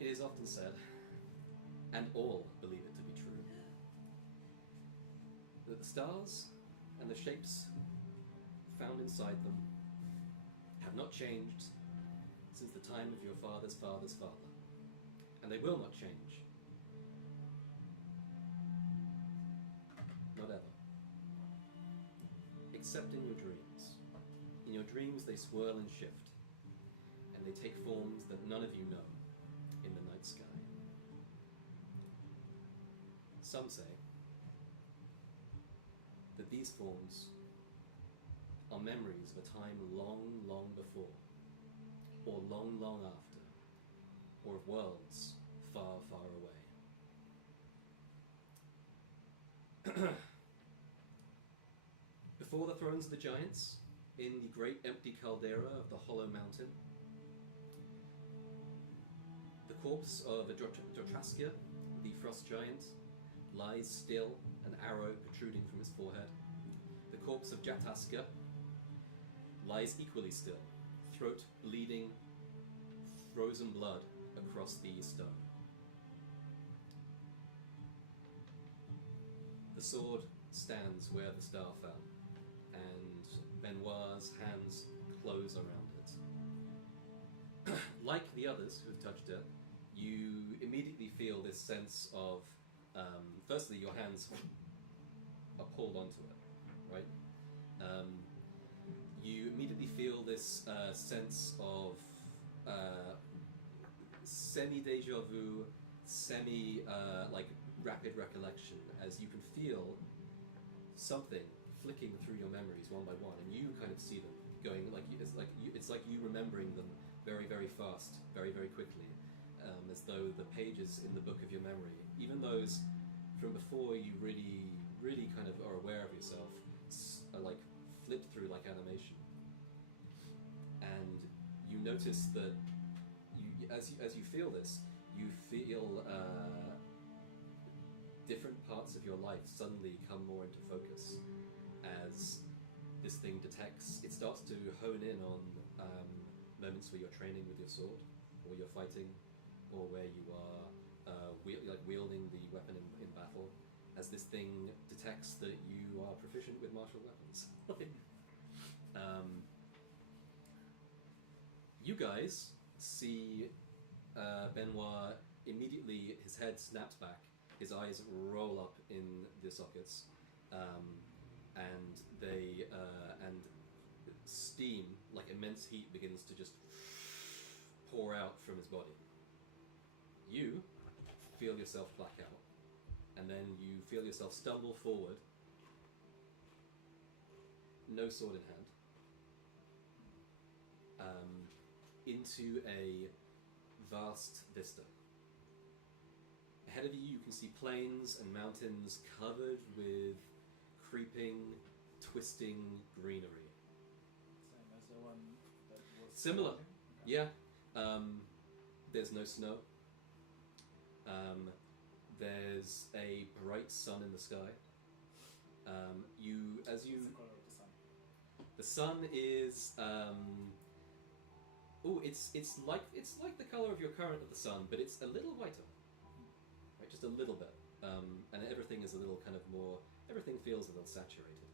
It is often said, and all believe it to be true, that the stars and the shapes found inside them have not changed since the time of your father's father's father, and they will not change. Not ever. Except in your dreams. In your dreams they swirl and shift, and they take forms that none of you know in the night sky. Some say that these forms are memories of a time long, long before, or long, long after, or of worlds far, far away. Before the thrones of the giants, in the great empty caldera of the hollow mountain, the corpse of Dotraskia, the frost giant, lies still, an arrow protruding from its forehead. The corpse of Jataska lies equally still, throat bleeding, frozen blood across the stone. The sword stands where the star fell, and Benoit's hands close around it. Like the others who have touched it, you immediately feel this sense of, firstly, your hands are pulled onto it, right? You immediately feel this sense of semi-deja vu, like rapid recollection, as you can feel something flicking through your memories one by one, and you kind of see them going it's like you remembering them very, very fast, very, very quickly, as though the pages in the book of your memory, even those from before you really, really kind of are aware of yourself, are like flipped through like animation. And you notice that as you feel this, you feel different parts of your life suddenly come more into focus as this thing detects. It starts to hone in on moments where you're training with your sword, or you're fighting, or where you are wielding the weapon in battle, as this thing detects that you are proficient with martial weapons. You guys see Benoit immediately, his head snaps back, his eyes roll up in the sockets, and they and steam, like immense heat, begins to just pour out from his body. You feel yourself black out, and then you feel yourself stumble forward, no sword in hand, into a vast vista. Ahead of you, you can see plains and mountains covered with creeping, twisting greenery. Same as the one that was similar, floating? yeah. There's no snow. There's a bright sun in the sky. What's the color of the sun? The sun is it's like the color of the sun, but it's a little whiter, right? Just a little bit, and everything is a little kind of more. Everything feels a little saturated.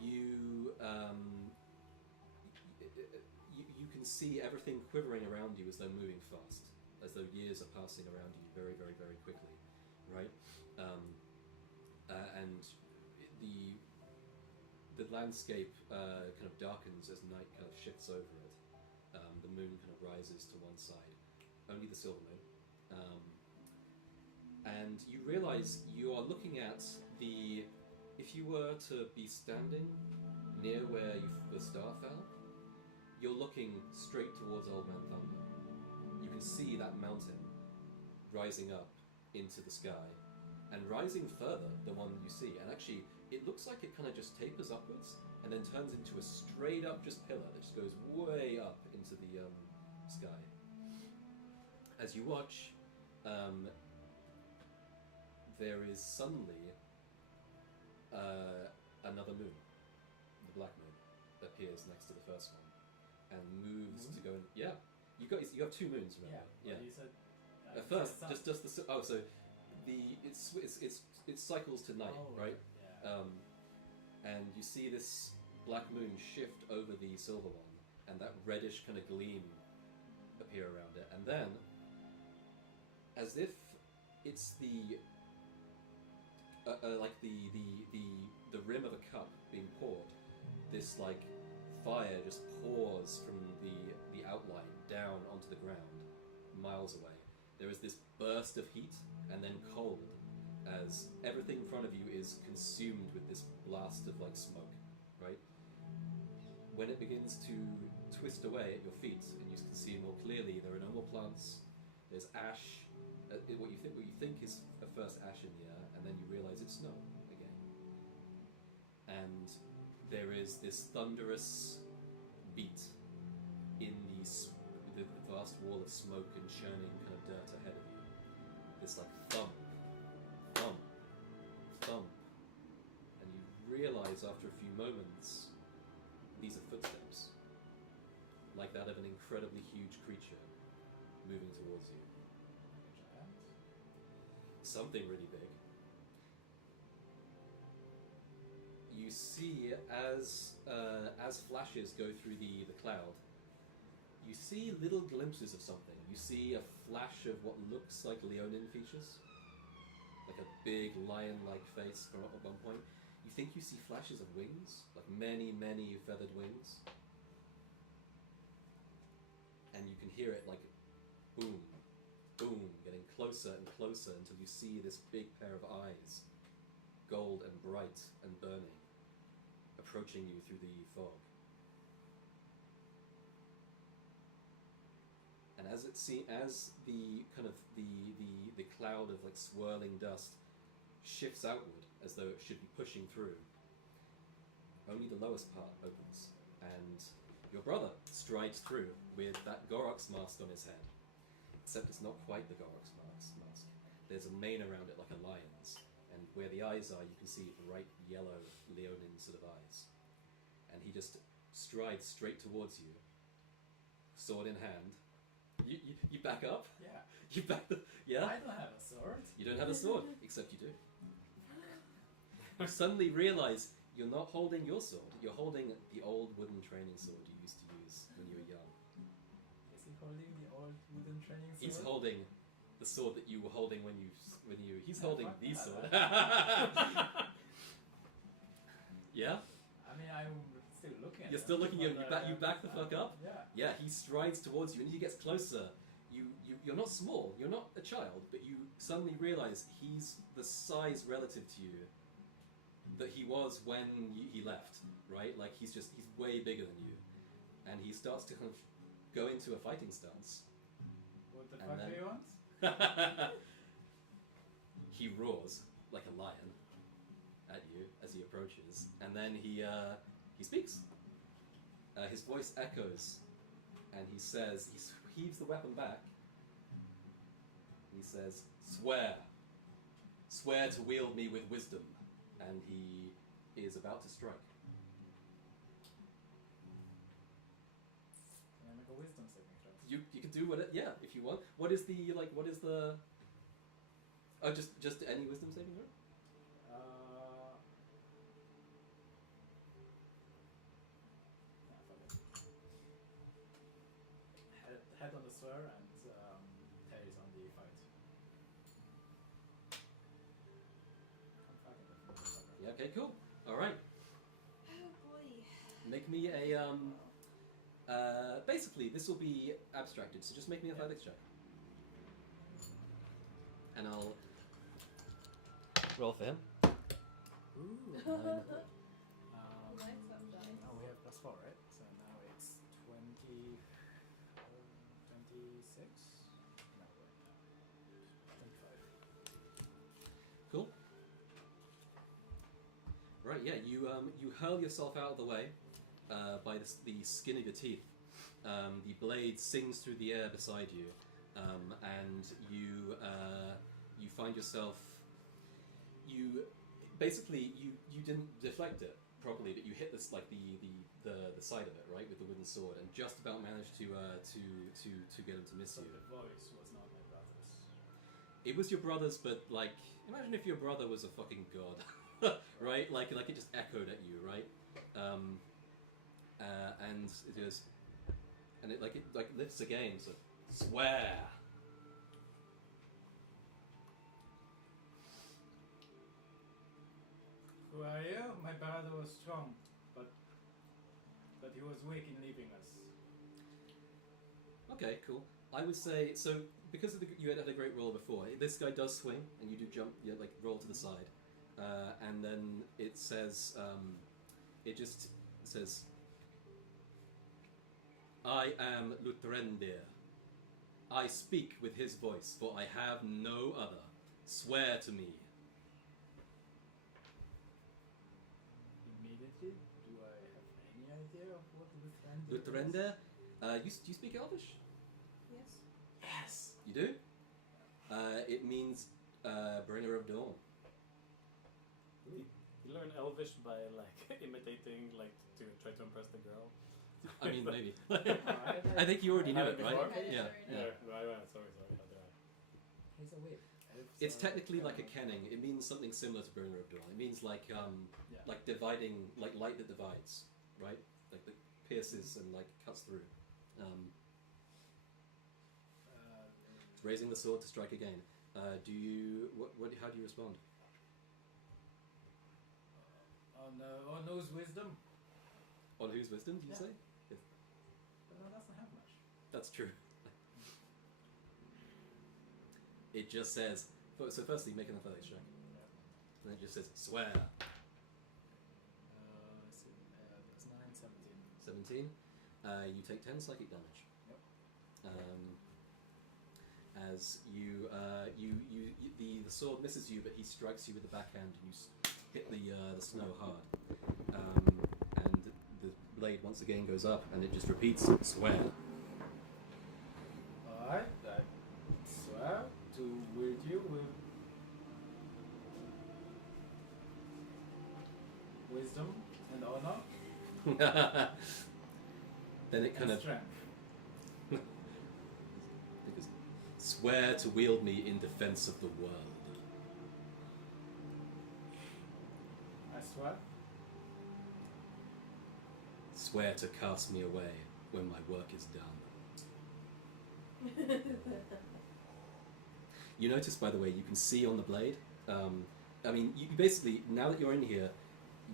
You can see everything quivering around you as though moving fast, as though years are passing around you very, very, very quickly, right? And the landscape kind of darkens as night kind of shifts over it. The moon kind of rises to one side, only the silver moon. And you realize you are looking at if you were to be standing near where the star fell, you're looking straight towards Old Man Thunder. You can see that mountain rising up into the sky, and rising further, the one you see, and actually it looks like it kind of just tapers upwards and then turns into a straight up just pillar that just goes way up into the sky. As you watch, there is suddenly another moon, the black moon, appears next to the first one, and moves to go. Yeah, You have 2 moons, remember? Yeah. Well, you said. At first, just the so it cycles to night, right? Yeah. And you see this black moon shift over the silver one, and that reddish kind of gleam appear around it, and then, as if it's the like the rim of a cup being poured, this like fire just pours from the outline down onto the ground, miles away. There is this burst of heat and then cold, as everything in front of you is consumed with this blast of like smoke, right? When it begins to twist away at your feet, and you can see more clearly, there are no more plants. There's ash, what you think is a first ash in the air, and then you realise it's snow again. And there is this thunderous beat in the vast wall of smoke and churning kind of dirt ahead of you. This like thump, thump, thump, and you realise after a few moments these are footsteps, like that of an incredibly huge creature moving towards you. Something really big. You see, as flashes go through the cloud, you see little glimpses of something. You see a flash of what looks like leonine features, like a big lion-like face from at one point. You think you see flashes of wings, like many, many feathered wings. And you can hear it like boom, boom, getting closer and closer until you see this big pair of eyes, gold and bright and burning, approaching you through the fog. And as the kind of the cloud of like swirling dust shifts outward as though it should be pushing through, only the lowest part opens, and your brother strides through with that Gorok's mask on his head. Except it's not quite the Gorok's mask. There's a mane around it like a lion's, and where the eyes are, you can see bright yellow leonine sort of eyes. And he just strides straight towards you, sword in hand. You back up? Yeah. You back the... Yeah? I don't have a sword. You don't have a sword, except you do. You suddenly realise you're not holding your sword, you're holding the old wooden training sword you used to use when you were young. Is he holding the old wooden training sword? He's holding the sword that you were holding when you... He's holding the sword. Yeah? I mean, I'm still looking at You're still looking at him. You back the fuck up? Yeah. Yeah, he strides towards you, and as he gets closer, you're not small, you're not a child, but you suddenly realise he's the size relative to you that he was when he left, right? Like, he's way bigger than you. And he starts to kind of go into a fighting stance. What the fuck do you want? He roars like a lion at you as he approaches, and then he speaks. His voice echoes, and he says, he heaves the weapon back. He says, "Swear. Swear to wield me with wisdom." And he is about to strike. Can I make a wisdom saving throw? You can do yeah, if you want. What is the oh, just any wisdom saving throw? Head on the swear and tails on the fight. Yeah, okay, cool. Alright. Oh boy. Make me a basically this will be abstracted, so just make me a athletics check. And I'll roll for him. Ooh. Lights up dice. Now we have +4, right? So now it's 26? No, wait. 25. Cool. Right, yeah, you hurl yourself out of the way by the skin of your teeth. The blade sings through the air beside you, and you find yourself. You didn't deflect it. properly, but you hit this like the side of it, right, with the wooden sword, and just about managed to get him to miss So you. the voice was not my brother's. It was your brother's, but like, imagine if your brother was a fucking god, right? Like it just echoed at you, right? And it goes, and it lifts again. So swear. Who are you? My brother was strong, but he was weak in leaving us. Okay, cool. I would say so because of you had a great roll before. This guy does swing, and you do jump, like roll to the side, and then it says, it just says, "I am Lutrendir. I speak with his voice, for I have no other. Swear to me." Immediately, do I have any idea of what Lutrendir is? Lutrendir, do you speak Elvish? Yes. Yes, you do. It means bringer of dawn. You learn Elvish by like imitating, like to try to impress the girl. I mean, maybe. Right. I think you already knew Had it, it right? before? Yeah. Right. Sorry. He's a whip. It's technically like a kenning. It means something similar to bringer of dawn. It means like dividing, like light that divides, right? Like that pierces and like cuts through. Raising the sword to strike again. Do you? What? How do you respond? On whose wisdom? On whose wisdom? Did you say? Doesn't have much. That's true. It just says. So firstly, make an athletics check. Yeah. And it just says swear. That's 9, 17. 17. You take 10 psychic damage. Yep. As the sword misses you, but he strikes you with the backhand, and you hit the snow hard. And the blade once again goes up, and it just repeats swear. Alright, I swear to wield you with wisdom and honor Then it kind and of strength. because swear to wield me in defense of the world. I swear. Swear to cast me away when my work is done. You notice, by the way, you can see on the blade. I mean, you basically, now that you're in here,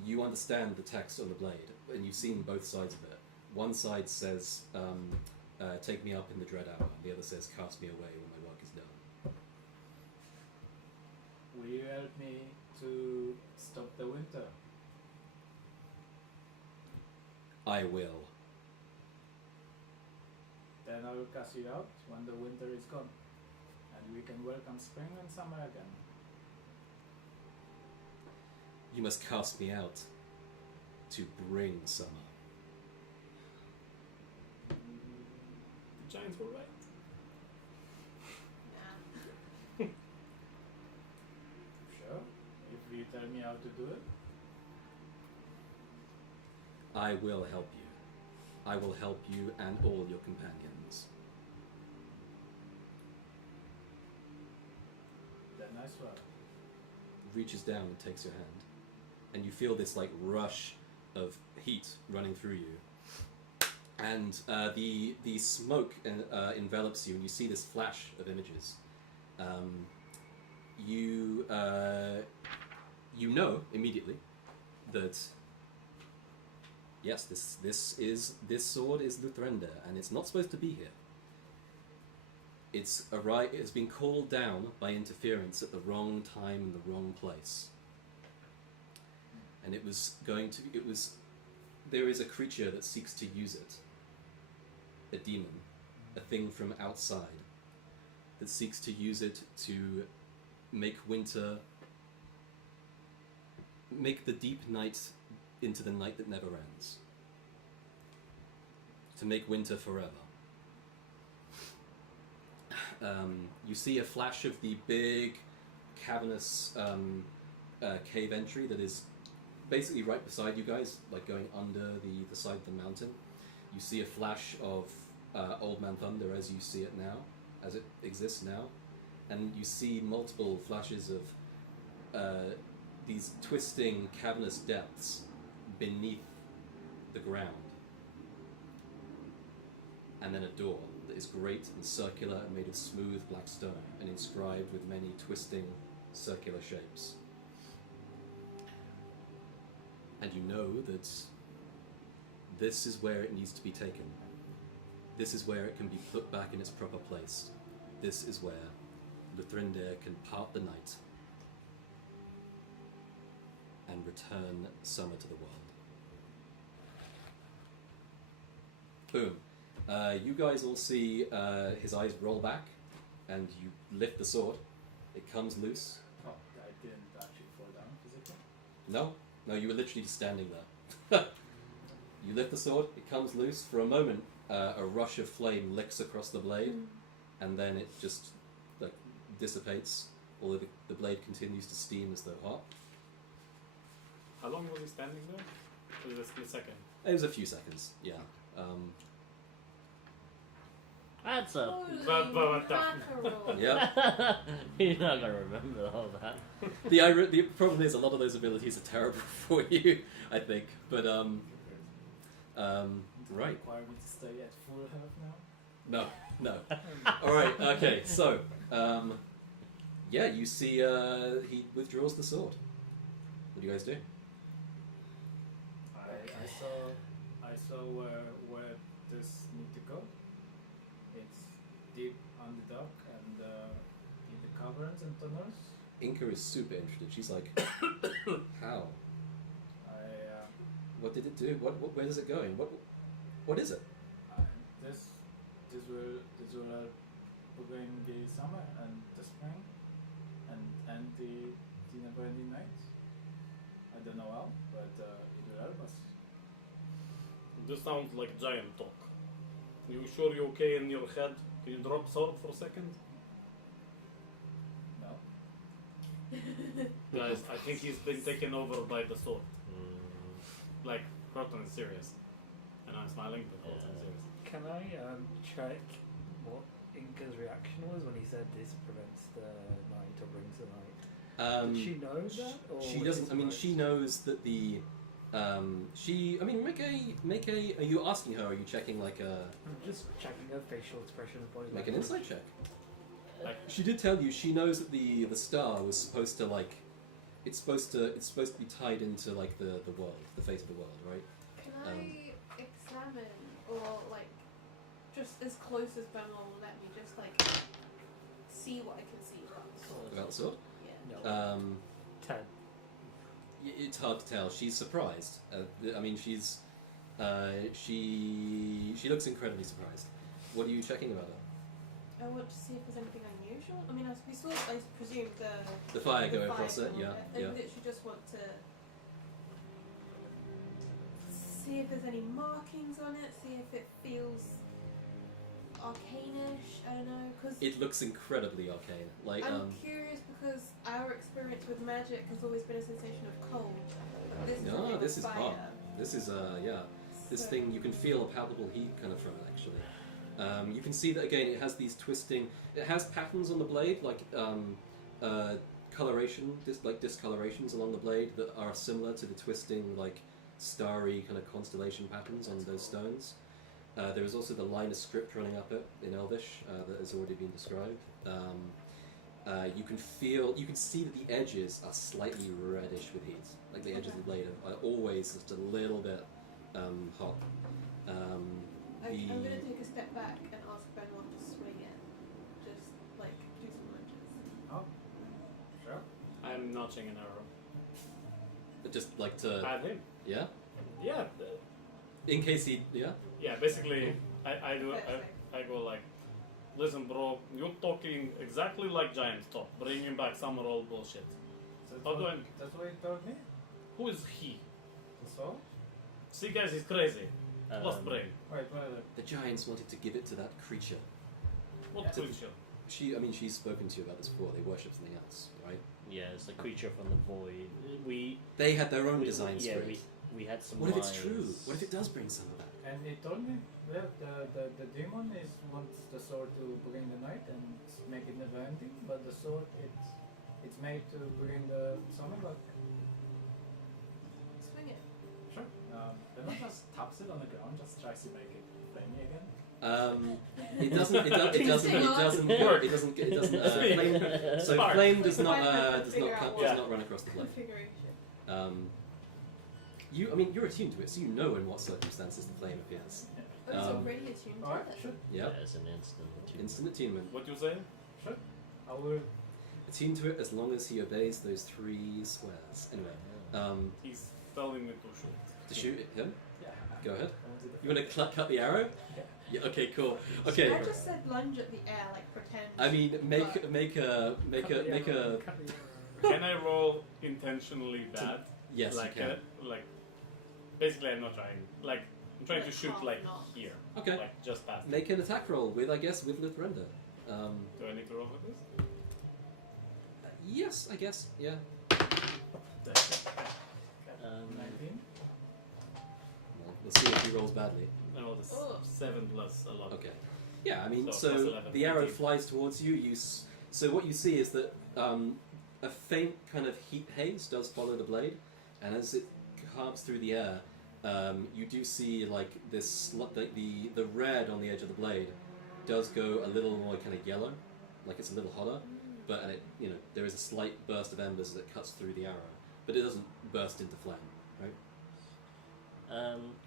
you understand the text on the blade, and you've seen both sides of it. One side says, "Take me up in the dread hour," and the other says, "Cast me away when my work is done." Will you help me to stop the winter? I will. Then I will cast you out when the winter is gone, and we can welcome spring and summer again. You must cast me out to bring summer. The giants were right. Nah. Sure. If you tell me how to do it. I will help you. I will help you and all your companions. Then I swear. Reaches down and takes your hand, and you feel this like rush of heat running through you, and the smoke envelops you, and you see this flash of images. You know immediately that yes, this sword is Luthrender, and it's not supposed to be here. It has been called down by interference at the wrong time in the wrong place. And there is a creature that seeks to use it. A demon, a thing from outside, that seeks to use it to make the deep night into the night that never ends. To make winter forever. You see a flash of the big, cavernous cave entry that is basically right beside you guys, like going under the side of the mountain, you see a flash of Old Man Thunder as you see it now, as it exists now, and you see multiple flashes of these twisting cavernous depths beneath the ground, and then a door that is great and circular and made of smooth black stone and inscribed with many twisting circular shapes. And you know that this is where it needs to be taken. This is where it can be put back in its proper place. This is where Luthrindir can part the night and return summer to the world. Boom. You guys all see his eyes roll back, and you lift the sword. It comes loose. Oh, I didn't actually fall down physically. No, you were literally just standing there. You lift the sword, it comes loose. For a moment, a rush of flame licks across the blade, and then it just like dissipates, although the blade continues to steam as though hot. How long was he standing there? Was it a split second? It was a few seconds, yeah. That's a. Holy mackerel. Yeah. You're not gonna remember all that. The problem is a lot of those abilities are terrible for you, I think. But right. Require me to stay at full health now? No. All right. Okay. So, yeah, you see, he withdraws the sword. What do you guys do? I saw where this need to go. It's deep on the dock and in the caverns and tunnels. Inca is super interested. She's like, how? What did it do? Where is it going? What is it? This will help begin the summer and the spring and the never-ending night. I don't know how, but it will help us. This sounds like giant talk. You sure you're okay in your head? Can you drop sword for a second? No. Guys, I think he's been taken over by the sword. Like, Croton is serious. And I'm smiling, but Croton is serious. Can I check what Inca's reaction was when he said this prevents the night or brings the night? Did she know that? Or She was doesn't. it I mean, surprised? she knows that the. She. I mean, make a. Are you asking her? Or are you checking like a? I'm just checking her facial expression and body Make an language. insight check. Like, She did tell you. She knows that the star was supposed to like. It's supposed to be tied into like the world, the fate of the world, right? Can I examine, or like, just as close as Ben will let me, just like see what I can see about the sword? About the sword. Yeah. No. 10. It's hard to tell. She's surprised. I mean, she looks incredibly surprised. What are you checking about her? I want to see if there's anything unusual. I mean, we saw, I presume, The fire the going fire across it. going Yeah, on I yeah. literally just want to see if there's any markings on it, see if it feels arcanish. I don't know, because It looks incredibly arcane. Like I'm curious because our experience with magic has always been a sensation of cold. But this is a No, thing this of is fire. hot. This is yeah. This So- thing, you can feel a palpable heat kind of from it, actually. You can see that again. It has these twisting. It has patterns on the blade, like coloration, discolorations along the blade that are similar to the twisting, like starry kind of constellation patterns on those stones. There is also the line of script running up it in Elvish that has already been described. You can see that the edges are slightly reddish with heat. Like the edges of the blade are always just a little bit hot. I'm going to take a step back and ask Benoit to swing it. Just like do some lunges. Oh, sure. I'm notching an arrow. Just like to, At him. yeah. Yeah. In case he, yeah. Yeah, basically, I Perfect. I go like, listen, bro, you're talking exactly like giant talk, bringing back some old bullshit. That's How do what, I- that's what he told me. Who is he? So? See, guys, he's crazy. Lost brain. Wait. The giants wanted to give it to that creature. What Yeah. creature? she's spoken to you about this before. They worship something else, right? Yeah, it's the creature from the void. They had their own we designs yeah, for it. we had some. What if it's true? lines. What if it does bring some of that? And he told me that the demon wants the sword to bring the night and make it never ending, but the sword it's made to bring the summer back. Swing it. Sure. Then I just taps it on the ground, just tries to make it flamey again. It doesn't. It doesn't. Flame, so Spark. flame does not Figure out what- does not run across the flame. Configuration. You're attuned to it, so you know in what circumstances the flame appears. Oh, it's Um, already attuned to Alright, it. sure. Yeah, Yeah, it's an instant. instant attunement. What you say? Sure. I will. Attuned to it as long as he obeys those 3 squares. Anyway, He's telling me to shoot. to shoot him. Yeah. Go ahead. I wanted to You want to cut the arrow? Yeah. Yeah. Okay. Cool. Okay. I just said lunge at the air, like pretend. I mean, make a. Can I roll intentionally bad? Yes, like you can. Basically, I'm not trying. Like, I'm trying to Like shoot half like knot. here, Okay. like just past. Make an attack roll with, I guess, with Lithrenda. Do I need to roll for this? Yes, I guess. Yeah. 19. Well, let's see if he rolls badly. I rolled a Oh. 7 plus 11. Okay. Yeah, I mean, So, so, plus 11, the arrow 18. flies towards you. So what you see is that a faint kind of heat haze does follow the blade, and as it carps through the air, you do see like this, the red on the edge of the blade does go a little more kind of yellow, like it's a little hotter, but and there is a slight burst of embers that cuts through the arrow, but it doesn't burst into flame, right?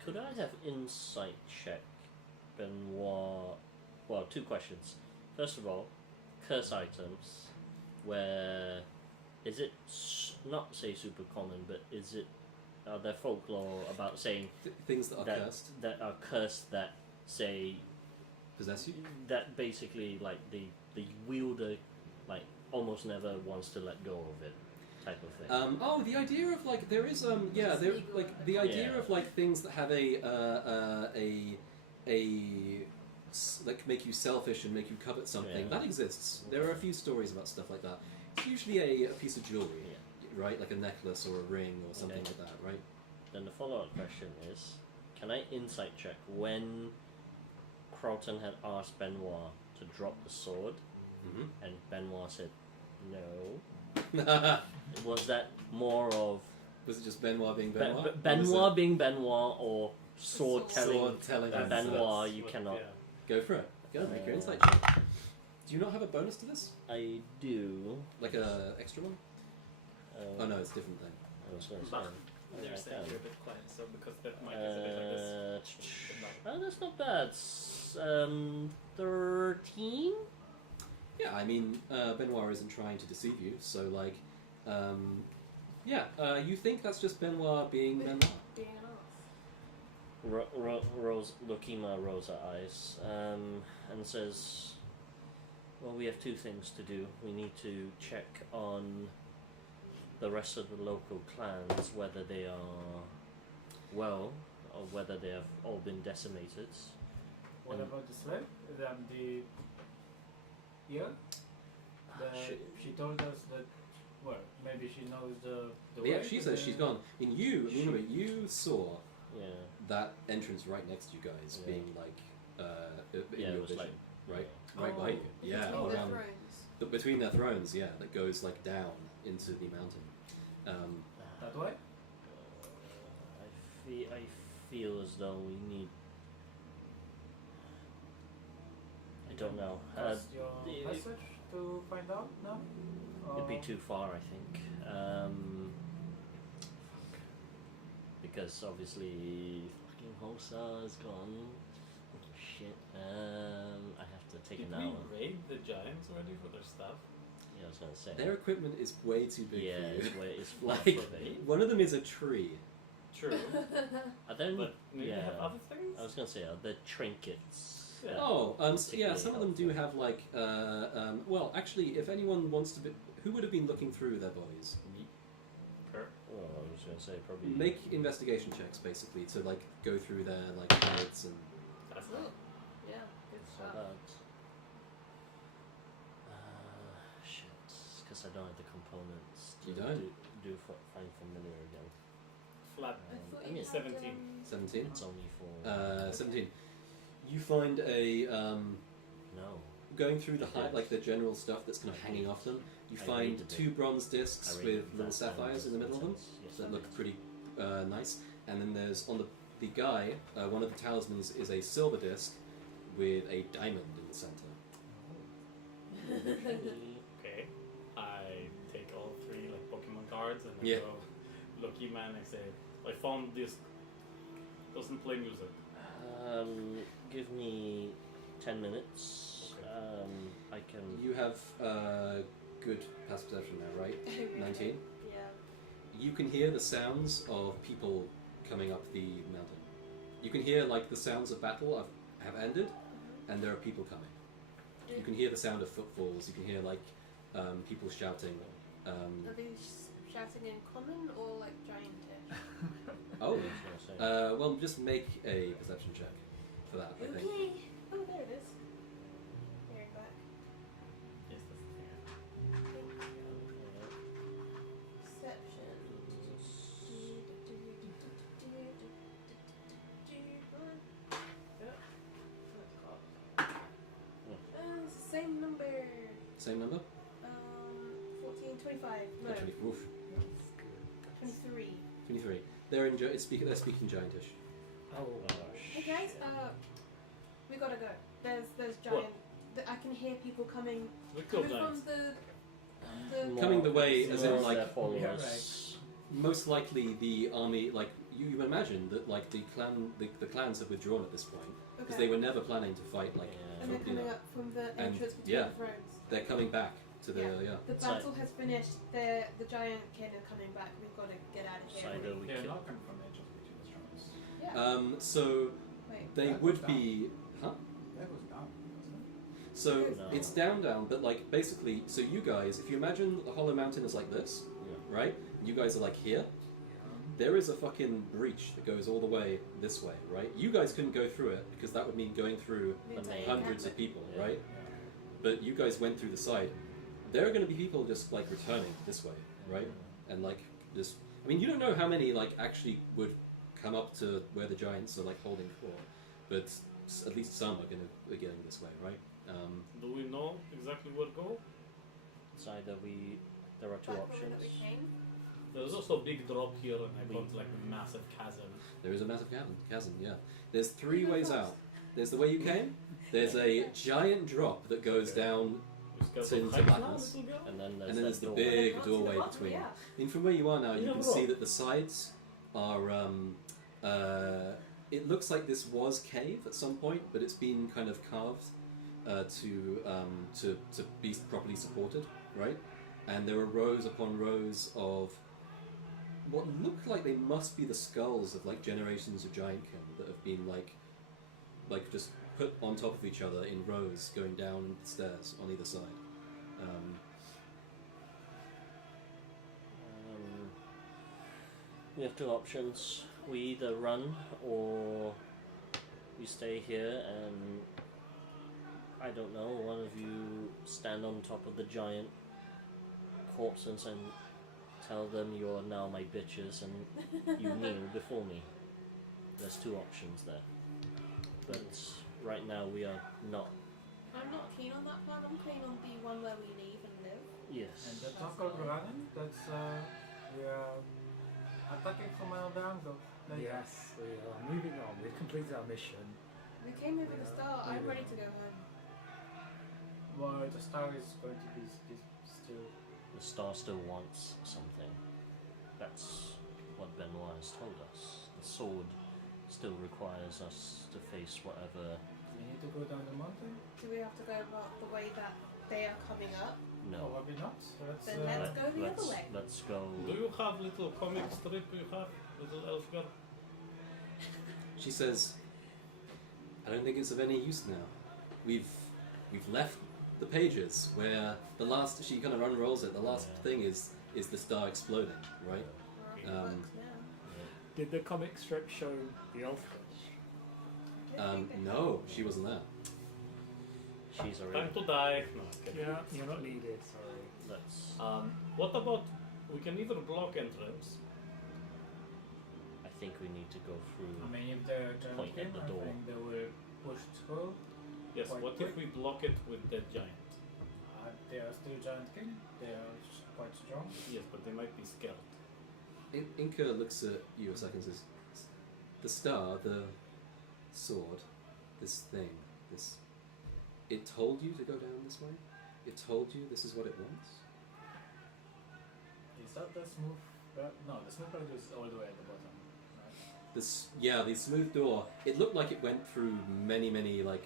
Could I have insight check, Benoit? Well, 2 questions. First of all, curse items. Where is it? Not say super common, but are there folklore about saying Things that are cursed that are cursed that say possess you. that basically like the wielder like almost never wants to let go of it, type of thing. The idea of like there is the idea Yeah. of like things that have like make you selfish and make you covet something Yeah. that exists. There are a few stories about stuff like that. It's usually a piece of jewelry, right? Like a necklace or a ring or something Okay. like that, right? Then the follow-up question is, can I insight check when Crowton had asked Benoit to drop the sword, and Benoit said no? Was that more of Was it just Benoit being Benoit? Or was Benoit being Benoit, or sword Sword. telling Sword telling Benoit That's you what- cannot? yeah. Go for it. Go make your insight check. Do you not have a bonus to this? I do. Like a extra one? Oh no, it's a different thing. I was going to say. But Yeah, they're I saying can. you're a bit quiet, so because that mic is a bit like this. Oh, that's not bad. 13? Yeah, I mean, Benoit isn't trying to deceive you, so like, you think that's just Benoit being Benoit. Being an ass. Rose, Lokima rolls her eyes and says, well, we have 2 things to do. We need to check on the rest of the local clans, whether they are well or whether they have all been decimated. What And- about the slave? She told us that. Well, maybe she knows the way. Yeah, she says she's gone. I mean, you saw Yeah. that entrance right next to you guys, Yeah. being like, in Yeah, your it was vision, like right by you. Yeah, Between their around- thrones. between their thrones. Yeah, that goes like down into the mountain. That way? I feel as though we need. I don't know. Pass your the- message to find out now? It'd be too far, I think. Because obviously, fucking Hosa is gone. Shit. I have to take Did an hour. we raid the giants already for their stuff? Yeah, I was gonna say. Their equipment is way too big Yeah, for you. it's far Like, for me. one of them is a tree. True. Are there? But maybe they have yeah. other things? I was gonna say, are there trinkets? Yeah. Oh, yeah, particularly some of them do have like, well, actually, if anyone wants to be, who would have been looking through their bodies? Her. Well, I was gonna say probably. Make investigation checks, basically, to like go through their like clothes and. That's Oh, not. yeah, good So stuff. that's components to You don't? find familiar again. Flat. I thought I you mean, had, 17. 17. It's only for 17. You find a no. going through the Okay. like the general stuff that's kind of hanging off them. You I find read it. 2 bronze discs I read with little that sapphires in the middle of them Yes, that I look did. pretty nice. And then there's on the guy, one of the talismans is a silver disc with a diamond in the center. Okay. I take all 3 like Pokemon cards and I Yeah. go, lucky man, I say, I found this. Doesn't play music. Give me 10 minutes. Okay. I can. You have good passive perception now, right? 19. Yeah. You can hear the sounds of people coming up the mountain. You can hear like the sounds of battle have ended, and there are people coming. You can hear the sound of footfalls. You can hear like people shouting. Are they shouting in common or like giantish? Oh, I was gonna say. well, just make a perception check for that. I think. Okay. Oh, there it is. Hearing back. Yes, that's the thing. Perception. It's the same number. Same number? 14, 25. No, 20, oof, 23. 23. They're speaking giantish. Oh, Hey guys, we gotta go. There's giant. I can hear people coming We killed from giants. the Coming the way, as in More like their followers. Yeah, right. most likely the army, like you would imagine that like the clans have withdrawn at this point because they were never planning to fight like. Yeah. And they're you know, coming up from the And, entrance between yeah. the thrones. they're coming back to the Yeah. The It's like- battle has finished. The giant kin are coming back. We've got to get out of So here. either we They're kill. not coming from the just between the thrones. Yeah. So Wait. they That would was be, huh? That was down, wasn't So No. it's down, but like basically, so you guys, if you imagine the Hollow Mountain is like this, Yeah. right? You guys are like here. There is a fucking breach that goes all the way this way, right? You guys couldn't go through it because that would mean going through The the entire main hundreds of encampment. people, Yeah. right? But you guys went through the side. There are going to be people just like returning this way, right? And like just, I mean, you don't know how many like actually would come up to where the giants are like holding court, but at least some are going to be getting this way, right? Do we know exactly where to go? It's either there are 2 Back the way options. that we came. There's also a big drop here, and I got like a massive chasm. There is a massive chasm, yeah. There's 3 ways out. There's the way you came. There's a giant drop that goes down, You scared It's into of heights now, blackness. little girl? And then there's and then there's that the doorway. big Can't see doorway the bottom, between. Yeah. I mean, from where you are now, you Yeah, can bro. see that the sides are. It looks like this was cave at some point, but it's been kind of carved to be properly supported, right? And there are rows upon rows of what look like they must be the skulls of like generations of giantkin that have been like just put on top of each other in rows going down the stairs on either side. We have 2 options. We either run or we stay here and I don't know, one of you stand on top of the giant corpses and tell them you're now my bitches and you kneel before me. There's 2 options there. But right now we are not. I'm not keen on that plan. I'm keen on the one where we leave and live. Yes. And that's not called running. That's we are attacking from another angle. Like yes, we are moving on. We've completed our mission. We came over the Yeah, start. I'm maybe ready not. to go home. well, the star is going to be still. The star still wants something. That's what Benoit has told us. The sword still requires us to face whatever. We need to go down the mountain. Do we have to go about the way that they are coming up? No. Probably not. So let's. Then let's go the other way. Let's go. Do you have little comic strip? You have little elf girl? She says, "I don't think it's of any use now. We've left the pages where the last." She kind of unrolls it. The last Yeah. thing is the star exploding, right? Well, it Um, works now. Did the comic strip show the elf? I don't think they No, she wasn't there. She's already. Time to die. No, I'm kidding. You're not needed. Sorry. Let's. What about we can either block entrance? I think we need to go through. I mean, if they're Point at giant, the I door. think they will push through. Yes. Quite What if we block it with that giant? They are still giant king. They are quite strong. Yes, but they might be scared. Inca looks at you a second and says, the star, the sword, this thing, this... It told you to go down this way? It told you this is what it wants? Is that the smooth? No, the smooth road is all the way at the bottom. Right? The smooth door, it looked like it went through many, like,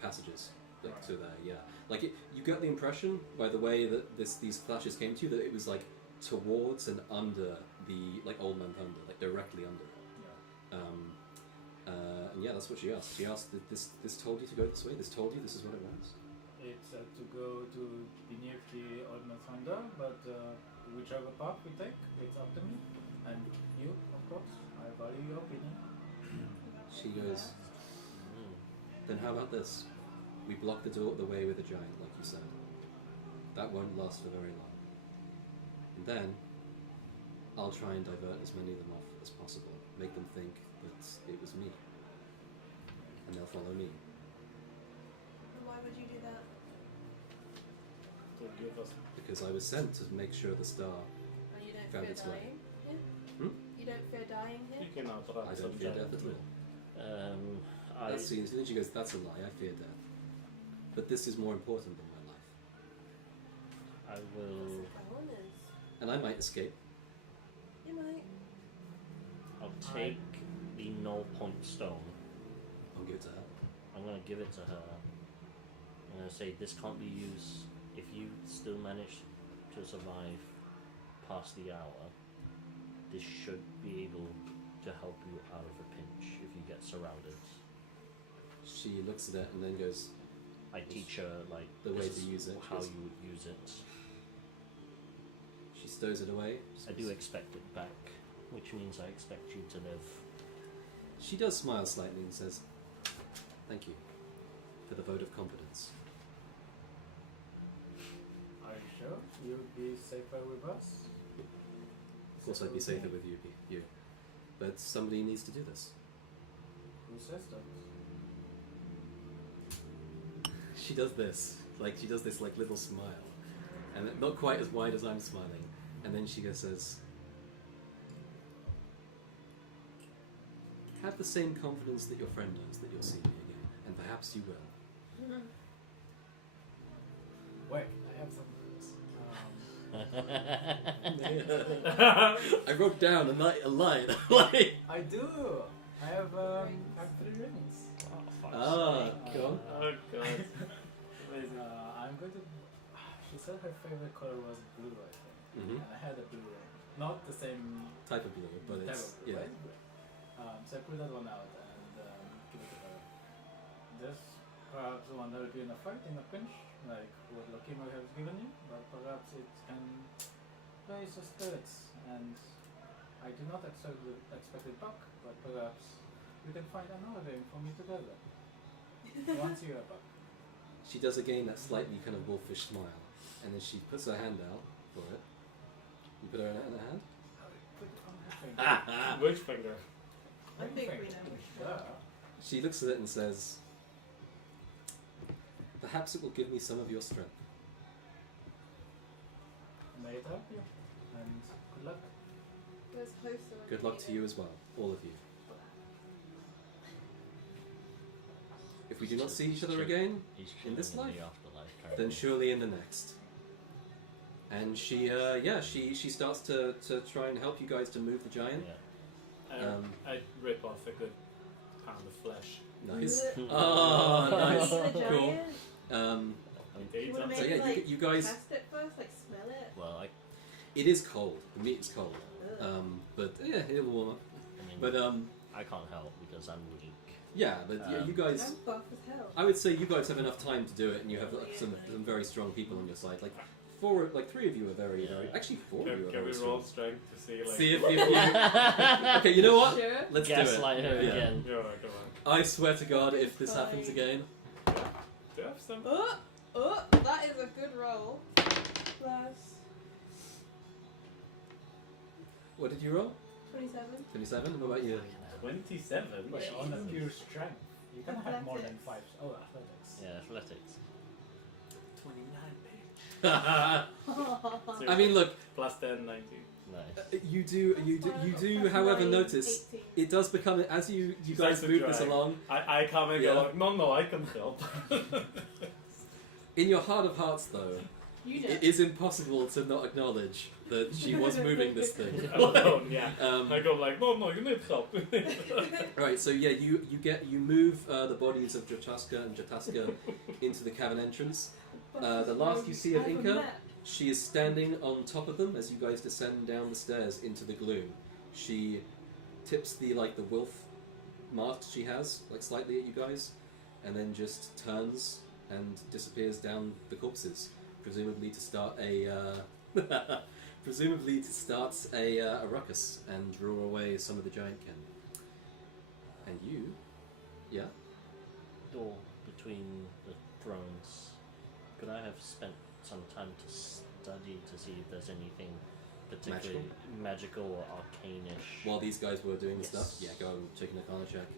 passages. Like, Right. to there, yeah. Like, you get the impression, by the way that these flashes came to you, that it was, like, towards and under the, like, Old Man Thunder, like, directly under it. Yeah. And yeah, that's what she asked. She asked, this told you to go this way? This told you this is what it wants? It's to go to beneath the Old Man Thunder, but whichever path we take, it's up to me. And you, of course, I value your opinion. She goes, then how about this? We block the way with a giant, like you said. That won't last for very long. And then, I'll try and divert as many of them off as possible. Make them think that it was me. And they'll follow me. And why would you do that? To give us. Because I was sent to make sure the star... And you don't Found fear its way. dying here? Hmm? You don't fear dying here? You can outrun I some don't fear giant. death at all. I. That seems... Then she goes, that's a lie, I fear death. But this is more important than my life. I will. That's what that one is. And I might escape. You might. I'll take the null point stone. I'll give it to her. I'm gonna give it to her. I'm gonna say this can't be used if you still manage to survive past the hour. This should be able to help you out of a pinch if you get surrounded. She looks at it and then goes, I teach her like The way this to is use it how is- you would use it. she stows it away. I do expect it back, which means I expect you to live. She does smile slightly and says, thank you for the vote of confidence. Are you sure you'd be safer with us? Of course I'd be safer with you. But somebody needs to do this. Who says that? She does this. She does this little smile. And not quite as wide as I'm smiling. And then she says, have the same confidence that your friend knows that you'll see me again. And perhaps you will. Wait, I have some. I wrote down a line. I do. I have 3 rings. Go on. Oh god. Amazing. I'm going to. She said her favorite color was blue, I think. Mhm. And I had a blue ring. Not the same Type of blue, but type it's of blue, yeah. right? So I pulled that one out and give it to her. This perhaps one that will be in a fight, in a pinch, like what Lokimo has given you, but perhaps it can raise your spirits. And I do not expect it back, but perhaps we can find another ring for me together. Once you are back. She does again that slightly kind of wolfish smile, and then she puts her hand out for it. You put her in her hand? Put it on her finger. Which finger? I Ring think we finger. know which Yeah. one. She looks at it and says, perhaps it will give me some of your strength. May it help you. And good luck. There's hosts of Good luck to you as well, all of you. If we do not see each other again, He's in this chilling life, the afterlife, then apparently. surely in the next. And she starts to try and help you guys to move the giant. Yeah. I rip off a good pound of flesh. Nice. Ugh. Oh, nice. The Cool. giant. It You wanna eats make So up. yeah, like, you guys. test it first, like smell it. Well, It is cold. The meat is cold. Ugh. But yeah, it'll warm up. I mean, But I can't help because I'm weak. yeah, but yeah, you guys. I'm buff as hell. I would say you guys have enough time to do it, and you have some very strong people on your side. Three of you are very, very. Actually, 4 of you are Can we very roll strong. strength to see like? See if you. Okay, you know what? Sure. Let's do it. Gaslight her Yeah. again. Yeah, come on. I swear to God, if this happens Fine. again, Do you have wisdom? That is a good roll. Plus What did you roll? 27. 27. What about you? 27? Wait, on a pure strength. You cannot have more than Athletics. 5. Oh, athletics. Yeah, athletics. 29, I mean, look, Plus 10, 19. Nice. you do, however, notice 18. it does become as you She's guys like move to this drive. along. I come and Yeah. go like, no, I can help. In your heart of hearts, though, You know. it is impossible to not acknowledge that she was moving this thing. Alone, yeah. Um, I go like, no, you need help. Right, so yeah, you move the bodies of Jataska and Jataska into the cavern entrance. The last you see of Inca, she is standing on top of them as you guys descend down the stairs into the gloom. She tips the wolf mask she has slightly at you guys, and then just turns and disappears down the corpses, presumably to start a ruckus and draw away some of the giant kin. And you, yeah. Door between the thrones. Could I have spent some time to study to see if there's anything particularly magical or arcane-ish? While these guys were doing the Yes. stuff, yeah, go take an Arcana check.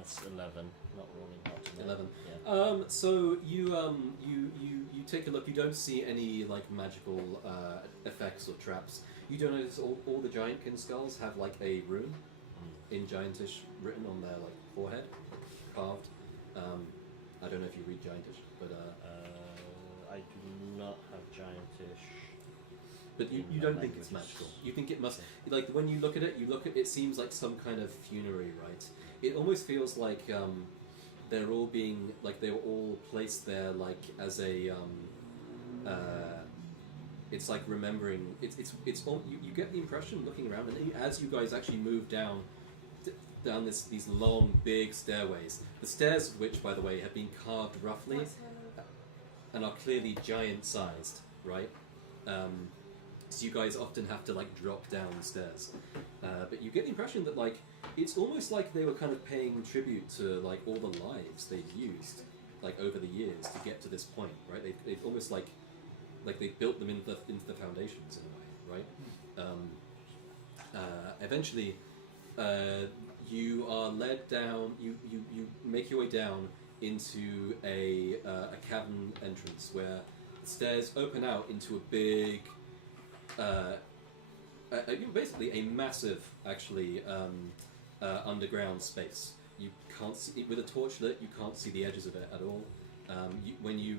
It's 11. Not rolling hot tonight. 11. Yeah. So you take a look. You don't see any magical effects or traps. You don't notice all the giant kin skulls have a rune in giantish written on their forehead, carved. I don't know if you read giantish, but I do not have giantish. but you in don't my think it's languages. magical. You think it must when you look at it. It seems like some kind of funerary rite. It almost feels like they're all being they were all placed there as a it's remembering it's all you get the impression looking around, and as you guys actually move down these long big stairways, the stairs which by the way have been carved roughly and are clearly giant sized, right? So you guys often have to drop down the stairs, but you get the impression that it's almost like they were kind of paying tribute to all the lives they've used over the years to get to this point, right? They've almost like they built them into the foundations in a way, right? Eventually, you are led down. You make your way down into a cavern entrance where the stairs open out into a big, basically a massive, actually, underground space. You can't see with a torch lit. You can't see the edges of it at all. When you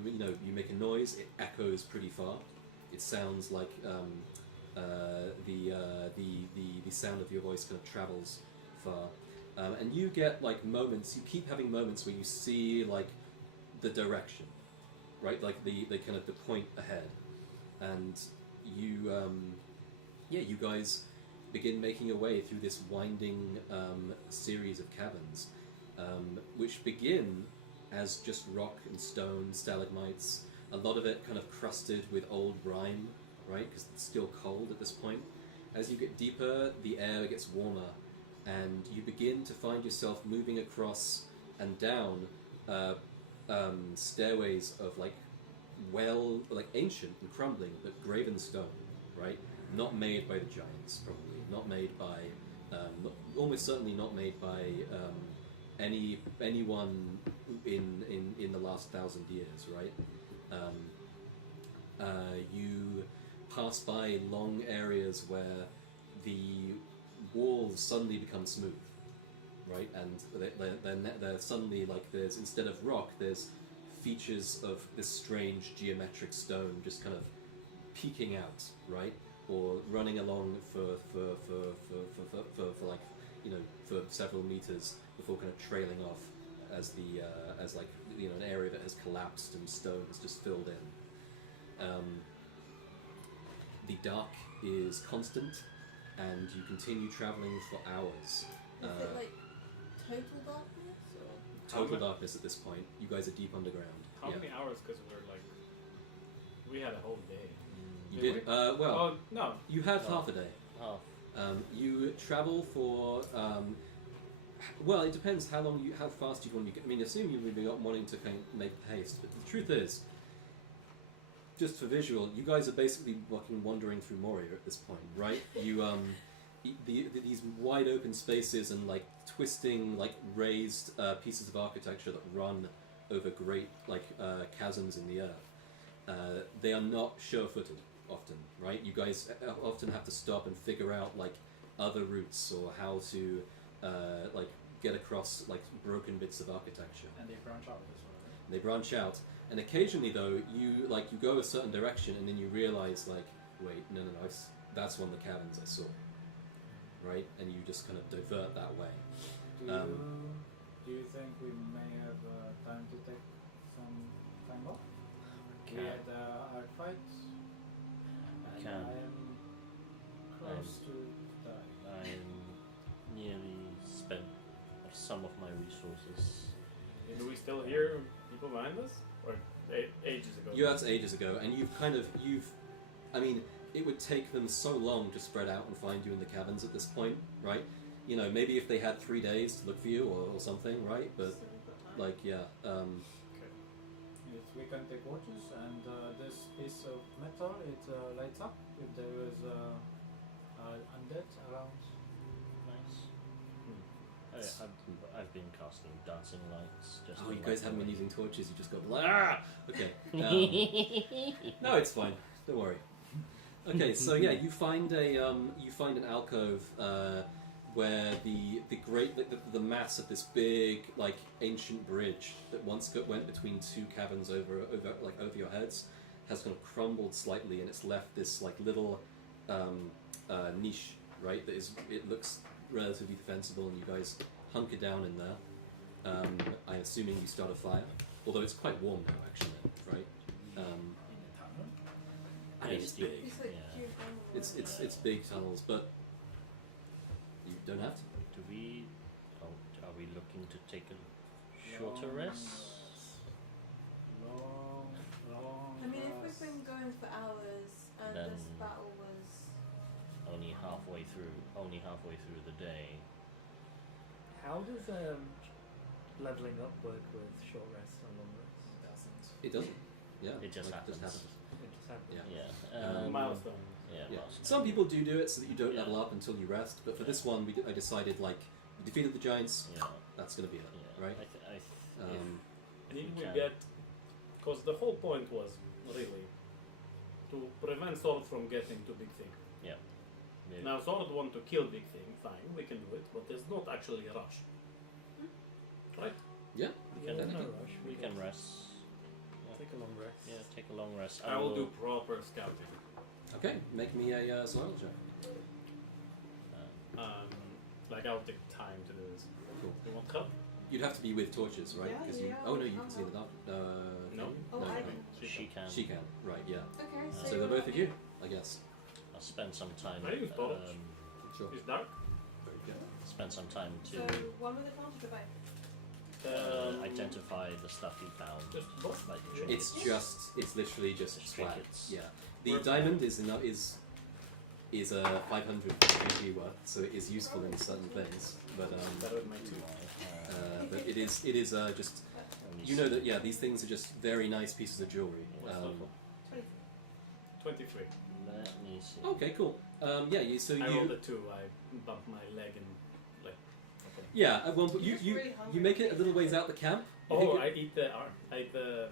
make a noise, it echoes pretty far. It sounds like the sound of your voice kind of travels far, and you get moments. You keep having moments where you see the direction, right? The kind of the point ahead, and you you guys begin making your way through this winding series of caverns, which begin as just rock and stone stalagmites, a lot of it kind of crusted with old brine, right, because it's still cold at this point. As you get deeper, the air gets warmer, and you begin to find yourself moving across and down stairways of ancient and crumbling, but graven stone, right? Not made by the giants, probably. Not made by, almost certainly not made by anyone in the last 1,000 years, right? You pass by long areas where the walls suddenly become smooth, right? And they're suddenly there's, instead of rock, there's features of this strange geometric stone just kind of peeking out, right? Or running along for for several meters before kind of trailing off as an area that has collapsed and stone has just filled in. The dark is constant, and you continue traveling for hours. Is it total darkness or? Total darkness at this point. You guys are deep underground. How many hours? Because we had a whole day. You Did did? we? Well, no. you have Oh. half a day. Oh, You travel for Well, it depends how fast you want to get. I mean, assume you've been wanting to kind of make haste, but the truth is, just for visual, you guys are basically wandering through Moria at this point, right? You these wide open spaces and like twisting, like raised pieces of architecture that run over great chasms in the earth. They are not sure-footed often, right? You guys often have to stop and figure out like other routes or how to get across like broken bits of architecture. And they branch out as well, right? They branch out, and occasionally though you go a certain direction and then you realize like, wait, no, that's one of the caverns I saw, right? And you just kind of divert that way. Do you think we may have time to take some time off? We had our fight, and Can. I am close to die. I'm nearly spent some of my resources. Do we still hear people behind us? Or ages ago? Yeah, that's ages ago, and I mean, it would take them so long to spread out and find you in the caverns at this point, right? You know, maybe if they had 3 days to look for you or something, right? But, like, yeah. Yes, we can take watches, and this piece of metal, it lights up if there is undead around. Nice. I've been casting dancing lights. Just Oh, to you light guys the haven't been way. using torches, you just got like, ah! Okay. No, it's fine. Don't worry. Okay, so yeah, you find an alcove where the mass of this big like ancient bridge that once went between two caverns over your heads has kind of crumbled slightly, and it's left this like little niche, right? It looks relatively defensible, and you guys hunker down in there. I'm assuming you start a fire, although it's quite warm now, actually, right? In the tunnel? I mean, it's big. It's like Yeah. geothermal. It's big tunnels, but you don't have to. Are we looking to take a shorter rest? Long. I mean, if we've rest. been going for hours and Then- this battle was Only halfway through the day. How does leveling up work with short rest and long rest? It doesn't. Yeah. It just like, happens. It just happens. Yeah. Yeah. Milestone. Yeah. Yeah. milestone. Some people do it so that you don't Yeah. level up until you rest, but for this one, I decided like you defeated the giants. Yeah. That's going to be it, Yeah. right? If Did we we can. get? Because the whole point was really to prevent Sword from getting too big thing. maybe- Now Sword want to kill big thing, fine, we can do it, but there's not actually a rush. Right? Yeah. we Yeah, can, no rush. we can rest. Take a long rest. Yeah, take a long rest. I will do proper scouting. Okay. Make me a survival check. Like I'll take time to do this. Cool. You want help? You'd have to be with torches, right? Yeah, 'Cause yeah, oh no, you I'll can see in the dark. No. Can you? Oh, no, I no. can. She can. She can. Right. Yeah. Okay, So they're both of you, I guess. I'll spend some time. I use torch. Sure. It's dark. Very good. Spend some time So to one with advantage or both? identify the stuff you found. Just both. Like It's trinkets. it's literally just Just flat. trinkets. Yeah. The Worth diamond is a 500 GP worth, so it is useful in certain things. But That was my two. but it is just Only you know that these things are just very nice pieces of jewelry. What's the total? 23. Let me see. Okay, cool. I rolled a 2. I bumped my leg and like. Okay. Yeah, at one point You're just really you hungry. make it a little ways out the camp. You Oh, think it- I eat the arm. I eat the.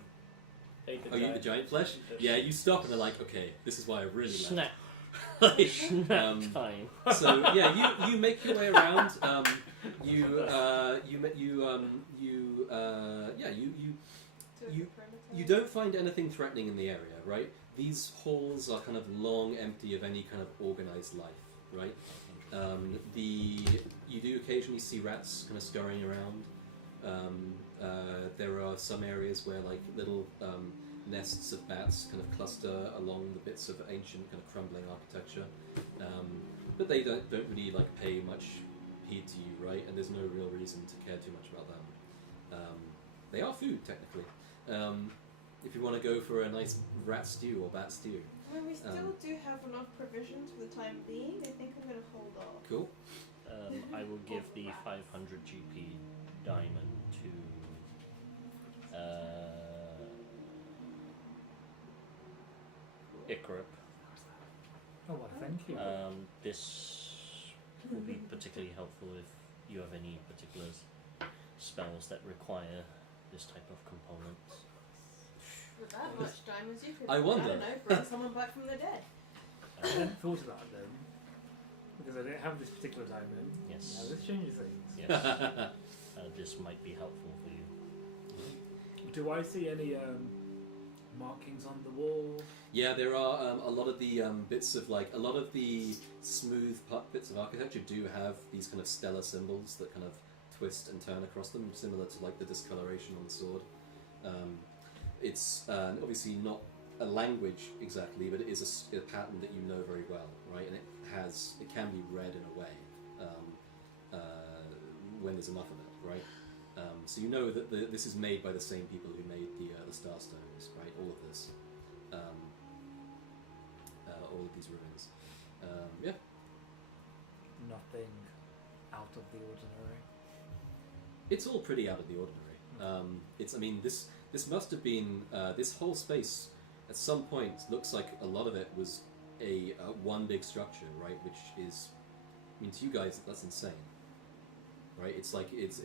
Oh, you eat the giant flesh? Yes. Yeah, you stop and they're like, okay, this is why I really like Snack. it. Snack time. So yeah, you make your way around. You don't find anything threatening in the area, right? These halls are kind of long, empty of any kind of organized life, right? You do occasionally see rats kind of scurrying around. There are some areas where like little nests of bats kind of cluster along the bits of ancient kind of crumbling architecture, but they don't really like pay much heed to you, right? And there's no real reason to care too much about them. They are food technically. If you want to go for a nice rat stew or bat stew, I mean, we still do have enough provisions for the time being. I think I'm going to hold off. cool. I will give the 500 GP diamond to Icarip. Oh, well, thank you. This will be particularly helpful if you have any particular spells that require this type of components. With that much diamonds, you could, I wonder. don't know, bring someone back from the dead. I hadn't thought of that then, because I don't have this particular diamond. Yes. Now this changes things. Yes. This might be helpful for you. Do I see any markings on the wall? Yeah, there are a lot of the bits of a lot of the smooth bits of architecture do have these kind of stellar symbols that kind of twist and turn across them, similar to like the discoloration on the sword. It's obviously not a language exactly, but it is a pattern that you know very well, right? And it can be read in a way when there's enough of it, right? So you know that this is made by the same people who made the Starstones, right? All of this, all of these ruins. Yeah. Nothing out of the ordinary. It's all pretty out of the ordinary. I mean, this must have been this whole space at some point looks like a lot of it was a one big structure, right? Which is, I mean, to you guys that's insane, right? It's like it's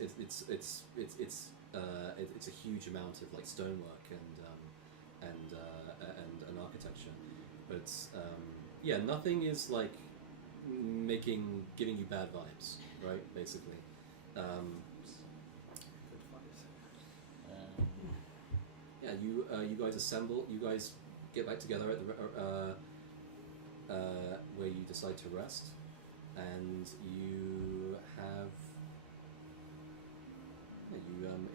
a huge amount of like stonework and architecture, but yeah, nothing is like giving you bad vibes, right? Basically. Yeah, you guys assemble. You guys get back together at the where you decide to rest, and you have.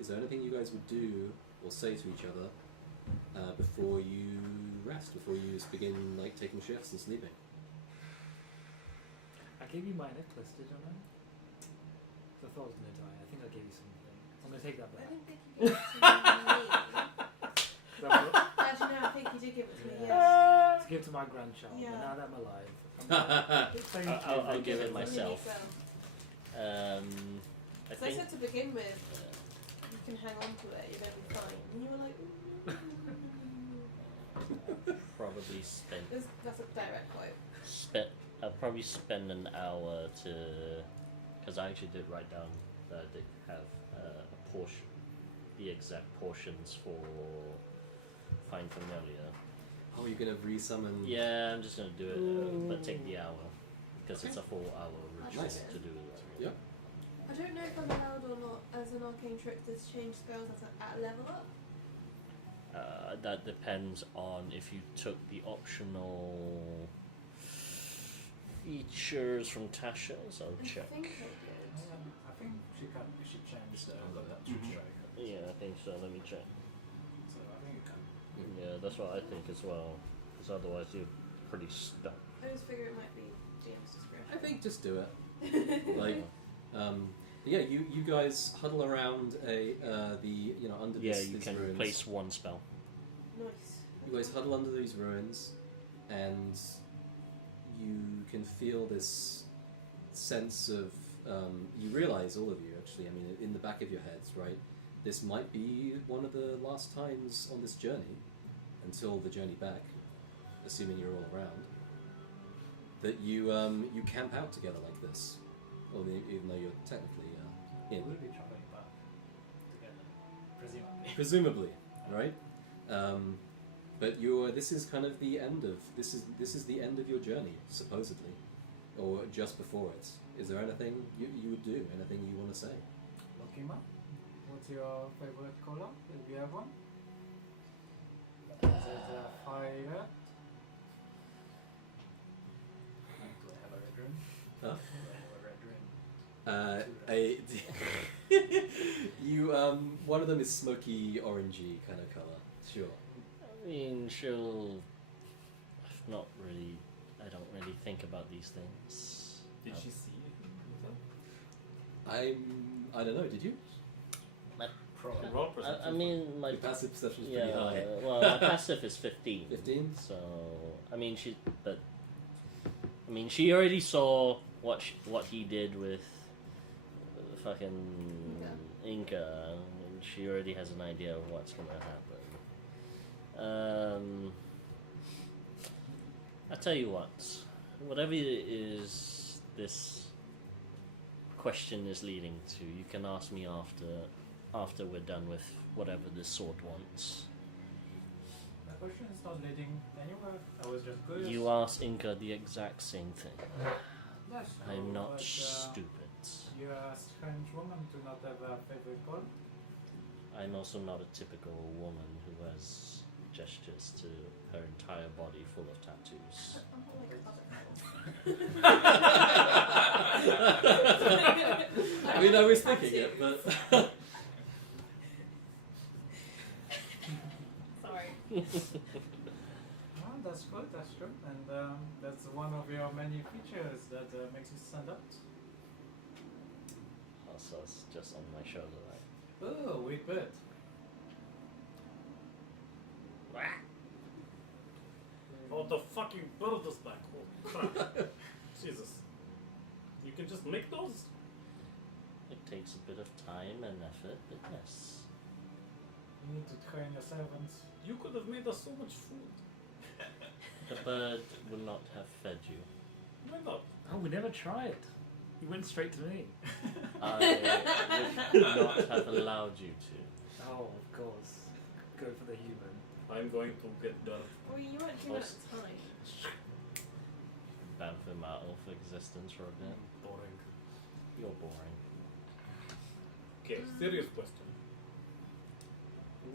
Is there anything you guys would do or say to each other before you rest? Before you just begin like taking shifts and sleeping? I gave you my necklace, did I not? So I thought I was going to die. I think I gave you something. I'm going to take that I back. didn't think you gave it to me. Actually, no, I think you did give it to me, yes. To give to my grandchild, Yeah. but now that I'm alive. Thank you. I'll give it You myself. need so. I So I think said to begin with, you can hang on to it, you're going to be fine. And you were like, probably spend That's a direct quote. I'll probably spend an hour to, because I actually did write down that I did have a portion, the exact portions for Find Familiar. Oh, you're gonna re-summon. Yeah, I'm just gonna do it, but take the hour because it's a full hour ritual Nice. to do it. Yep. I don't know if I'm allowed or not as an arcane trick to change spells at level up. That depends on if you took the optional features from Tasha's. I'll I check. think I did. I think she changed that to strike. Yeah, I think so. Let me check. So I think you can. Yeah, that's what I think as well. Because otherwise you're pretty stuck. I just figure it might be GM's discretion. I think just do it. Like, yeah, you guys huddle around under Yeah, this, you these can ruins. place one spell. Nice. You guys huddle under these ruins, and you can feel this sense of. You realize, all of you, actually. I mean, in the back of your heads, right? This might be one of the last times on this journey, until the journey back, assuming you're all around. That you camp out together like this, even though you're technically in. We'll be traveling back together, presumably. Presumably, right? But this is kind of the end of this is the end of your journey, supposedly, or just before it. Is there anything you would do? Anything you want to say? Lokima, what's your favorite color? Do you have one? Is it fire? Do I have a red room? Huh? Do I have a red room? You one of them is smoky orangey kind of color. Sure. I mean, not really. I don't really think about these things. Did she see it? I don't know. Did you? Probably. Roll perception. I mean, my Your passive perception is yeah. pretty high. Well, my passive is 15. 15. So I mean, she already saw what he did with fucking Inca, and she already has an idea of what's gonna happen. I tell you what, whatever it is this question is leading to, you can ask me after we're done with whatever this sword wants. My question is not leading anywhere. I was just curious. You asked Inca the exact same thing. That's I'm cool, not but, stupid. You're a strange woman to not have a favorite color. I'm also not a typical woman who has gestures to her entire body full of tattoos. I'm not like other I mean, I was thinking it, but Sorry. Oh, that's good, that's true. And that's one of your many features that makes you stand out. Also, it's just on my shoulder, right? Oh, we bet. Oh, the fucking bird is back. Oh, crap. Jesus. You can just make those? It takes a bit of time and effort, but yes. You need to train your servants. You could have made us so much food. The bird will not have fed you. Why not? Oh, we never tried. He went straight to me. I would not have allowed you to. Oh, of course. Go for the human. I'm going to get done. Well, you weren't given it time. Bamf him out of existence for a bit. Boring. You're boring. Okay, serious question.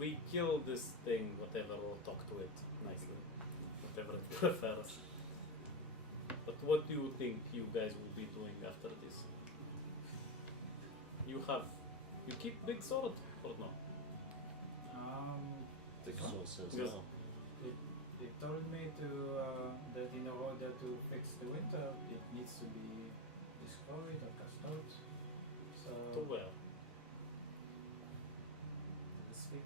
We kill this thing, whatever, or talk to it nicely. Whatever it prefers. But what do you think you guys will be doing after this? You keep big sword or no? Big Huh? Soul says Yes. no. It told me to that in order to fix the winter, it needs to be destroyed or cast out. So To where? let's speak.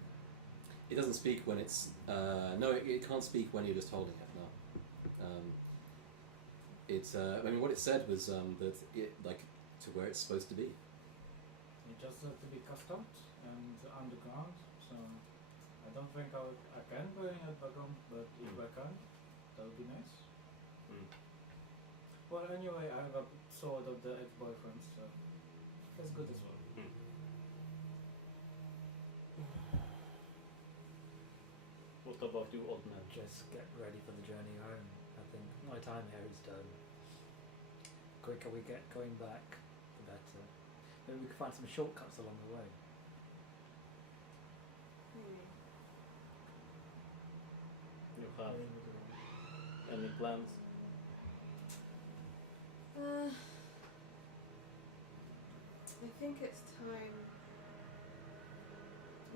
it doesn't speak when it's. No, it can't speak when you're just holding it. No. It's. I mean, what it said was that it like to where it's supposed to be. It just have to be cast out and underground. So I don't think I can bring it back home, but if I can, that would be nice. Mm. Well, anyway, I have a sword of the ex-boyfriend, so that's good as well. What about you, old man? Just get ready for the journey home. I think my time here is done. The quicker we get going back, the better. Maybe we can find some shortcuts along the way. You have any plans? I think it's time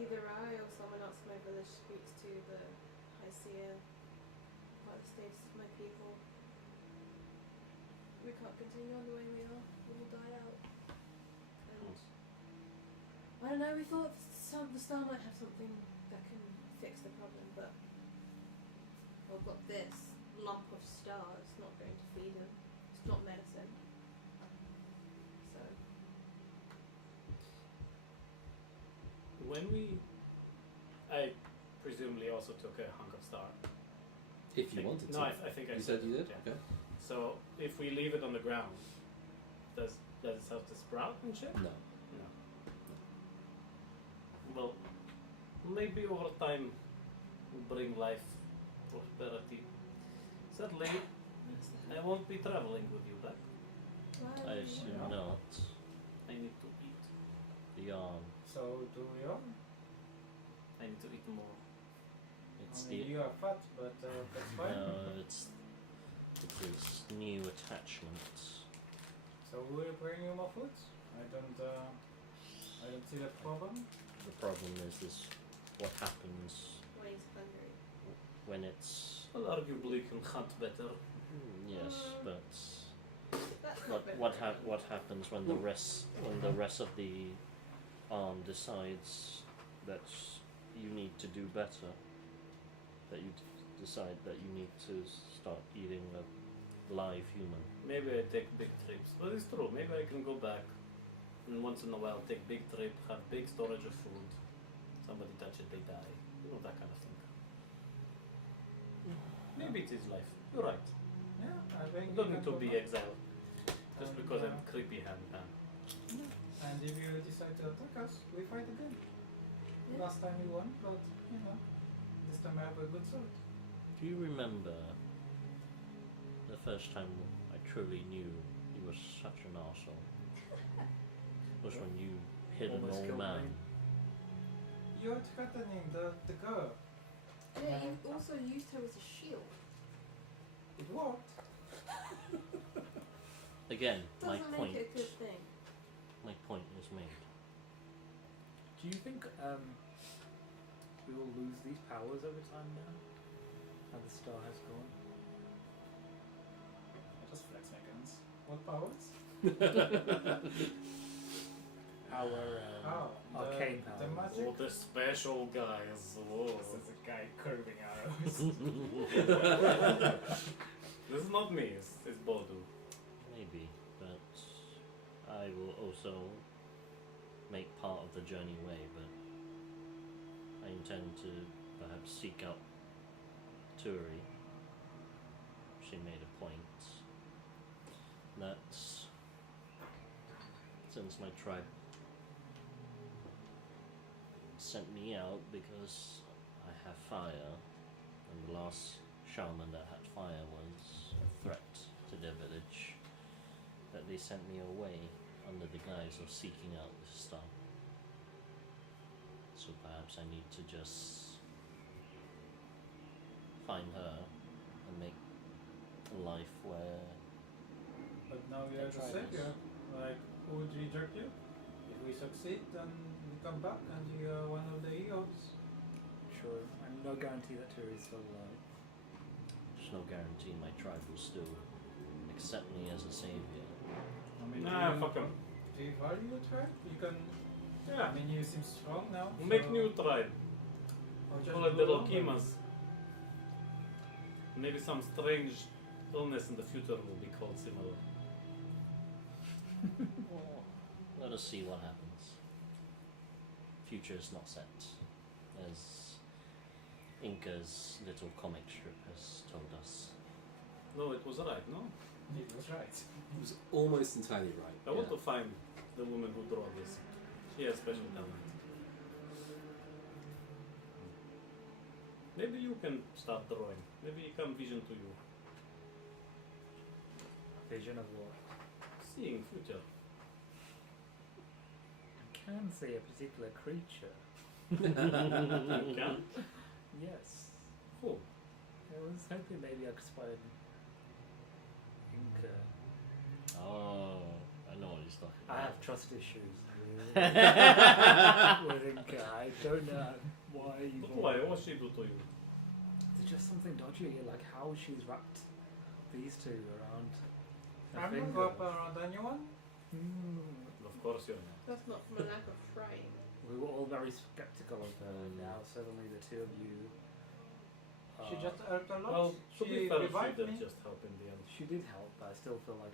either I or someone else in my village speaks to the High Seer about the status of my people. We can't continue on the way we are. We will die out. And I don't know, we thought the star might have something that can fix the problem, but we've got this lump of star. It's not going to feed him. It's not medicine. So When I presumably also took a hunk of star. If you wanted to. No, I think I You said you did. Yeah. Okay. So if we leave it on the ground, does it have to sprout and shit? No. No. Well, maybe over time will bring life, prosperity. Sadly, I won't be traveling with you back. I assume not. I need to eat. Beyond. So do we all? I need to eat more. It's I mean, the you are fat, but that's fine. no, it's this new attachment. So we'll bring you more food. I don't see the problem. The problem is what happens when he's hungry. when it's Well, arguably can hunt better. yes, but That's not been what happens when the rest of the arm decides that you need to do better, that you decide that you need to start eating a live human. Maybe I take big trips. But it's true. Maybe I can go back and once in a while take big trip, have big storage of food. Somebody touch it, they die. You know, that kind of thing. Maybe it is life. You're right. Yeah, I think You don't you need can to go be back. exiled just And, because I'm uh, creepy hand. And if you decide to attack us, we fight again. Yeah. Last time you won, but this time I have a good sword. Do you remember the first time I truly knew you were such an arsehole? Was when you hit an Almost old killed man. me. You're threatening the girl. Yeah, you also used her as a shield. It worked. Again, my Doesn't point. make it a good thing. My point is made. Do you think we will lose these powers over time now? How the star has gone? I just flex my guns. What powers? Our arcane the powers. magic. Oh, the special guys. Whoa. This is a guy curving arrows. This is not me, it's Bodu. Maybe, but I will also make part of the journey away, but I intend to perhaps seek out Turi. She made a point that since my tribe sent me out because I have fire, and the last shaman that had fire was a threat to their village, that they sent me away under the guise of seeking out the star. So perhaps I need to just find her and make a life where But now we are the Try this. savior. Like, who would reject you? If we succeed, then we come back and you are one of the heroes. Sure. And no guarantee that Turi is still alive. there's no guarantee my tribe will still accept me as a savior. I mean, Nah, do you, fuck 'em. do you value your tribe? You can. Yeah. I mean, you seem strong now. Make so- new tribe. or just Call it go the longer. Lokimas. Maybe some strange illness in the future will be called similar. Let us see what happens. Future is not set, as Inca's little comic strip has told us. No, it was right, no? It was right. He was almost entirely right. I want Yeah. to find the woman who drew this. She has special talent. Maybe you can start drawing. Maybe it come vision to you. Vision of what? Seeing future. I can see a particular creature. You can? Yes. Who? I was hoping maybe I could spy Inca. Oh, I know what he's talking I about. have trust issues with Inca. I don't know why you. But why? What she do to you? There's just something dodgy, like how she's wrapped these two around her I'm not finger. go up around anyone. Of course you're not. That's not from a lack of trying. We were all very skeptical of her. Now suddenly the two of you. She just helped a lot. Well, to she be fair, she revived did me. just help in the end. She did help, but I still feel like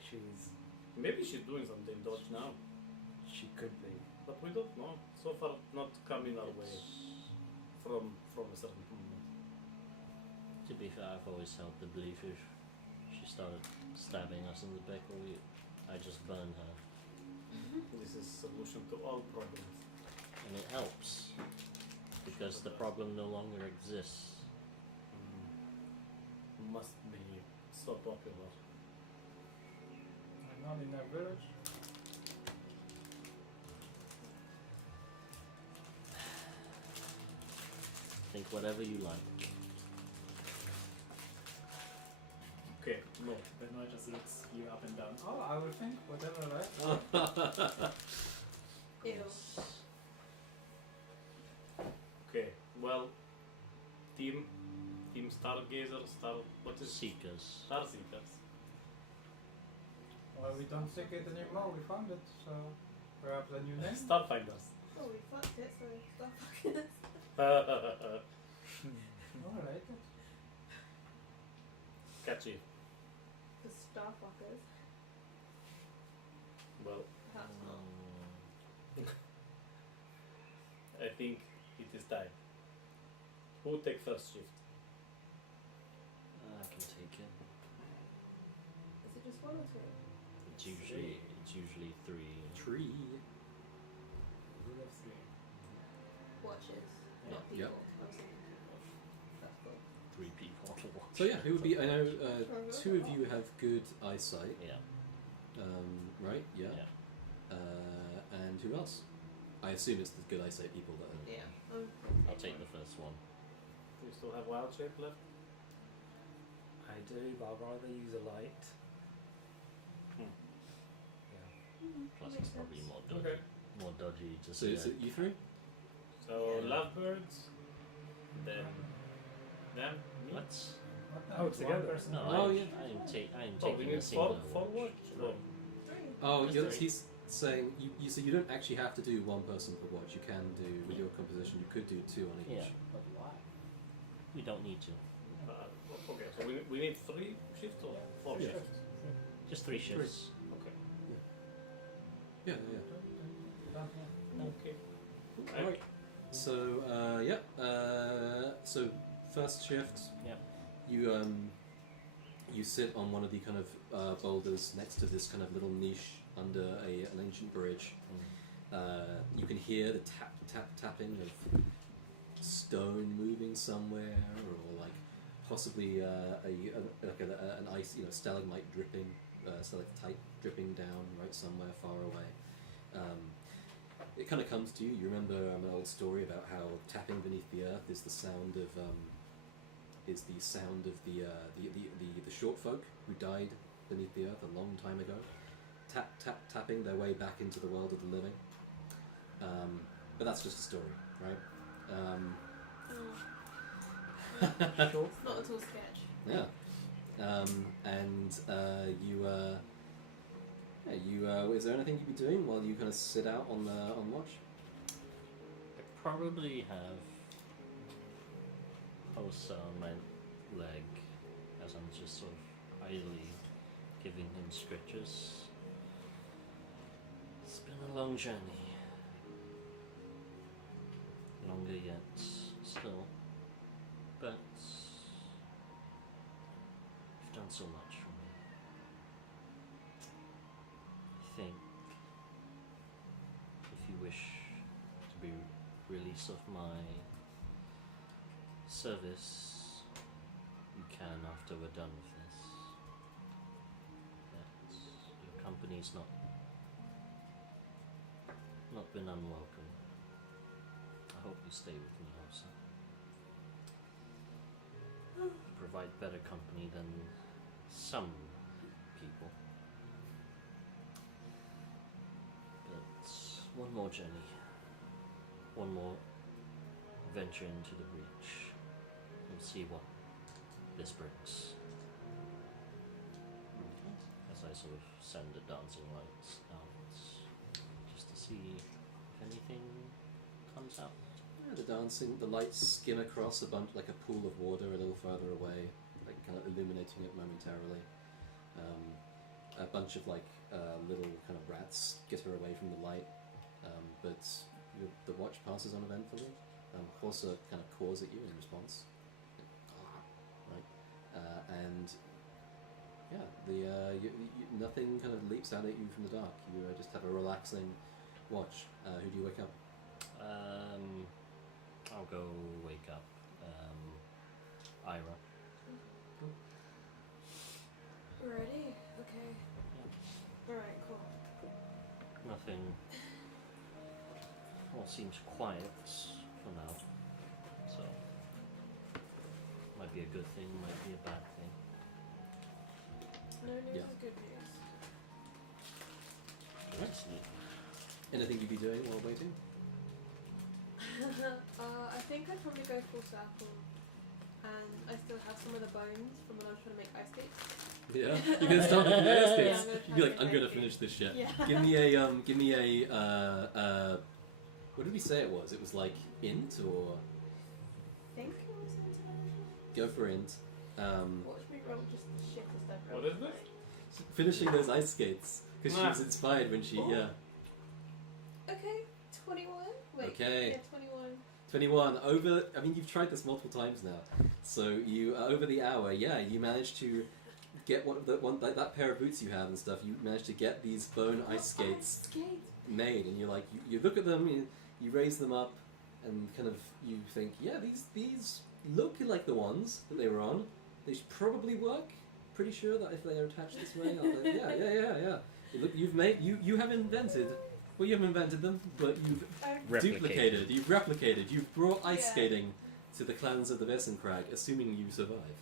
Maybe she's doing something dodge now. she could be. But we don't know. So far, not coming our way It's- from a certain moment. To be fair, I've always held the belief if she started stabbing us in the back, I just burn her. This is solution to all problems. And it helps, because the problem no longer exists. Must be so popular. I'm not in a village. Think whatever you like. Okay, no. Benoit just looks you up and down. Oh, I will think whatever I like. Ew. Yes. Okay, well, team Stargazer, what is Seekers. Starseekers. Well, we don't seek it anymore. We found it, so perhaps a new name. Starfinders. Oh, we fucked it, so stop fucking us. Oh, I like it. Catchy. The walkers. Well, Perhaps not. I think it is time. Who will take first shift? I can take it. Is it just one or two? It's usually 3. Tree. Rule of 3. Watches, Yeah. not people. Yep. I was thinking people. That's cool. 3 people to watch. So yeah, who would be? I know two of you have good eyesight, Yeah. right? Yeah. Yeah. And who else? I assume it's the good eyesight people that are. Yeah. I'll take the first one. Do you still have wild shape left? I do, but I'd rather use a light. Hmm. Yeah. Plus, Makes it's probably sense. more dodgy. Okay. More dodgy. Just So is it you three? So Yeah. lovebirds, then them. me? Let's. Oh, together. Person No, Oh, I'm, yeah. I'm Oh, taking we the need single four watch. watch. Three. Oh, Just you're, three. he's saying so you don't actually have to do one person per watch. You can do with your composition. You could do 2 on each. Yeah. But why? We don't need to. Okay, so we need 3 shifts or 4 Yeah. shifts? Just 3 shifts. Okay. Yeah. Okay. Alright. So so first shift. Yep. You sit on one of the kind of boulders next to this kind of little niche under an ancient bridge. You can hear the tapping of stone moving somewhere, or like possibly an ice, stalagmite dripping, stalactite dripping down right somewhere far away. It kind of comes to you. You remember an old story about how tapping beneath the earth is the sound of the short folk who died beneath the earth a long time ago, tapping their way back into the world of the living. But that's just a story, right? It's not at all sketch. Yeah. Is there anything you'd be doing while you kind of sit out on watch? I probably have Hosa on my leg as I'm just sort of idly giving him stretches. It's been a long journey. Longer yet, still. But you've done so much for me. I think if you wish to be released of my service, you can after we're done with this. That your company's not been unwelcome. I hope you stay with me, Hosa. Provide better company than some people. But one more journey. One more venture into the breach. We'll see what this brings. As I sort of send the dancing lights out, just to see if anything comes out. Yeah, the lights skim across a bunch, like a pool of water a little further away, like kind of illuminating it momentarily. A bunch of little kind of rats skitter away from the light, but the watch passes uneventfully. Horsa kind of caws at you in response, right? And yeah, nothing kind of leaps out at you from the dark. You just have a relaxing watch. Who do you wake up? I'll go wake up Ira. Ready? Okay. Alright, cool. Nothing. All seems quiet for now. So might be a good thing, might be a bad thing. No news Yeah. is good news. Right. Anything you'd be doing while waiting? I think I'd probably go full circle. And I still have some of the bones from when I was trying to make ice skates. Yeah, you're gonna start with the ice skates. Yeah, I'm gonna You'd be try like, to I'm make gonna it. finish this shit. Yeah. Give me a. What did we say it was? It was like int or I think it was intelligence. go for int. Watch me roll just the shittest I've What rolled. is this? finishing those ice skates because she was inspired when she Okay, 21. Wait. Okay. Yeah, 21. 21 over. I mean, you've tried this multiple times now. So you over the hour, you managed to get that pair of boots you have and stuff. You managed to get these bone ice skates made, and you're like, you look at them, you raise them up, and kind of you think, yeah, these look like the ones that they were on. They should probably work. Pretty sure that if they are attached this way, yeah. You have invented. Well, you haven't invented them, but you've duplicated. You've replicated. You've brought ice skating to the clans of the Vesencrag, assuming you survive.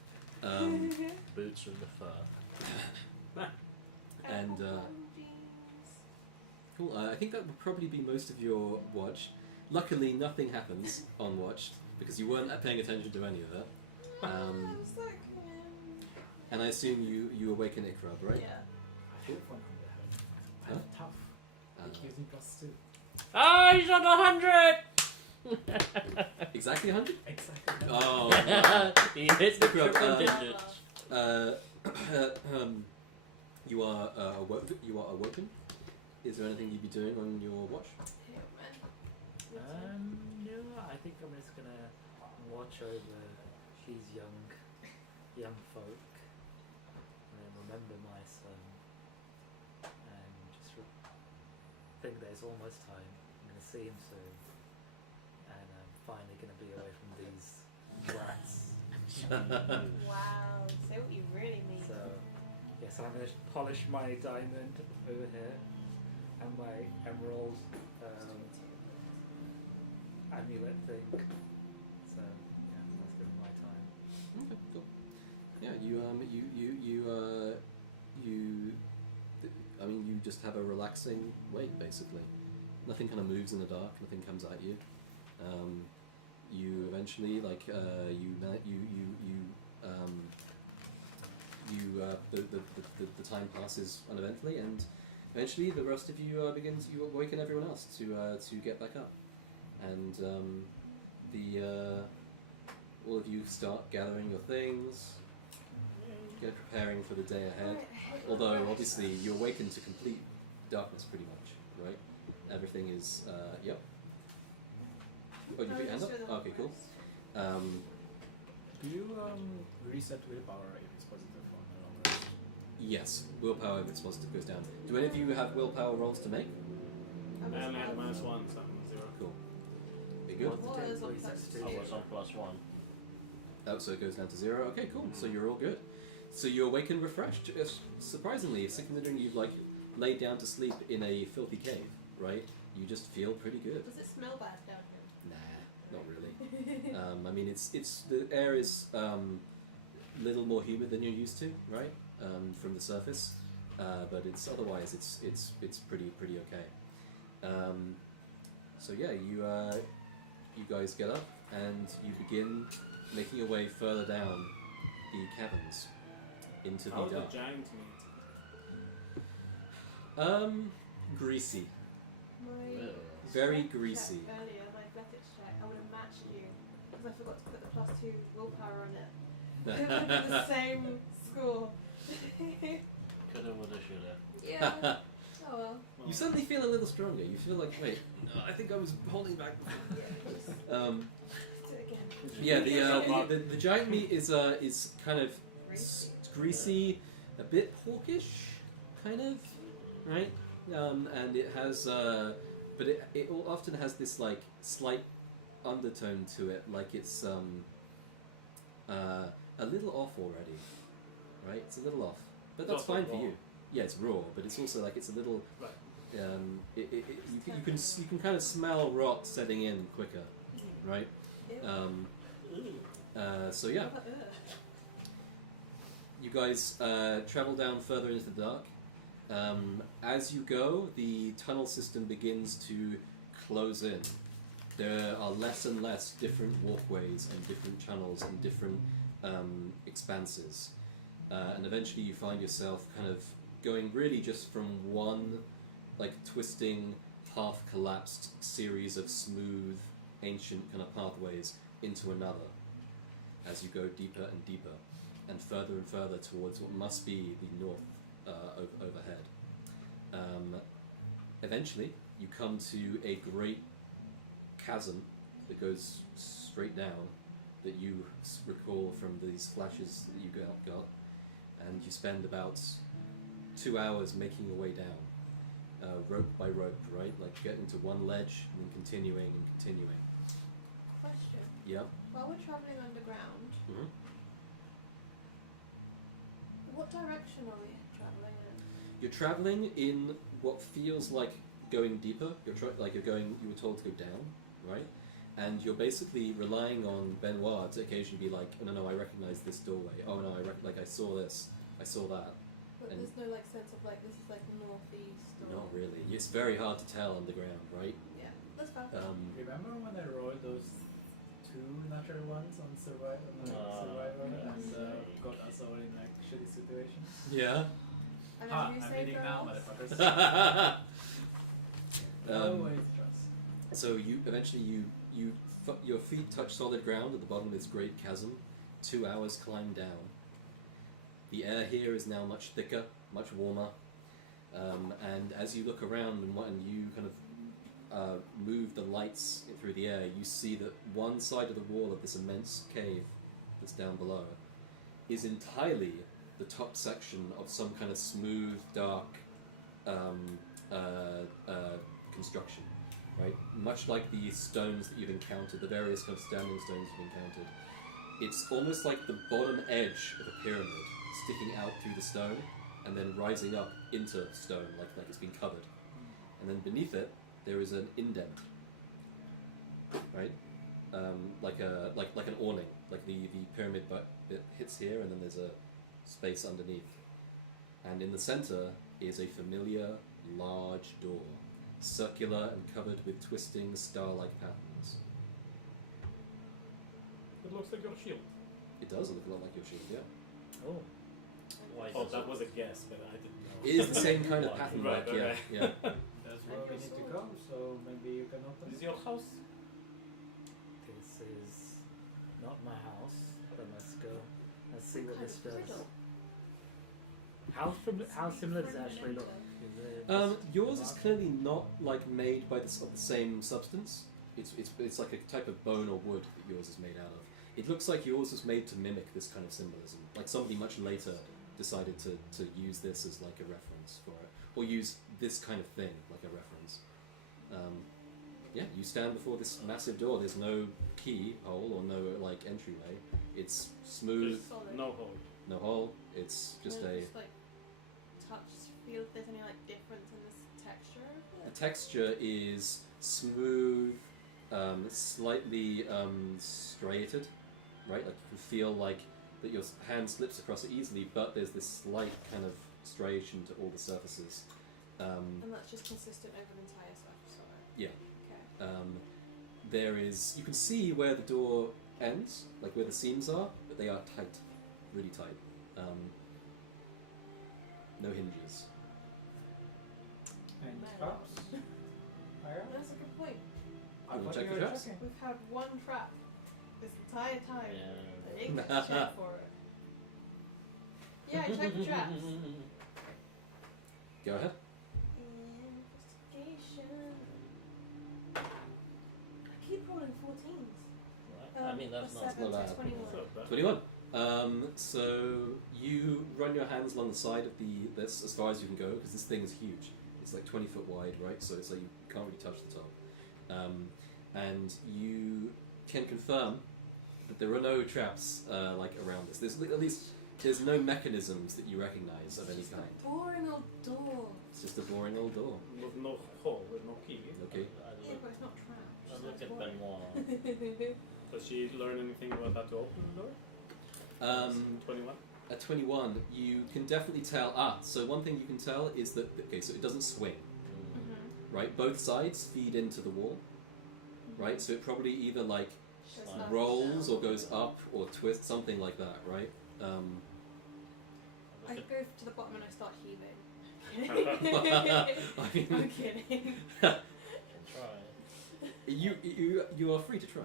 Boots with the fur. And cool. I think that would probably be most of your watch. Luckily, nothing happens on watch because you weren't paying attention to any of it. And I assume you awaken Ikrab, right? Yeah. I have 100. I have tough. It gives me +2. Ah, he's on 100! Exactly 100? Exactly. Oh. He hits the triple Ikrab, digits. You are awoken. Is there anything you'd be doing on your watch? No, I think I'm just gonna watch over these young folk and then remember my son and just think that it's almost time. I'm gonna see him soon, and I'm finally gonna be away from these rats. Wow, say what you really mean. So, yes, I'm gonna polish my diamond over here and my emerald amulet thing. So yeah, that's gonna be my time. Okay, cool. Yeah, you just have a relaxing wait, basically. Nothing kind of moves in the dark. Nothing comes at you. You eventually, the time passes uneventfully, and eventually the rest of you you awaken everyone else to get back up, and all of you start gathering your things, preparing for the day ahead. Although obviously you awaken to complete darkness, pretty much, right? Everything is yep. Oh, you put your hand up? Okay, cool. Do you reset willpower if it's positive or no longer? Yes, willpower if it's positive goes down. Do any of you have willpower rolls to make? I only had -1, so I'm 0. Cool. Be good. What is on Resets I +2? was on +1. Oh, so it goes down to 0. Okay, cool. So you're all good. So you awaken refreshed. Surprisingly, considering you've laid down to sleep in a filthy cave, right? You just feel pretty good. Does it smell bad down here? Nah, not really. I mean, it's the air is little more humid than you're used to, right? From the surface, but it's otherwise it's pretty okay. So yeah, you guys get up and you begin making your way further down the caverns into the How's the dark. giant meat? Greasy, My very strength greasy. check earlier, my athletics check, I would have matched you because I forgot to put the +2 willpower on it. It would have been the same score. Coulda, woulda, shoulda. Yeah. Oh well. You suddenly feel a little stronger. You feel like, wait, I think I was holding back. Yeah, just do it again. Yeah, the giant meat is kind of greasy, a bit porkish, kind of, right? And it has, but it often has this slight undertone to it, like it's a little off already, right? It's a little off, but that's It's also fine for raw. you. Yeah, it's raw, but it's also it's a little. Right. You can kind of smell rot setting in quicker, right? So yeah, you guys travel down further into the dark. As you go, the tunnel system begins to close in. There are less and less different walkways and different channels and different expanses, and eventually you find yourself kind of going really just from one twisting, half-collapsed series of smooth, ancient kind of pathways into another as you go deeper and deeper and further towards what must be the north overhead. Eventually, you come to a great chasm that goes straight down that you recall from these flashes that you got, and you spend about 2 hours making your way down, rope by rope, right? Like getting to one ledge and then continuing and continuing. Question. Yep. While we're travelling underground, Mm-hmm. what direction are we travelling in? You're traveling in what feels like going deeper. You were told to go down, right? And you're basically relying on Benoit to occasionally be like, oh, no, I recognize this doorway. Oh no, I saw this. I saw that. But And- there's no like sense of like this is like northeast or Not really. It's very hard to tell underground, right? yeah, that's fine. Remember when I rolled those 2 natural ones on Survivor and okay. got us all in like shitty situations? Yeah. And Ha! then you I'm say reading now, girls? motherfuckers. Always trust. So you eventually your feet touch solid ground at the bottom of this great chasm. 2 hours climb down. The air here is now much thicker, much warmer, and as you look around and you kind of move the lights through the air, you see that one side of the wall of this immense cave that's down below is entirely the top section of some kind of smooth, dark construction, right? Much like the stones that you've encountered, the various kind of standing stones you've encountered. It's almost like the bottom edge of a pyramid sticking out through the stone and then rising up into stone, like it's been covered. And then beneath it, there is an indent, right? Like an awning, like the pyramid, but it hits here, and then there's a space underneath. And in the center is a familiar, large door, circular and covered with twisting star-like patterns. It looks like your shield. It does look a lot like your shield, yeah. Oh. Why Oh, is that it- was a guess, but I didn't know. It is the same kind of pattern Right, work, yeah, okay. yeah. That's where we need to go, so maybe you can open Is your house? This is not my house, but let's go. Let's see what Kind this of does. riddle. How similar does it actually look? Is it Yours is just clearly not like made by of the same substance. It's like a type of bone or wood that yours is made out of. It looks like yours was made to mimic this kind of symbolism. Like somebody much later decided to use this as like a reference for it, or use this kind of thing like a reference. Yeah, you stand before this massive door. There's no keyhole or no like entryway. It's smooth, There's Solid. no hole. no hole. It's just And then a. just like touch, feel if there's any like difference in this texture. of The it. texture is smooth, slightly striated, right? Like you can feel like that your hand slips across it easily, but there's this slight kind of striation to all the surfaces. And that's just consistent over the entire surface of it. Yeah. Okay. There is, you can see where the door ends, like where the seams are, but they are tight, really tight. No hinges. and Man. traps. Fire? That's a good point. I wanna thought check you the were traps? checking. We've had one trap this entire time. Yeah. I didn't get to check for it. Yeah, I checked the traps. Go ahead. Investigation. I keep rolling 14s. Right. I mean, that's not. 7 not to bad. 21. So bad. 21. So you run your hands along the side of this as far as you can go, because this thing is huge. It's like 20 foot wide, right? So it's like you can't really touch the top. And you can confirm that there are no traps like around this. There's no mechanisms that you recognize of any Just a kind. boring old door. It's just a boring old door. With no hole, with no key. Okay. Yeah, but it's not trapped. I It's look not at boring. Benoit. Does she learn anything about how to open the door? 21. At 21, you can definitely tell. So one thing you can tell is that so it doesn't swing, Mm-hmm. right? Both sides feed into the wall, right? So it probably either like Just Fine. not rolls down. or goes up or twists, something like that, right? I go to the bottom and I start heaving. I mean, I'm kidding. Can try. you are free to try.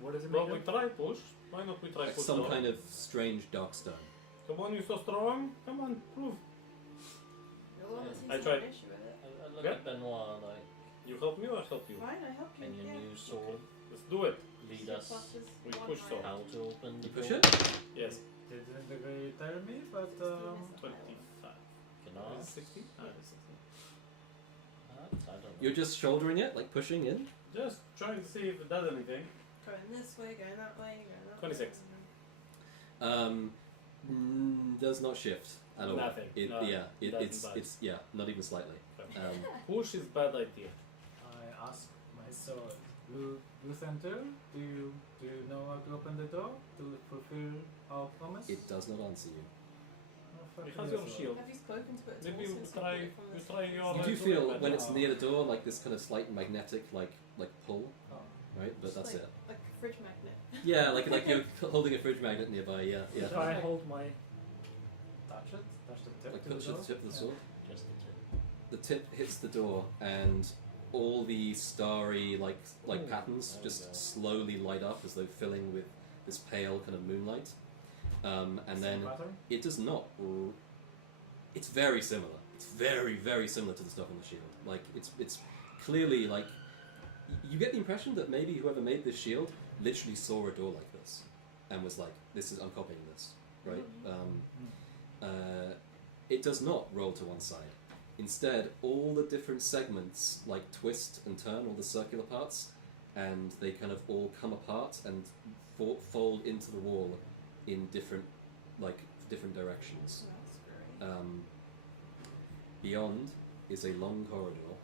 What does it Well, make we of? try push. Why not we try Like push some door? kind of strange dark stone. Come on, you're so strong. Come on, prove. No one seems I to have tried. an issue with it. I look Yeah. at Benoit like, You help me or I help you? Fine, I help you. can your yeah. new sword Let's do it. lead Your us pluses, We one push so. higher. how to open the You push door? it? Yes. Didn't they tell me, but 16 is the higher one. 25. Can Is I? it 16? Ah, it's 16. I don't know. You're just shouldering it, like pushing in? Just trying to see if it does anything. Going this way, going that way, going that 26. way. Does not shift at all. Nothing. It, No, yeah, doesn't it's budge. it's yeah, not even slightly. Push is bad idea. I asked my sword, Lucenter, do you know how to open the door to fulfill our promise? It does not answer you. Oh, fuck It has you, your sword. shield. Have you spoken to it? at Maybe all you since try. got it from You the try space? your. You do right feel way, when but it's no. near the door like this kind of slight magnetic like pull, Oh. right? But Just that's like, it. Like a fridge magnet. Yeah, like you're holding a fridge magnet nearby. Yeah, yeah. If I hold my Touch it? Touch the tip Like to the touch door? the tip of the sword. Just the tip. The tip hits the door, and all the starry like Ooh, patterns there we just go. slowly light up as though filling with this pale kind of moonlight. And Same then pattern? it does not. It's very similar. It's very similar to the stuff on the shield. Like it's clearly like you get the impression that maybe whoever made this shield literally saw a door like this and was like, I'm copying this, right? It does not roll to one side. Instead, all the different segments like twist and turn, all the circular parts, and they kind of all come apart and fold into the wall in different directions. That's great. Beyond is a long corridor.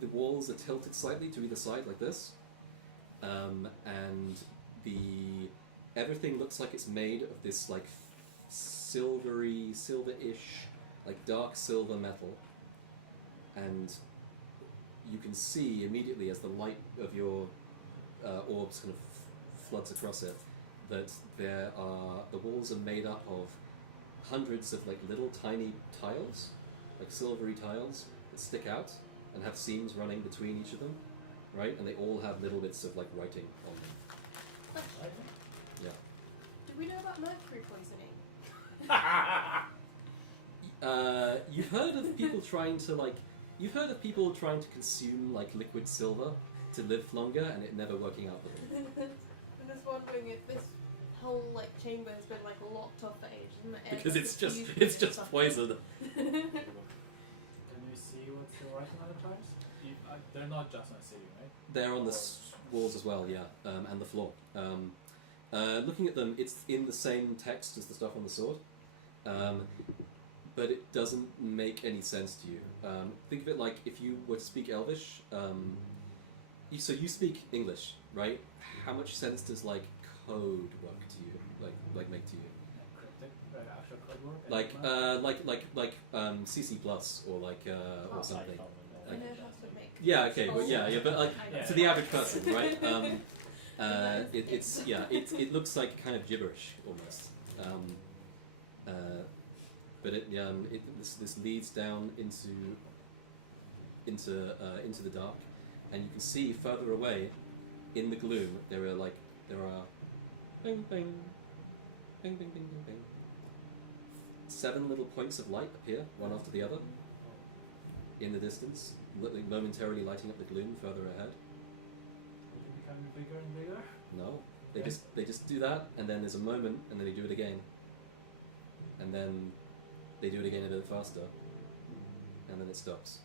The walls are tilted slightly to either side like this, and everything looks like it's made of this like silverish, like dark silver metal, and you can see immediately as the light of your orbs kind of floods across it that the walls are made up of hundreds of like little tiny tiles, like silvery tiles that stick out and have seams running between each of them, right? And they all have little bits of like writing on them. Yeah. Did we know about mercury poisoning? You've heard of people trying to consume like liquid silver to live longer, and it never working out for them. I'm just wondering if this whole like chamber has been like locked off for ages. And the air Because it's pressure just fusion and stuff. poison. Can you see what's the writing on the tiles? They're not just on the ceiling, right? They're on the walls as well, yeah, and the floor. Looking at them, it's in the same text as the stuff on the sword, but it doesn't make any sense to you. Think of it like if you were to speak Elvish. So you speak English, right? How much sense does like code work to you? Like make to you? Cryptic, actual code work. Like CC plus or like or something. I know how to make. Yeah, okay, but yeah, but like I know. to the average person, right? It looks like kind of gibberish almost. But this leads down into the dark, and you can see further away in the gloom there are bing bing bing bing bing bing bing 7 little points of light appear one after the other in the distance, momentarily lighting up the gloom further ahead. Is it becoming bigger and bigger? No, they Okay. just do that, and then there's a moment, and then they do it again, and then they do it again a bit faster, and then it stops.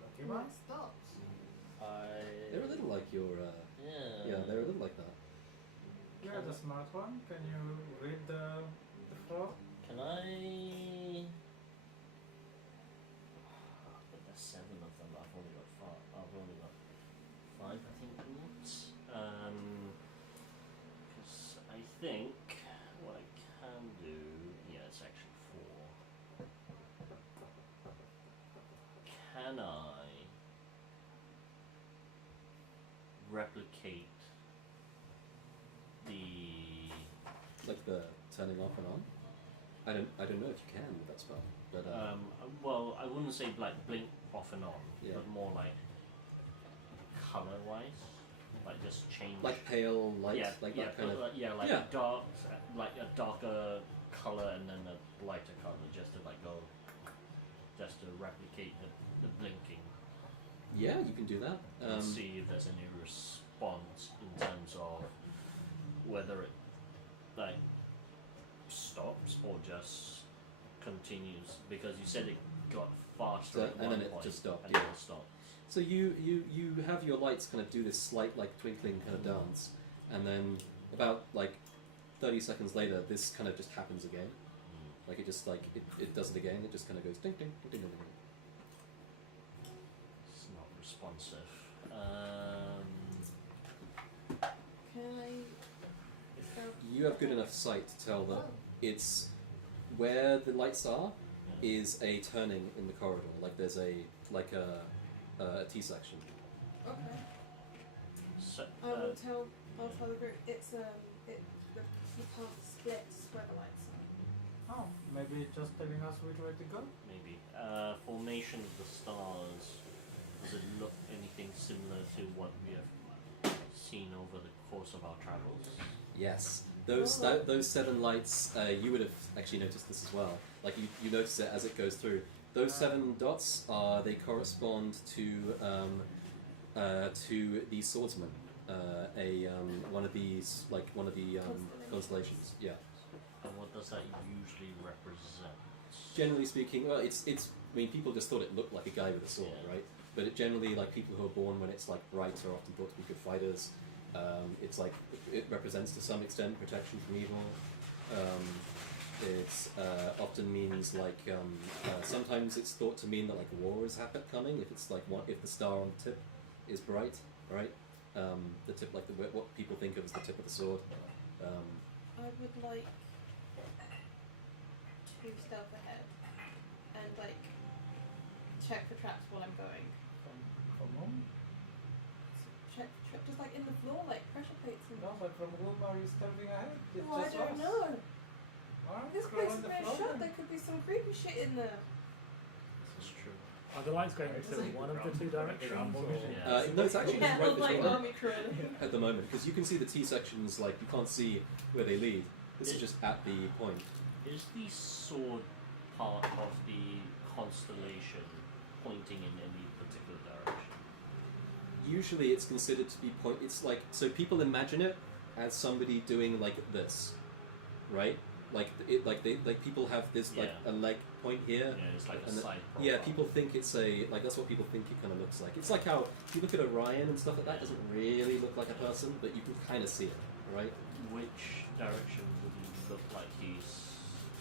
Lucky Well, one. it stops. They're a little like your yeah, they're a little like that. You're the smart one. Can you read the floor? Can I? But there's 7 of them. I've only got 5. I think notes. Because I think what I can do. Yeah, it's actually 4. Can I replicate Like the turning off and on. I don't know if you can with that spell, but well, I wouldn't say like blink off and on, Yeah. but more like color-wise. Like just change. Like pale light, yeah, like yeah, that kind of. like Yeah. like a darker color and then a lighter color, just to like go, just to replicate the blinking. Yeah, you can do that. And see if there's any response in terms of whether it like stops or just continues, because you said it got faster So- at and one then it point just stopped, and yeah. then it stopped. So you have your lights kind of do this slight like twinkling kind of dance, and then about like 30 seconds later, this kind of just happens again. Like it just like it does it again. It just kind of goes ding ding ding ding ding. Ding. It's not responsive. Can I? You have good enough sight to tell that Oh. it's where the lights are is a turning in the corridor. Like there's a like a T-section. Okay. So, I will tell. I'll tell the group. It's the path splits where the lights are. Oh, maybe it's just telling us which way to go? maybe formation of the stars. Does it look anything similar to what we have seen over the course of our travels? Yes, those Oh. those 7 lights. You would have actually noticed this as well. Like you notice it as it goes through. Those 7 dots they correspond to the swordsman. One of these one of the constellations. Yeah. And what does that usually represent? Generally speaking, well, it's. I mean, people just thought it looked like a guy with a sword, Yeah. right? But it generally, like people who are born when it's like bright are often thought to be good fighters. It's like it represents to some extent protection from evil. It often means like sometimes it's thought to mean that like war is coming if it's like if the star on the tip is bright, right? The tip like what people think of as the tip of the sword. I would like to stealth ahead and like check for traps while I'm going. From whom? Check just like in the floor, like pressure plates and. No, but from whom are you stepping ahead? It's Oh, I just don't us. know. Alright, This scroll place on is the very floor shut. then. There could be some creepy shit in there. This is true. Are the lights going It's into like one of the two directions? Or? Yeah. No, it's actually just Yeah, right like between them army crawling. at the moment because you can see the T sections. Like you can't see where they lead. This is It- just at the point. Is the sword part of the constellation pointing in any particular direction? Usually, it's considered to be point. It's like so people imagine it as somebody doing like this, right? Like people have this like Yeah. a leg point here. Yeah, it's like a And side profile. Yeah, people think it's a like that's what people think it kind of looks like. It's like how if you look at Orion and stuff like that, it doesn't really look like a person, but you can kind of see it, right? Which direction would he look like he's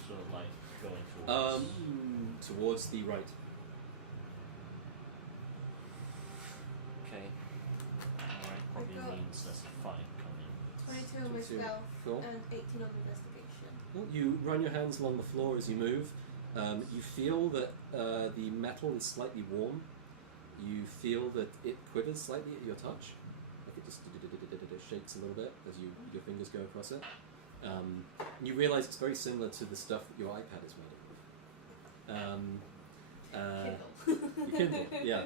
sort of like going towards? Towards the right. Okay. Alright, probably got- means there's a fight coming. 22 on my 22. stealth Cool. and 18 on investigation. Well, you run your hands along the floor as you move. You feel that the metal is slightly warm. You feel that it quivers slightly at your touch. Like it just shakes a little bit as your fingers go across it. And you realise it's very similar to the stuff that your iPad is made of. Kindle. Your Kindle, yeah.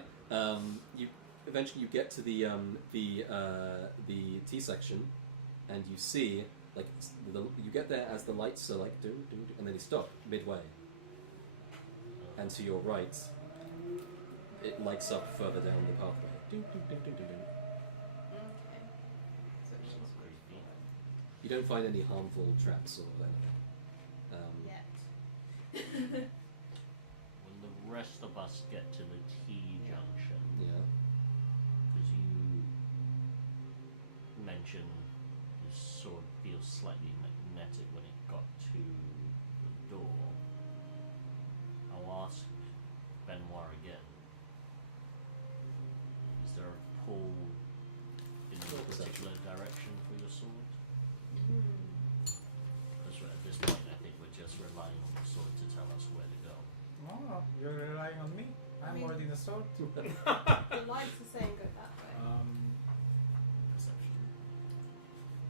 You eventually get to the T section, and you see like you get there as the lights are like ding, ding, ding, and then you stop midway. And to your right, it lights up further down the pathway. Ding, ding, ding, ding, ding, ding. Okay. So It's she's not creepy. You don't find any harmful traps or anything. yet. When the rest of us get to the T junction, Yeah. because you mentioned the sword feels slightly magnetic when it got to the door, I'll ask Benoit again. Is there a pull in a particular direction for your sword? Because at this point I think we're just relying on the sword to tell us where to go. Oh, you're relying on me. I'm mean- holding the sword. The lights are saying go that way. Perception.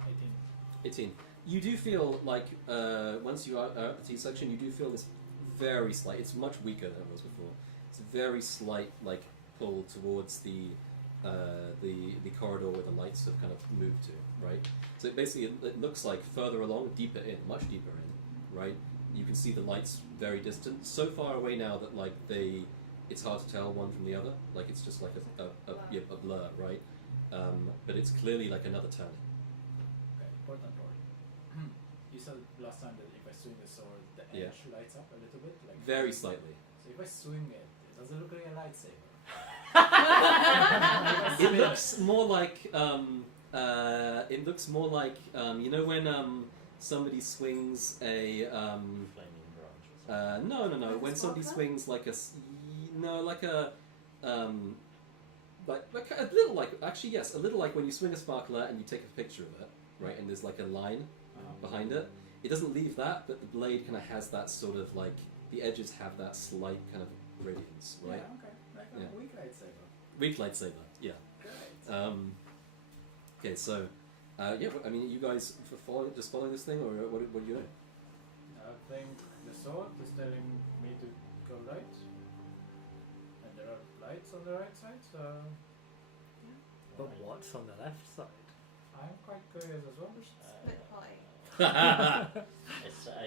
18. 18. You do feel like once you are at the T section, you do feel this very slight. It's much weaker than it was before. It's a very slight like pull towards the the corridor where the lights have kind of moved to, right? So it looks like further along, deeper in, much deeper in, right? You can see the lights very distant, so far away now that like it's hard to tell one from the other. Like it's just like a blur, right? But it's clearly like another turning. Okay, important part. You said last time that if I swing the sword, the edge lights up a little bit, like Very slightly. So if I swing it, does it look like a lightsaber? It looks more like you know when somebody swings a Flaming branch or something. no Like when a somebody sparkler? swings like a like a little like actually yes, a little like when you swing a sparkler and you take a picture of it, right, and there's like a line behind it. It doesn't leave that, but the blade kind of has that sort of like the edges have that slight kind of radiance, right? Yeah, okay. Like a Yeah. weak lightsaber. Weak lightsaber, yeah. Great. Okay, so I mean, you guys following this thing, or what are you doing? I think the sword is telling me to go right. And there are lights on the right side, so But what's on the left side? I'm quite curious as well. We should split pie. I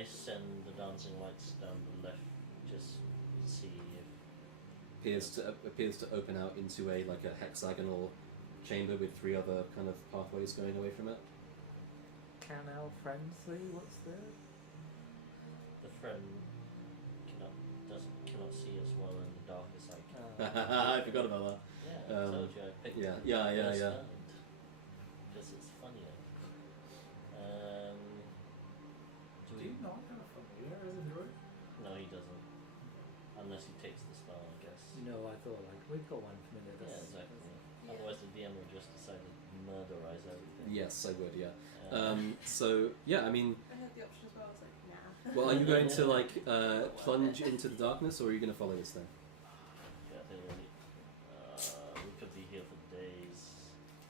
send the dancing lights down the left, just see if appears to open out into a like a hexagonal chamber with 3 other kind of pathways going away from it. Can our friends see what's there? the friend cannot see us well in the darkest I can. I forgot about that. Yeah, I told you I picked Yeah. Because it's funnier. Do you not have a familiar as a druid? No, he doesn't. Unless he takes the spell, I guess. No, I thought like we've got one familiar. Yeah, That's exactly. Yeah. Otherwise, the DM would just decide to murderize everything. Yes, I would. Yeah. Uh, So yeah, I mean, I had the option as well. I was like, nah. well, are you going to like plunge into the darkness, or are you going to follow this thing? yeah, I think we could be here for days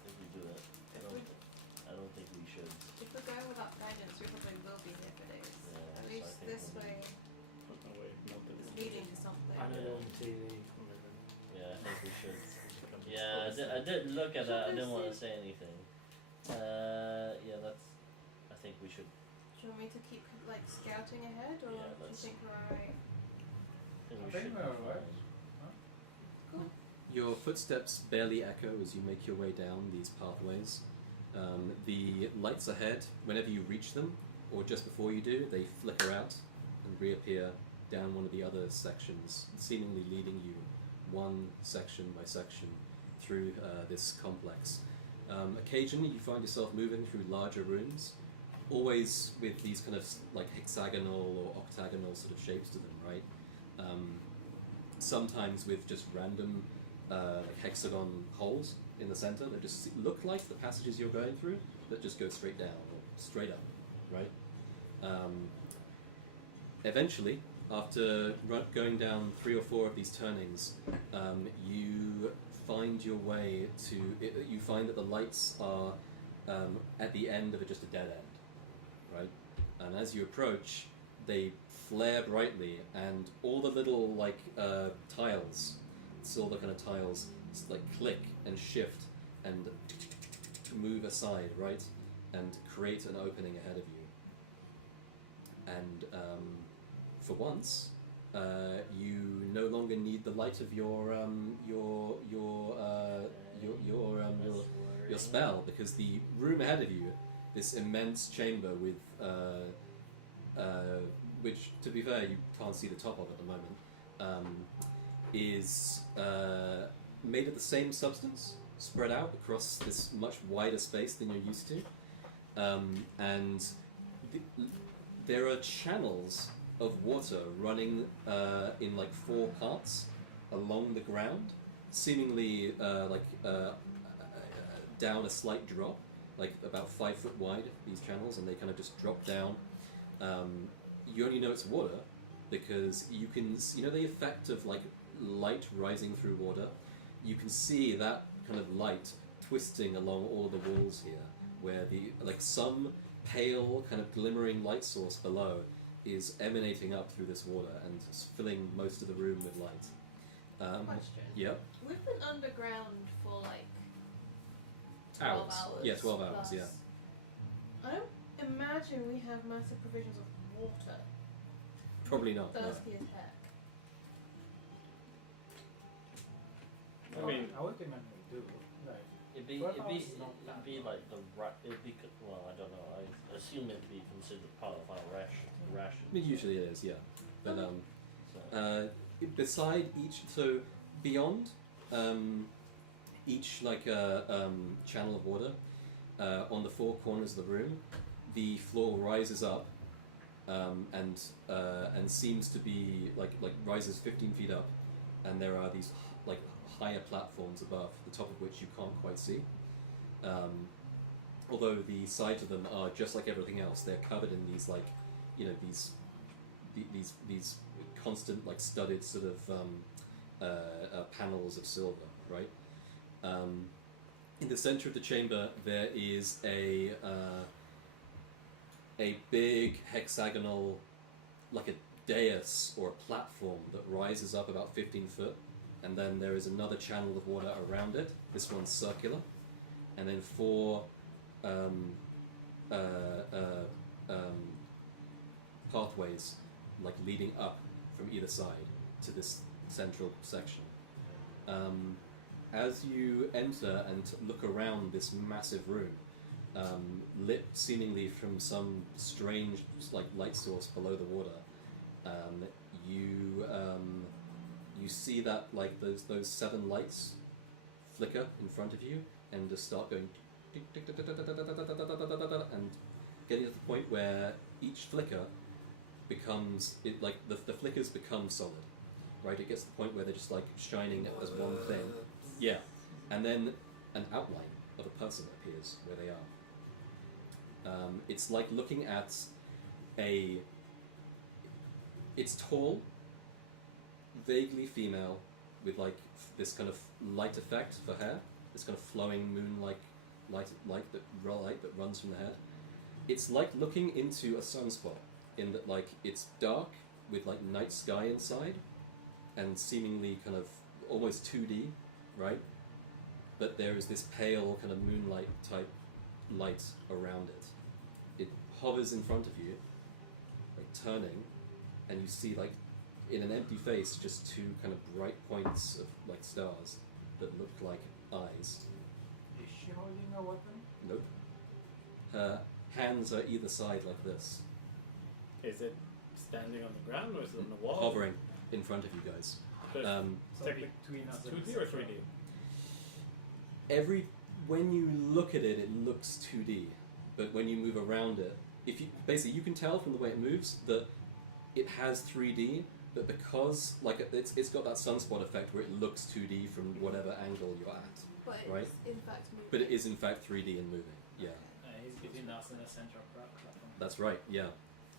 if we do it. I don't think we should. If we're going without guidance, we probably will be here for days. Yeah, At so least I think this we'll- way There's no way not to is do leading it. to something. I know on TV. Yeah, I think we should. Become Yeah, exposed. I did look at that. I Should didn't we want to see? say anything. Yeah, that's. I think we should. Do you want me to keep like scouting ahead, or Yeah, do you let's- think we're alright? I think we I think should. we're be alright. fine. Your footsteps barely echo as you make your way down these pathways. The lights ahead, whenever you reach them, or just before you do, they flicker out and reappear down one of the other sections, seemingly leading you one section by section through this complex. Occasionally you find yourself moving through larger rooms, always with these kind of like hexagonal or octagonal sort of shapes to them, right? Sometimes with just random like hexagon holes in the center that just look like the passages you're going through, that just go straight down or straight up, right? Eventually, after going down 3 or 4 of these turnings, you find your way to. You find that the lights are at the end of just a dead end, right? And as you approach, they flare brightly, and all the little like tiles, silver kind of tiles, like click and shift and move aside, right, and create an opening ahead of you. And for once, you no longer need the light of your spell, because the room ahead of you, this immense chamber with which, to be fair, you can't see the top of at the moment, is made of the same substance, spread out across this much wider space than you're used to, and there are channels of water running in like 4 parts along the ground, seemingly down a slight drop, like about 5 foot wide, these channels, and they kind of just drop down. You only know it's water because you can, you know, the effect of like light rising through water. You can see that kind of light twisting along all of the walls here, where the like some pale kind of glimmering light source below is emanating up through this water and filling most of the room with light. Question. Yep. We've been underground for like hours. Yeah, 12 hours, plus. yeah. I don't imagine we have massive provisions of water. Probably not. No. Thirsty as heck. I mean, I would imagine we do. Like, It'd be Well, it's not that like well, I don't know. I assume it'd be considered part of our ration. I mean, usually it is, yeah. But So, beside each, so beyond each like channel of water, on the four corners of the room, the floor rises up and seems to be like rises 15 feet up, and there are these like higher platforms above, the top of which you can't quite see. Although the sides of them are just like everything else, they're covered in these like, you know, these constant like studded sort of panels of silver, right? In the center of the chamber, there is a big hexagonal, like a dais or a platform that rises up about 15 foot, and then there is another channel of water around it. This one's circular, and then four pathways like leading up from either side to this central section. As you enter and look around this massive room, lit seemingly from some strange like light source below the water, you see that like those 7 lights flicker in front of you and just start going tick, tick, tick, tick, tick, tick, tick, tick, tick, tick, tick, tick, and getting to the point where each flicker becomes like the flickers become solid, right? It gets to the point where they're just like shining as one thing. Yeah, and then an outline of a person appears where they are. It's like looking at it's tall, vaguely female, with like this kind of light effect for hair, this kind of flowing moon-like light that runs from the head. It's like looking into a sunspot, in that like it's dark with like night sky inside, and seemingly kind of almost 2D, right? But there is this pale kind of moonlight type light around it. It hovers in front of you, like turning, and you see like in an empty face just 2 kind of bright points of like stars that look like eyes. is she holding a weapon? Nope. Her hands are either side like this, is it standing on the ground or is it on the wall? hovering in front of you guys. So So technically, between us and 2D or 3D? When you look at it, it looks 2D, but when you move around it, you can tell from the way it moves that it has 3D, but because like it's got that sunspot effect where it looks 2D from whatever angle you're at, But it's right? in fact moving. But it is in fact 3D and moving. Yeah, He's between us and the central platform. that's right. Yeah,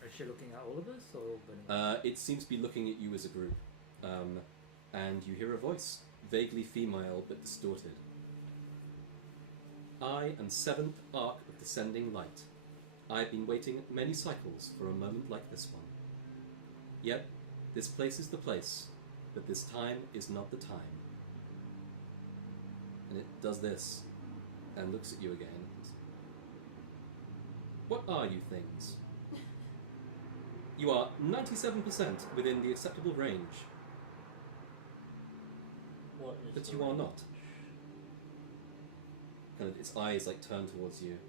Is she looking at all of us or Benny? it seems to be looking at you as a group, and you hear a voice, vaguely female but distorted. I am 7th arc of descending light. I have been waiting many cycles for a moment like this one. Yet, this place is the place, but this time is not the time. And it does this, and looks at you again. What are you things? You are 97% within the acceptable range, what is but the you are range? not. Kind of its eyes like turn towards you.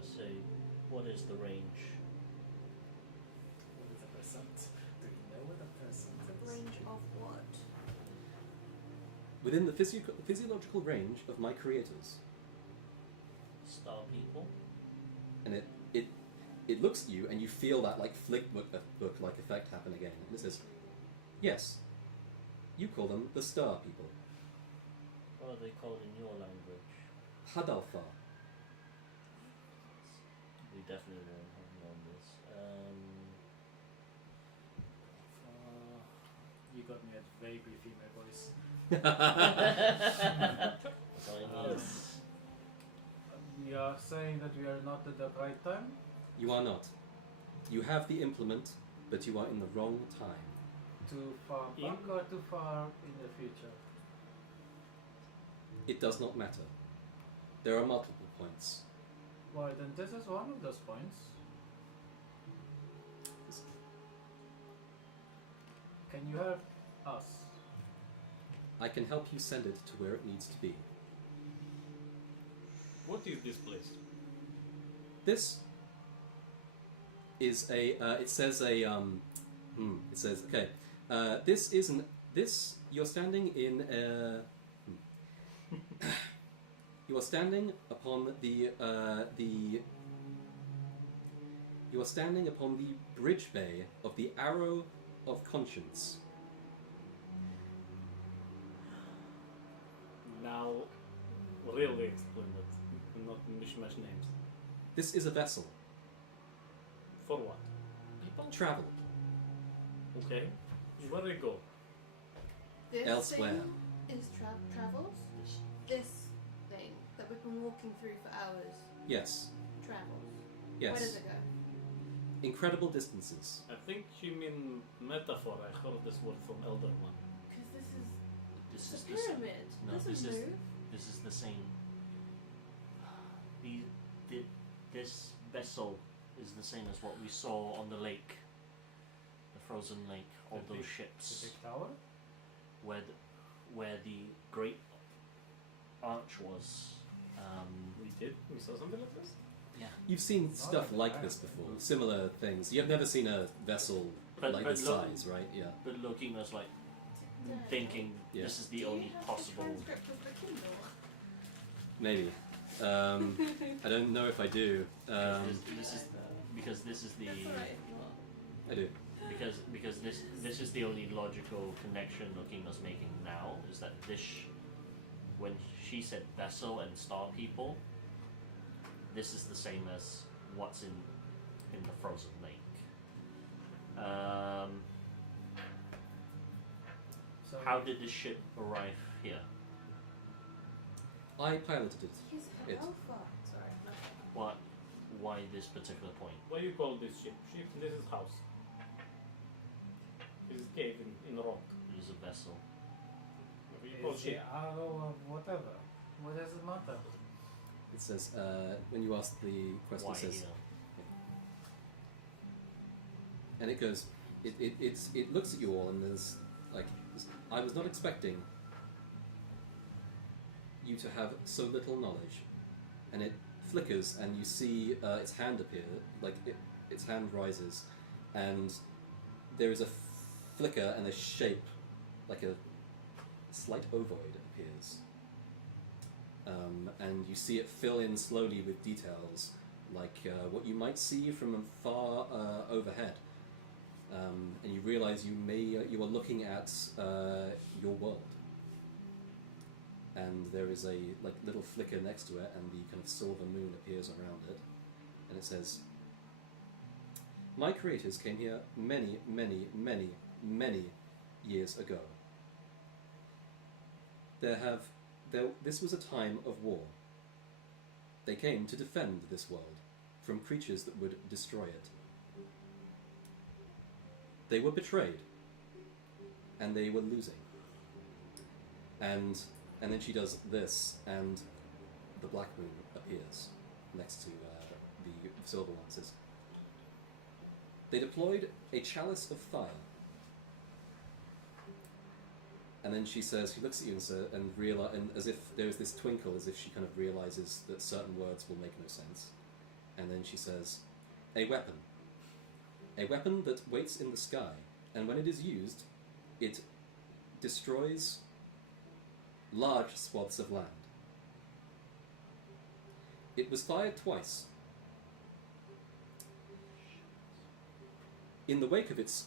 I say, what is the range? What is a percent? Do you know what a percent The is? range of what? Within the physiological range of my creators. Star people? And it looks at you, and you feel that like flick book like effect happen again. And it says, yes, you call them the star people. What are they called in your language? Hadalfa. We definitely won't have known this. You got me at vaguely female voice. That's all I need. We are saying that we are not at the right time? You are not. You have the implement, but you are in the wrong time. Too far back or too far in the future? It does not matter. There are multiple points. Well, then this is one of those points. Can you help us? I can help you send it to where it needs to be. What is this place? This is a. It says a. It says okay. This isn't. This you're standing in a. You are standing upon the. You are standing upon the bridge bay of the Arrow of Conscience. Now, really explain it, not mishmash names. This is a vessel. For what? People? Travel. Okay. Where do they go? This Elsewhere. thing is travels. This thing that we've been walking through for hours Yes. travels. Yes. Where does it go? Incredible distances. I think you mean metaphor. I heard this word from Elder One. Because This this is is the a same. pyramid. No, Doesn't this is move. this is the same. This vessel is the same as what we saw on the lake, the frozen lake. All The those big- ships, The big tower? where the great arch was. We did? We saw something like this? Yeah. You've seen Not stuff like like that. this before, similar things. You've never seen a vessel But like but this look, size, right? Yeah. but looking was like No. thinking Yeah. this is Do the you only have possible. The transcript of the Kindle? Maybe. I don't know if I do. This is because this is the That's alright if not. I do. because this is the only logical connection Lokima's making now is that when she said vessel and star people, this is the same as what's in the frozen lake. So How did the ship arrive here? I piloted it. He's It. Alpha. Sorry. Why this particular point? What do you call this ship? Ship? This is house. This is cave in rock. It is a vessel. What do you call is the ship? arrow of whatever? What does it matter? It says when you ask the question, Why it says, here? and it goes. It looks at you all, and there's like I was not expecting you to have so little knowledge, and it flickers, and you see its hand appear, like its hand rises, and there is a flicker and a shape, like a slight ovoid appears, and you see it fill in slowly with details, like what you might see from far overhead, and you realize you are looking at your world. And there is a little flicker next to it, and the kind of silver moon appears around it, and it says, "My creators came here many, many, many, many years ago. This was a time of war. They came to defend this world from creatures that would destroy it. They were betrayed, and they were losing. And then she does this, and the black moon appears next to the silver one. It says, they deployed a chalice of fire. And then she says, she looks at you and as if there is this twinkle, as if she kind of realizes that certain words will make no sense. And then she says, a weapon that waits in the sky, and when it is used, it destroys large swaths of land. It was fired twice. In the wake of its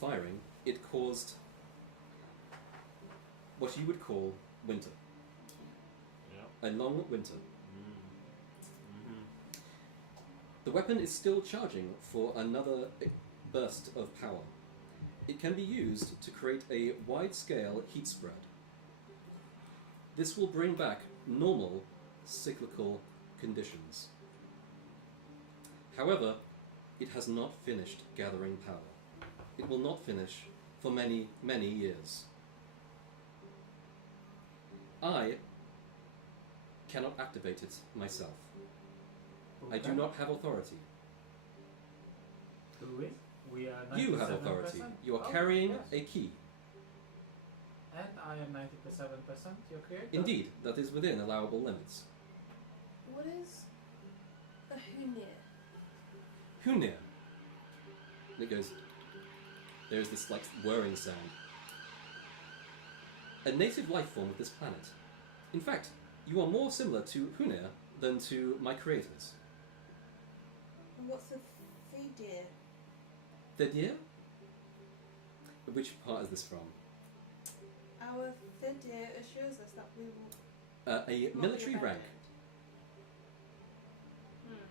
firing, it caused what you would call winter. Yeah. A long winter. Mm-hmm. The weapon is still charging for another burst of power. It can be used to create a wide-scale heat spread. This will bring back normal cyclical conditions. However, it has not finished gathering power. It will not finish for many, many years. I cannot activate it myself. Who I do can? not have authority. Who is? We are 97%. You have authority. You are Oh, carrying yes. a key. And I am 97% your creator. Indeed, that is within allowable limits. What is a Hunir? Hunir. And it goes. There is this like whirring sound. A native life form of this planet. In fact, you are more similar to Hunir than to my creators. And what's a Thidir? Thidir? Which part is this from? Our Thidir assures us that we will A not be military rank. abandoned.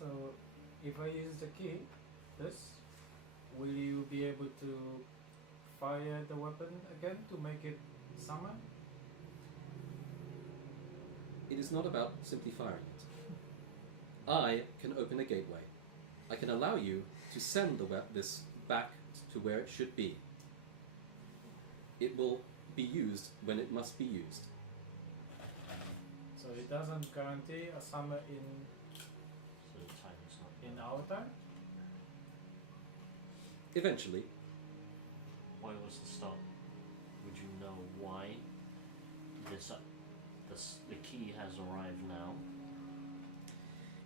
So, if I use the key, this, will you be able to fire the weapon again to make it summon? It is not about simply firing it. I can open a gateway. I can allow you to send this back to where it should be. It will be used when it must be used. So it doesn't guarantee a summer So the time is not. in our time? Eventually, Why was the stop? Would you know why the key has arrived now?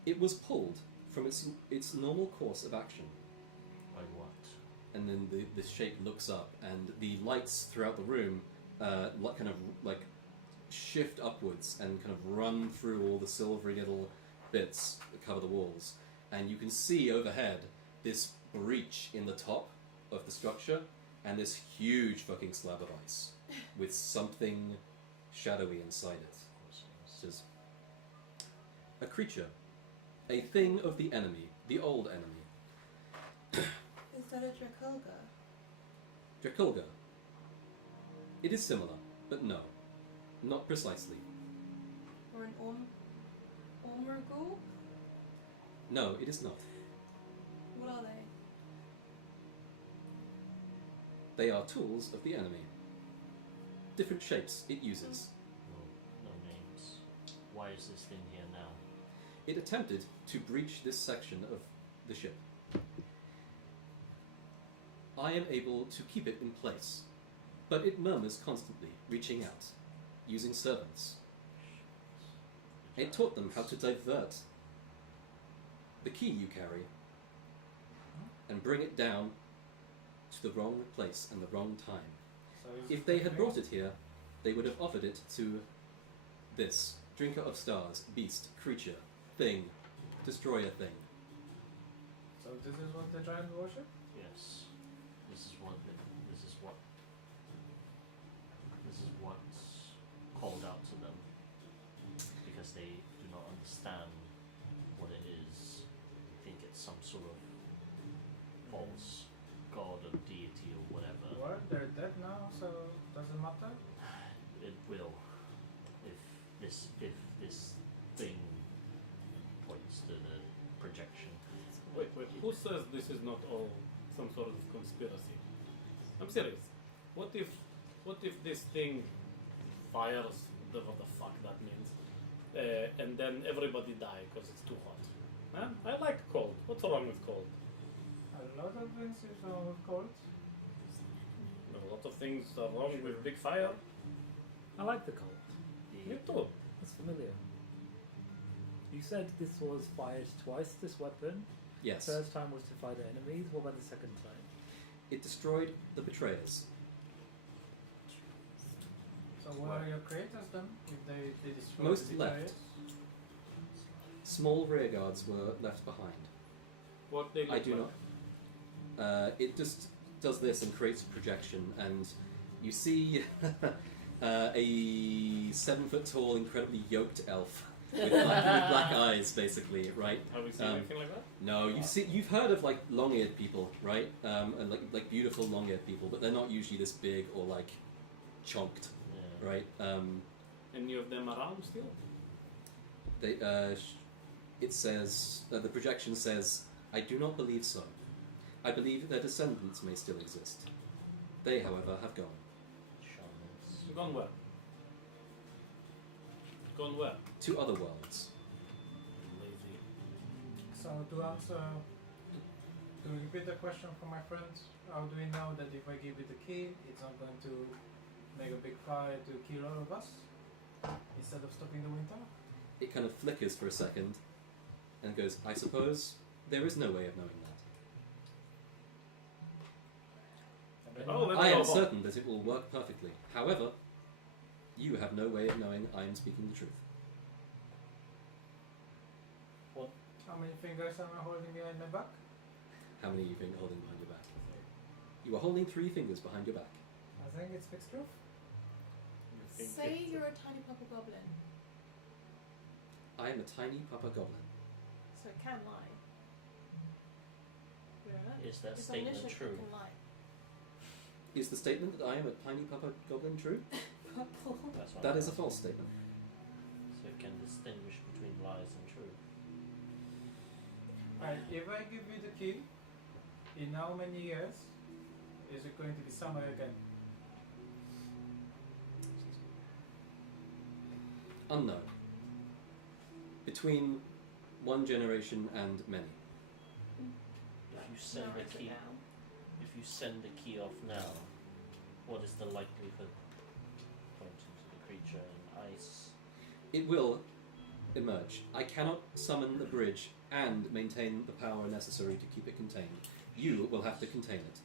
it was pulled from its normal course of action. By what? And then the shape looks up, and the lights throughout the room kind of like shift upwards and kind of run through all the silvery little bits that cover the walls. And you can see overhead this breach in the top of the structure and this huge fucking slab of ice with something shadowy inside it. It says, a creature, a thing of the enemy, the old enemy. Is that a Draculga? Draculga. It is similar, but no, not precisely. Or an Ormurgul? No, it is not. What are they? They are tools of the enemy. Different shapes it uses. No names. Why is this thing here now? It attempted to breach this section of the ship. I am able to keep it in place, but it murmurs constantly, reaching out, using servants. I taught them how to divert the key you carry and bring it down to the wrong place and the wrong time. So is If it they the had thing? brought it here, they would have offered it to this drinker of stars, beast, creature, thing, destroyer thing. So this is what the giant worship? Yes. This is what's called out to them because they do not understand what it is. They think it's some sort of false god or deity or whatever. Well, they're dead now, so doesn't matter. It will. If this thing points to the projection. Wait, who says this is not all some sort of conspiracy? I'm serious. What if this thing fires, whatever the fuck that means, and then everybody die because it's too hot? Huh? I like cold. What's wrong with cold? A lot of things is wrong with cold. A lot of things are wrong with big fire. I like the cult. Me too. It's familiar. You said this was fired twice, this weapon. Yes, First time was to fight the enemies. What about the second time? it destroyed the betrayers. So what are your creators then? If they destroy Most the left. betrayers? Small rear guards were left behind. What they look I do like. not. It just does this and creates a projection, and you see a 7 foot tall, incredibly yoked elf with black eyes, basically, right? Have we seen anything like that? No, you've heard of like long-eared people, right? And like beautiful long-eared people, but they're not usually this big or like chonked, Yeah. right? Any of them around still? They it says the projection says, "I do not believe so. I believe their descendants may still exist. They, however, have gone." Shamans. Gone where? Gone where? to other worlds. Lazy. So to answer, to repeat the question for my friends, how do we know that if I give you the key, it's not going to make a big fire to kill all of us instead of stopping the winter? It kind of flickers for a second and goes, I suppose there is no way of knowing that. Oh, let's I go am home. certain that it will work perfectly. However, you have no way of knowing I am speaking the truth. How many fingers am I holding behind my back? How many are you holding behind your back? You are holding 3 fingers behind your back. I think it's fixed truth. Say you're a tiny papa goblin, I am a tiny papa goblin. so it can lie. Yeah. Is that It's statement omniscient, true? It can lie. Is the statement that I am a tiny papa goblin true? Purple. That's what That I'm is a asking. false statement. So it can distinguish between lies and truth. Alright, if I give you the key, in how many years is it going to be summer again? Unknown. Between one generation and many. If you send No, a it's key, now. if you send the key off now, what is the likelihood, pointing to the creature in ice? It will emerge. I cannot summon the bridge and maintain the power necessary to keep it contained. You will have to contain it.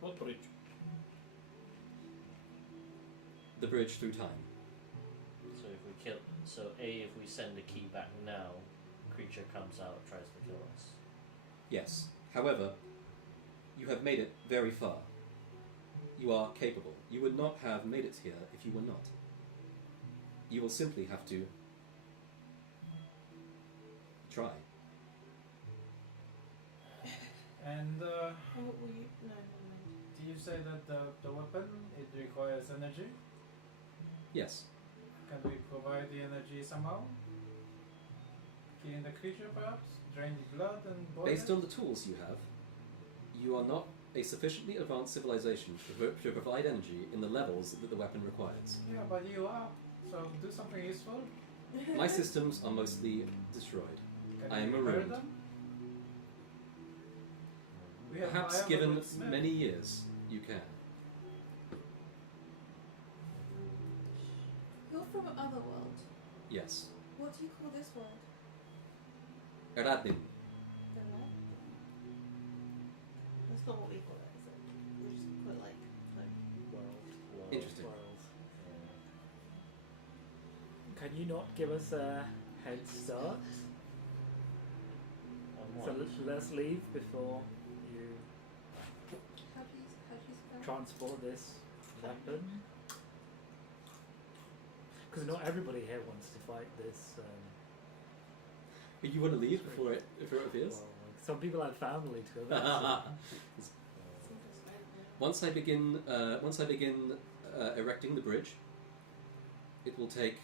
What bridge? The bridge through time. So if we kill, if we send the key back now, creature comes out, tries to kill us. Yes. However, you have made it very far. You are capable. You would not have made it here if you were not. You will simply have to try. And Oh, will you? No, never mind. do you say that the weapon, it requires energy? Yes. Can we provide the energy somehow? Killing the creature perhaps? Drain the blood and boil Based it? on the tools you have, you are not a sufficiently advanced civilization to provide energy in the levels that the weapon requires. Yeah, but you are. So do something useful. My systems are mostly destroyed. Can I am you repair marooned. them? I Perhaps have a given good smell. many years, you can. You're from Otherworld. Yes. What do you call this world? Eradnin. Don't know. That's not what we call it, is it? We just call it like World. Interesting. Can you not give us a head start? So let's leave before you how do you spell? transport this weapon. Because not everybody here wants to fight this. You want to leave before it appears? Well, like some people have family to go back to. Once I begin erecting the bridge, it will take.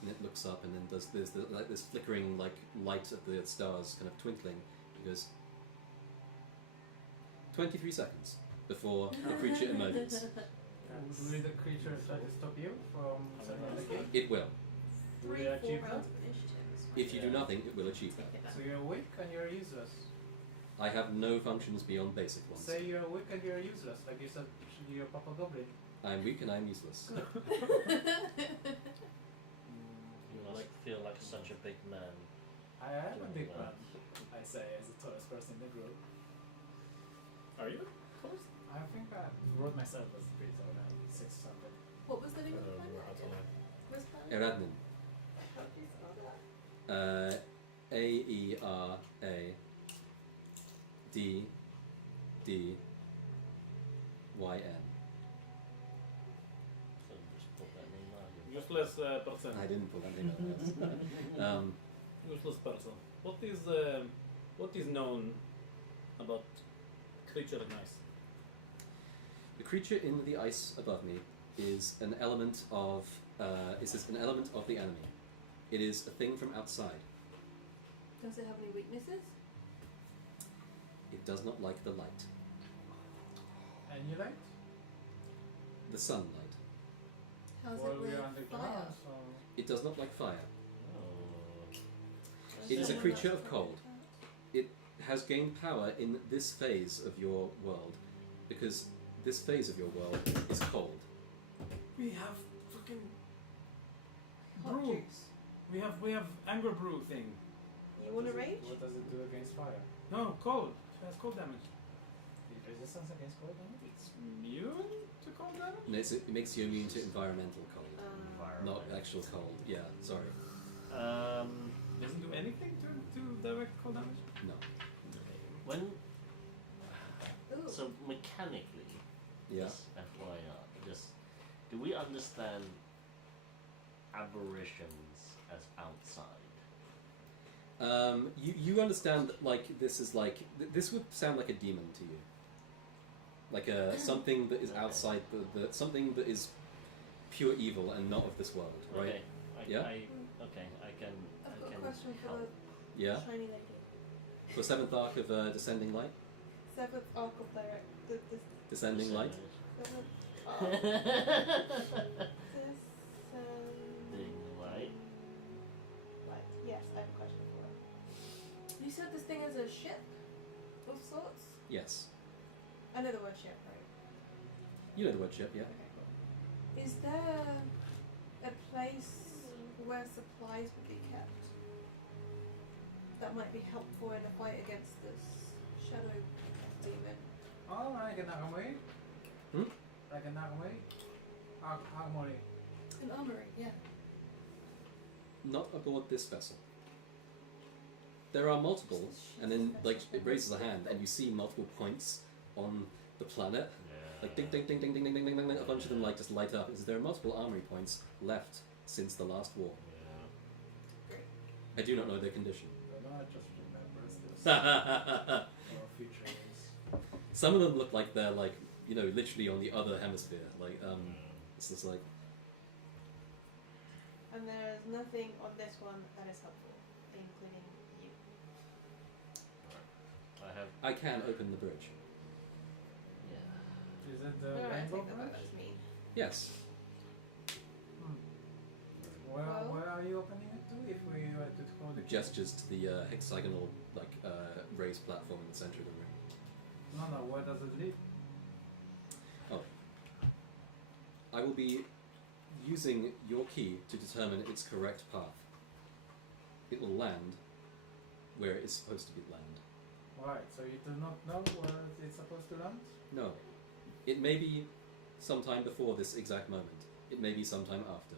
And it looks up and then does like this flickering like light of the stars kind of twinkling. It goes 23 seconds before the creature emerges. Will the creature try to stop you from sending the key? It will. Will 3 you 4 achieve rounds that? of initiatives. If you do nothing, it will achieve that. Take it back. So you're weak and you're useless. I have no functions beyond basic ones. Say you're weak and you're useless, like you said you're Papa Goblin. I'm weak and I'm useless. You must feel like such a big man. I am a big man, I say as the tallest person in the group. Are you? I think I wrote myself as a bit around 6 something. What was the name of the How planet? to lie. Where's planet? Eradnin. How do you spell that? AERADDYN. So just put that name out. Useless person. I didn't put that name out. Useless person. What is known about creature in ice? The creature in the ice above me is an element of an element of the enemy. It is a thing from outside. Does it have any weaknesses? It does not like the light, And you like? the sunlight. How's Well, it we're with underground, fire? so It does not like fire. Oh. It is a So creature that's of cold. It has gained power in this phase of your world because this phase of your world is cold. We have fucking Hot brew. juice. We have anger brew thing. You want to rage? What does it do against fire? No, cold. It has cold damage. Resistance against cold damage? It's immune to cold damage? And it makes you immune to environmental cold, not Environment. actual cold. Yeah, sorry. Doesn't do anything to direct cold damage? No. When Ooh. so mechanically, Yeah. just FYI, just do we understand aberrations as outside? You understand that, like, this is like this would sound like a demon to you, like something that is Okay. outside the something that is pure evil and not of this world, right? Okay. Yeah? I can I've got a can question for help. the Yeah. shiny lady. For seventh arc of descending light, Seventh arc of direct. descending light. Seventh arc. Descending Light. light. Yes, I have a question for her. You said this thing is a ship of sorts? Yes. I know the word ship, right? You know the word ship, yeah. Okay, cool. Is there a place where supplies would be kept that might be helpful in a fight against this shadow demon? Oh, like an armory? Hmm? Like an armory? Armory. An armory, yeah. Not aboard this vessel. There are multiple, and then like it raises a hand, and you see multiple points on the planet. Like ding ding ding ding ding ding ding ding ding. A bunch of them like just light up. There are multiple armory points left since the last war. I do not know their condition. No, I just remember this. Some Or future is. of them look like they're like literally on the other hemisphere. Like it's just like And there's nothing on this one that is helpful, including you. I can open the bridge. Yeah. Is it the Alright, rainbow take that back, bridge? that's me. Yes. Where, Well- where are you opening it to if we were to call the Gestures to the hexagonal raised platform in the center of the room. No, where does it lead? I will be using your key to determine its correct path. It will land where it is supposed to be land. Right, so you do not know where it's supposed to land? No. It may be sometime before this exact moment. It may be sometime after.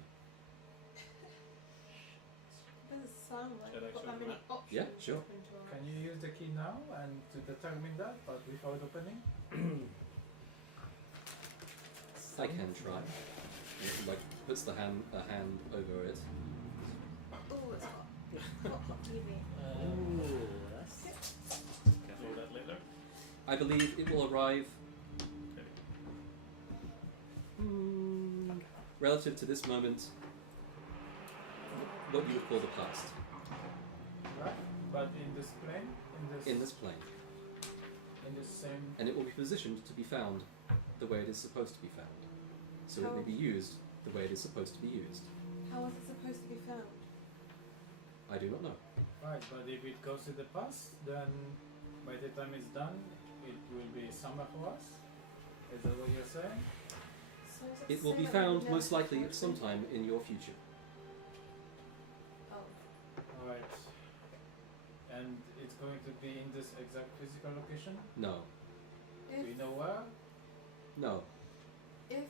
Doesn't sound like Should I we've got show that the many map? options. Yeah, sure. open to us. Can you use the key now and to determine that, but without opening? I can try. It, like puts a hand over it. Oh, it's hot. Hot TV. Ooh, that's Can do that later. I believe it will arrive Okay. relative to this moment, what you would call the past, Right? But in this plane? in this plane. In this same... And it will be positioned to be found the way it is supposed to be found. So it may be used the way it is supposed to be used. How is it supposed to be found? I do not know. Right, but if it goes to the past, then by the time it's done, it will be summer for us? Is that what you're saying? So does It will say be that we found never most likely found sometime in your future. Oh. Right. And it's going to be in this exact physical location? No. Do we If, know where? No. if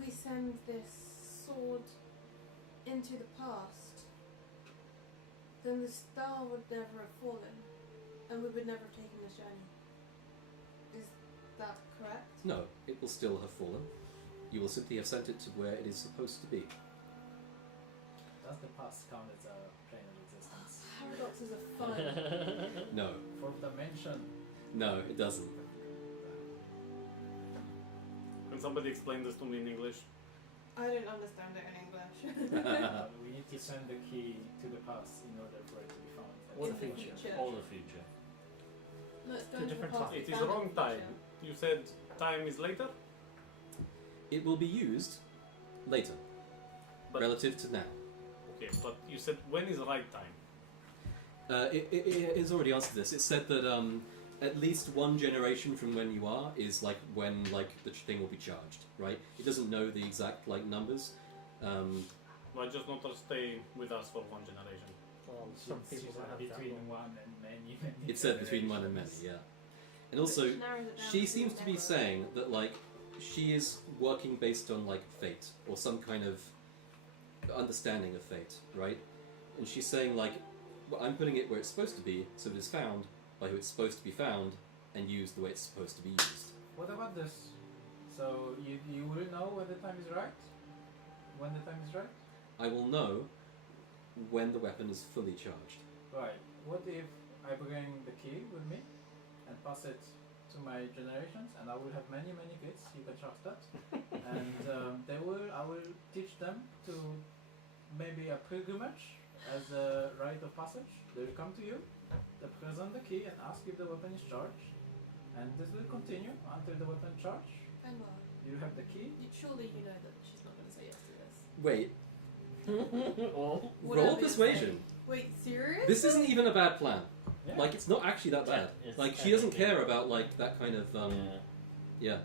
we send this sword into the past, then the star would never have fallen, and we would never have taken this journey. Is that correct? No. It will still have fallen. You will simply have sent it to where it is supposed to be. Does the past count as a plane of existence? Paradoxes are fun. No. Fourth dimension. No, it doesn't. Can somebody explain this to me in English? I don't understand it in English. We need to send the key to the past in order for it to be found. or the In the future. future. Or the future. Let's go Two into the different past. times. It is Found wrong the time. future. You said time is later? It will be used later. But- relative to now. Okay, but you said when is the right time? It has already answered this. It said that at least one generation from when you are is like when like the thing will be charged, right? It doesn't know the exact like numbers. Why just not stay with us for one generation? Well, some people She's don't have that between long. one and many, many. It said between one and many, generations. yeah. And also, Which narrows it down she to seems to be never. saying that like she is working based on like fate or some kind of understanding of fate, right? And she's saying like, well, I'm putting it where it's supposed to be, so it is found by who it's supposed to be found and used the way it's supposed to be used. What about this? So you will know when the time is right? When the time is right? I will know when the weapon is fully charged. Right. What if I bring the key with me and pass it to my generations, and I will have many, many kids. You can trust that. And I will teach them to maybe a pilgrimage as a rite of passage. They will come to you, they present the key, and ask if the weapon is charged. And this will continue until the weapon charge. Hang on. You have the key. Surely you know that she's not going to say yes to this. Wait, Or Whatever roll you persuasion. say. Wait, serious? This isn't even a bad plan. Yeah. Like, it's not actually that bad. It's Like, she doesn't technically- care about, like, that kind of, yeah. yeah.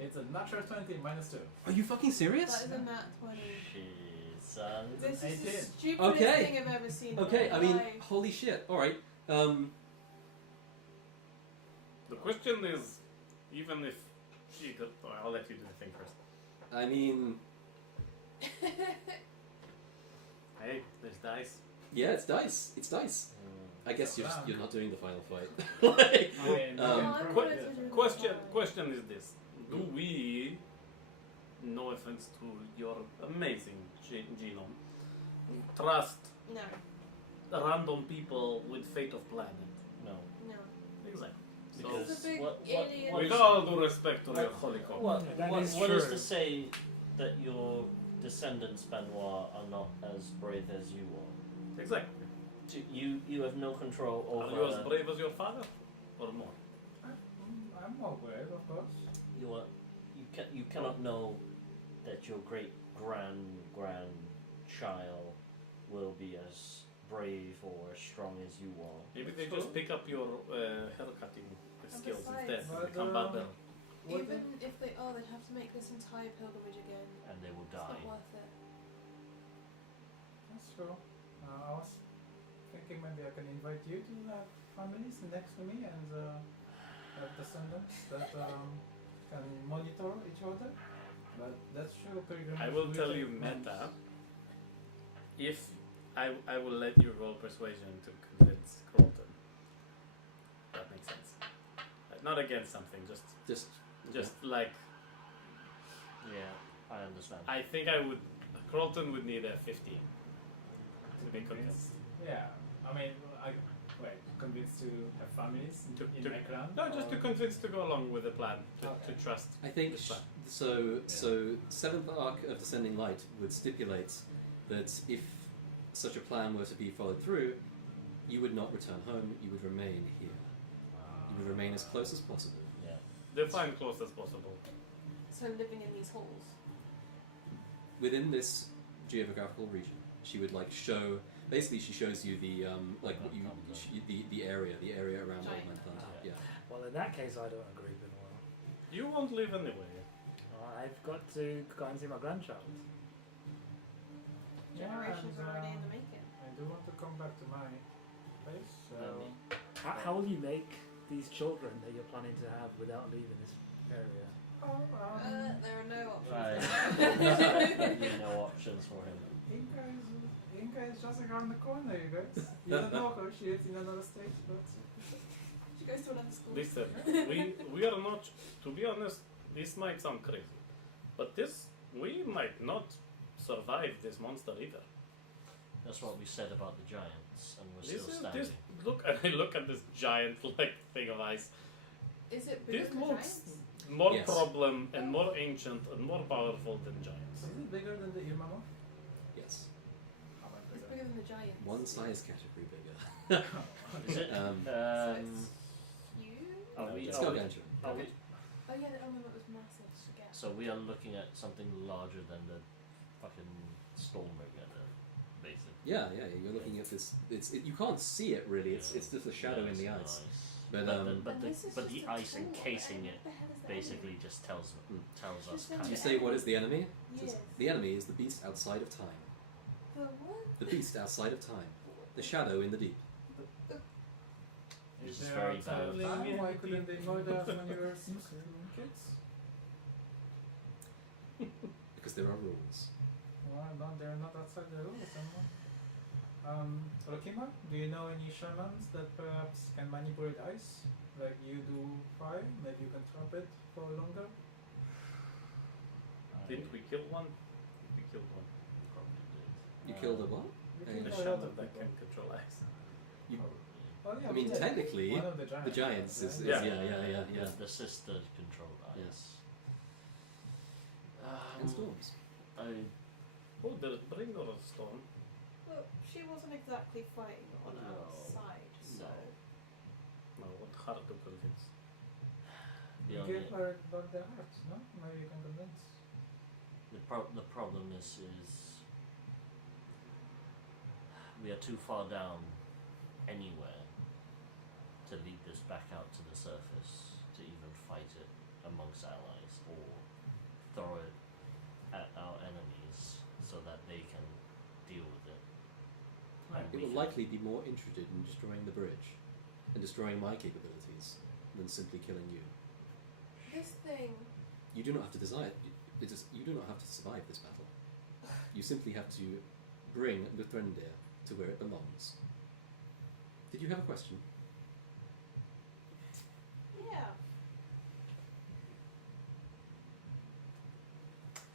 It's a natural 20 minus 2. Are you fucking serious? That is a nat 20. She's This is the 18. stupidest Okay. thing I've ever seen. Okay, in I my mean, life. holy shit. Alright. The question is, even if she could, I'll let you do the thing first. I mean, Hey, there's dice. yeah, it's dice. It's dice. Mm. I guess you're, Wow. you're not doing the final fight. Like, I mean, Um, No, I'm que- going to do the Question fine. question is this: do we, no offense to your amazing genome, trust No, random people with fate of planet? No. no. Exactly. So, Because He's a big what, idiot. what, with is, all due respect to your holy code. what, That what, is what is true. to say that your descendants, Benoit, are not as brave as you are? Exactly. You have no control Are over. you as brave as your father, or more? I'm more brave, of course. You cannot know that your great grandchild will be as brave or as strong as you are. Maybe they True. just pick up your haircutting skills besides- instead and But, become barbarian. What Even if they are, they'd have to make this entire pilgrimage again. And they will It's die. not worth it. That's true. I was thinking maybe I can invite you to have families next to me and have descendants that can monitor each other. But that's true. Pilgrimage I will tell take you, months. Meta, if I will let you roll persuasion to convince Carlton. That makes sense. Not against something, just like, Yeah, I understand. I think Carlton would need a 15 to be convinced. Yeah. I mean, convinced to have families To- in to- my clan? No, just to or- convince to go along with the plan, to Okay. trust. I think This plan. so. Seventh arc of Descending Light would stipulate that if such a plan were to be followed through, you would not return home. You would remain here. You would remain as close as possible. Yeah. Define close as possible. So living in these halls. Within this geographical region, she would like show. Basically, she shows you the like what you the area around Old Giant. Man Thunder. Ah. Yeah. Well, in that case, I don't agree with well. You won't live anyway. I've got to go and see my grandchild. Yeah, Generations and, already in the making. I do want to come back to my place. So How will you make these children that you're planning to have without leaving this area? There are no options. Right. No options for him. Inca is just around the corner, you guys. You don't know her. She lives in another state, but She goes to another school. Listen, we are not. To be honest, this might sound crazy, but we might not survive this monster either. That's what we said about the giants, and we're still This standing. look at this giant like thing of ice. Is it bigger This than the looks giants? more Yes. problem and more ancient and more powerful than giants. is it bigger than the Ilmamo? Yes. How much It's bigger? bigger than the giants. One size category bigger. Is it? Um, So it's huge? Are we, it's are we, gargantuan. are we, Oh yeah, the Elmo was massive. Forget. so we are looking at something larger than the fucking Stormbringer, basically. Yeah, you're looking at this. You can't see it really. It's just a shadow in the ice. But but And this is the just a ice tool. encasing it What the hell is the basically just tells us Just kind did you of. say what is the enemy? Yes. The enemy is the beast outside of time. The what? The beast outside of time. The shadow in the deep. Which is there very outside of bad. time? Why couldn't they murder us when you were kids? Because there are rules. Well, no, they're not outside the rules anymore. Rokima, do you know any shamans that perhaps can manipulate ice? Like you do fire? Maybe you can trap it for longer? Didn't we kill one? We killed one. Probably did. You killed a what? You A killed The a lot shaman of that people. can control ice. You, Oh, yeah, I mean, we did. technically, One of the giants is right? yeah. The sister controlled ice. Yes. Um, And storms. Oh, there's bring or a storm. Well, she wasn't exactly fighting on our No. side, so. No, what hard to convince. The You only, give her back their hearts, no? Maybe you can convince. the problem is we are too far down anywhere to lead this back out to the surface to even fight it amongst allies or throw it at our enemies so that they can deal with it. And It we will can- likely be more interested in destroying the bridge and destroying my capabilities than simply killing you. This thing. You do not have to desire. You do not have to survive this battle. You simply have to bring Luthrendir to where it belongs. Did you have a question? Yeah.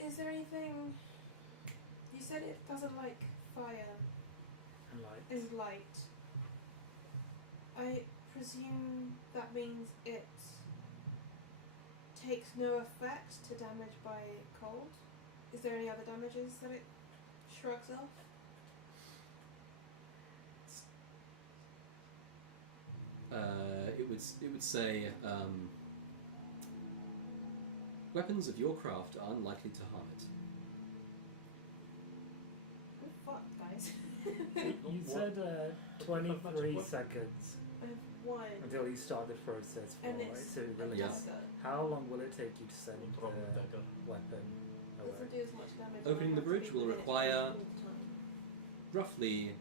Is there anything. You said it doesn't like fire, And like, is light. I presume that means it takes no effect to damage by cold? Is there any other damages that it shrugs off? It would say weapons of your craft are unlikely to harm it. Oh, fuck, guys. you said 23 seconds I have one. until you start the process for And it, it's so a really Yeah. dagger. how long will it take you to send the From the dagger. weapon away? Doesn't do as much damage. Opening the bridge will require roughly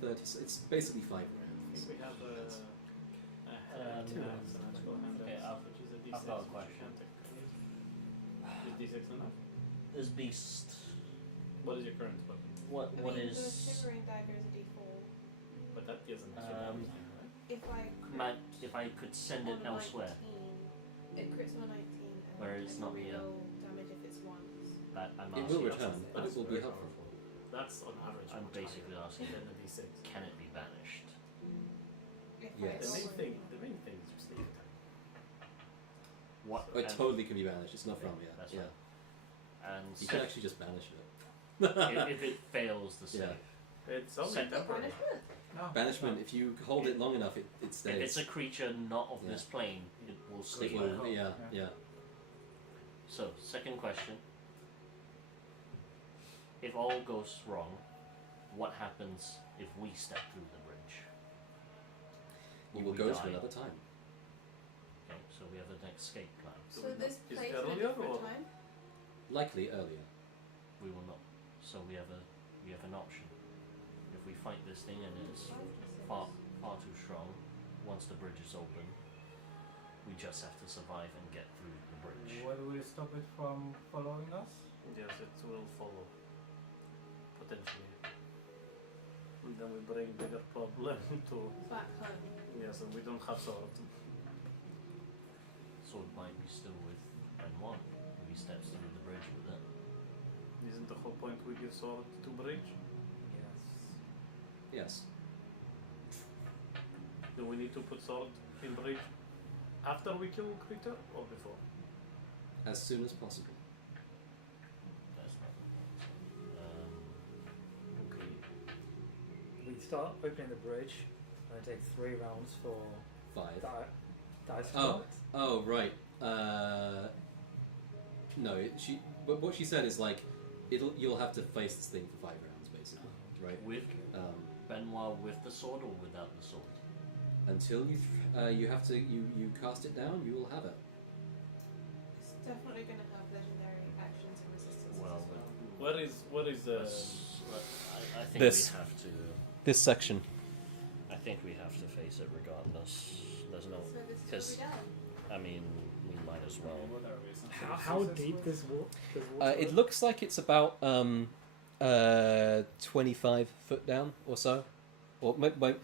30. It's basically 5 I rounds. think we have a hand Two axe and actual hand Okay, axe, I've- which is a I've D6, got a which you question. can't take. Is D6 enough? This beast. What is your current weapon? What The is shivering dagger is a d4. But that gives an extra Um, damage thing, right? If I if I could send it on a elsewhere? 19, it crits on a 19 and Where I it's can not here. reroll damage if it's once. That I'm It asking. will that's- return, but it that's will be very helpful. powerful. That's on average. I'm much basically higher asking, than a D6. can it be banished? If Yes. The I main roll thing, one. the main thing is just leave it. What? It and- totally can be banished. It's not from Yeah, yet. that's Yeah, right. And you can actually just banish it. if it fails the save, Yeah. It's only Set- temporary. Punishment? No. Banishment. If you hold it long enough, it if stays. it's a creature not of Yeah. this plane, it will stay It Goes there. will, back. yeah, Yeah. yeah. So, second question. If all goes wrong, what happens if we step through the bridge? You will we go die? to another time. Okay, so we have an escape plan. Do So we this know- is plays at a earlier different or- time? Likely earlier. We will not. So we have an option. If we fight this thing and it's far too strong, once the bridge is open, we just have to survive and get through the bridge. What will stop it from following us? Yes, it will follow. Potentially. And then we bring bigger problem to Back home. yes, and we don't have sword. Sword might be still with N1 if he steps through the bridge with it. Isn't the whole point we give sword to bridge? Yes. Yes. Do we need to put sword in bridge after we kill creature or before? As soon as possible. That's not the point. Okay. We start opening the bridge, and it takes 3 rounds for 5. dice to Oh. count. Oh, right. No, but what she said is like, you'll have to face this thing for 5 rounds, basically, right? With Benoit with the sword or without the sword? Until you have to you cast it down, you will have it. It's definitely going to have legendary actions and resistances Well, as well. What is I think This. we have to. This section. I think we have to face it regardless. There's no. So this Because is what we I mean, we might as well. What are we? Some How sort of deep success this water? It looks like it's about 25 foot down or so. Or to be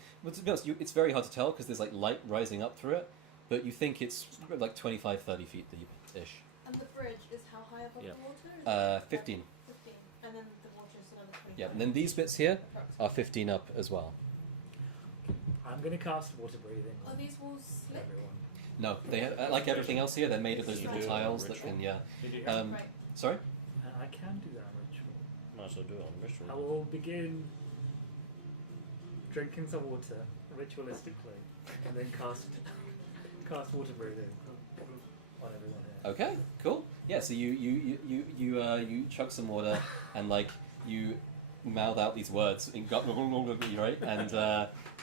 honest, it's very hard to tell because there's like light rising up through it, but you think it's like 25, 30 feet deep-ish. And the bridge is how high above Yeah. the water? Is it 15. 15. And then the water is another 25. Yeah, and then these bits here are Approximately. 15 up as well. I'm going to cast water breathing Are on these walls slick? everyone. No, they like everything else here. They're made of those Did you little do a tiles that ritual? can yeah. Did you Um, Right. sorry. I can do that ritual. Might as well do it on ritual. I will begin drinking some water ritualistically, and then cast water breathing on everyone here. Okay, cool. Yeah, so you chug some water and like you mouth out these words in right, and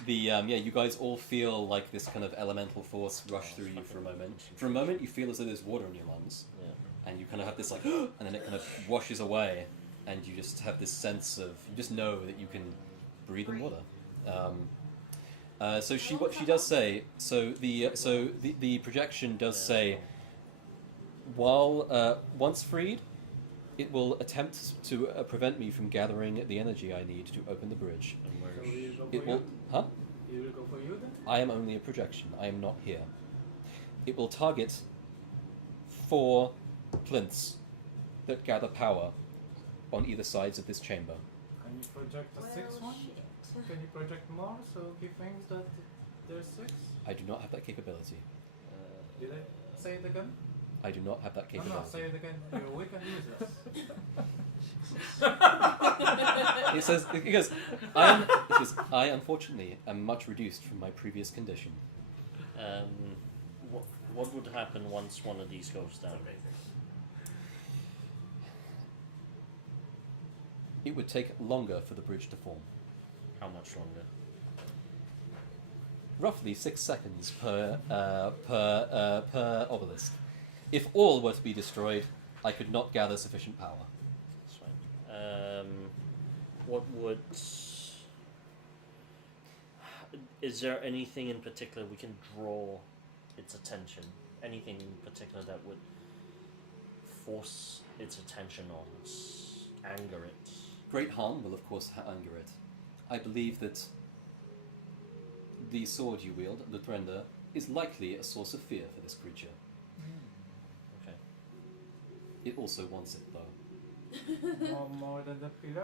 you guys all feel like this kind of elemental force rush through you for a moment. For a moment, you feel as though there's water in your lungs, Yeah. and you kind of have this like, and then it kind of washes away, and you just have this sense of you just know that you can breathe in water. So what she does say. So the projection does Yeah, say, while once freed, it will attempt to prevent me from gathering the energy I need to open the bridge. And So where's will you go for It will, you? huh? You will go for you then? I am only a projection. I am not here. It will target 4 plinths that gather power on either sides of this chamber. Can you project a Well, 6th one? shit. Can you project more so he thinks that there's 6? I do not have that capability. Did I say it again? I do not have that No, capability. say it again. You're weak and useless. It says because I unfortunately am much reduced from my previous condition. what would happen once one of these goes down? It would take longer for the bridge to form. How much longer? Roughly 6 seconds per obelisk. If all were to be destroyed, I could not gather sufficient power. That's fine. What would? Is there anything in particular we can draw its attention? Anything in particular that would force its attention on us, anger it? Great harm will, of course, anger it. I believe that the sword you wield, the Thrender, is likely a source of fear for this creature. Okay. It also wants it, though. more than the pillars?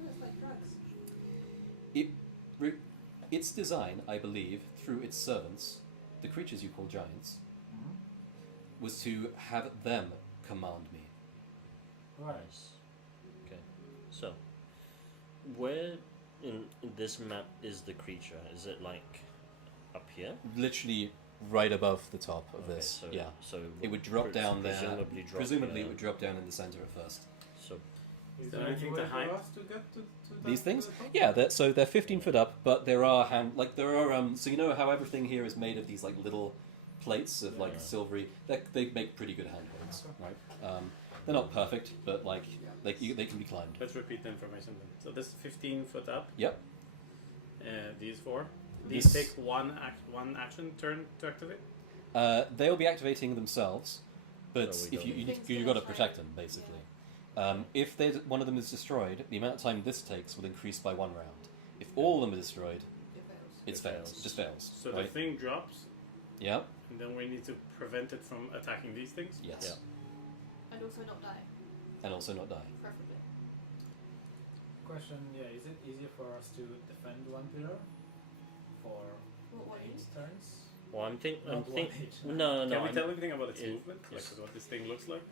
Oh, it's like drugs. Its design, I believe, through its servants, the creatures you call giants, Mm-hmm. was to have them command me. Right. Nice. Okay. So, where in this map is the creature? Is it like up here? Literally right above the top of Okay, this. So, Yeah. So It would drop down there. Presumably drop. Presumably, there. it would drop down in the center at first. So Is there there any anything way to hide? for us to get to that, These things? to the top? Yeah, they're 15 foot up, but there are so you know how everything here is made of these like little plates of like Yeah. silvery. They make pretty good handholds, Okay. right? They're not perfect, but like they can be climbed. Let's repeat the information then. So this is 15 foot up. Yep. These 4. This- These take one action turn to activate. They'll be activating themselves, but So we if don't need- Things you've get got to tried. protect them basically. If one of them is destroyed, the amount of time this takes will increase by 1 round. If all of them are destroyed, It fails. it It fails. fails. It just fails. So the right? thing drops, Yeah. and then we need to prevent it from attacking these things. Yes. Yeah. And also not die, And also not die. preferably. Question, yeah, is it easier for us to defend one pillar for What 8 turns? well, I'm think. Not one each. No, Can we I'm- tell anything about its Yeah, movement? Like yes. what this thing looks like?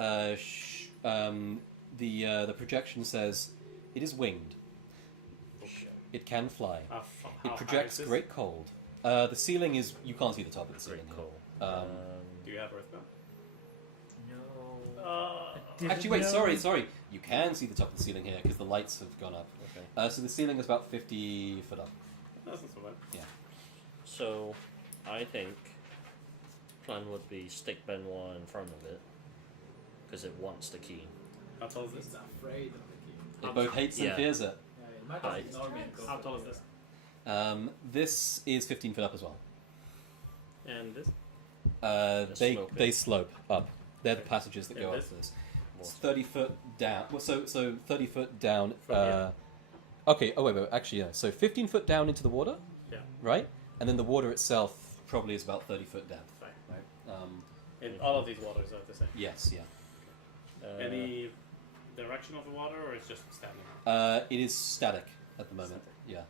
The projection says it is winged. Okay. It can fly. How It high projects is this? great cold. The ceiling is you can't see the top of the ceiling. Great here. call. Um, Do you have earthbound? No. Actually, wait, sorry. You can see the top of the ceiling here because the lights have gone up. Okay. So the ceiling is about 50 foot up. That's not so bad. So, I think plan would be stick Benoit in front of it because it wants the key. How tall is It's this? afraid of the key. It both hates and Yeah. fears it. Yeah, it might Height. just ignore me and go How for tall it. is this? This is 15 foot up as well. And this? They slope up. They're the passages that And go up this? to this. It's 30 foot down. Well, so 30 foot down. From here? Okay. Oh wait. Actually, yeah. So 15 foot down into the water. Yeah. Right. And then the water itself probably is about 30 foot depth. Fine. Right. And all of these waters are the same. Yes. Yeah. Any direction of the water, or it's just standing? It is static at the moment. Yeah.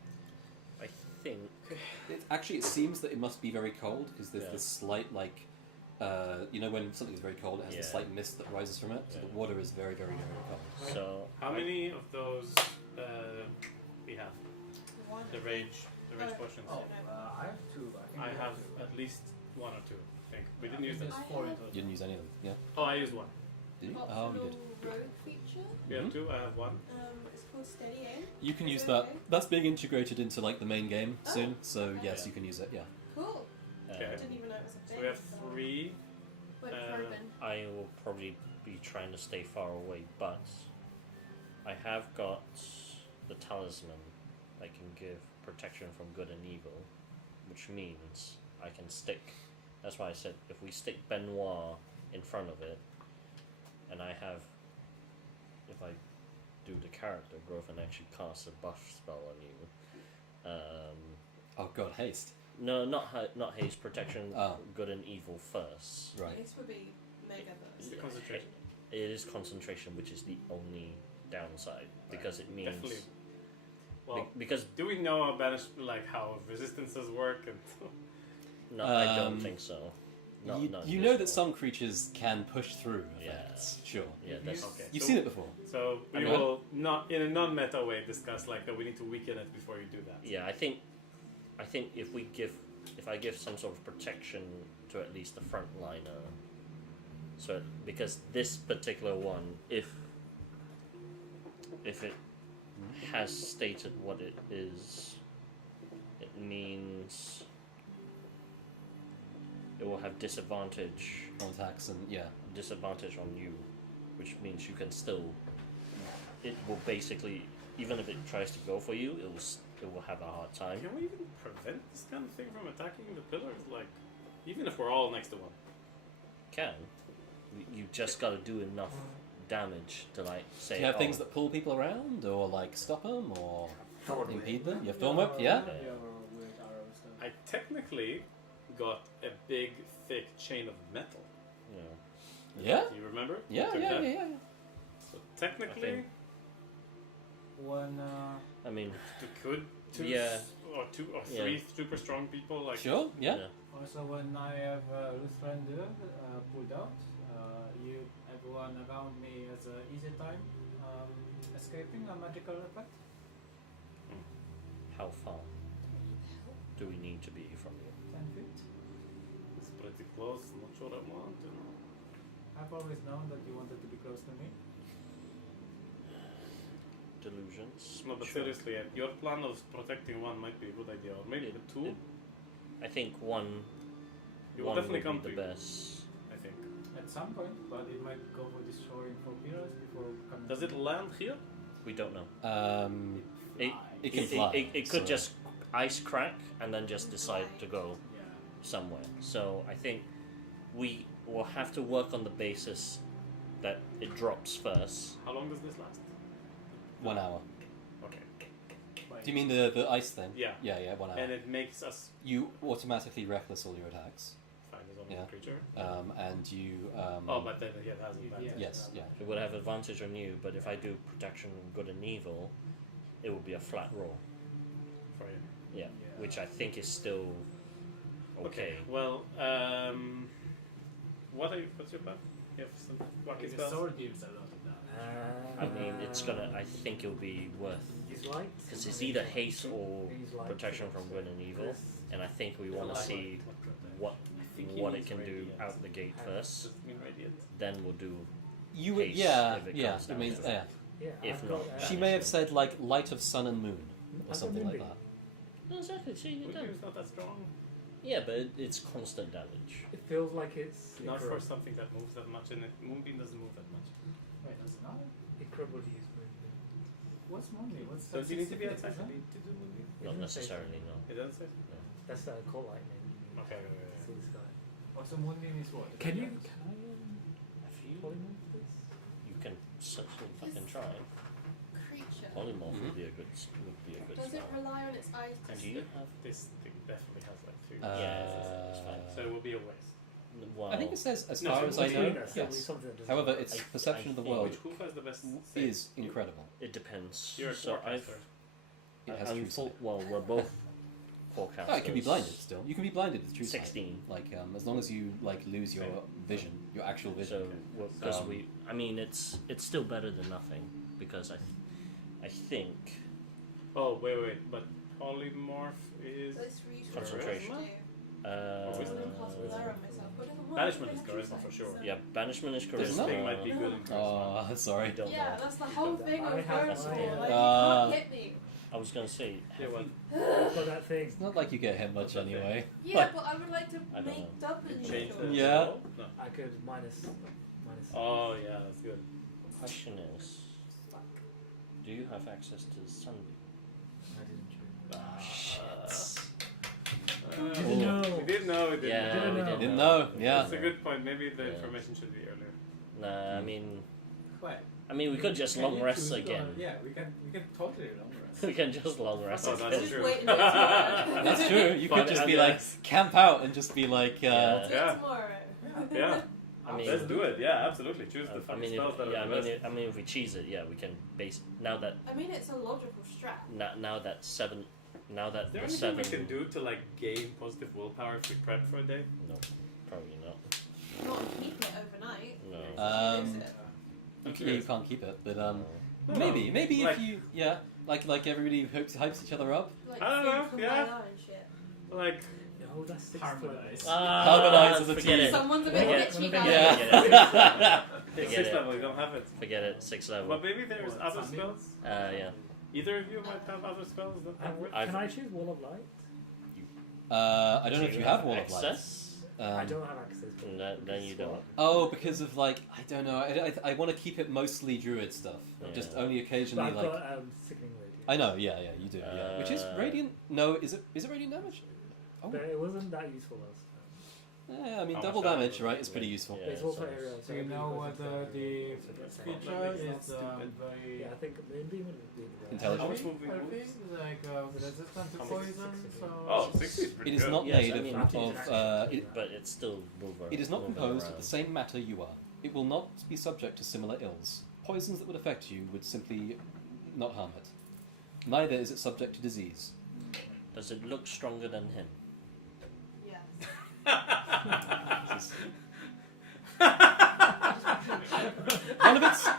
I think. It seems that it must be very cold because there's Yeah. this slight when something is very cold, it has this Yeah. slight mist that rises from it. So Yeah. the water is very, very, very cold. So. How many of those we have? One. The rage potions. Oh, I have two. I think I we have two. at least one or two. I think we Yeah, didn't I use think them. there's four in I total. You didn't use any of them. Yeah. Oh, I used one. Did you? Oh, you did. Optional rogue feature. We have Mhm. two. I have one. It's called Steady Aim. You can Is use it that. okay? That's being integrated into like the main game Oh, soon. So okay. yes, Yeah. you can use it. Yeah. Cool. Okay. I didn't even know it was a So thing. we have three. Went uh, for open. I will probably be trying to stay far away, but I have got the talisman that can give protection from good and evil, which means I can stick. That's why I said if we stick Benoit in front of it, and I have, if I do the character growth and actually cast a buff spell on you, Oh god, haste. no, not haste, protection, Oh. good and evil first. Right. This would be mega burst. The concentration. It is concentration, which is the only downside because it means Definitely. Well, because do we know how resistances work? And no, I don't Um, think so. You know that some creatures can push through Yeah. effects. Sure. Yeah, that's okay. You've so, seen it before. So we Okay. will not, in a non-meta way, discuss that we need to weaken it before you do that. yeah. I think if I give some sort of protection to at least the frontliner, so because this particular one, if it has stated what it is, it means it will have disadvantage On attacks and yeah. on you, which means you can still. It will basically, even if it tries to go for you, it will have a hard time. Can we even prevent this kind of thing from attacking the pillars? Even if we're all next to one. Can you just got to do enough damage to say? Do you have oh, things that pull people around or stop them or impede them? You have thorn whip, yeah. You have a weird arrow stuff. I technically got a big, thick chain of metal. Yeah. Do you remember? Yeah, We yeah, took yeah, that. yeah. So technically, think- One. I mean, we could two Yeah. two or Yeah. three super strong people Sure. Yeah. Also, when I have Luthrander pulled out, everyone around me has an easy time escaping a magical effect. how far do we need to be from you? 10 feet. It's pretty close. Not sure I want to. I've always known that you wanted to be close to me. Delusions. No, but Sure. seriously, your plan of protecting one might be a good idea, or maybe the two. I think one. You will one definitely would come be to the you. best. I think. At some point, but it might go for destroying 4 pillars before coming. Does it land here? We don't know. Fly. It can It fly. could so- just ice crack and then just decide to go Yeah. somewhere. So I think we will have to work on the basis that it drops first. How long does this last? 1 hour. Okay. But Do you mean the ice thing? Yeah. Yeah, 1 hour. And it makes us You automatically reckless all your attacks, find his own Yeah. creature. and you. Oh, but then it has advantage. Yes, yeah. It would have advantage on you, but if I do protection on good and evil, it will be a flat roll. For you. Yeah, which I think is still okay. Well, what's your plan? You have some wacky the spells? sword deals a lot of damage. I mean, it's gonna. I think it'll be worth He's light. because it's either haste or He's light. protection from good and evil, and I think we want to see what I think he it means can do radiant. out the gate first. Does it mean radiant? Then we'll do You would, case yeah, if it yeah. comes I down mean, to it. yeah. Yeah, If I've not, got, She may have said like light of sun and moon or I've something got like Moonbeam. that. No, exactly. See, you're Moonbeam done. is not that strong. Yeah, but it's constant damage. It feels like it's Not for incredible. something that moves that much, and Moonbeam doesn't move that much. Wait, does it not? Incredible to use Moonbeam. What's Monday? What's So do you need to be 66, outside huh? to do Moonbeam? It Not doesn't say necessarily, so. no. It doesn't say. That's cold lightning. Okay. See this guy. Oh, so Moonbeam is what? Can you? Defense? Can I If you, polymorph this? you can certainly fucking try. Creature. Polymorph would Mhm. be a good Does it spell. rely on its eyes to And do see? you have? This thing definitely has like 2. Yeah, it's fine. So it will be a waste. Well, I think it says, as No, far so as I between know, us, there'll be yes. something that doesn't However, work. its I perception of the think world Which Kufa is the best? is incredible. it depends. You're a so forecaster. It has I'm true sight. well, we're both forecasters. Oh, it can be blinded still. You can be blinded with true sight. 16. Like, as long as you like lose your vision, your actual vision. So because Um, I mean, it's still better than nothing because I think Oh wait, but polymorph is. Let's read Concentration. I wouldn't cast uh, Valera on myself. But it doesn't work Banishment if is I have charisma true for sight, sure. so- yeah, banishment is Does This it not? thing charisma. might be good in charisma. Oh, sorry. Don't Yeah, know. that's the whole thing I of have Vertical. mine. Like, Ah. you can't hit me. I was gonna say, Yeah, well, I've got that thing. It's not like you get hit much What's that thing? anyway. Yeah, but I would like to I don't make know. doubly change sure. the Yeah. roll? No. I could minus. Oh yeah, that's good. question is, do you have access to Sunbeam? I didn't choose. Ah, Shit. Didn't know. We didn't know. We didn't Yeah, know. Didn't we know. Didn't know, yeah. That's a good point. Maybe the Yeah. information should be earlier. Nah, What? I mean, we could just Can long you rest choose, again. Yeah, we can totally long rest. We can just long rest Oh, again. that's Just true. wait until tomorrow. That's true. You But could just I be mean, like, camp out and just be like, Yeah. Do it Yeah. tomorrow. Yeah, I mean, let's do it. Yeah, absolutely. Choose the I fucking mean, spells that yeah, are the best. I mean, if we cheese it, yeah, we can base now that I mean, it's a logical strat. now that seven, now that Is there the anything seven. we can do to like gain positive willpower if we prep for a day? No, probably not. Not keep it overnight. No. You lose it. you can't keep it, but No. maybe Like- if you, yeah, like everybody hypes each other up. Like I don't food know, from yeah. Valera and shit. Like, No, that's six Harmonize. Harmonize as a forget team. it. Someone's a bit Forget itchy, it. guys. Yeah. it's Forget 6th it. level, you don't have it. Forget it. 6th level. But maybe there's What, other Sunday? spells. Yeah. Either of you might have other spells that can work. I've- Can I choose Wall of Light? I don't know Do if you have Wall of access? Lights. I don't have access. Then you don't. Oh, because of like I don't know. I want to keep it mostly druid stuff. Just Yeah. only But occasionally I've like. got Sickening Radiance. I know. Yeah, you do. Yeah. Which is radiant? No, is it radiant damage? Oh. But it wasn't that useful last time. Yeah, I mean How double much damage, damage? right? Is pretty useful. Yeah, But it's also so- area. Do you know what the feature It's is? Very Yeah, I think Moonbeam would be the Intelligent. How much moving I moves? think like resistant to How much? poison. So Oh, 60 is pretty It is good. not Yes, made I mean, of. But it's still moving. It is not moving composed of around. the same matter you are. It will not be subject to similar ills. Poisons that would affect you would simply not harm it. Neither is it subject to disease. Does it look stronger than him? Yes.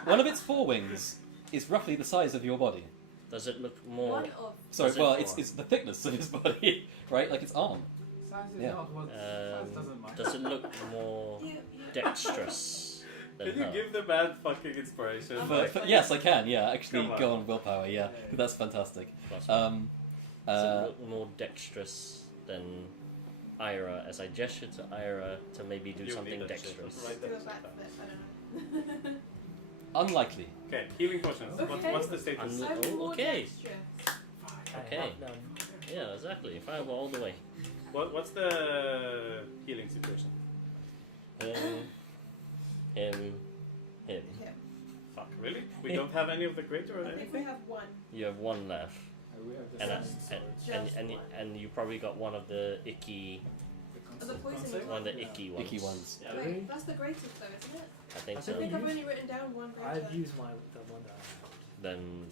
One of its forewings is roughly the size of your body. Does it look more? One of. Sorry, Does it- well, it's the thickness of his body, right? Like its arm. size is Yeah. not what size doesn't matter. Does it look more You, dexterous than Can you her? give the man fucking inspiration? Yes, I can. Yeah, actually, Come on. go on willpower. Yeah, that's fantastic. Plus one. Does it Uh, look more dexterous than Ira as I gesture to Ira to maybe do You something need that shit. dexterous? Right do there. a backflip. I don't know. unlikely. Okay, healing potions. Okay. What's the status? Un- I'm more okay. dexterous. I Okay. have none. Yeah, exactly. Fireball all the way. What's the healing situation? Him. Him. Fuck, really? We don't have any of the greater or I think we anything? have one. You have one left, We have the and Just- same sword. and you probably got one of the icky, The poison Concept? is one of the Yeah. icky ones. Icky ones. Yeah. Really? Wait, that's the greatest though, isn't it? I think I so. I think I've Use- only written down one greater. I've used the one that I have.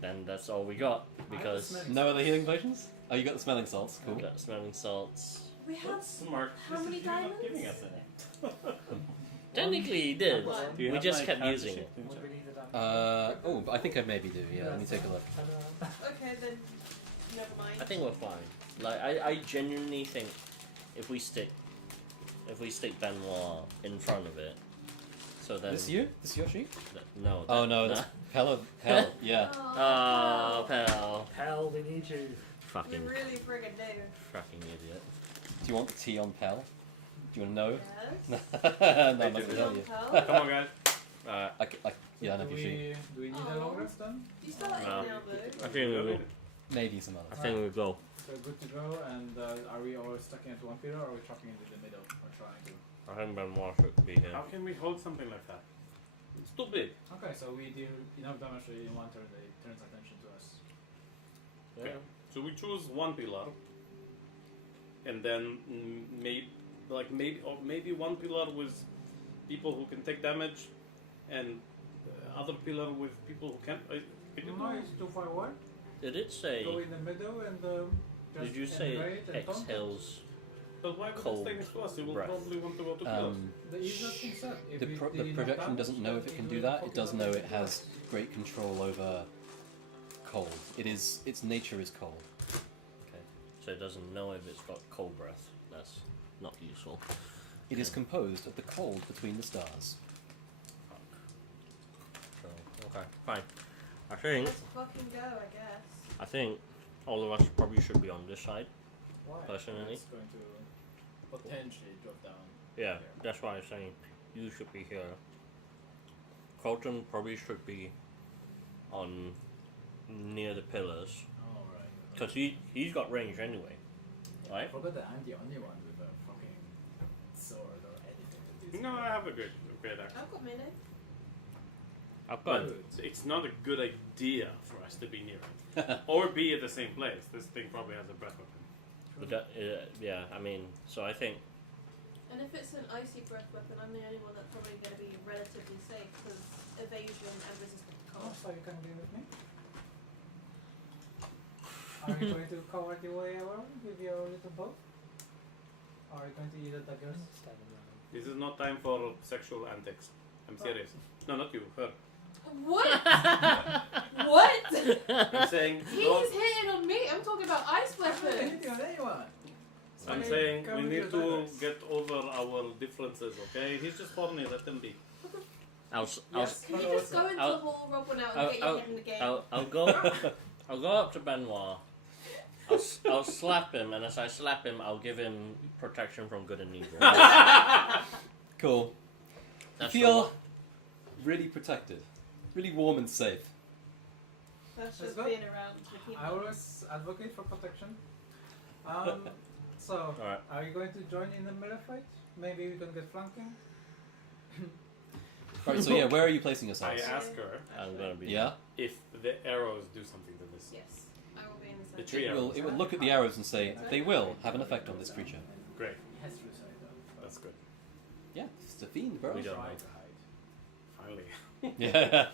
Then that's all we got because smelling No other healing potions? Oh, you got the smelling salts. we Cool. got smelling salts. We have. That's smart. How many You're not diamonds? giving us any. Technically, he did. One. Do you We have, just like, kept hand using shape it. things? What do we need to done? I think I maybe do. Yeah, let me take a look. Okay, then. Never mind. I think we're fine. Like I genuinely think if we stick Benoit in front of it, So then. This you? This your sheep? No. Oh no, that's Pell. Yeah. Oh, Pal. Pal, we need you. We Fucking really friggin' do. fucking idiot. Do you want the tea on Pell? Do you want to know? Yes. No, I'm not do. gonna tell you. Pal. Come on, guys. Yeah, I know do your sheep. we need a long rest then? Do you still like No. it now, Boo? I think we will. Maybe some I other. think we go. So good to go, and are we all stuck into one pillar, or are we trucking into the middle, or trying to? I think Benoit should be here. How can we hold something like that? It's too big. Okay, so we deal enough damage in one turn that it turns attention to us. Okay. So we choose one pillar, and then maybe one pillar with people who can take damage, and other pillar with people who can't. Can you No, do it's too far away. Did it say? Go in the middle and just Did you say enrage and taunt. exhales? But why would Cold it stay next to us? You will breath. probably want to go to pillars. The easiest thing said. If The we the deal enough projection damage, doesn't know if it can do that. It does know it has great control over cold. Its nature is cold. Okay. So it doesn't know if it's got cold breath. That's not useful. It is composed of the cold between the stars. So okay, fine. I think Let's fucking go, I guess. all of us probably should be on this side. Why? Personally. It's going to potentially drop down. Yeah, that's why I'm saying you should be here. Colton probably should be on near the pillars Oh, right. because he's got range anyway, I right? forgot that I'm the only one with a fucking sword or anything to do. No, I have a great axe. I've got melee. I've got But it's not a good idea for us to be near it. Or be at the same place. This thing probably has a breath weapon. but that, yeah. I mean, so I think And if it's an icy breath weapon, I'm the only one that's probably going to be relatively safe because evasion and resistance to Oh, cold. so you can be with me? Are you going to cover the way around with your little bow? Or are you going to use the daggers? This is not time for sexual antics. I'm serious. No, not you, her. What? What? I'm saying He's don't- hitting on me. I'm talking about ice weapons. Anything on anyone. I'm Okay, saying come we with need your to daggers. get over our differences, okay? He's just horny, let him be. I'll Yes. Can you just go into the hall, rob one out, and get your head in the game? I'll go up to Benoit. I'll slap him, and as I slap him, I'll give him protection from good and evil. Cool. That's You feel really protected, really warm and safe. That's Let's just go. being around the people. I always advocate for protection. So, Alright. are you going to join in the melee fight? Maybe we can get flanking? Right. So yeah, where are you placing I yourselves? ask her I'm gonna be. Yeah. if the arrows do something to this. Yes, I will be in the The center. tree arrows. It will look at the arrows and say they will have an effect on this creature. Great, He has suicide though. that's good. Yeah, it's a fiend, bro. We don't Try know. to hide. Finally. Yeah.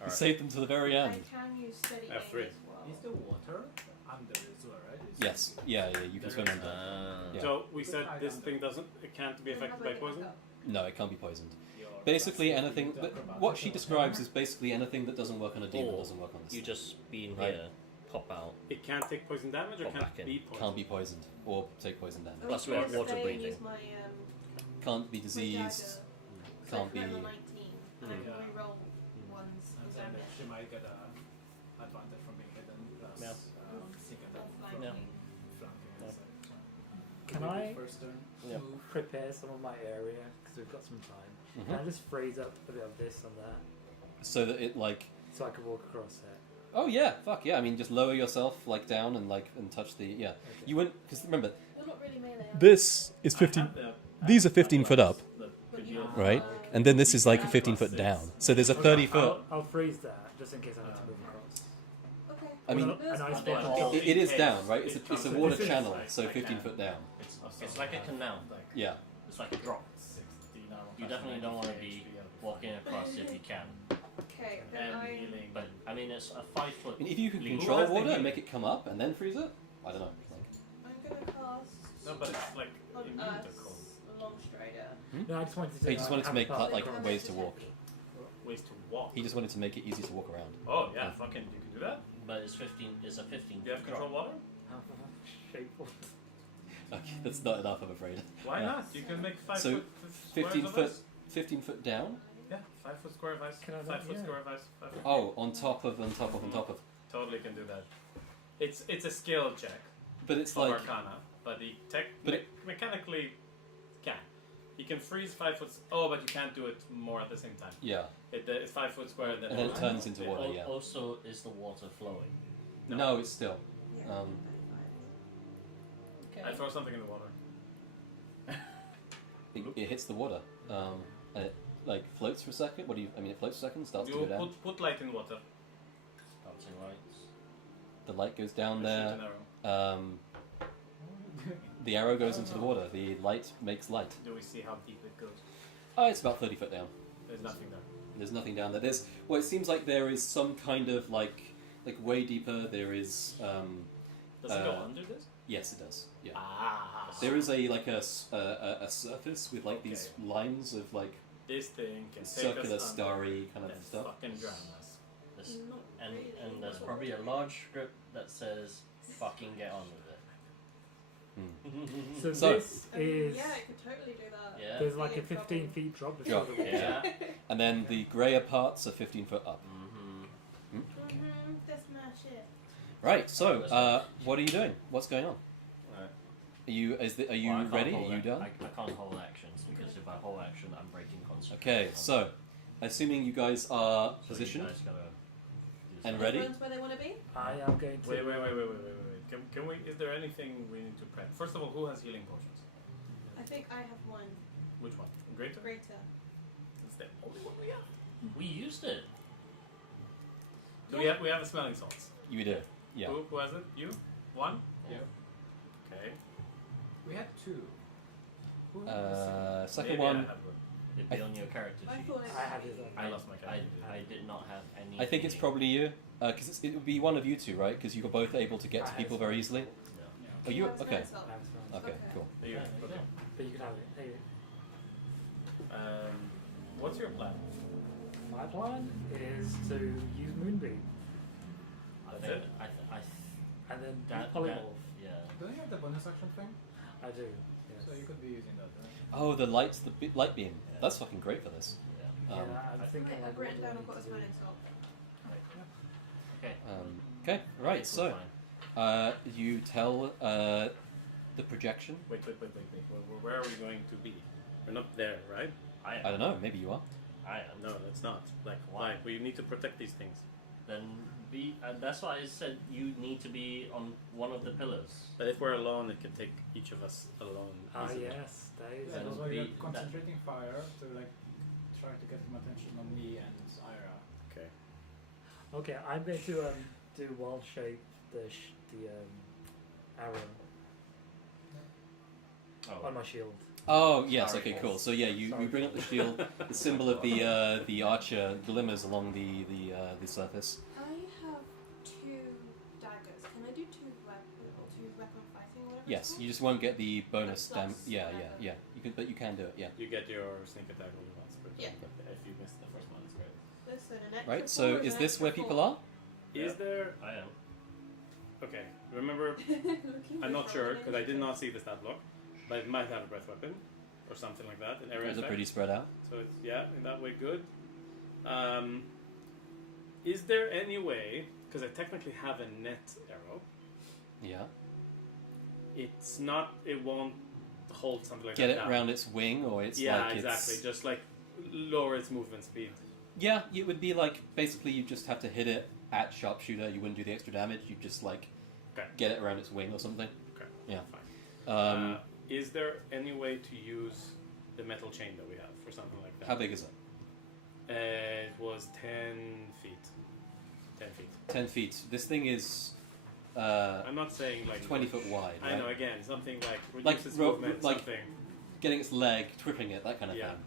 Alright. Save them to the very I end. can use steady aim F3. as well. Is the water under as well, right? Yes. Yeah. You can swim under. Yeah. So we Good said hide this under. thing it can't be Then how affected do I by get back poison? up? No, it can't be poisoned. Your Basically, classic anything. talk about What it she or describes whatever. is basically anything that doesn't work on a demon Or doesn't work on this. You thing. just being Right. here, pop out. It can't take poison damage or Pop can't back in. be poisoned? Can't be poisoned or take poison damage. I Plus was we have gonna water stay and breathing. use my, Can't be my diseased. dagger. So Can't I can be. roll 19. And I Hmm. can reroll ones And of then damage. she might get a advantage from being hidden plus Yeah. second Or flanking. flanking. Yeah. Can Maybe I first turn? Yeah. move. prepare some of my area because we've got some time? Can I Mhm. just freeze up a bit of this and that So that it like. so I can walk across it? Oh yeah, fuck yeah. I mean, just lower yourself like down and touch the yeah. Okay. You wouldn't because remember You're not really melee. are you? This is 15. These are 15 foot up, But you are, right? And then this is like 15 foot down. So there's a 30 foot. I'll freeze that just in case I need to move across. Okay. I mean, That's an ice fine. ball. it is down, right? It's a water This is channel, like- so 15 foot down. It's like a canal. Yeah. It's like a drop. You definitely don't want to be walking across if you can. Okay, then I... But I mean, it's a 5 foot. I mean, if you could lead. control has the water and heat? make it come up and then freeze it, I don't know. Like, I'm going to cast No, but it's like on immune to us cold. a long strider. No, I just wanted to. He just wanted to have make a path like across. ways to walk. Ways to walk. He just wanted to make it easy to walk around. Oh yeah, fucking you can do that. But it's 15. It's a 15. Do you have foot control drop. water? Shameful. Okay, that's not enough, I'm afraid. Why Yeah. not? You can make 5 So, foot 15 squares of foot, us. 15 foot down. Yeah, 5 foot square of ice. Can I 5 not- foot yeah. square of ice. 5 foot. Oh, on top of. Totally can do that. It's a skill check But it's of like. Arcana, but the But it- mechanically can. You can freeze 5 foot. Oh, but you can't do it more at the same time. Yeah. It's 5 foot square, And then it turns into water, yeah. Also, is the water flowing? No, it's still. Yeah, Um, 35. I throw something in the water. it hits the water. And it like floats for a second. What do you? I mean, it floats for a second, starts to You go down. put light in water. Bouncing lights. The light goes down Shoot there. an arrow. The arrow goes into the water. The light makes light. Do we see how deep it goes? Oh, it's about 30 foot down. There's nothing there. There's nothing down there. There's well, it seems like there is some kind of like way deeper. There is. Does it go under this? Yes, it does. Yeah. Ah. There is a surface with like these lines of like This thing can take circular, us starry kind under of and stuff. fucking drown us. There's, Not and really. and there's probably a large strip that says "fucking get on with it." So, So- this is. Yeah, it could totally do that. Yeah. There's like a Be in 15 trouble. feet drop. It's Drop, sort of- Yeah. And then the grayer parts are 15 foot up. That's my shit. Right. So, what are you doing? What's going on? Right. Are you Well, I ready? can't Are hold you ac- done? I can't hold actions because if I hold action, I'm breaking concentration. Okay. So, assuming you guys are So positioned you guys gotta do and something. ready. Everyone's where they want to be. I am going to. Wait. Can we? Is there anything we need to prep? First of all, who has healing potions? I think I have one. Which one? Greater? Greater. It's the only one we have. We used it. Do we have a smelling salts? You do. Yeah. Who has it? You? One? Yeah. Okay. We had 2. Who Second Maybe one. I have one. It'd be on your character I sheet. thought I had it. I lost my I character. did not have any. I think it's healing. probably you, because it would be one of you two, right? Because you were both able to get to people very easily. No. Oh, you? have Okay. smelling I have smells. Okay. Okay. Cool. There you Yeah, go. there you Okay. But you can have it. Hey, What's your plan? my plan is to use Moonbeam I That's think it? and then that, polymorph. yeah. Don't you have the bonus action thing? I do. Yes. So you could be using that, right? Oh, the light beam. That's fucking great for this. Yeah. Um, yeah, I'm I- thinking Right, like I've written what do I down. I've need got a to do? smelling salt. Okay. Okay. Right. Okay, So, fine. you tell the projection. Wait. Where are we going to be? We're not there, right? I I don't know. Maybe you are. I am. No, that's not. Like, why? We need to protect these things. Then be. That's why I said you need to be on one of the pillars. But if we're alone, it can take each of us alone. Ah, easily. yes, that is. Yeah, Then that's why be- you're concentrating fire to like try to get some attention on me and Ira. Okay. Okay, I'm going to do wild shape the arrow Oh. on my shield. Oh yes. Sorry. Okay. Cool. So yeah, you Sorry. bring up the shield. The symbol of the archer glimmers along the surface. I have 2 daggers. Can I do 2 weapon fighting? Whatever. Yes. It's You just won't get the bonus Plus dam. Yeah. whatever. Yeah. You can, but you can do it. Yeah. You get your sneak attack only once, but Yeah. if you miss the first one, it's great. called. Listen, an extra Right. So 4 is an this extra where people 4. are? Is there? I am. Okay. Remember, Looking I'm not for sure an because I did initiative. not see the stat block, but it might have a breath weapon or something like that. An area Those are effect. pretty spread out. So it's in that way good. Is there any way? Because I technically have a net arrow. Yeah. It's not. It won't hold something like Get that. it down. around its wing, or it's Yeah, like exactly. it's. Just like lower its movement speed. Yeah, it would be like basically you just have to hit it at sharpshooter. You wouldn't do the extra damage. You just like Okay. get it around its wing or something. Okay. Yeah. Fine. Is there any way to use the metal chain that we have for something like that? How big is it? It was 10 feet. 10 feet. 10 feet. This thing is I'm not saying like 20 foot wide. I right? know. Again, something like reduce Like its ro- movement. like- something. Getting its leg, tripping it, that kind of Yeah. thing.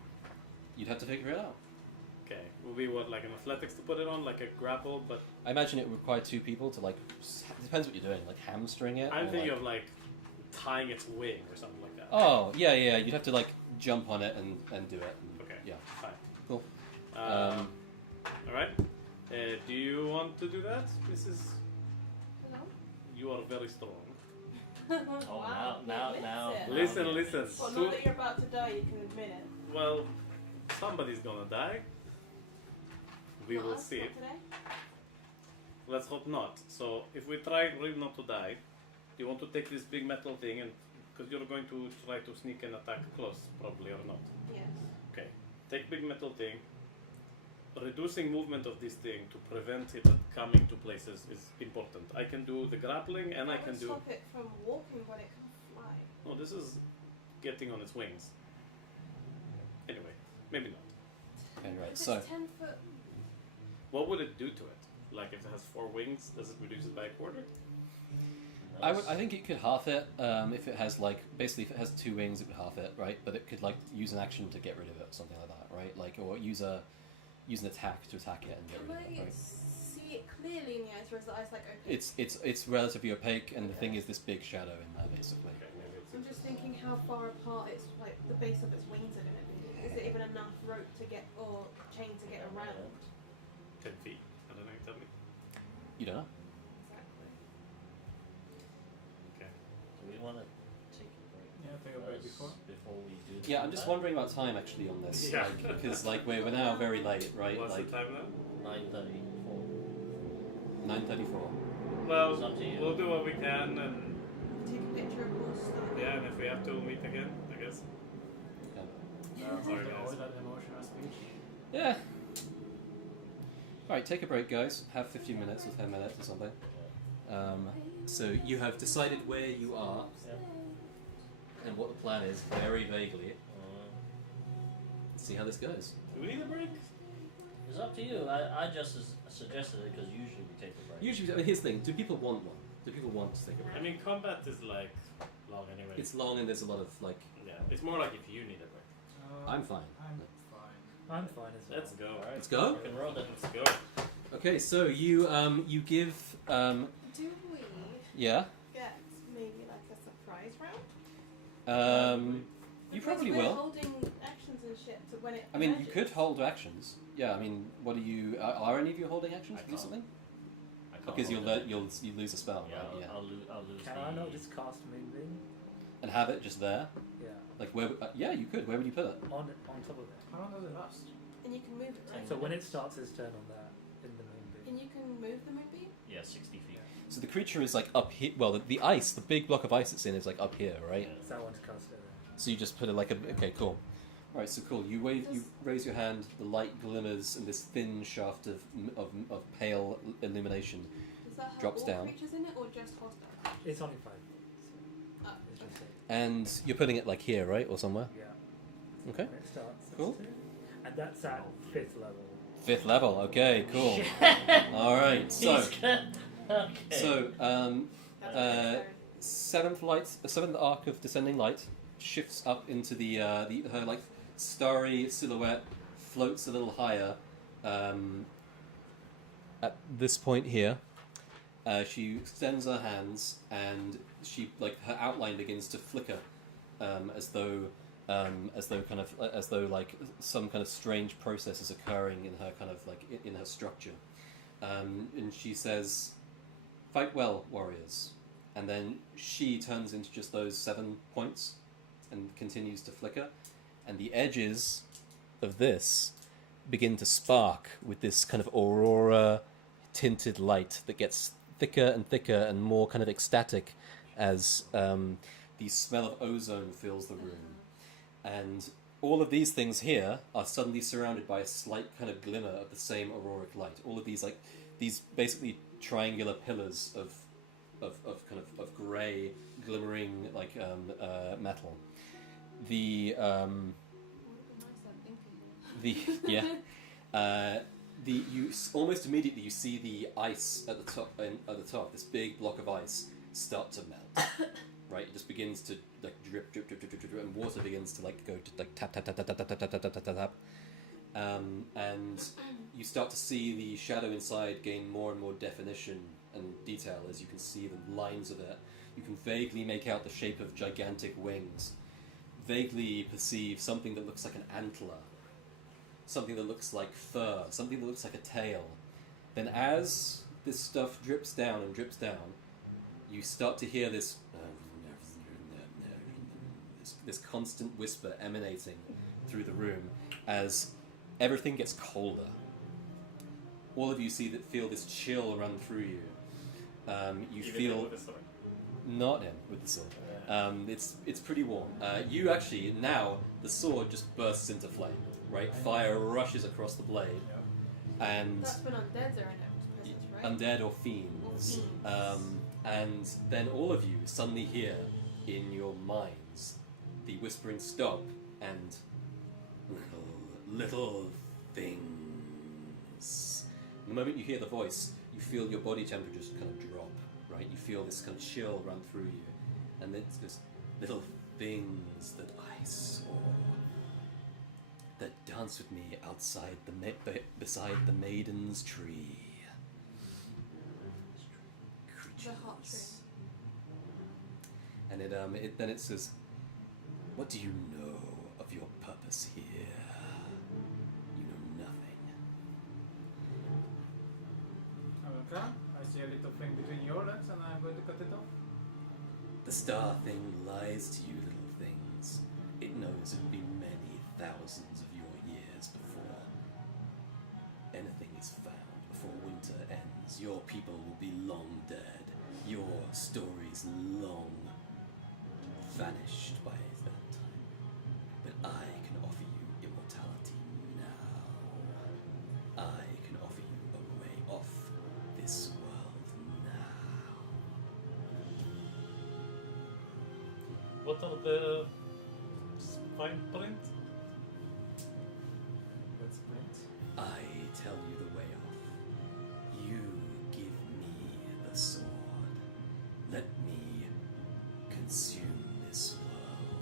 You'd have to figure it out. Okay. Will be what like an athletics to put it on, like a grapple, but I imagine it would require 2 people to like. Depends what you're doing. Like hamstring it. I'm or, thinking like, of like tying its wing or something like that. Oh yeah. You'd have to like jump on it and do it. And, Okay. Yeah. Fine. Cool. All right. Do you want to do that, Mrs.? Hello? You are very strong. Oh, Wow, now. Listen. Well, Two- not that you're about to die, you can admit it. Well, somebody's gonna die. We Not will us, see. not today. Let's hope not. So if we try really not to die, you want to take this big metal thing and because you're going to try to sneak and attack close, probably or not. Yes. Okay. Take big metal thing. Reducing movement of this thing to prevent it coming to places is important. I can do the grappling and I That can would do. stop it from walking, but it can fly. No, this is getting on its wings. Anyway, maybe not. Okay, right. If So it's 10 foot. What would it do to it? Like if it has 4 wings, does it reduce it by a quarter? I think it could half it. If it has like basically if it has 2 wings, it would half it, right? But it could like use an action to get rid of it, something like that, right? Like or use an attack to attack it and get Can rid of it, I right? see it clearly in the eyes, or is the eyes like opaque? It's relatively opaque, and the thing is this big shadow in there, basically. Okay, maybe it's I'm just thinking how far apart it's like the base of its wings are going to be. Is it even enough rope to get or chain to get around? 10 feet. I don't know, you tell me. You don't know. Exactly. Okay. Do we want to take a break? Yeah, take a break first before. we do. Yeah, I'm just wondering about time actually on this, Yeah. because like we're now very late, right? What's Like the time now? 9:34. 9:34. Well, It's up to you. we'll do what we can, and Take a picture of course. yeah, and if we have to, we'll meet again, I guess. Sorry, guys. All that emotional speech. Yeah. All right, take a break, guys. Have 15 minutes or 10 minutes or something. So you have decided where you are and what the plan is, very vaguely. Let's see how this goes. Do we need a break? It's up to you. I just suggested it because usually we take a break. Usually, I mean, here's the thing: do people want one? Do people want to take a break? I mean, combat is like long anyway. It's long and there's a lot of like. Yeah, it's more like if you need a break. I'm fine. I'm fine. I'm fine as well. Let's go. Alright. Let's go. Rock and roll then. Let's go. Okay, so you you give Do we yeah get maybe like a surprise round? you Because probably we're will. holding actions and shit to when it. I mean, you emerges. could hold actions. Yeah, I mean, what are you? Are any of you holding actions I to do can't. something? I can't Because hold it. you lose a spell, Yeah, right? Yeah, I'll lose Can the... I not just cast Moonbeam? and have it just there. Yeah. Like where? Yeah, you could. Where would you put it? On top of it. How long does it last? And you can move it, right? So when it starts its turn on that, in the Moonbeam. And you can move the moonbeam. Yeah, 60 feet. So the creature is like up here. Well, the ice, the big block of ice it's in, is like up here, right? Yeah. So I want to cast it there. So you just put it like a. Okay, cool. All right, so cool. You wave. You raise your hand. The light glimmers, and this thin shaft of pale illumination. Does that have Drops all down. creatures in it or just hostile? It's only 5 feet. Oh, So it's just okay. And you're putting it like here, right, or somewhere? yeah. Okay. When it starts. it's Cool. 2. And that's at 5th level. 5th level. Okay, cool. All right. So He's gonna... Okay. so That's seventh seventh arc of descending light shifts up into the her like starry silhouette floats a little higher. At this point here, she extends her hands and she like her outline begins to flicker, as though like some kind of strange process is occurring in her kind of like in her structure, and she says, "Fight well, warriors." And then she turns into just those 7 points and continues to flicker. And the edges of this begin to spark with this kind of aurora tinted light that gets thicker and thicker and more kind of ecstatic as the smell of ozone fills the room. And all of these things here are suddenly surrounded by a slight kind of glimmer of the same auroric light. All of these like these basically triangular pillars of grey glimmering like metal. The you almost immediately you see the ice at the top this big block of ice start to melt. Right, it just begins to like drip, and water begins to like go to like tap tap tap tap tap tap tap tap tap tap tap. And you start to see the shadow inside gain more and more definition and detail as you can see the lines of it. You can vaguely make out the shape of gigantic wings, vaguely perceive something that looks like an antler, something that looks like fur, something that looks like a tail. Then as this stuff drips down and drips down, you start to hear this constant whisper emanating through the room as everything gets colder. all of you feel this chill run through you. You Even feel with the sword. not him with the sword. It's pretty warm. You actually now the sword just bursts into flame. Right, fire rushes across the blade, and That's when undeads are in it, presence, right? undead or fiends. And then all of you suddenly hear in your minds the whispering stop and little things. The moment you hear the voice, you feel your body temperature just kind of drop, right? You feel this kind of chill run through you, and it's just little things that I saw that dance with me outside beside the maiden's tree. The hot tree. And then it says, "What do you know of your purpose here? You know nothing." Okay, I see a little thing between your legs and I'm going to cut it off. The star thing lies to you, little things. It knows it will be many thousands of your years before anything is found, before winter ends. Your people will be long dead, your stories long vanished by that time. But I can offer you immortality now. I can offer you a way off this world now. What are the fine print? Let's print. I tell you the way off. You give me the sword. Let me consume this world.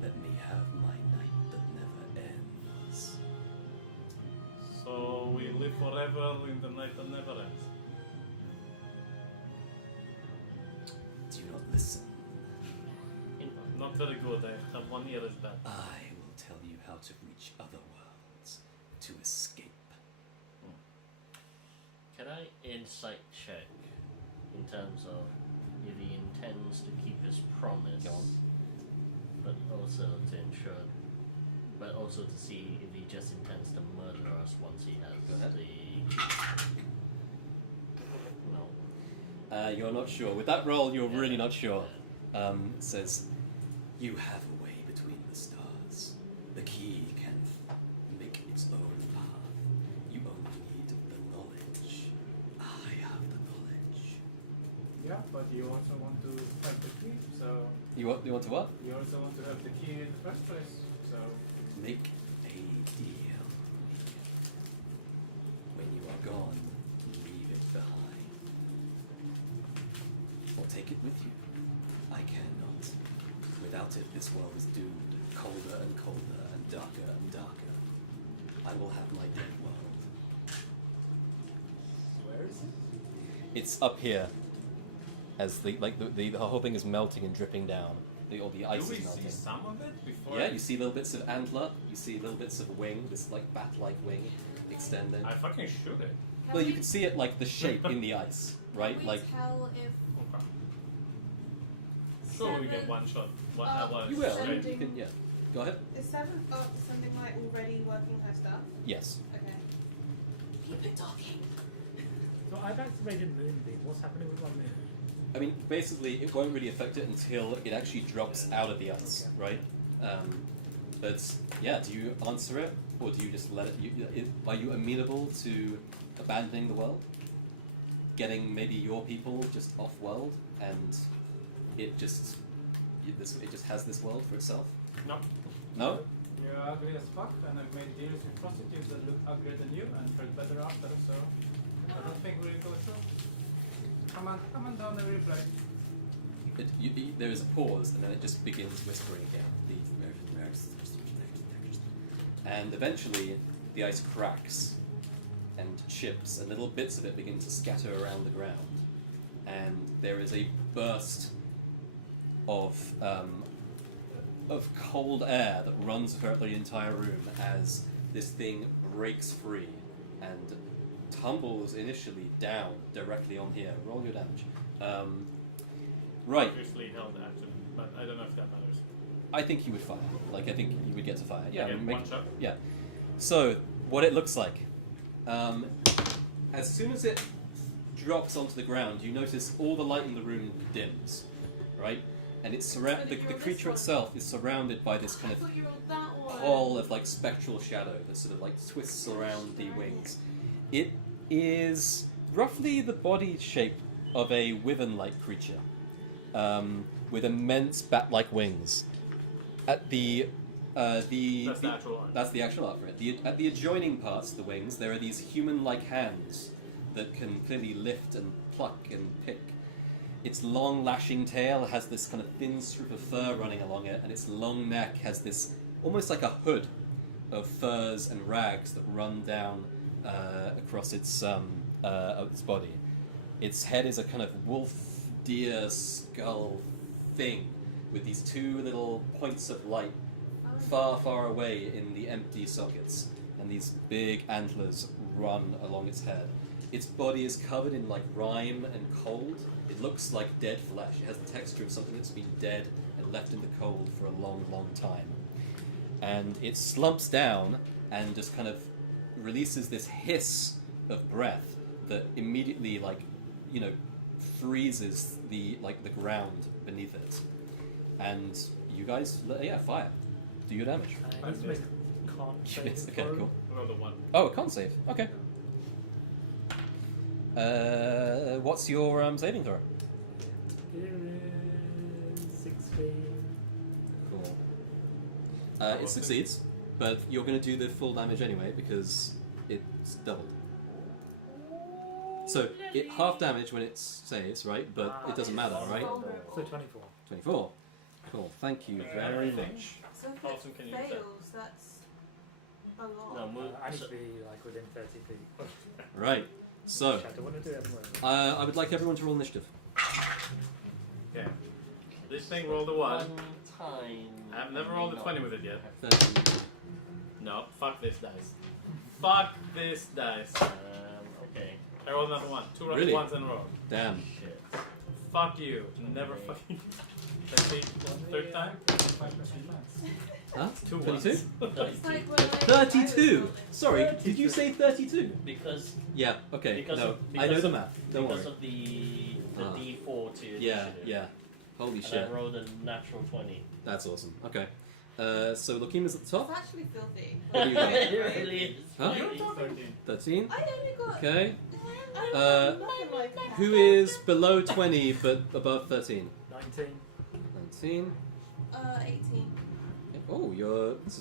Let me have my night that never ends. So we live forever in the night that never ends. Do you not listen? Not very good. I have 1 ear is bad. I will tell you how to reach other worlds, to escape. Can I insight check in terms of if he intends to keep his promise, Go on. but also to ensure, but also to see if he just intends to murder us once he has Go ahead. the. No. You're not sure. With that roll, you're really not sure. It says, "You have a way between the stars. The key can make its own path. You only need the knowledge. I have the knowledge." Yeah, but you also want to have the key, so You want to what? you also want to have the key in the first place, so Make a deal. When you are gone, leave it behind. Or take it with you. I cannot. Without it, this world is doomed. Colder and colder and darker and darker. I will have my dead world. where is it? It's up here. As the whole thing is melting and dripping down. All the ice Do we is melting. see some of it before? Yeah, you see little bits of antler, you see little bits of wing, this like bat-like wing extending. I fucking shoot it. Well, you can see it like the shape in the ice, right? Can we Like tell if Okay. Sure, we get Seven- one shot. One Oh, hour you will. straight. You can, yeah. Go ahead. Is Seven up something like already working her stuff? Yes. Okay. keep it talking? So I've activated Moonbeam. What's happening with my moon? I mean, basically, it won't really affect it until it actually drops out of the ice, right? But yeah, do you answer it, or do you just let it? Are you amenable to abandoning the world, getting maybe your people just off world, and it just has this world for itself? No. No. You're ugly as fuck, and I've made deals with prostitutes that look uglier than you and felt better after, so I don't think we'll go through. Come on down the replay. There is a pause, and then it just begins whispering again. And eventually, the ice cracks and chips, and little bits of it begin to scatter around the ground. And there is a burst of cold air that runs throughout the entire room as this thing breaks free and tumbles initially down directly on here. Roll your damage. Right. Obviously held action, but I don't know if that matters. I think you would fire. Like, I think you would get to fire. Yeah. Again, make- one shot. Yeah. So, what it looks like. as soon as it drops onto the ground, you notice all the light in the room dims, right? And it's the creature itself is surrounded by this kind I of thought you rolled that one. pall of like spectral shadow that sort of like twists around the wings. It is roughly the body shape of a wyvern-like creature, with immense bat-like wings. At That's the actual one. that's the actual art for it. At the adjoining parts of the wings, there are these human-like hands that can clearly lift and pluck and pick. Its long lashing tail has this kind of thin strip of fur running along it, and its long neck has this almost like a hood of furs and rags that run down across its body. Its head is a kind of wolf, deer, skull thing with these two little points of light far, far away in the empty sockets, and these big antlers run along its head. Its body is covered in like rime and cold. It looks like dead flesh. It has the texture of something that's been dead and left in the cold for a long, long time. And it slumps down and just kind of releases this hiss of breath that immediately, like, you know, freezes the ground beneath it. And you guys, fire. Do your damage. I need to make a con saving Okay, throw. cool. Another one. Oh, a con save. Okay. What's your saving throw? Here is 16. Cool. It succeeds, but you're going to do the full damage anyway because it's doubled. So it half damage when it saves, right? But it doesn't matter, right? So 24. 24. Cool. Thank you very much. So if How it often can you use that? fails, that's a lot. No, move. I need to be like within 30 feet. Right. So Which I don't want to do everywhere. I would like everyone to roll initiative. Okay. This thing rolled a 1. time. I've never rolled a 20 with it yet. 13. No, fuck this dice. Fuck this dice. Okay. I rolled another 1. 2 Really? ones in a row. Damn. Shit. Fuck you. Never fucking. Let's see. Third time? 5% chance. Huh? 2 22? ones. It's like when I 32! was Sorry, did you say 32? Because Yeah, okay. Because No, of- I know because- the math. Don't because worry. of the Ah. D4 to your Yeah, initiative. yeah. Holy And shit. I rolled a natural 20. That's awesome. Okay. So Lakima's at the It's top. actually filthy. What do you got? It really is. Huh? Really. 13. 13. I only got. Okay. I Uh, nothing like that. Who is below 20 but above 13? 19. 19. 18. Oh,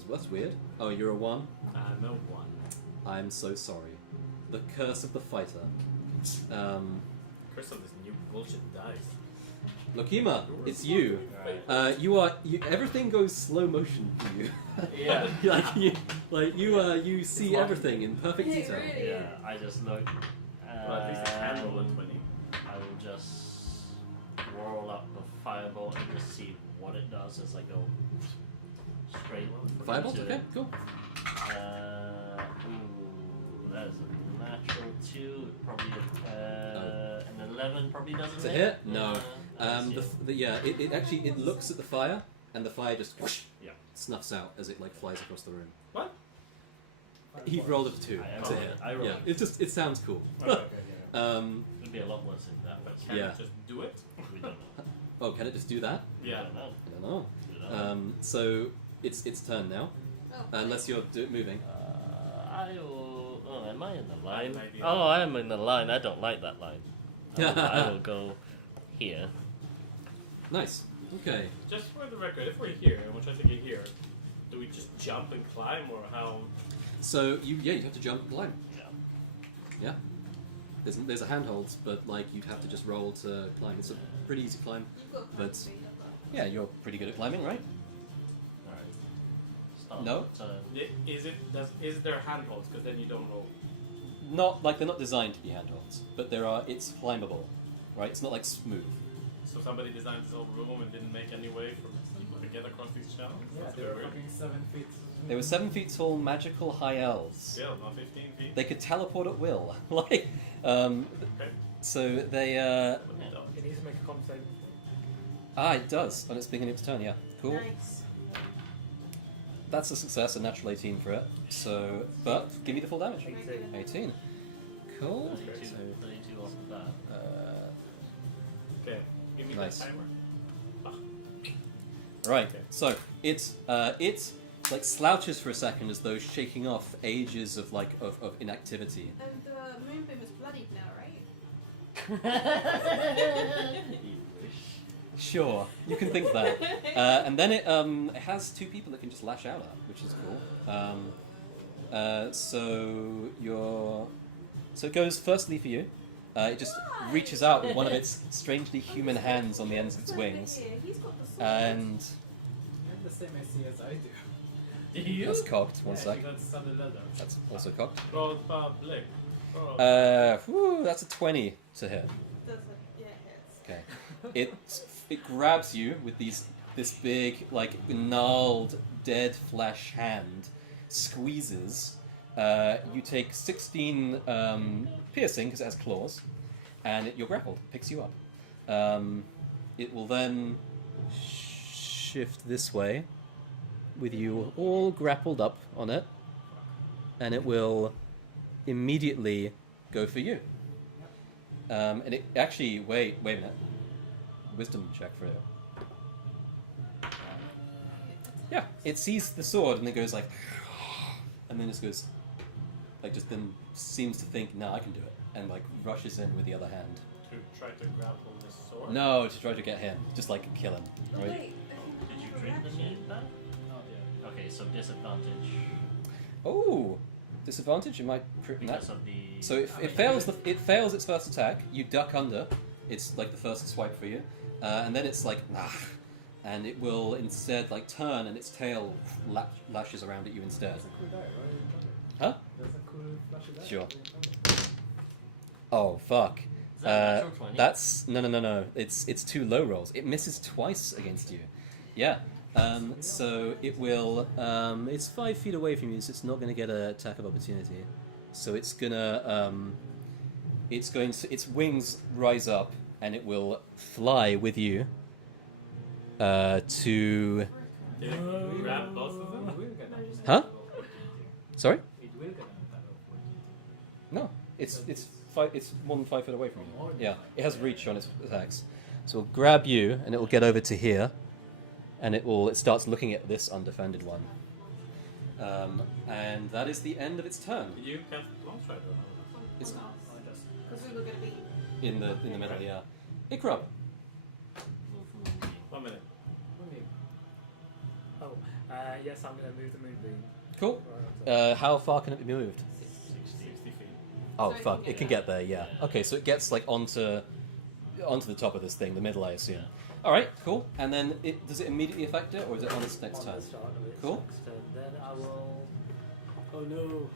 that's weird. Oh, you're a 1? I'm a 1. I'm so sorry. The curse of the fighter. Curse of this new bullshit dice. Lokima, it's you. Everything goes slow motion for you. Yeah. you see everything in perfect It detail. really Yeah, is. I just look. Well, at least it's handle a 20. I will just roll up the firebolt and just see what it does as I go straight. Firebolt? into Okay, it. cool. That is a natural 2. Probably an 11 probably doesn't It's a hit. hit? No. Let's see. It actually looks at the fire, and the fire just whoosh, Yeah. snuffs out as it like flies across the room. What? He rolled a 2. I It's a rolled hit. it. I rolled Yeah, it sounds cool. Okay, It'd be a lot worse if that. But was- can Yeah. it just do it? We don't know. Oh, can it just do that? We Yeah. don't know. I don't know. We don't know. So it's turn now, Oh, unless you're moving. I will. Oh, am I in the line? might be. Oh, I am in the line. I don't like that line. I will go here. Nice. Okay. Just for the record, if we're here and we're trying to get here, do we just jump and climb or how? So you have to jump and climb. Yeah. Yeah. There's a handhold, but like you'd have to just roll to climb. It's a pretty easy climb. You've got But- feet, I've got- Yeah, you're pretty good at climbing, right? All right. Start No. the turn. Is there handholds? Because then you don't roll. Not like they're not designed to be handholds, but it's climbable, right? It's not like smooth. So somebody designed this whole room and didn't make any way for people to get across these channels. Yeah, That's they a were bit weird. fucking 7 feet. They were 7 feet tall, magical high elves. Still, not 15 feet. They could teleport at will, Okay. So they. It needs to make a con saving throw. It does on its beginning of its turn. Yeah, cool. Nice. That's a success, a natural 18 for it. So, but give me the full damage. 18. 18. Cool. That's So great. 32 off of that. Okay, give me Nice. that timer. Right. Okay. So it like slouches for a second as though shaking off ages of of inactivity. And the moonbeam is bloodied now, right? You wish. Sure, you can think that. And then it has two people it can just lash out at, which is cool. So it goes firstly for you. It just reaches out with one of its strangely human hands on the ends of its wings, He's got the sword. and You have the same AC as I do. Do you? that's cocked. One Yeah, sec. you got solid leather. That's also cocked. Roll public. Roll. That's a 20 to hit. Does it? Yeah, it hits. Okay. It grabs you with this big, like, gnarled, dead flesh hand, squeezes. You take 16 piercing because it has claws, and you're grappled. Picks you up. It will then shift this way, with you all grappled up on it, and it will immediately go for you. And it actually wait a minute. Wisdom check for it. Yeah, it sees the sword and it goes like, and then just goes, like, just then seems to think, nah, I can do it, and like rushes in with the other hand. To try to grapple this sword. No, to try to get him, just like kill him, Oh, right? wait. Did you drink the mead then? Not yet. Okay, so disadvantage Oh, disadvantage. It might because of the. So it fails its first attack. You duck under. It's like the first swipe for you, and then it's like nah, and it will instead like turn and its tail lashes around at you instead. That's a cool die, right? Huh? That's a cool flashy die. Sure. Right? Oh fuck. Is that a natural 20? That's no. It's two low rolls. It misses twice against you. Yeah. So it will. It's 5 feet away from you, so it's not going to get an attack of opportunity. So it's gonna. It's going to. Its wings rise up, and it will fly with you. To. Did it grab both of them? It will get an Huh? attack of opportunity. Sorry. It will get an attack of opportunity. No. It's more than 5 foot away from you. Yeah. It has reach on its attacks. So it'll grab you, and it will get over to here. And it starts looking at this undefended one. And that is the end of its turn. Did you cast Long Strider? It's Because we were going to be. in the middle, yeah. Ikrab. 1 minute. Oh, yes, I'm going to move the moonbeam. Cool. Right up there. How far can it be moved? 60 feet. Oh So it fuck! can It can get there, yeah. Okay, so it gets like onto the top of this thing, the middle, I assume. All right, cool. And then does it immediately affect it, or is it on its next On turn? the start of its Cool. next turn. Then I will. Oh no!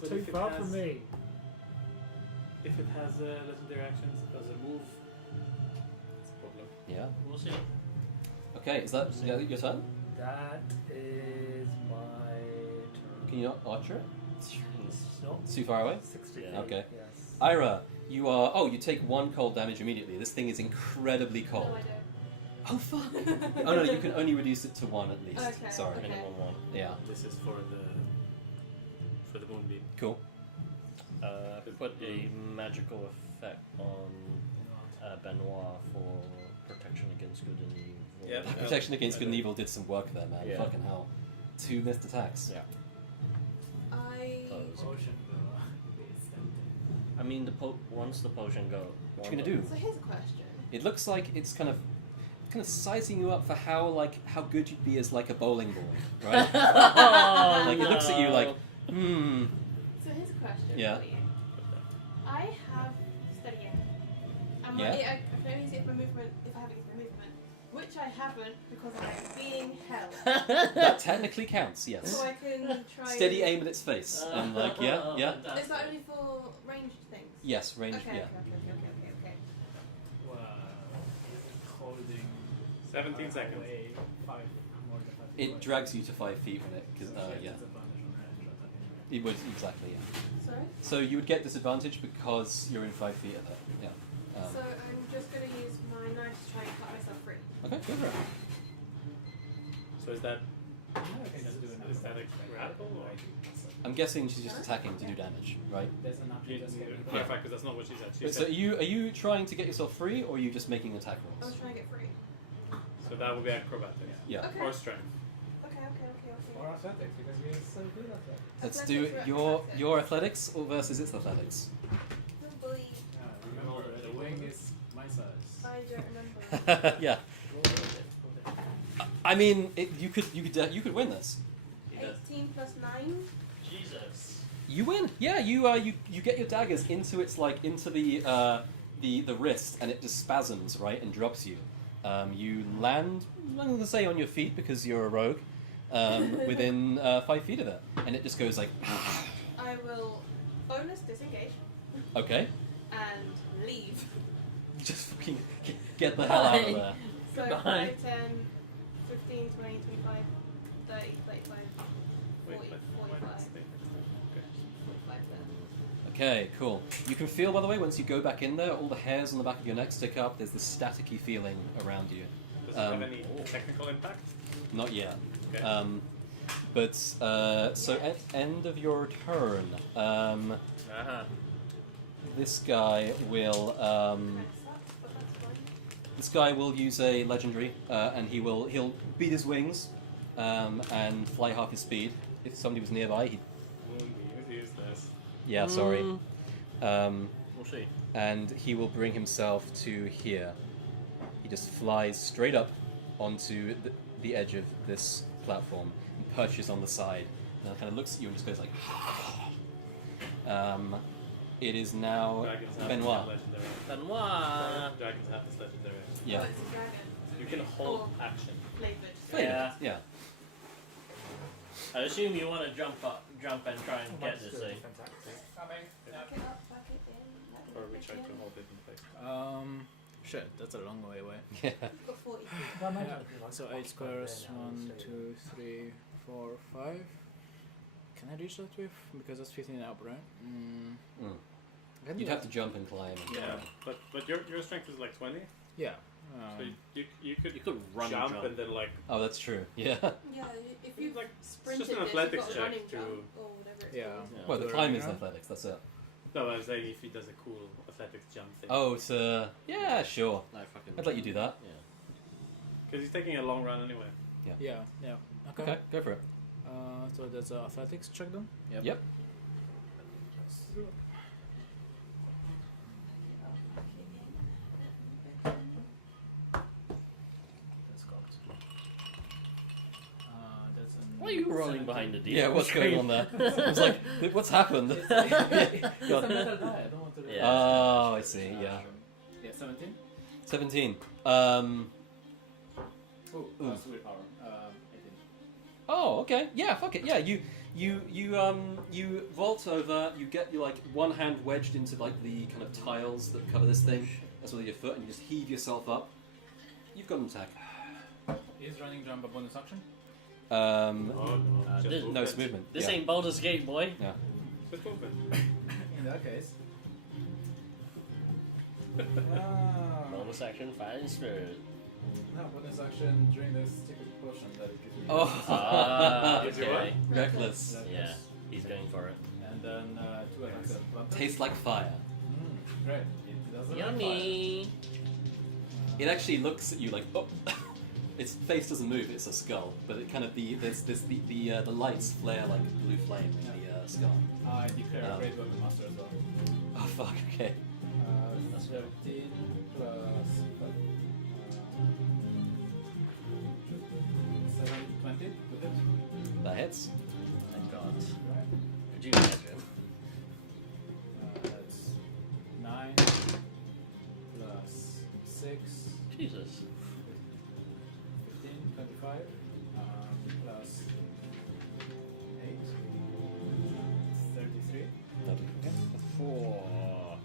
But Too if it far has- from me. If it has legendary actions, does it move? It's a problem. Yeah. We'll see. Okay, is that your turn? That is my turn. Can you not archer it? It's not It's too far away. 60 Yeah. feet, Okay. Yes. Ira, you are. Oh, you take 1 cold damage immediately. This thing is incredibly No, cold. I don't. Oh fuck! Oh no, you can only reduce it to 1 at least. Okay, Sorry. okay. Minimum one. Yeah. This is for the moonbeam. Cool. Put a magical effect on Benoit for protection against good and evil. Yeah. Protection against good and evil did some work there, man. Yeah. Fucking hell. 2 missed attacks. Yeah. I. Potion will be tempting. I mean, once the potion go. What you gonna do? So here's a question. It looks like it's kind of sizing you up for how good you'd be as like a bowling ball, right? Oh, Like it looks at you like, So here's a question Yeah. for you. I have steady aim. And Yeah. I can only use it for movement if I have it for movement, which I haven't because I'm being held. that technically counts, yes. So I can try. Steady aim at its face, and like yeah. Is that only for ranged things? Yes, range, Okay, yeah. okay. Wow. Holding 17 seconds. away 5 more than 5 It feet. drags you to 5 feet with it, because yeah, Disadvantage on range attack anyway. it would exactly yeah. Sorry? So you would get disadvantage because you're in 5 feet of it. Yeah. So I'm just going to use my knife to try and cut myself free. Okay, go for it. So is that I can just do another is that a one. grapple or? I'm guessing she's just attacking to do damage, right? There's an option just get rid of Clarify, because that's not what she said. She Wait, so said, are you trying to get yourself free, or are you just making attack I rolls? was trying to get free. so that would be acrobatics. Yeah. Okay. Or strength. Okay. Or athletics, because we're so good at that. Let's Athletics do or athletics? your athletics or versus its athletics. Oh boy. Remember, the wing is my size. I don't remember. Yeah. I mean, you could win this. 18 plus 9. Jesus. You win. Yeah, you get your daggers into its into the wrist, and it just spasms, right, and drops you. You land, I'm going to say on your feet because you're a rogue, within 5 feet of it, and it just goes like. I will bonus disengage Okay. and leave. Just fucking get the hell out of there. So Goodbye. 5, 10, 15, 20, 25, 30, 35, Wait, 40, but 45, why not stay next time? 45 there. Okay, cool. You can feel, by the way, once you go back in there, all the hairs on the back of your neck stick up. There's this staticky feeling around you. Does it have any technical impact? Not yet. Okay. But so at end of your turn, Uh-huh. this guy will Kinda sucks, but that's fine. this guy will use a legendary, and he'll beat his wings, and fly half his speed. If somebody was nearby, he'd Use this. yeah, sorry. We'll see. And he will bring himself to here. He just flies straight up onto the edge of this platform and perches on the side. And kind of looks at you and just goes like. It is now Dragons have Benoit. legendary. Benoit. Dragons have this legendary. Yeah. Oh, it's a dragon. You can hold Oh. action. Flavored. Flavored, Yeah. yeah. I assume you want to jump and try and get this thing. Coming. Back it up, back it in. Or we try to hold it in place. Shit, that's a long way away. Yeah. You've got 40 feet. Yeah. So 8 squares, 1, 2, 3, 4, 5. Can I reach that with? Because that's 15 up, right? Mm. I can do You'd have that. to jump and climb. And Yeah, but your strength is like 20, Yeah. so you could You could run jump and then like Oh, that's true. Yeah. Yeah, if you Like, sprinted just an this, athletics you've got check a running to- jump or whatever it's Yeah. called. Yeah. Well, the Do climb it is right athletics. That's it. no, I was saying if he does a cool athletics jump thing. Oh, it's yeah, sure. Like fucking I'd let you do that. Yeah. Because he's taking a long run anyway. Yeah. Okay. Okay, go for it. So that's an athletics check then? Yep. That's cocked. That's an Why are you rolling behind the DM? Yeah, what's going on there? I was like, what's happened? It's a metal die, I don't want to. Yeah. Oh, I see. Yeah. Yeah, 17? 17. Ooh, Ooh. willpower. 18. Oh, okay. Yeah, fuck it. Yeah, you vault over. You get your one hand wedged into the kind of tiles that cover this thing, as well as your foot, and you just heave yourself up. You've got an attack. Is running jump a bonus action? Oh no, just this- movement. No, it's movement. This yeah. ain't Baldur's Gate, boy. Yeah. Just movement. In that case. Bonus action, fighting spirit. No, bonus action during the stupid potion that it gives me. Oh. Ah, Is it okay. Reckless. Yeah, he's going for it. And then 2 attacks of advantage. Tastes like fire. Great. It doesn't Yummy. It actually looks at you like, oh. Its face doesn't move. It's a skull, but it kind of the lights flare like blue flame in the skull. I declare a great weapon master as well. Oh fuck. Okay. That's 13 plus 7, 20 with it. That hits. Thank God. Right. Could you imagine? That's 9 plus 6, Jesus. 15, 25, plus 8, 33, Okay. 4.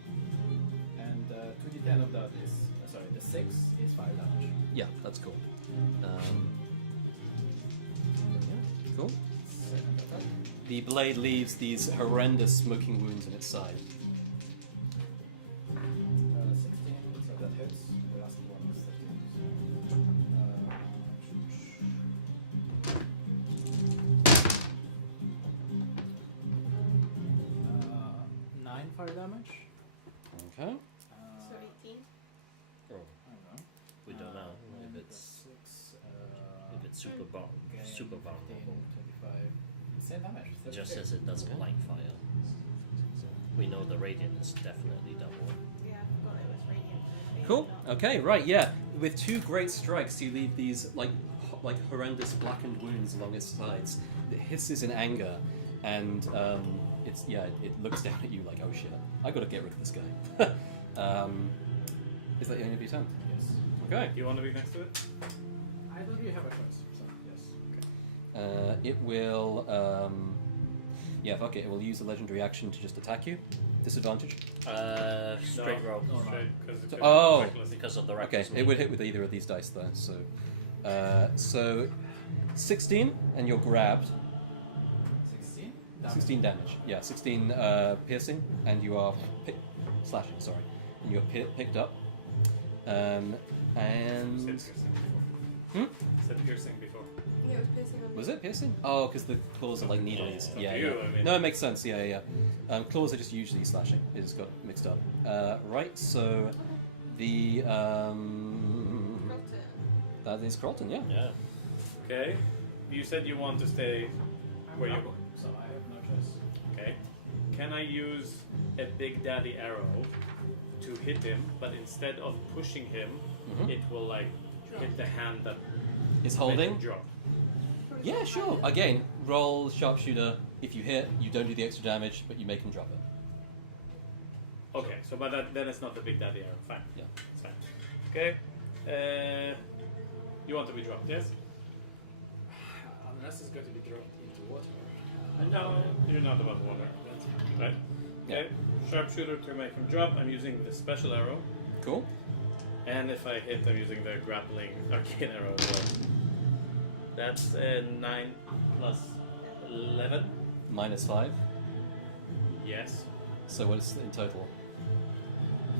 and 2d10 of that is, sorry, the 6 is 5 damage. Yeah, that's cool. Cool. Second attack. The blade leaves these horrendous smoking wounds in its side. 16, so that hits. The last one is 13. damage. Okay. So 18. Oh, I don't know. we don't know And if it's plus 6, if it's super again, super 15, vulnerable. 25. Same damage. It just 36. says it doesn't Okay. light fire. We know the radiant is definitely double. Yeah, I forgot it was radiant. Maybe Cool. not. Okay. Right. Yeah. With 2 great strikes, you leave these like horrendous blackened wounds along its sides. It hisses in anger, and it looks down at you like, oh shit, I got to get rid of this guy. Is that the end of your turn? Yes. Okay. Do you want to be next to it? I don't really have a choice. So, yes. It will. Fuck it. It will use the legendary action to just attack you. Disadvantage. Straight roll. No, no. Straight, 'cause it's Oh. reckless. Because of the Okay. reckless It need. would hit with either of these dice though. So 16, and you're grabbed. 16? 16 damage. Yeah, 16 piercing, and you are slashing. Sorry, and you're picked up. And Said piercing before. Said piercing before. Yeah, it was piercing on was me. it piercing? Oh, because the claws are like needles. It's up Yeah, to yeah. you, I mean. No, it makes sense. Yeah. Claws are just usually slashing. It just got mixed up. Right. So the Got it. that is Carlton. Yeah. Yeah. Okay. You said you want to stay I'm where you. grappled, so I have no choice. Okay. Can I use a Big Daddy arrow to hit him, but instead of pushing him, Mhm. it will like hit the hand that Is made holding. him drop? Yeah, sure. Again, roll sharpshooter. If you hit, you don't do the extra damage, but you make him drop it. Okay, so but then it's not the Big Daddy arrow. Fine. Yeah. It's fine. Okay. You want to be dropped, yes? Unless it's going to be dropped into water. No, you're not above water. Right? Yeah. Okay. Sharpshooter to make him drop. I'm using the special arrow. Cool. And if I hit, I'm using the grappling arcane arrow as well. That's 9 plus 11. -5. Yes. So what's in total?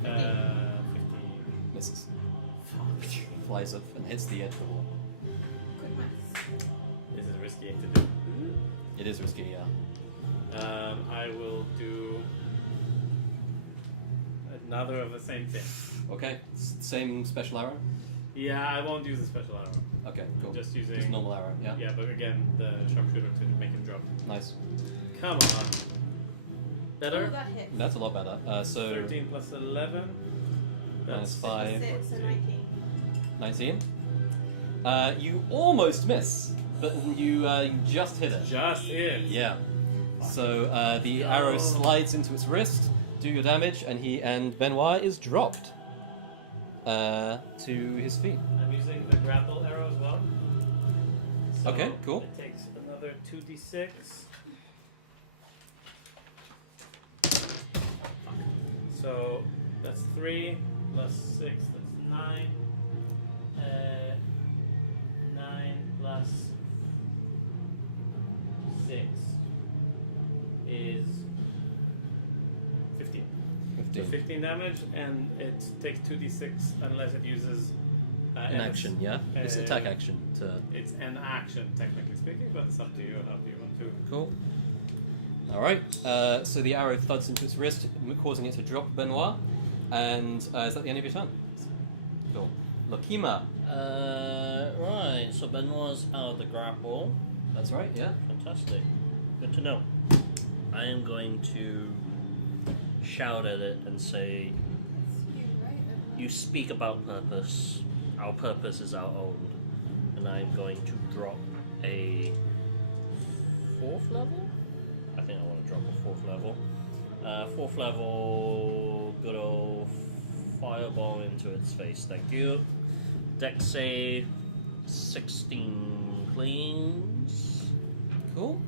15. Misses. Flies up and hits the edge of the wall. Quick maths. This is risky to do. It is risky, yeah. I will do another of the same thing. Okay. Same special arrow. Yeah, I won't use the special arrow. Okay, cool. Just using. Just normal arrow. Yeah. Yeah, but again, the sharpshooter to make him drop. Nice. Come on. Better? Oh, that hit. That's a lot better. So 13 plus 11. That's -5. 6, so 19. 19. You almost miss, but you just hit it. Just hit. Yeah. So the arrow slides into its wrist. Do your damage, and Benoit is dropped to his feet. I'm using the grapple arrow as well. So Okay, cool. It takes another 2d6. So that's 3 plus 6, that's 9. 9 plus 6 is 15. So 15 damage, and it takes 2d6 unless it uses An action, yeah? It's attack action to... It's an action, technically speaking, but it's up to you how you want to. Cool. Alright, so the arrow thuds into its wrist, causing it to drop Benoit. And is that the end of your turn? Cool. Lokima. Right, so Benoit's out of the grapple. That's right, yeah. Fantastic. Good to know. I am going to shout at it and say, It's you, right? you speak about purpose. Our purpose is our own. And I'm going to drop a 4th level? I think I want to drop a 4th level. 4th level, good old fireball into its face. Thank you. Dex save 16 cleans. Cool.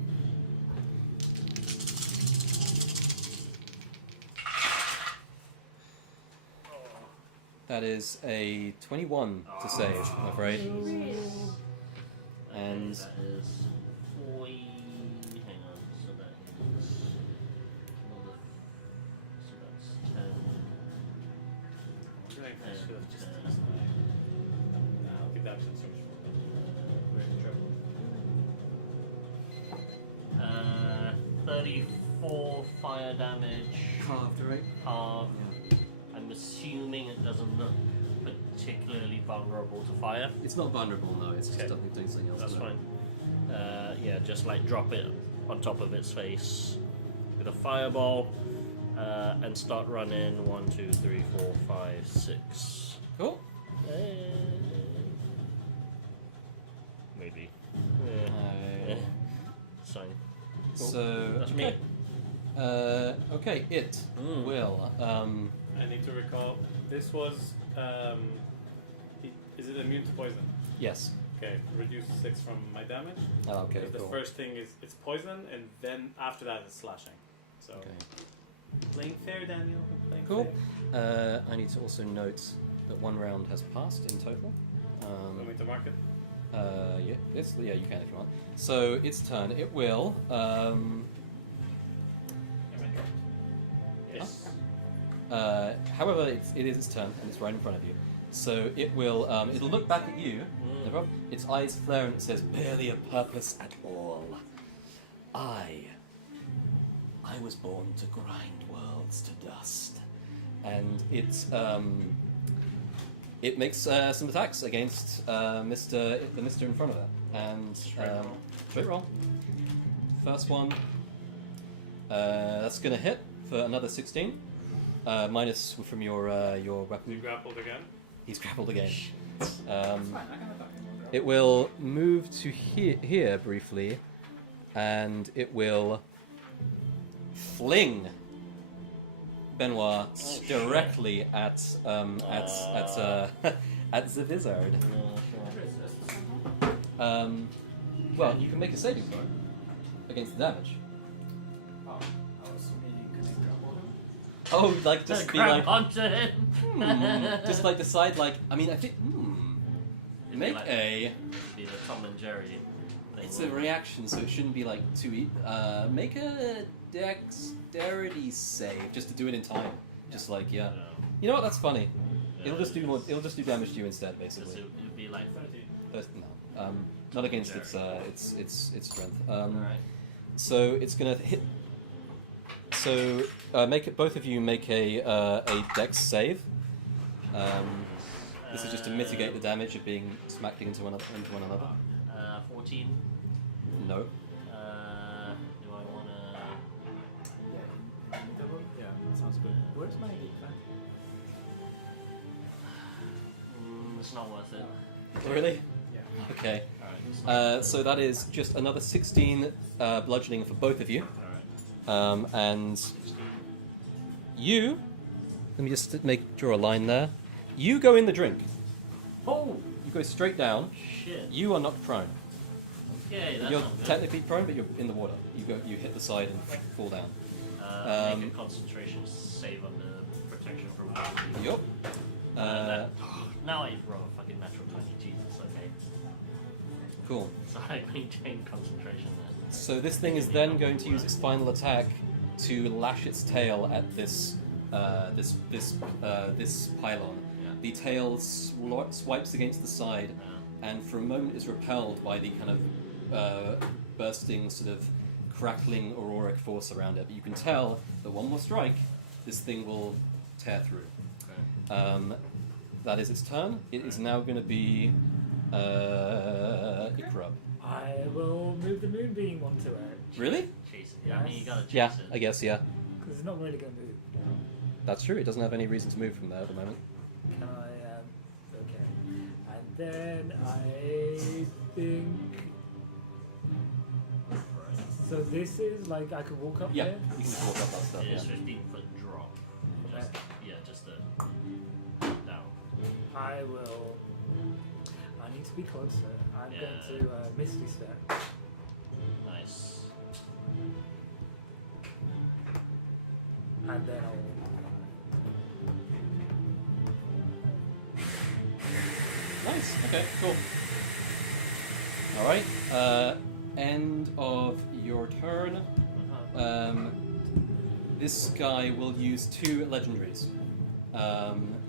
That is a 21 to save, I'm afraid. Really? And that is 40. Hang on, so that is another. So that's 10. I'm doing Yeah, should have just. yeah. Nah, I'll keep the action search for We're in trouble. 34 fire fire damage. Carved, right? Carved. I'm assuming it doesn't look particularly vulnerable to fire. It's not vulnerable, no. It's just Okay. doing something else. That's to it. fine. Yeah, just like drop it on top of its face with a fireball and start running 1, 2, 3, 4, 5, 6. Cool. Maybe. It's fine. Cool. So That's me. Okay, it will. I need to recall. This was. Is it immune to poison? Yes. Okay, reduce 6 from my damage. Oh, okay. Because Cool. the first thing is it's poison, and then after that it's slashing. So Okay. playing fair, Daniel. Playing Cool. fair. I need to also note that 1 round has passed in total. Want me to mark it? Yeah, you can if you want. So its turn. It will. Am I dropped? Yes. However, it is its turn, and it's right in front of you. So it will. It'll look back at you. No problem. Its eyes flare, and it says, "Barely a purpose at all. I was born to grind worlds to dust." And it makes some attacks against the Mister in front of it. And straight roll. First one. That's gonna hit for another 16. Minus from your weapon. You grappled again. He's grappled again. It's fine, I can attack him. It will move to here briefly, and it will fling Benoit directly at the wizard. Well, you can make a saving throw against the damage. Oh, I was meaning can I grapple him? Oh, like just be Grab like, onto him. just like decide like. I mean, I think. It'd Make be like- a. Be the Tom and Jerry thing. It's a reaction, so it shouldn't be like too. Make a dexterity save just to do it in time. Just like No. You know what? That's funny. Yeah, It'll just do more. It'll just do damage to you instead, Because basically. it would be like 13. No, not against its strength. Alright. So it's gonna hit. So make it. Both of you make a dex save. This is just to mitigate the damage of being smacked into one another. 14. No. Do I wanna? Yeah, immutable? Yeah, that sounds good. Where's my defense? It's not worth it. Really? Yeah. Okay. Alright. It's not So that is just another 16 bludgeoning for both of you. Alright. And you. Let me just draw a line there. You go in the drink. Oh You go straight down. shit. You are knocked prone. Okay, that's You're not good. technically prone, but you're in the water. You hit the side and fall down. Make a concentration save under protection from. Yup. Now I roll a fucking natural 20. Jesus. Okay. Cool. So I maintain concentration there. So this thing is then going to use its final attack to lash its tail at this pylon. Yeah. The tail swipes against the side, and for a moment is repelled by the kind of bursting, sort of crackling auroric force around it. But you can tell that one more strike, this thing will tear through. Okay. That is its turn. It is now going to be Ikrub. I will move the moonbeam onto it. Really? Chase it. I mean, you gotta chase Yeah, it. I guess, yeah. Because it's not really going to move. That's true. It doesn't have any reason to move from there at the moment. Can I, okay. And then I think... So this is like, I could walk up Yeah, there? you can just walk up that stuff, It is yeah. 15-foot drop. Just, yeah, just down. I will... I need to be closer. I'm Yeah. going to Misty Step. Nice. And then Nice. Okay, cool. Alright. End of your turn. This guy will use 2 legendaries.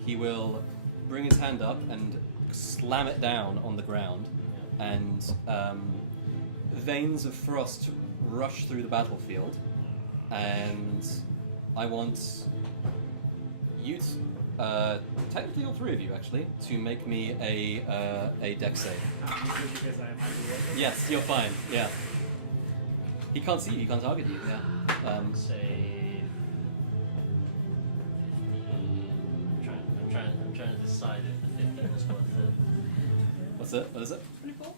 He will bring his hand up and slam it down on the ground, and veins of frost rush through the battlefield, and I want you, technically all three of you actually, to make me a dex save. Because I'm underwater. Yes, you're fine. Yeah. He can't see you. He can't target you. Yeah. Say 15. I'm trying to decide if the 15 is worth it. What's it? What is it? 24.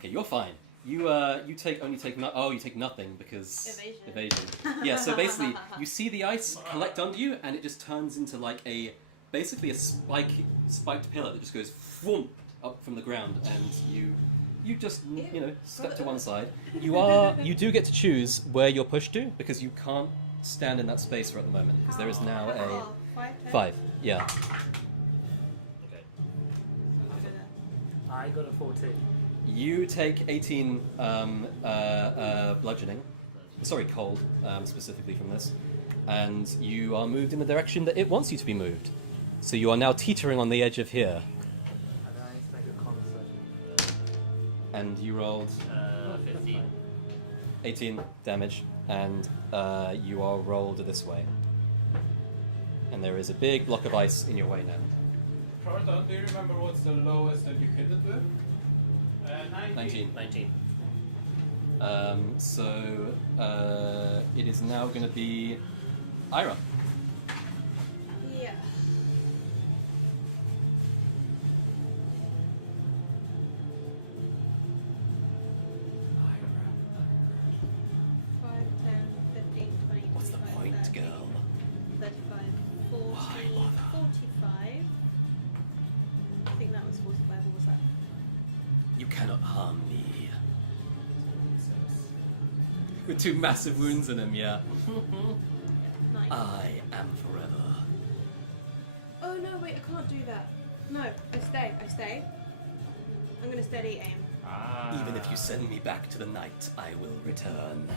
Okay, you're fine. You take nothing because Evasion. Yeah. So basically, you see the ice collect under you, and it just turns into like basically a spiked pillar that just goes whoomp up from the ground, and you just step to one side. You do get to choose where you're pushed to because you can't stand in that space for at the moment because there is now a 5. Yeah. Okay. I got a 14. You take 18 bludgeoning. Sorry, cold, specifically from this. And you are moved in the direction that it wants you to be moved. So you are now teetering on the edge of here. And then I need to make a con save. And you rolled 15. 18 damage. And you are rolled this way. And there is a big block of ice in your way now. Carlton, do you remember what's the lowest that you hit it with? 19. 19. So it is now going to be Ira. Yeah. Five, 10, 15, 20, What's the 25, point, 30, girl? 35, 40, Why bother? 45. I think that was 45, or was that? You cannot harm me. With 2 massive wounds in him, yeah. Yeah, 9. I am forever. Oh no, wait, I can't do that. No, I stay. I'm gonna steady aim. Even if you send me back to the night, I will return.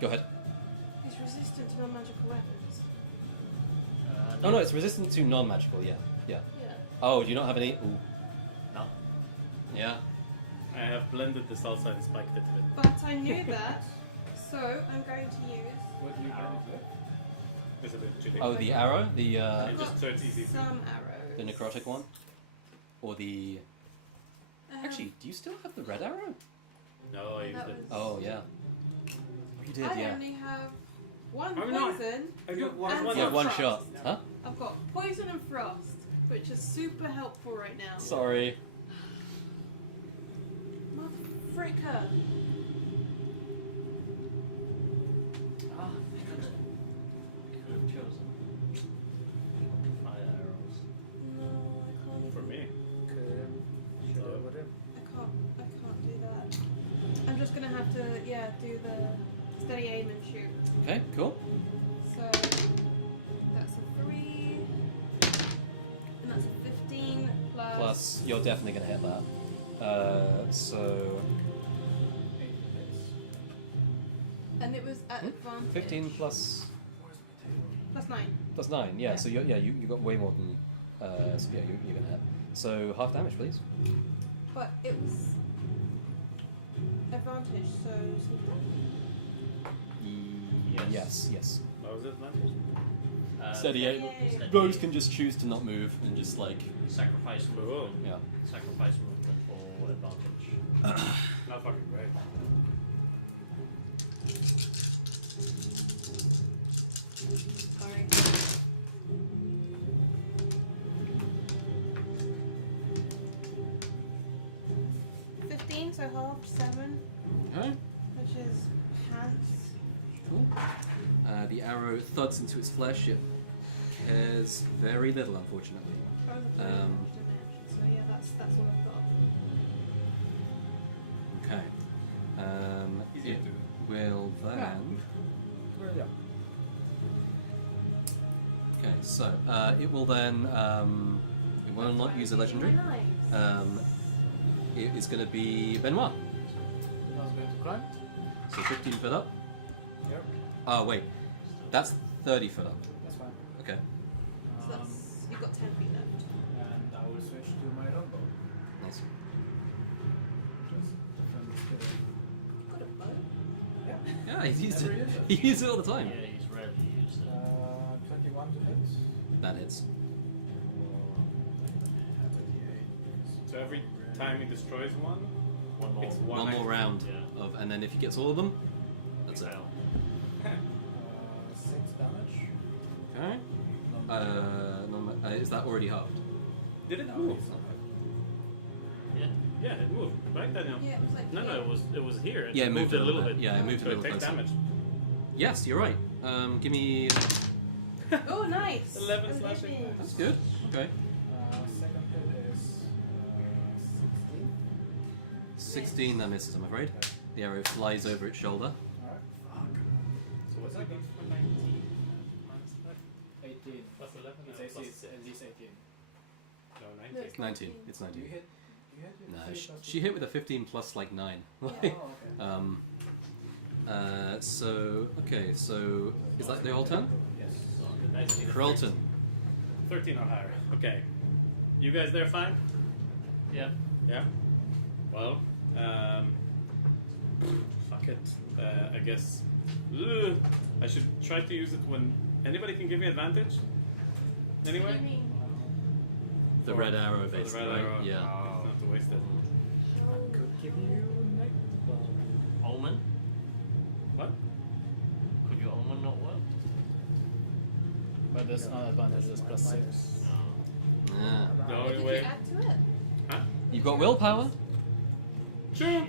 Go ahead. It's resistant to non-magical weapons. Oh no, it's resistant to non-magical, yeah. Yeah. Oh, do you not have any? Ooh. No. Yeah. I have blended the salsa and spiked it a bit. But I knew that, so I'm going to use. What do you get it with? It's a bit chilly. Oh, the arrow? The And just so it's easy. Some arrows. the necrotic one? Or the... Actually, do you still have the red arrow? No, I used That it. was- Oh, yeah. Oh, you did, I yeah. only have one Oh, no. poison. I got one. And one You have one frost. shot. Huh? I've got poison and frost, which is super helpful right now. Sorry. Motherfricker. Ah, I could have chosen fire arrows. No, I can't. For me. Should I would I can't do that. I'm just gonna have to, do the steady aim and shoot. Okay, cool. So that's a 3, and that's a 15 plus. Plus, you're definitely going to hit that. So, And it was at advantage. 15 plus Plus 9. plus 9. Yeah, Yeah. so you got way more than... so yeah, you're going to hit. So, half damage, please. But it was advantage, so sneak Yes, yes. What was it, advantage? Steady aim. Yay. Rose can just choose to not move and just like... Sacrifice Oh, movement. Yeah. Sacrifice movement for advantage. not fucking great. Sorry. 15, so half, 7, Okay. which is pants. Cool. The arrow thuds into its flesh. It cares very little, unfortunately. Oh, the damage. So yeah, that's all I've got. Okay. Easier It to- will then... Yeah. Okay, so it will then... it will not use a legendary. It is going to be Benoit. Then I was going to climb. So 15 foot up. Yep. Oh, wait. That's 30 foot up. That's fine. Okay. So that's, you've got 10 feet left. And I will switch to my longbow. Nice. Just different skill. You've got a bow? Yeah. Yeah, he's used Never it. used it. He uses it all the time. Yeah, he's rarely used it. So every time he destroys one, One more. it's One more round Yeah. of, and then if he gets all of them, that's it. Fail. 6 damage. Okay. Is that already halved? Did it No, move? it's not. Yeah. Yeah, it moved. Right, Daniel? Yeah, it was like. No, it was here. Yeah, it moved a little bit. Yeah, it moved a So it little takes closer. damage. Yes, you're right. Give me. Oh, nice. 11 Oh, slashing. baby. That's good. Okay. Second hit is 16. 16, that misses, I'm afraid. The arrow flies over its shoulder. Alright. So what's that going for 19? Minus 18. Plus 11? It's No, 18. plus 6. At least 18. No, No, 19. it's 19. 19. It's You 19. hit. You hit. With No, 3 she, plus she hit with a 15 plus like 9. Oh, okay. Okay, so is that the whole turn? Yes. So nicely Krelton. 13 or higher. Okay. You guys there fine? Yeah. Yeah? Well, fuck it. I guess. I should try to use it when. Anybody can give me advantage? What do Anyway? you mean? The For- red arrow, for the basically, red right? arrow. Yeah. Not to waste it. Could give you neck. Omen? What? Could your omen not work? But that's not advantage, that's plus 6. No. Yeah. No, What did wait. you add to it? You've got willpower. True.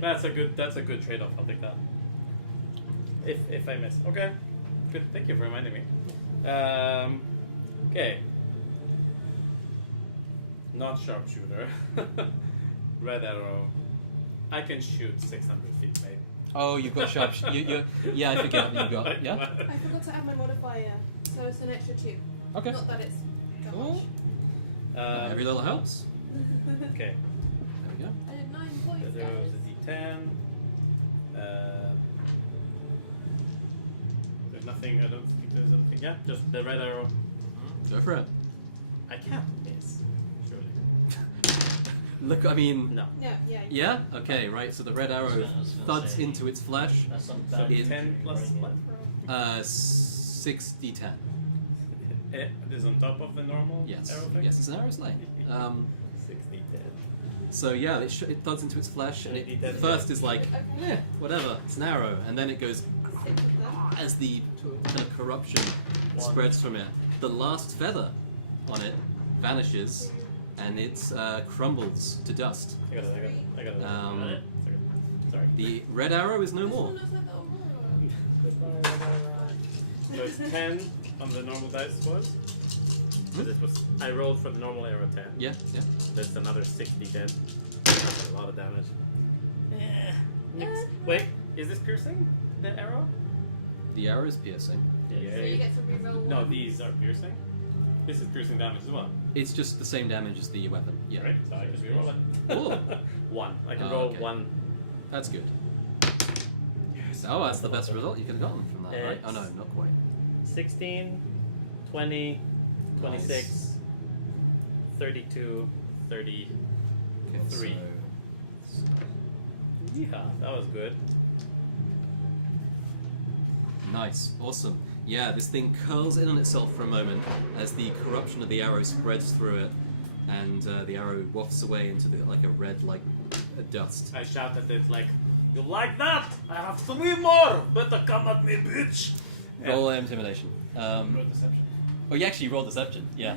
That's a good trade-off. I'll take that. If I miss. Okay. Good. Thank you for reminding me. Okay. Not sharpshooter. Red arrow. I can shoot 600 feet, maybe. Oh, you've got sharp. Yeah, I forget that you've got. Yeah. I forgot to add my modifier, so it's an extra 2. Okay. Not that it's that Cool. much. Every little helps. Okay. There we go. I did 9 points, There was guys. a D10. There's nothing. I don't think there's anything. Yeah, just the red arrow. Go for it. I can't miss. Surely. Look, I mean. No. Yeah, yeah. Yeah. Okay. Right. So the red arrow I was gonna thuds say- into its flesh. That's some So bad 10 plus bring in. what? 60-10. It is on top of the normal Yes. arrow thing? Yes, it's an arrow slay. 60 10. So yeah, it thuds into its flesh, and it 60, 10, first is like, Okay. eh, whatever, it's an arrow, and then it goes 6 of them. as the kind of corruption spreads from it. The last feather on it vanishes, and it crumbles to dust. I got it. Um, Got it? Sorry. The red arrow is no This more. one looks like the Aurora. So it's 10 on the normal dice was. So this was. I rolled for the normal arrow 10. Yeah, yeah. That's another 60 10. That's a lot of damage. Wait, is this piercing? The arrow? The arrow is piercing. So you get to reroll No, one. these are piercing. This is piercing damage as well. It's just the same damage as the weapon. Yeah. Right? So I just reroll it. Cool. 1. I can Oh, roll okay. 1. That's good. Oh, that's the best result you could have gotten from that, right? Oh no, not quite. 16, 20, 26, Nice. 32, 30. Okay, 3. so- Yeah, that was good. Nice, awesome. Yeah, this thing curls in on itself for a moment as the corruption of the arrow spreads through it, and the arrow wafts away into like a red, like dust. I shout at it like, "You like that? I have 3 more! Better come at me, bitch!" Roll intimidation. Roll deception. Oh, you actually rolled deception. Yeah.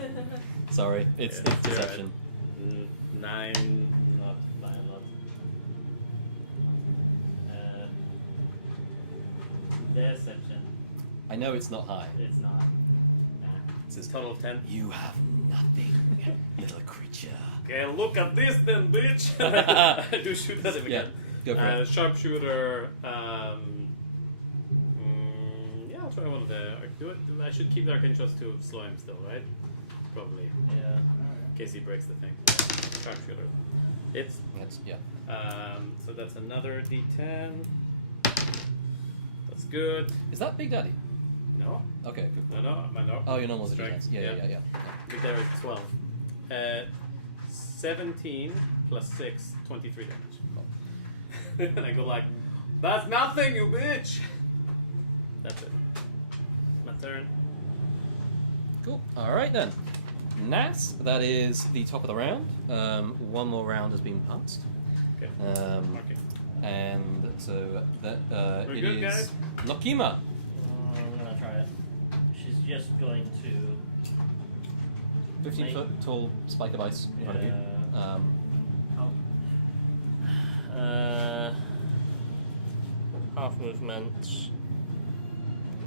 Sorry, it's Yeah, it's deception. 9, not 9, not. Deception. I know it's not high. It's not. It says, Total of 10. "You have nothing, little creature." Okay, look at this then, bitch! I do shoot at him Yeah, again. go for it. Sharpshooter. Yeah, I'll try one of the. Do it. I should keep the arcane shots to slow him still, right? Probably, Yeah. in case he breaks the thing. Sharpshooter. It's That's, yeah. so that's another D10. That's good. Is that Big Daddy? No, Okay, good. no. Oh, your normal Strike. D10s. Yeah. Big there is 12. 17 plus 6, 23 damage. And I go like, "That's nothing, you bitch!" That's it. My turn. Cool. All right then. Nat, that is the top of the round. One more round has been passed. Okay. Okay. And so that We're it good, is guys? Nokima. I'm gonna try it. She's just going to. 15-foot tall spike of ice in front of you. Half movement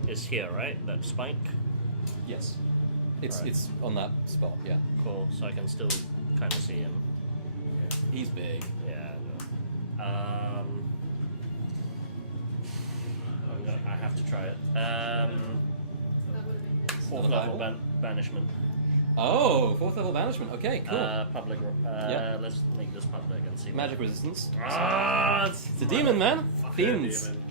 is here, right? That spike. Yes. It's Right. it's on that spot, yeah. Cool. So I can still kind of see him. He's big. Yeah. I have to try it. That would have been nice. Fourth Another level fireball? banishment. Oh, 4th level banishment. Okay, cool. Public. Yep. Let's make this public and see. what- Magic resistance. Ah, It's a demon, man. Fuck Fiends. that demon.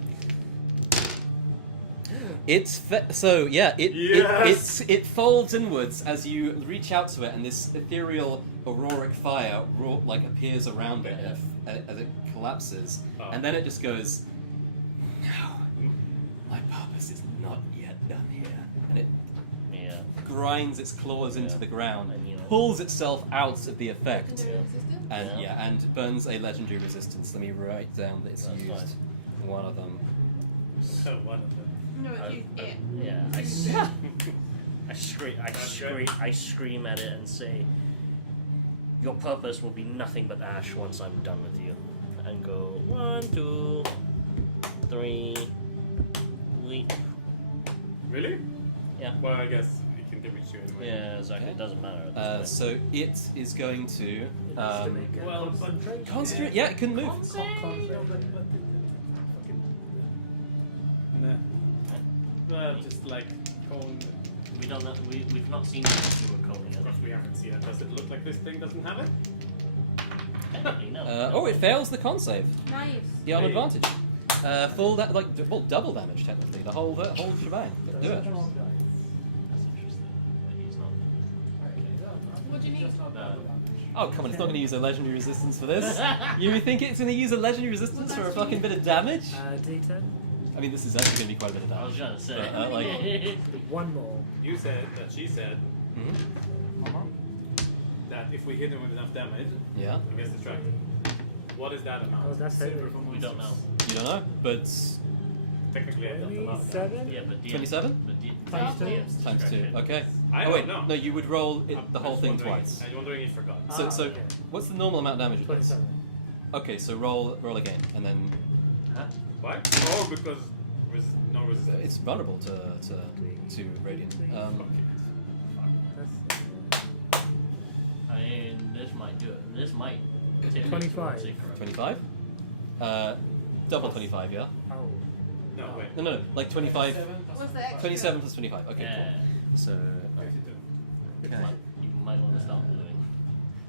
It's so yeah. Yes! It folds inwards as you reach out to it, and this ethereal auroric fire appears around it as it collapses, Oh. and then it just goes. No, my purpose is not yet done here, and it Yeah. grinds its claws into Yeah. the ground, And, you know- pulls itself out of the effect, Secondary resistance? and Yeah. and burns a legendary resistance. Let me write down that it's That's used one of them. One of them. No, it's you. I- It. Yeah. I scream at it and say, "Your purpose will be nothing but ash once I'm done with you." And go 1, 2, 3. Leap. Really? Yeah. Well, I guess we can reach you anyway. Yeah, exactly. Okay. It doesn't matter. At this point. So it is going to Well, concentrate. concentrate. Yeah, it can move. Nah. Just like cone. We don't know. We've not seen it since we were coning Of course, we haven't seen it. Does it look like this thing doesn't have it? Technically, no. Oh, it fails the con save. Nice. Yeah, on Hey. advantage. Double damage technically. The whole shebang. Do it. That's interesting. But he's not. What do you need? Oh come on, it's not going to use a legendary resistance for this. You think it's going to use a legendary resistance for a fucking bit of damage? D10. I mean, this is actually going to be quite a bit of I was damage. gonna say. But, like- One more. You said that she said Mhm. that if we hit him with enough damage, Yeah. he gets distracted. What is that amount? Oh, that's it. We don't know. You don't know, but Technically, I don't know. 27? Yeah, but DM, 27? But Times two. DM's times 2. discretion. Okay. I Oh don't wait, know. no, you would roll it, the I'm whole just thing wondering- twice. I'm wondering if you forgot. So, okay. what's the normal amount of damage it does? 27. Okay, so roll again, and then Huh? Why? Oh, because no resistance. it's vulnerable to radiant. Okay. That's, I mean, this might do it. This might. tip it 25. towards Icarus. 25. Double 25, yeah. oh. No, wait. No, like 25. What's the extra? 27 plus 25. Okay, Yeah. cool. So. Okay. You might want to start doing.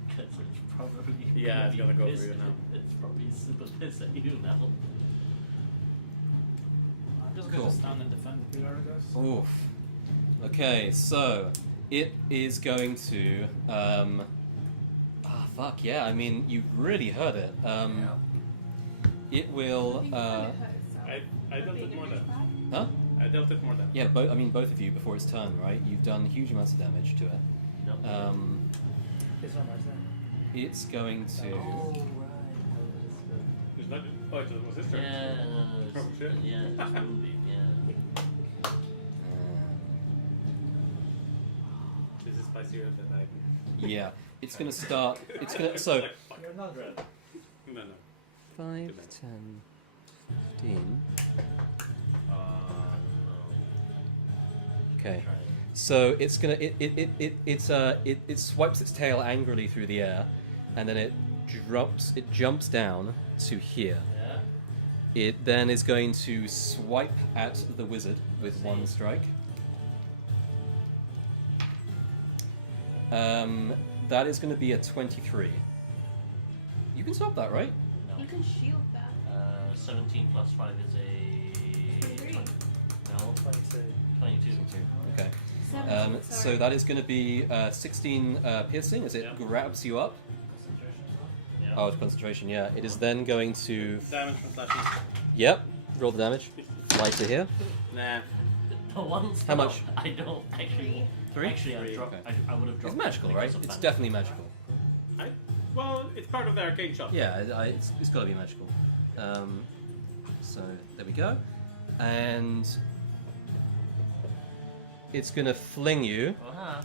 Because it's probably. Yeah, it's gonna go pissed- for you now. It's probably super pissed at you now. I'm just Cool. gonna stand and defend the pillar, I guess. Oof. Okay, so it is going to. Fuck yeah! I mean, you really heard it. It will. I dealt it more damage. Huh? I dealt it more damage. Yeah, I mean, both of you before its turn, right? You've done huge amounts of damage to it. Nope. This one right It's going to. Oh, right. Is that, oh, it was his turn. Yeah, no, Oh, shit. yeah, it's moving, yeah. This is spicier than I. Yeah, it's going to start. It's going to. So. Like, fuck. You're not red. No. 5, 10, 15. Okay. So it's gonna it swipes its tail angrily through the air, and then it jumps down to here. Yeah. It then is going to swipe at the wizard with one strike. That is going to be a 23. You can stop that, right? No. You can shield that. 17 plus 5 is a 23. No, 22. 22. Okay. 17, So sorry. that is going to be 16 piercing as it Yeah. grabs you up. Concentration as well. Yeah. Oh, it's concentration, yeah. It is then going to. Damage from slashing. Yep, roll the damage. Lighter here. Nah. The ones How much? I don't actually. 3? Actually, I dropped. Okay. I would have dropped. It's magical, it right? because of It's fantasy. definitely magical. Well, it's part of the arcane shop. Yeah, it's got to be magical. So there we go, and it's gonna fling you. Uh-huh.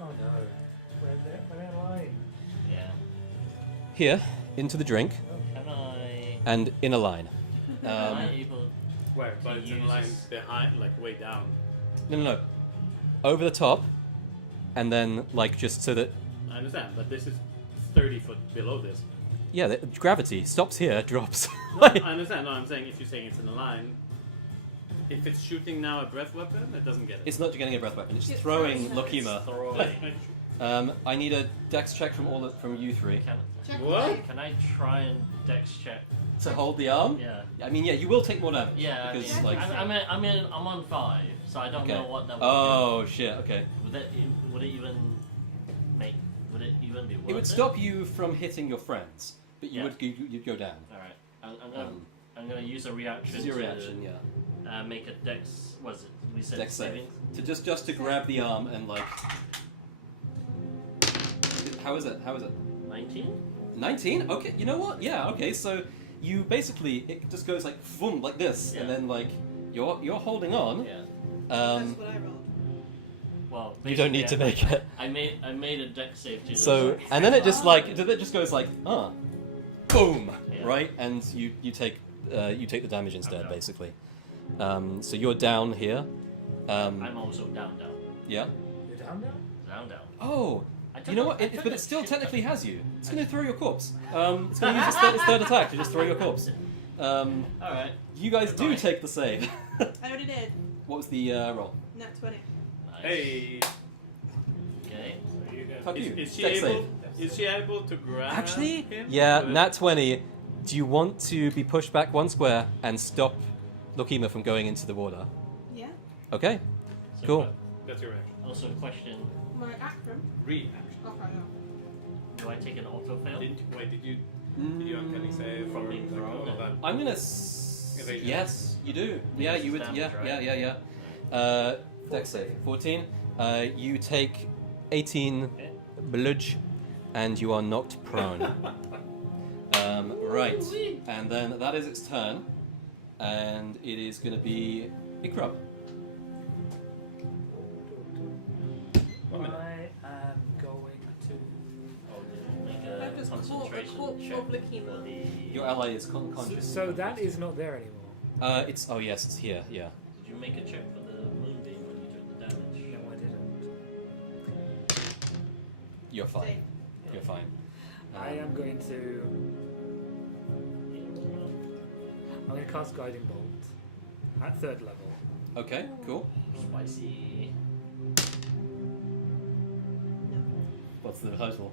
Oh no. Where am I? Yeah. Here into the drink Can I? and in a line. Am I able? Where? But it's in Use- line behind, like way down. No, over the top, and then like just so that I understand, but this is 30 foot below this. yeah, the gravity stops here, drops. No, I understand. No, I'm saying if you're saying it's in a line, if it's shooting now a breath weapon, it doesn't get it. It's not getting a breath weapon. It's It's throwing throwing Lokima. Throwing. I need a dex check from you three Can, Check What? away. can I try and dex check? to hold the arm. Yeah. I mean, yeah, you will take more damage. Yeah. because I mean, like. I'm on 5, so I don't Okay. know what that would Oh shit. Okay. do. Would it even make? Would it even be worth It would stop you from hitting your friends, but Yeah. you'd go down. All right. I'm gonna use a reaction. This is your to, reaction, yeah. Make a dex. Was it? We said Dex save. saving. To just to grab the arm and like. How is it? 19. 19? Okay, you know what? Yeah, okay, so you basically, it just goes like, boom, like this, and Yeah. then like, you're holding on. Yeah. Um, That's what I rolled. Well, you don't need to basically, make it. I made a dex save too. So, and then it just like, it just goes like, boom, Yeah. right? And you take the damage instead, down. basically. So you're down here. I'm also down. Yeah. You're down there? Down. Oh, I don't you know what? I But don't it still know. technically has you. It's going to throw your corpse. It's going to use its third attack to just throw your corpse. All right. You guys do Goodbye. take the save. I already did. What was the roll? Nat 20. Nice. Hey, Okay. Fuck you. is she Dex able? save. Is she able to grab Actually, him? yeah, With- nat 20. Do you want to be pushed back one square and stop Lokima from going into the water? Yeah. Okay, So cool. That's your reaction. Also, question: My acronym. Reaction. Okay, no. do I take an auto fail? Did you uncanny save From or being like thrown all of and- that? I'm gonna. Evasion. Yes, you do. Yeah, This you is would. damage, Yeah. right? Dex save 14. You take 18 Okay. bludge, and you are knocked prone. Right, and then that is its turn, and it is going to be Ikrub. 1 minute. I am going to. Make I've a just caught a concentration corpse check of Lakima. for the. Your ally is conscious. So that is not there anymore. It's yes, it's here. Yeah. Did you make a check for the moonbeam when you took the damage? No, I didn't. You're fine. Save. You're fine. I am going to. I'm going to cast Guiding Bolt at 3rd level. Okay. Cool. Spicy. What's the total?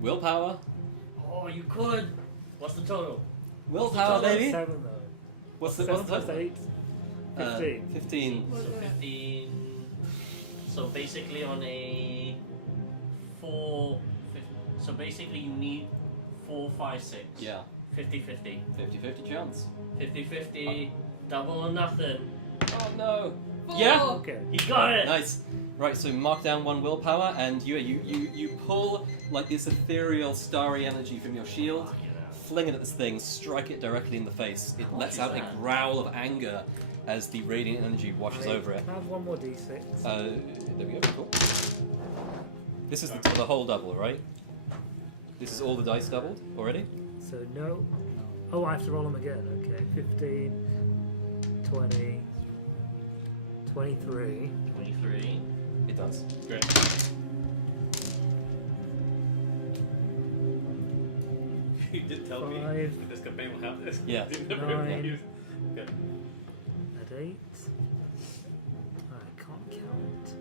Willpower. Oh, you could. What's the total? Willpower, baby. 7 though. What's the 7 plus total? 8. 15. 15. What was So it? 15. So basically on a 4. So basically you need 4, 5, 6. Yeah. 50-50. 50-50 chance. 50-50. Double or nothing. Oh no. Four. Yeah. Okay. He got it. Nice. Right, so mark down 1 willpower, and you pull like this ethereal, starry energy from your shield, Fuck it out. fling it at this thing, strike it directly in the face. It How lets much out is a that? growl of anger as the radiant energy washes over it. Can I have one more d6? There we go. Cool. This is the whole double, right? This is all the dice doubled already. So no. Oh, I have to roll them again. Okay. 15, 20, 23. 23. It does. Great. You did tell me 5. that this campaign will have this. Yeah. You never 9. used- Okay. At 8. I can't count.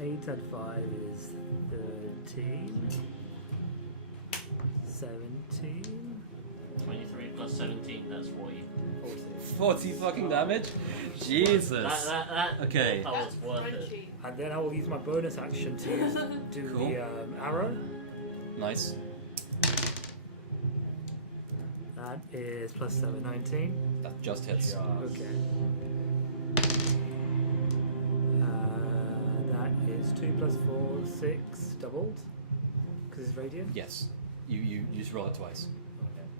8 at 5 is 13. 17. 23 plus 17, that's 40. 40 fucking damage. Jesus. That Okay. That was That's worth it. crunchy. And then I will use my bonus action to do Cool. the arrow. Nice. That is plus 7, 19. That just hits. Okay. 2 plus 4, 6, doubled. Because it's radiant. Yes. You just roll it twice.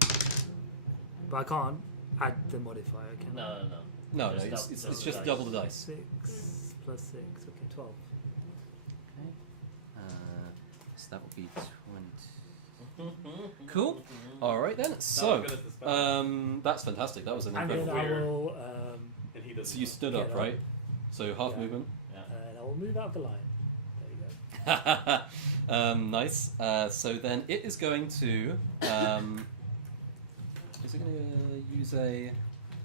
Okay. But I can't add the modifier, can I? No. No, Just it's double the just dice. double the dice. 6 plus 6, okay, 12. Okay. So that would be 20. Cool. All right then. So, Not as good as the spell. that's fantastic. That was an And then incredible. I will, And he doesn't. So you stood Yeah, up, right? So half Yeah. movement. and I will move out the line. There you go. Nice. So then it is going to. Is it going to use a?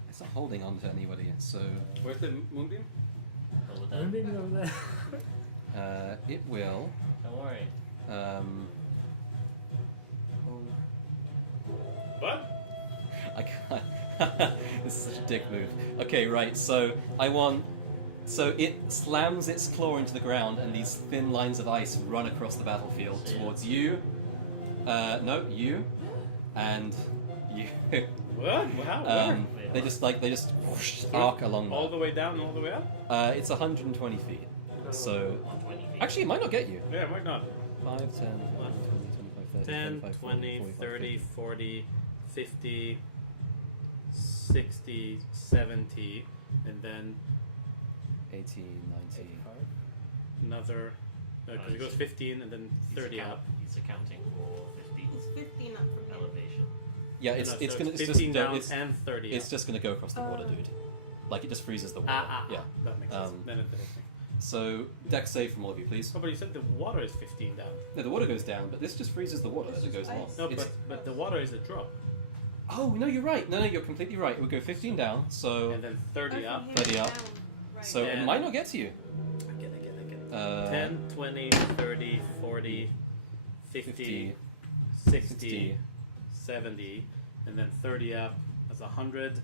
It's not holding on to anybody. So Where's the moonbeam? Roll it down. Moving over there. it will. Don't worry. What? I can't. This is such a dick move. Okay, right. So I want. So it slams its claw into the ground, and these thin lines of ice run across the battlefield See ya. towards you. No, you, and you. What? How? They just whoosh, arc along All that. the way down, all the way up? It's 120 feet. So 120 feet. actually, it might not get you. Yeah, why not? 5, 10, 20, 25, 30, 10, 25, 20, 40, 30, 40, 50, 60, 70, and then 18, 19. another. Because Oh, it goes it's- 15 and then 30 up. He's accounting for 50 It's 15 up from here. elevation. Yeah, No, it's so it's gonna it's 15 just down it's, and 30 it's up. just gonna go across the water, Oh. dude. Like it just freezes the water. Yeah. That makes sense. Um, Then it doesn't make. So dex save from all of you, please. Oh, but you said the water is 15 down. No, the water goes down, but this just freezes the water It's as it just goes along. ice. No, It's- but the water is a drop. oh no, you're right. No, you're completely right. It would go 15 down, so And then 30 Oh, up. from here 30 up. down. Right. so it And- might not get to you. I get it. Uh, 10, 20, 30, 40, 50, 60, 70, and then 30 up. That's 100.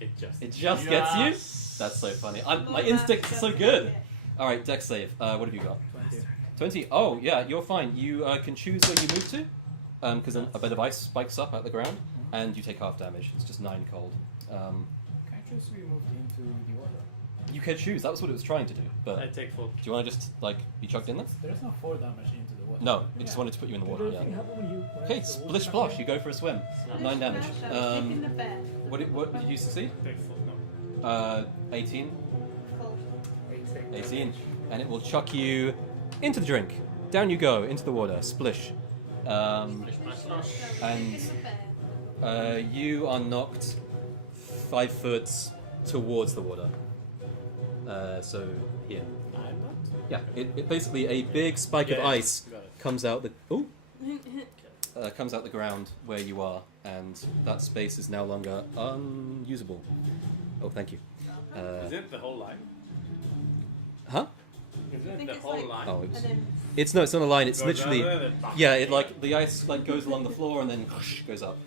It just. It just gets you. That's so funny. My instincts are so good. All right, dex save. What have you got? 20. 20. Oh yeah, you're fine. You can choose where you move to, because a bit of ice spikes up out the ground, and you take half damage. It's just 9 cold. Can I choose to be moved into the water? You can choose. That was what it was trying to do. But I take full. do you want to just be chucked in there? There's no 4 damage into the water. No, it just wanted to put you in the water. Did Yeah. anything happen when you went Okay, into the splish water? splosh. You go for a swim. Snap. 9 damage. Taking the bear. What did you succeed? Take full. No. 18. Cold. 18. And it will chuck you into the drink. Down you go into the water. Splish. Splish, splash, splash. And Taking the bear. you are knocked 5 foot towards the water. So here. I'm not. Yeah, it basically a big spike of Yeah, ice got it. comes out the comes out the ground where you are, and that space is no longer unusable. Oh, thank you. Is it the whole line? Huh? Is I it think the it's whole like- line? Oh, And then it's not a line. It's Goes literally down there, then- yeah. It like the ice like goes along the floor and then goes up.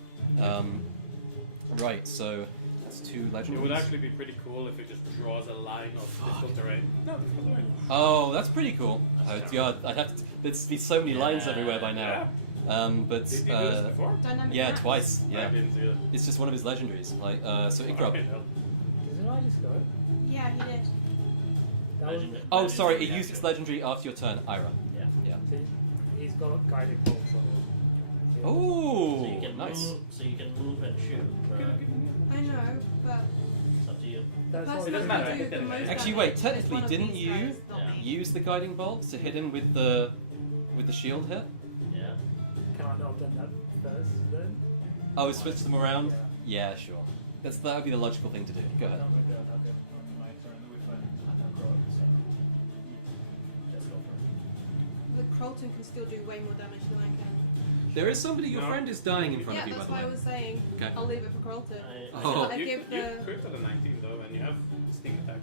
Right. So that's 2 It would legendaries. actually be pretty cool if it just draws a line of difficult terrain. No, difficult terrain. Oh, that's pretty cool. Oh god, I'd have to. There'd be so many lines Yeah. everywhere by now. But Did you do this before? dynamic yeah, maps. twice. I Yeah, didn't see it. it's just one of his legendaries. Like so, Ikrub. Okay, no. Doesn't I just go? Yeah, he did. That was, Legend- Oh, legend- sorry, it yeah, used its good. legendary after your turn, Ira. Yeah. Yeah. see, he's got guiding bolts on him. Oh, So you can nice. move. So you can move and shoot. I know, but It's up to you. the That's person what It doesn't who matter, can I do hit the it. most Actually, damage wait, is technically, one of didn't these you guys, not Yeah. me. use the guiding bolt to hit him with the shield hit? Yeah. Can I not have done that first then? Oh, switch them around. Yeah, sure. That would be the logical thing to do. Go ahead. I'm going to attack him on my turn with an attack roll, so just go for it. The Krolton can still do way more damage than I can. There is somebody. Your No. friend is dying in front Yeah, of you, by that's the why I way. was saying Okay. I'll leave it for Krolton. Oh. I You give the. crit at a 19 though, and you have sneak attack.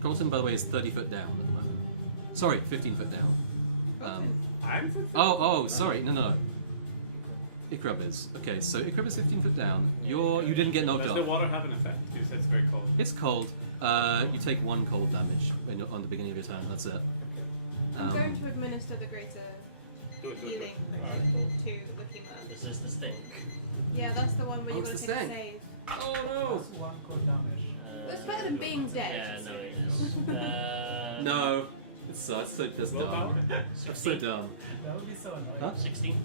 Colton, by the way, is 30 foot down at the moment. Sorry, 15 foot down. I'm for Oh, sorry, no. Ikrub is. Okay, so Ikrub is 15 foot down. You didn't get knocked Does the off. water have an effect? You said it's very cold. It's cold. You take 1 cold damage on the beginning of your turn. That's it. I'm going to administer the greater Do it. healing Alright. to the Kima. This is the stink. Yeah, that's the one where Oh, you're it's going to the take a thing. save. Oh That's 1 cold damage. That's better than being dead. Yeah, no, it is. no! No. It's so just Willpower? dumb. That's so dumb. That would be so annoying. Huh? 16.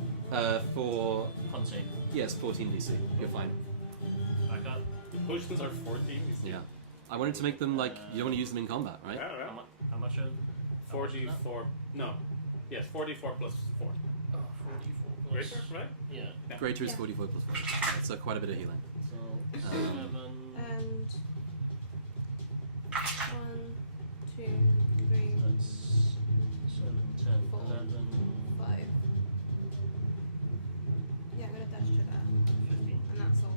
For Con save. yes, 14 DC. You're fine. I got. Potions are 14. Yeah. I wanted to make them like you don't want to use them in combat, right? Yeah, yeah. How much are 44. No. Yes, 44 plus 4. Oh, 44 plus. Greater, right? Yeah. Greater is Yeah. 44 plus 4. That's quite a bit of healing. So, 7. And 1, 2, 3, That's 7, 10, 4, 11, 5. Yeah, I'm gonna dash to that, 15. and that's all.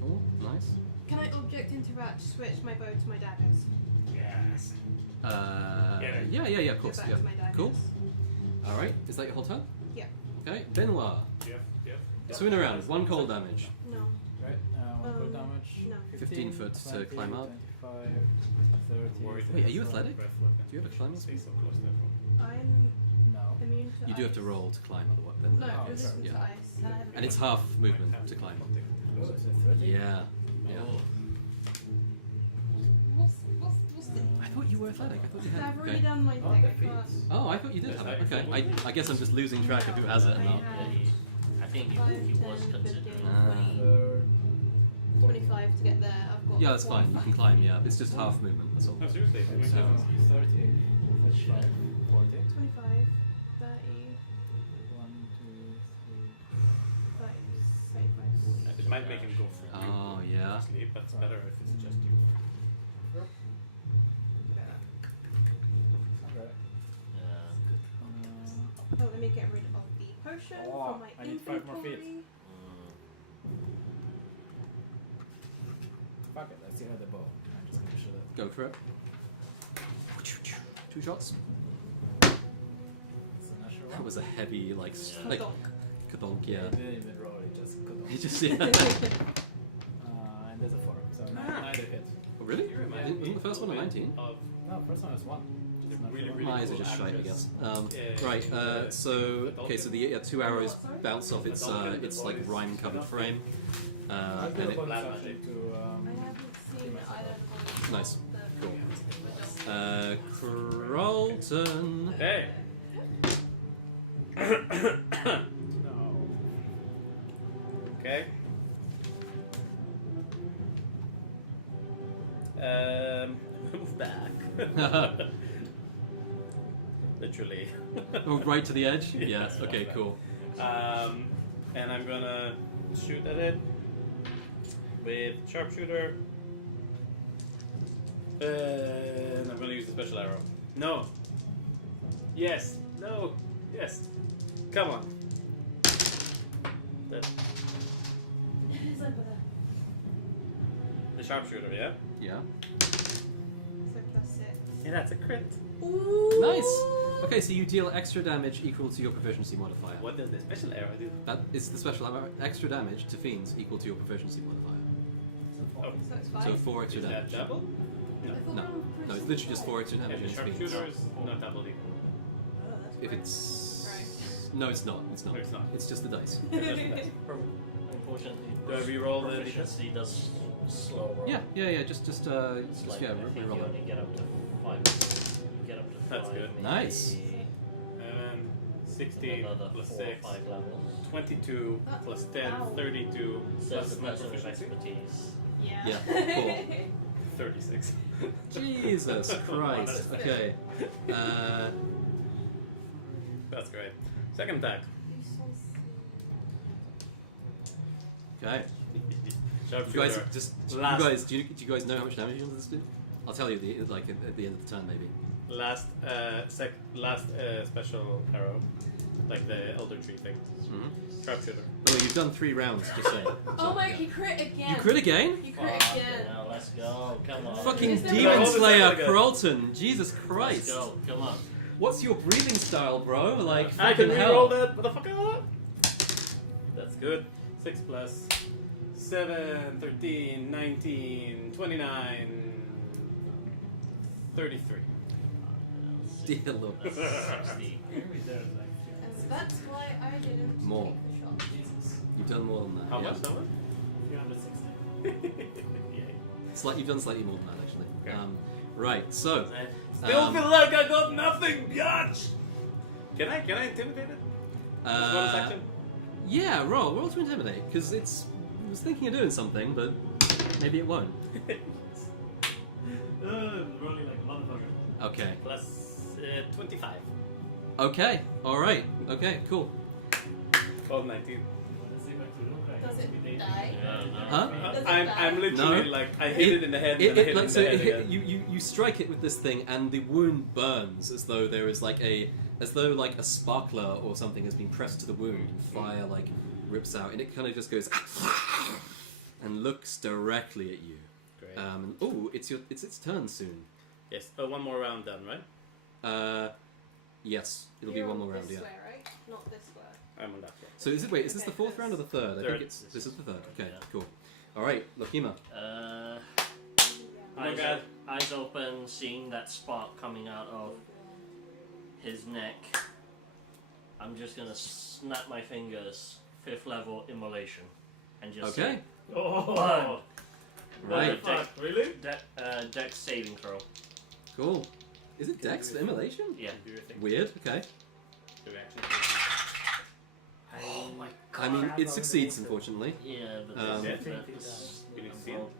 Cool. Nice. Can I object interact, switch my bow to my daggers? Yes. Yeah. Of course. Go back Yeah. to my daggers. Cool. All right. Is that your whole turn? Yeah. Okay. Benoit. Yep. Swing around. 1 cold damage. No. Right, 1 cold damage. No. 15 foot to 20, climb up. 25, 30. Worried. Wait, are you 35. athletic? Breath weapon. Do you have a climbing Stay speed? so close to everyone. I'm No. immune to You do have ice. to roll to climb, otherwise. Then, No, Oh, resistant yeah. to ice. I haven't And it's rolled. half movement to climb. Oh, is it 30? Yeah. Yeah. Oh. What's the... I thought you were athletic. I thought you I've had. already Okay. done my Oh, thing. the I feet. can't. Oh, I thought you did Yes, have it. I- Okay. I guess I'm just losing track of who has it and not. Yeah, I think he 5, was 10, considering. 15, Ah. 20, 25 to get there. I've got Yeah, that's one fine. You fight. can climb. Yeah, it's just half movement. That's all. No, seriously. It makes So, sense. 30, 35, 40. 25, 30, 1, 2, 3. 35. It might make him go for you. Oh yeah. Sleep, but it's better if it's just you. Alright. Yeah. Oh, let me get rid of the potion Oh, from my I need 5 more feet. inventory. Fuck it, let's see how the bow. I'm just gonna shoot it. Go for it. 2 shots. It's a natural That one. was a heavy like Yeah. like Donk. kadonk. Yeah. It didn't even roll, it just cut off. He just yeah. And there's a 4, so Ah. neither hit. Oh, really? You remind Isn't me the first one a of 19? Of No, first one was 1. Just not really, sure. really My eyes are cool just shite, I actress. guess. Yeah, Right. yeah. So okay. So the 2 arrows What, sorry? bounce off its like rime covered frame. I'll do And a it, bonus Lab action magic. to I haven't seen either of them. Nice. The Cool. Carlton. Hey! No. Okay. Move back. Literally. Oh, right to the edge. Yes. Okay. Cool. And I'm gonna shoot at it with sharpshooter. And I'm gonna use the special arrow. No. Yes. No. Yes. Come on. That, It's over there. the sharpshooter, yeah? Yeah. So +6. Yeah, that's a crit. Ooh. Nice. Okay, so you deal extra damage equal to your proficiency modifier. What does the special arrow do? That is the special arrow. Extra damage to fiends equal to your proficiency modifier. Oh, So it's 5. So 4 extra is that damage. double? I thought No, we were on no, it's literally just 4 extra Yeah, damage the against fiends. sharpshooter is not double either. Oh, that's If great. it's no, it's not. It's not. No, it's not. It's just the dice. Unfortunately, Do I re-roll the proficiency does slow roll. Yeah. Just It's like, yeah. I think you Reroll it. only get up to 5. Get up to 5. That's good. maybe Nice. 16 Another plus 4 6, or 5 levels. 22 plus 10, Wow. 32 Says plus the my person with proficiency. expertise. Yeah. Yeah, cool. 36. Jesus Christ. Okay. That's great. Second attack. Okay. Sharpshooter. You guys just. Last. Do you guys know how much damage you want this to do? I'll tell you at the end of the turn maybe. Last special arrow, like the elder tree thing. Mm-hmm. Sharpshooter. Oh, you've done 3 rounds. Just saying. Oh my, yeah. he crit again. You crit again? He crit Fuck again. now, let's go. Come on. Fucking Is there Demon one? Slayer Let's go. Carlton. Jesus Let's Christ. go. Come on. What's your breathing style, bro? Like I can fucking re-roll hell. that, motherfucker! That's good. 6 plus 7, 13, 19, 29, 33. Dear Lord. That's 60. Maybe there's like And that's why I didn't More. take the shot. Jesus. You've done more than that. How yeah. much that was? 360. Yay. You've done slightly more than that actually. Okay. Right. So Still feel like I got nothing, biatch! Can I intimidate it? Bonus action? Yeah, roll to intimidate, because it was thinking of doing something, but maybe it won't. Rolling like a motherfucker. Okay. Plus 25. Okay, alright. Okay, cool. 12, 19. Does it die? Huh? Does it I'm die? literally No. like, I hit it in the head and then I hit it in the head again. You strike it with this thing, and the wound burns as though there is like a sparkler or something has been pressed to the wound, and fire like rips out, and it kind of just goes and looks directly at you. Great. It's its turn soon. Yes. One more round then, right? Yes, it'll You're be one on more round. this Yeah. way, right? Not this way. I'm on that one. So is this the fourth round or the third? I Third. think this is the third. Okay, Yeah. cool. All right, Lokima. Oh my Eyes, God. eyes open, seeing that spark coming out of his neck. I'm just gonna snap my fingers, 5th level immolation, and just Okay, Oh! Burn. right, Fuck, really? Dex saving throw. cool. Is it Dex for immolation? Yeah. Do your thing. Weird. Okay. Do your action. Oh my I mean, it succeeds, unfortunately. Yeah, but Um, that's, You that's need to see it. well,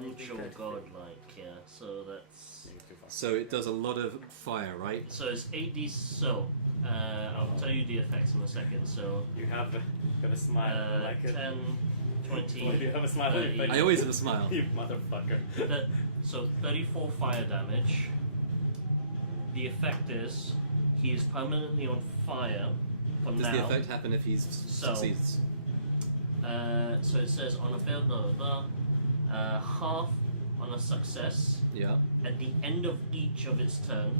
mucho godlike, yeah. So that's So it does a lot of fire, right? so it's 8d. So I'll tell you the effects in a second. So You have got a smile. I like it. 10, 20. You have a smile on your face. I always have a smile. You motherfucker. So 34 fire damage. The effect is he is permanently on fire from Does now. the effect happen if he succeeds? So it says on a failed blah blah blah, half on a success. Yeah. At the end of each of its turn,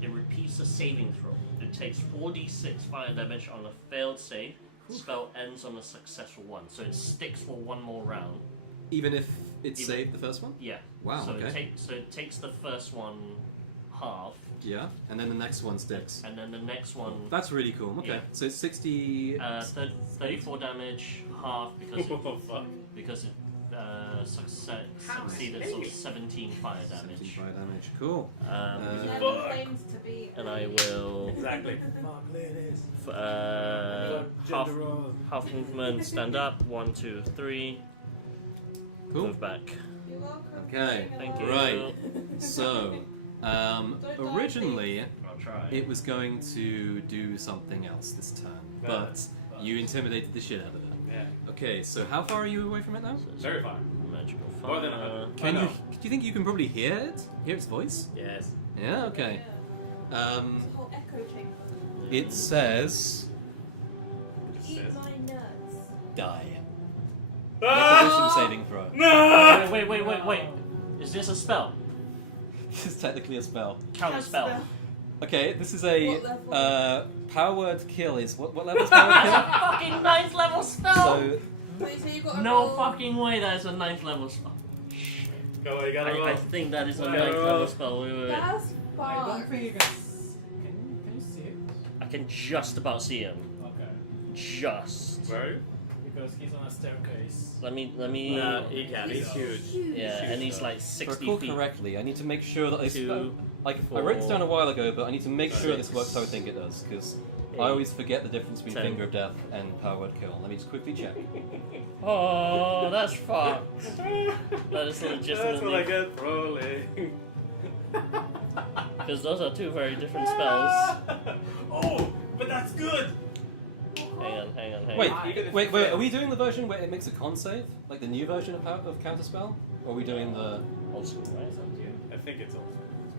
it repeats a saving throw. It takes 4d6 fire damage on a failed save. Spell ends on a successful one, so it sticks for one more round. Even if it Even- saved the first one? Yeah. Wow, So okay. it takes the first one half, Yeah. And then the next one sticks. and then the next one That's really cool. Okay. Yeah. So it's 60. 34 damage half because Oh fuck. it succeeded, so 17 fire 17 damage. fire damage. Cool. Never claims to be. And I will Exactly. half movement, stand up, 1, 2, 3, Cool. move back. You're welcome. Okay. Thank you. Right. So, originally I'll try. it was going to do something else this turn, but you intimidated the shit out of it. Yeah. Okay, so how far are you away from it now? So it's Very far. magical More than fire. 100. Can Oh, you? no. Do you think you can probably hear it? Hear its voice? Yes. Yeah. Okay. It's a whole echo chamber. It says Eat my nuts. die. Ah! Wisdom saving throw. No! Wait. Is this a spell? This is technically a spell. Counter spell. Okay, this is a What level? power word kill. Is what level is power kill? Fucking 9th level spell! So Wait, so you got a No roll. fucking way that is a 9th level spell. Go, you gotta roll. I think that is a Gotta 9th roll. level spell. Wait. That's I don't fucked. think you can. Can you see it? I can just about see him. Okay. Just. Where are you? Because he's on a staircase. Let me. No, he can. He's huge. Yeah, Huge and he's though. like if I 60 recall feet. correctly, I need to make sure that I Two, I wrote this down a four, while ago, but I need to make sure this six, works how I think it does, because I 8. always forget the difference between 10. Finger of Death and Power Word Kill. Let me just quickly check. Oh, that's fucked. That is That's what I legitimately. get for rolling. Because those are two very different spells. Oh, but that's good. Hang on. Wait, Even if wait, you wait. fail. Are we doing the version where it makes a con save, like the new version of Counterspell, or are we doing the? Old school, right? I think it's old.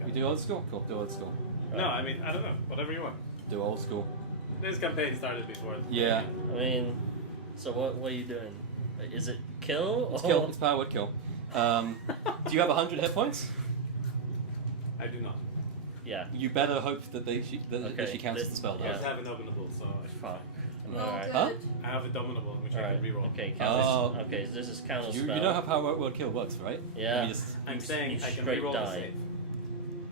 We do old school. Cool. Do old school. No, I mean, I don't know. Whatever you want. Do old school. This campaign started before. Yeah. I mean, so what are you doing? Is it kill? It's or- kill. It's Power Word Kill. Do you have 100 hit points? I do not. Yeah. You better hope that Okay, she counters this- the spell. I though. just have an openable, so Fuck. Roll Alright. good. Huh? I have a dominable, which I Alright. can reroll. Okay, Oh. okay, so this is counter You spell. know how Power Word Kill works, right? Yeah. Let me just- I'm saying you I can straight reroll the die. save.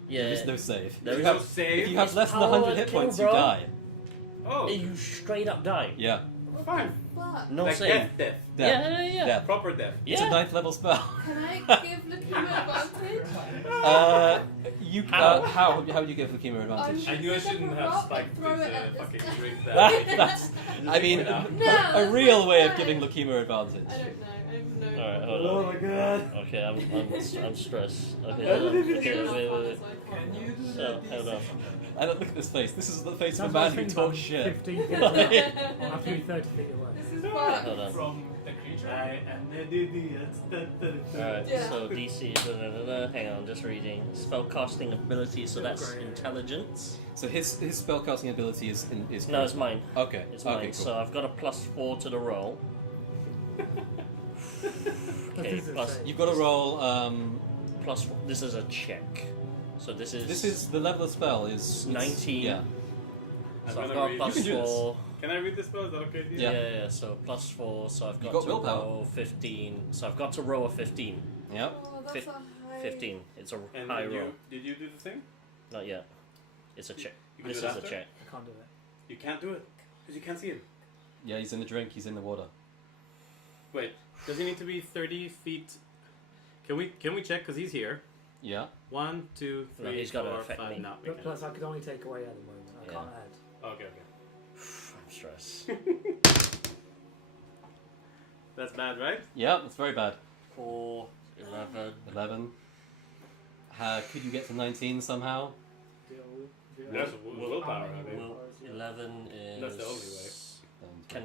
Yeah. There is no save. There if is you no have, save? If you have It's less than Power 100 Word hit Kill, points, bro. you die. Oh, You straight up die. Yeah. fine. Fuck. No Like save. death. Yeah. Death. Proper death. It's a Yeah. 9th level spell. Can I give Lakima advantage? You How? how do you give Lakima advantage? I knew I Pick up shouldn't a have rock spiked and throw this it at this fucking guy. drink That's, I mean, No. a real way of giving Lakima advantage. I don't know. I have no. Alright, hold Oh on. my god. Okay, I'm stressed. Okay, I'm hold on. not Okay, sure wait. how this one Can goes. you do So, that? hold on. I don't look at this face. This is the face of a Sounds man like who things talks like shit. 15 feet away. After you 30 feet away. This is Hold fun. on. From the creature? I am an idiot. Alright, Yeah. so DC, hang on, just reading. Spellcasting ability, so that's Great. intelligence. So his spellcasting ability is No, it's mine. Okay. It's okay, mine. cool. So I've got a +4 to the roll. Okay, This is plus insane. You've got to roll. plus. This is a check. So this is The level of spell is 19. Yeah. So I'm I've gonna got read- plus You can do this. 4. Can I read this spell? Is that okay with you? Yeah. So +4. So I've got, got to willpower. roll 15. So I've got to roll a 15. Yep. Oh, that's Fif- a high. 15. It's a And high did roll. did you do the thing? Not yet. It's a check. You can This do it is a after? check. I can't do it. You can't do it because you can't see him. Yeah, he's in the drink. He's in the water. Wait, does he need to be 30 feet? Can we check? Because he's here. Yeah. 1, 2, 3, No, he's gotta 4, affect 5. me. No, we But can't. plus, I could only take away at the moment. I Yeah. can't add. Okay. I'm stressed. That's bad, right? Yeah, that's very bad. 4, 11. 11. Could you get to 19 somehow? That's willpower. I mean. Will, 11 is. That's the only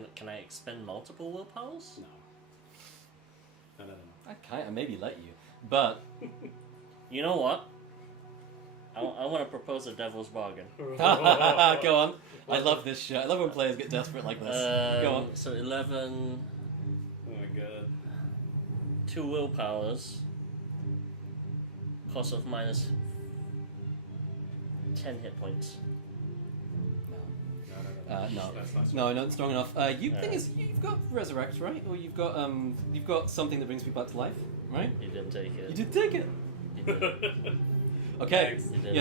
way. Can I expend multiple willpowers? No. I can't. I maybe let you, but You know what? I want to propose a devil's bargain. go on. I love this shit. I love when players get desperate like this. Go on. So 11, Oh my god. 2 willpowers, cost of minus 10 hit points. No, That's not no, not strong enough. Thing Alright. is, you've got resurrect, right? Or you've got something that brings people back to life, right? You didn't take it. You did take it. You did. Okay. Thanks. You did.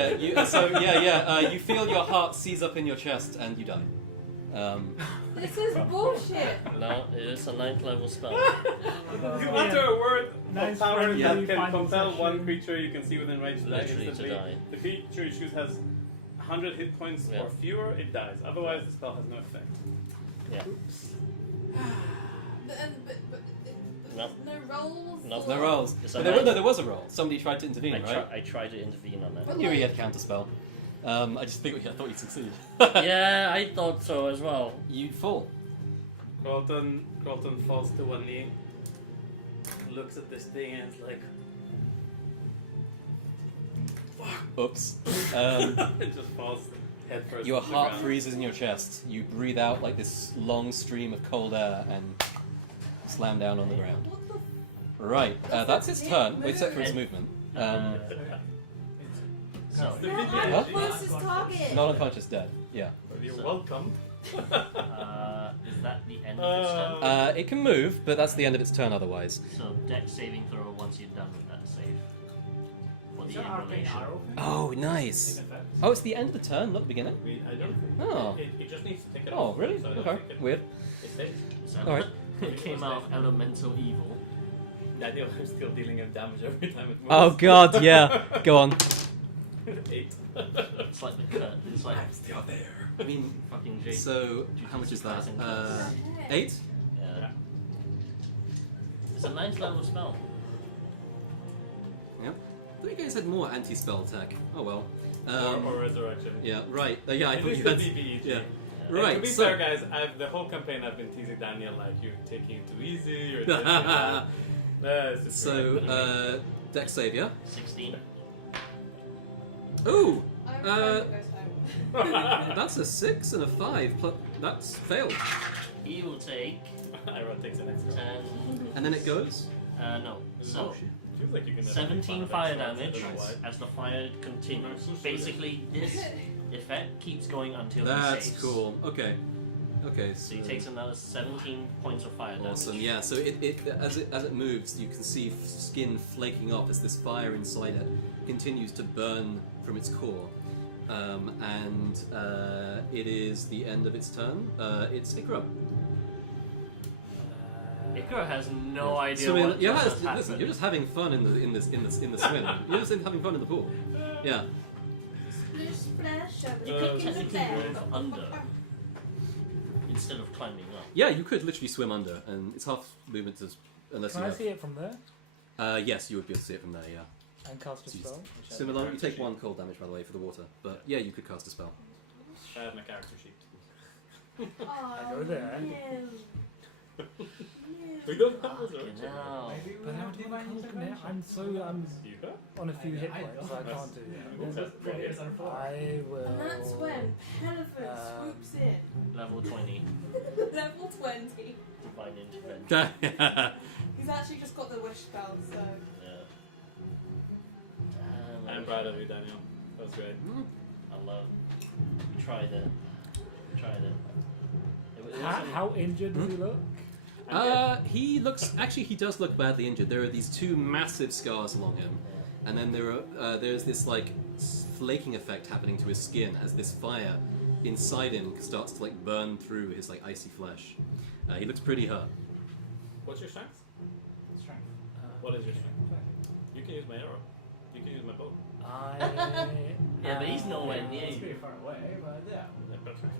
Yeah. You feel your heart seize up in your chest and you die. This is bullshit. No, it is a 9th level spell. You utter a word Nice of power friendly that can final compel one session. creature you can see within range to die Literally to instantly. die. The creature you choose has 100 hit points Yeah. or fewer, it dies. Otherwise, the spell has no effect. Yeah. But No. no rolls. No. or- No rolls. It's a But nine. there was a roll. Somebody tried to intervene, right? I tried to intervene on I that. knew he had counterspell. I just think I thought you'd succeed. Yeah, I thought so as well. You fall. Carlton falls to one knee, looks at this thing, and is like, Oops. it just falls head first. Your to the heart ground. freezes in your chest. You breathe out like this long stream of cold air and slam down on the ground. What the? Right, that's its turn. Wait, except for its And- movement. So, How Huh? close is target? Not unconscious, dead. Yeah. Well, you're So- welcome. is that the end of its turn? It can move, but that's the end of its turn otherwise. So, dex saving throw once you're done with that save. For Is the your arcane immolation. arrow Oh, in nice. effect? Oh, it's the end of the turn, not the beginning? I don't think. Oh. It just needs to take it Oh, off. really? So I don't Okay, think weird. it stays. So, Alright. it came out of elemental evil. Daniel, I'm still dealing in damage every time it moves. Oh god, yeah. Go on. 8. It's like the cut. It's like I'm still there. I mean, fucking Jake. so how much is that? Passing 8? Yeah. It's a 9th level spell. Yeah. I thought you guys had more anti-spell attack. Oh well. Or resurrection. Yeah, right. Yeah, I It thought is you the had. BBEG. Yeah. And Right. to be so, fair, guys, the whole campaign I've been teasing Daniel like you're taking it too easy. You're this, you're that. It's just so great. Dex save, yeah. 16. Ooh, I'm a friend that goes home. that's a 6 and a 5. That's failed. He will take Iron takes an extra. 10. And then it goes. No. So, Feels like you can 17 fire damage as the fire continues. Nice. Basically, this effect keeps going until he That's saves. cool. Okay. Okay. So he takes another 17 points of fire Awesome. damage. Yeah. So as it moves, you can see skin flaking off as this fire inside it continues to burn from its core, and it is the end of its turn. It's Ikra. Ikra has no idea So what yeah, just listen, happened. you're just having fun in the swim. You're just having fun in the pool. Yeah. Splish, splash, You shabba, could kick in the technically bag. move under instead of climbing up. Yeah, you could literally swim under, and it's half movement to, unless Can you I have. see it from there Yes, you would be able to see it from there. Yeah. and cast a So you spell? Similar. You take 1 cold damage, by the way, for the water. But yeah, you could cast a spell. I have my character sheet. Oh, I go there. no. We don't have those Fucking original. hell. But how do I cope now? I'm You go? on a few hit I points, don't. so I That's- can't do That's that. pretty Yes, I'm for. I will. And that's when Pelivan swoops in. Level 20. Level 20. Divine intervention. He's actually just got the wish spell, so. Yeah. I'm proud of you, Daniel. That was great. I love. We tried it. How injured does he look? He looks. Actually, he does look badly injured. There are these 2 massive scars along him, and then there's this like flaking effect happening to his skin as this fire inside him starts to like burn through his like icy flesh. He looks pretty hurt. What's your strength? Strength. What is your strength? You can use my arrow. You can use my bow. Yeah, but he's nowhere near It's you. pretty far away, but yeah. Yeah, perfect.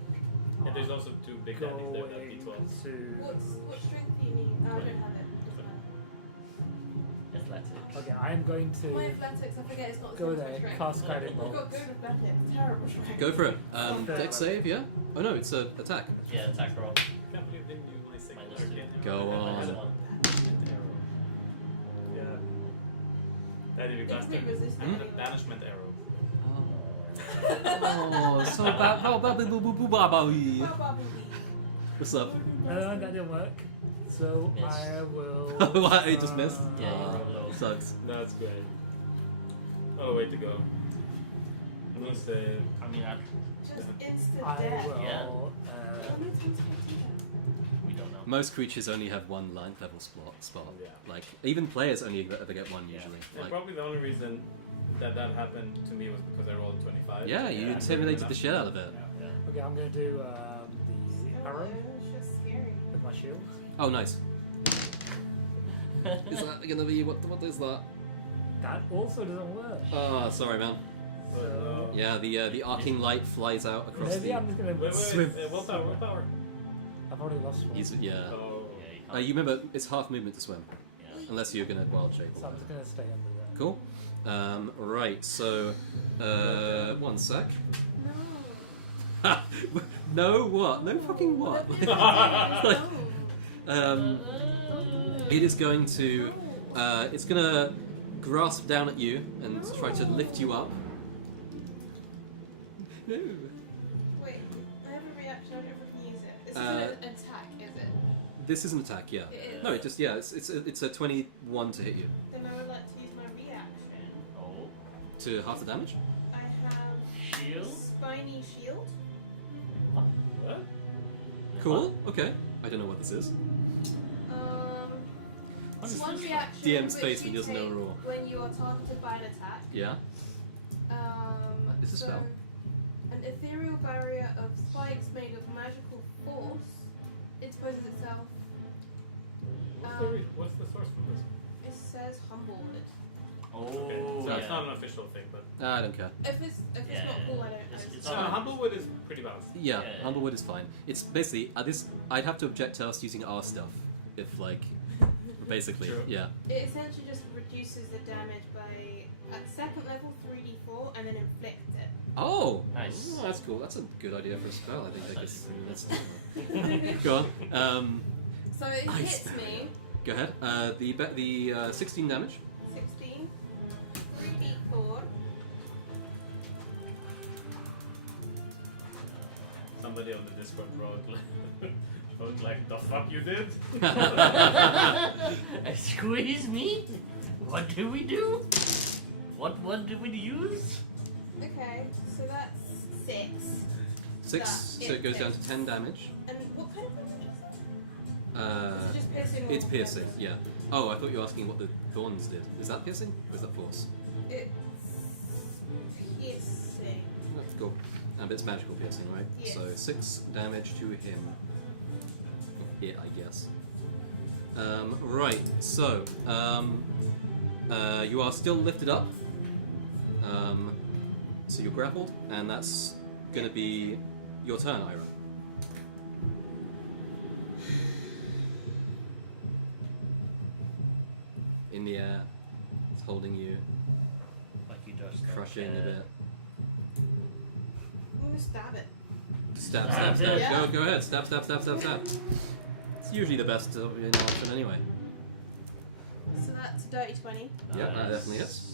And there's also 2 big daddies there that Going D12. to What strength do you need? Oh, I don't have it. Doesn't matter. Athletics. okay. I'm going My to athletics, I forget it's not go as good as my there, strength. cast guiding I've bolt. got good athletics. Terrible strength. Go for it. Okay. Dex save, yeah. Oh no, it's a attack. Yeah, attack roll. I can't believe they didn't use my second Minus 2. Go Minus on. 1. arrow. Yeah. Daddy, we It's got me resisting. the banishment arrow. Oh, so bad. What's up? That didn't work. So Miss. I will. What? It just missed? Yeah, you roll low. Sucks. That's great. What a way to go. I'm gonna say. I mean, Just instant I death. will. Yeah. How many times can I do that? we don't know. Most creatures only have 1 ninth level spot. Yeah. Like even players only ever get 1 usually. And Like, probably the only reason that happened to me was because I rolled 25. yeah, you intimidated the shit out of it. Yeah. Okay, I'm going to do the arrow It's just scary. with my shield. Oh, nice. Is that gonna be what is that? That also doesn't work. Oh, sorry, man. So Yeah, the arcing light flies out across maybe the. I'm just going Wait, to wait, swim. willpower. I've already lost one. He's yeah. Oh. Yeah, you can't. You remember it's half movement to swim, Yeah. unless you're gonna wild shape. So I'm just going to stay under there. Cool. Right. So, 1 sec. No. No what? No fucking what? No. It is going to. It's gonna grasp down at you and try to lift you up. No. Wait, I have a reaction. I don't know if I can use it. This isn't Uh, an attack, is it? This is an attack, yeah. It is. No, it just it's a 21 to hit you Then I would like to use my reaction. Oh. to half the damage. I have Shield? spiny shield. What? Cool. Okay. I don't know what this is. It's one reaction. DM's which face when you he doesn't know take rule. when you are targeted by an attack. Yeah. It's a so spell. An ethereal barrier of spikes made of magical force. It poses itself. What's the source for this? It says humblewood. Oh, Okay, so yeah. that's not an official thing, but I don't care. If it's Yeah, not cool, I don't. it's I on- Humblewood is pretty balanced. Yeah, Yeah. Humblewood is fine. It's basically this. I'd have to object to us using our stuff if like, basically, True. yeah. It essentially just reduces the damage by at second level 3d4 and then inflict it. Oh, Nice. Oh, that's cool. That's a good idea for a spell. I think That's that actually pretty could. Go on. So it Ice hits me. Go ahead. The 16 damage. 16. 3d4. Somebody on the Discord wrote like, the fuck you did? Squeeze me? What do we do? What do we use? Okay, so that's 6. 6, That so it goes down hits. to 10 damage. And what kind of damage is it? Uh, Is it just piercing? it's or piercing. damage? Yeah. Oh, I thought you were asking what the thorns did. Is that piercing or is that force? It's piercing. That's cool. But it's magical piercing, right? Yes. So 6 damage to him. It, I guess. Right. So you are still lifted up. So you're grappled, and that's going to be your turn, Ira. In the air, it's holding you, Like you just don't crushing a care. bit. I'm gonna stab it. Stab, Stab stab, stab. it. Yeah. Go ahead. Stab, stab, stab, stab, stab. It's usually the best option anyway. So that's a dirty 20 Yeah, that Nice. definitely hits.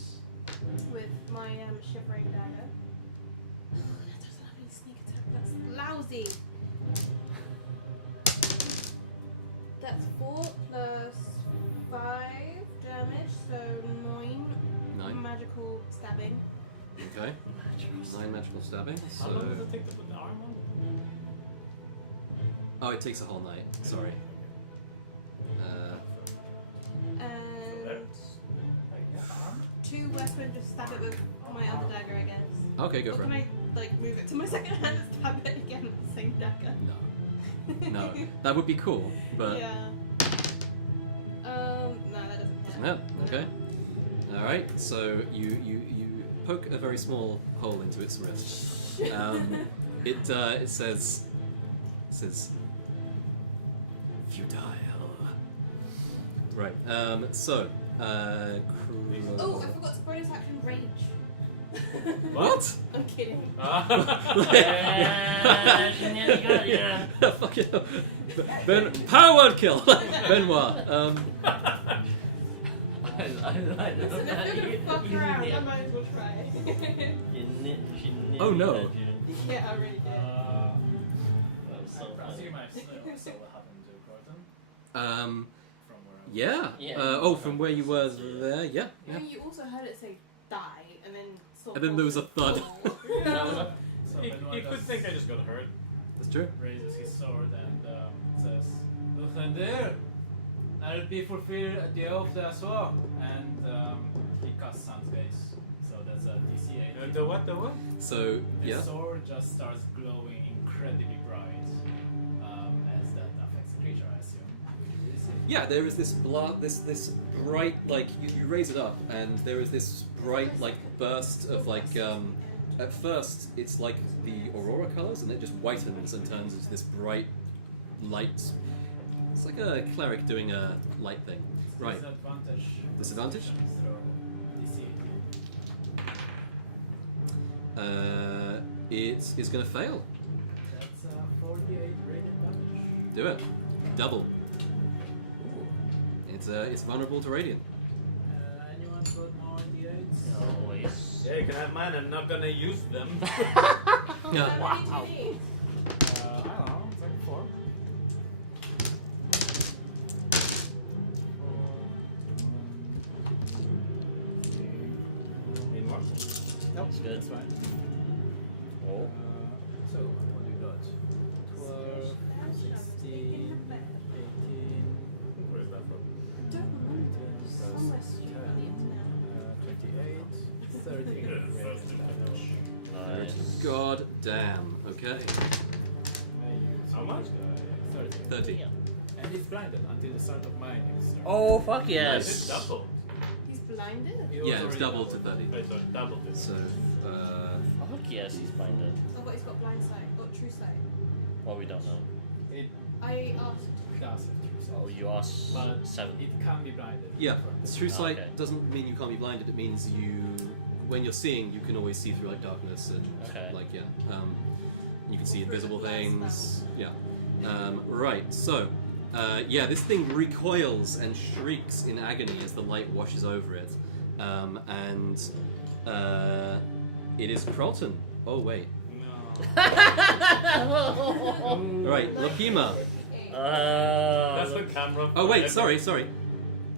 with my shivering dagger. That doesn't have any sneak attack. That's lousy. That's 4 plus 5 damage, so 9 9. magical stabbing. Okay. 9 magical stabbing. How long does So. it take to put the arm on? Oh, it takes a whole night. Sorry. And Like, yeah, arm? 2 weapon, just stab it with my other dagger, I guess. Okay, go Or for can it. I like move it to my second hand and stab it again with the same dagger? No. No. That would be cool, but. Yeah. No, that doesn't hit. Doesn't help. Okay. Alright, so you poke a very small hole into its wrist. It says, futile. Right, so, Oh, I forgot to bonus action rage. What? I'm kidding. Yeah, she nearly got you. Fuck it. Ben, power word kill! Benoit. I like Listen, if that. you're gonna fuck You around, I nit- might as well try. she nearly Oh, no. had you. Yeah, I really did. That was so I funny. assume I saw what happened to Gordon from where I was. Yeah. Yeah. From where you were there, yeah. I mean, you also heard it say die, and then sort And then there was a thud. Yeah. So He Benoit could just think I just got hurt. That's true. raises his sword and says, Luthander, I'll be fulfill the oath that I saw. And he casts Sun's Gaze. So that's a DC 18. The what? The what? So, The yeah. sword just starts glowing incredibly bright as that affects the creature, I assume. Would you really say? Yeah, there is this this bright, like, you raise it up, and there is this bright, like, burst of, like, at first, it's like the aurora colors, and it just whitens and turns into this bright light. It's like a cleric doing a light thing. Right. Disadvantage. Disadvantage? Throw DC 18. It is going to fail. That's 48 radiant damage. Do it. Double. It's vulnerable to radiant. Anyone got more D8s? Always. Yeah, you can have mine. I'm not gonna use them. Yeah. How many Wow. do you need? I don't know, it's like 4. 4, 1, 2, 3. In what? Nope, That's good. that's fine. Oh. So, what do we got? 12, 16, 18, Where's that from? Don't remember. Somewhere stupid on the internet. 28, 30 radiant damage. Nice. God damn. Okay. May use How much? this guy. 30. 30. And he's blinded until the start of my next turn. Oh, fuck Is yes. it double? He's blinded? He was Yeah, it's already double to 30. Wait, so double this. So, Fuck yes, he's blinded. Oh, but he's got blind sight. Or true sight. Well, we don't know. It I asked. does have true sight. Oh, you asked But 7. it can be blinded. yeah. It's true sight Okay. doesn't mean you can't be blinded. It means when you're seeing, you can always see through like darkness and Okay. like yeah. You can see Through invisible the glass things. Yeah. Right. So, yeah, this thing recoils and shrieks in agony as the light washes over it, and it is Kralton. Oh wait. No. Right, Lokima. That's the camera. Oh wait, sorry.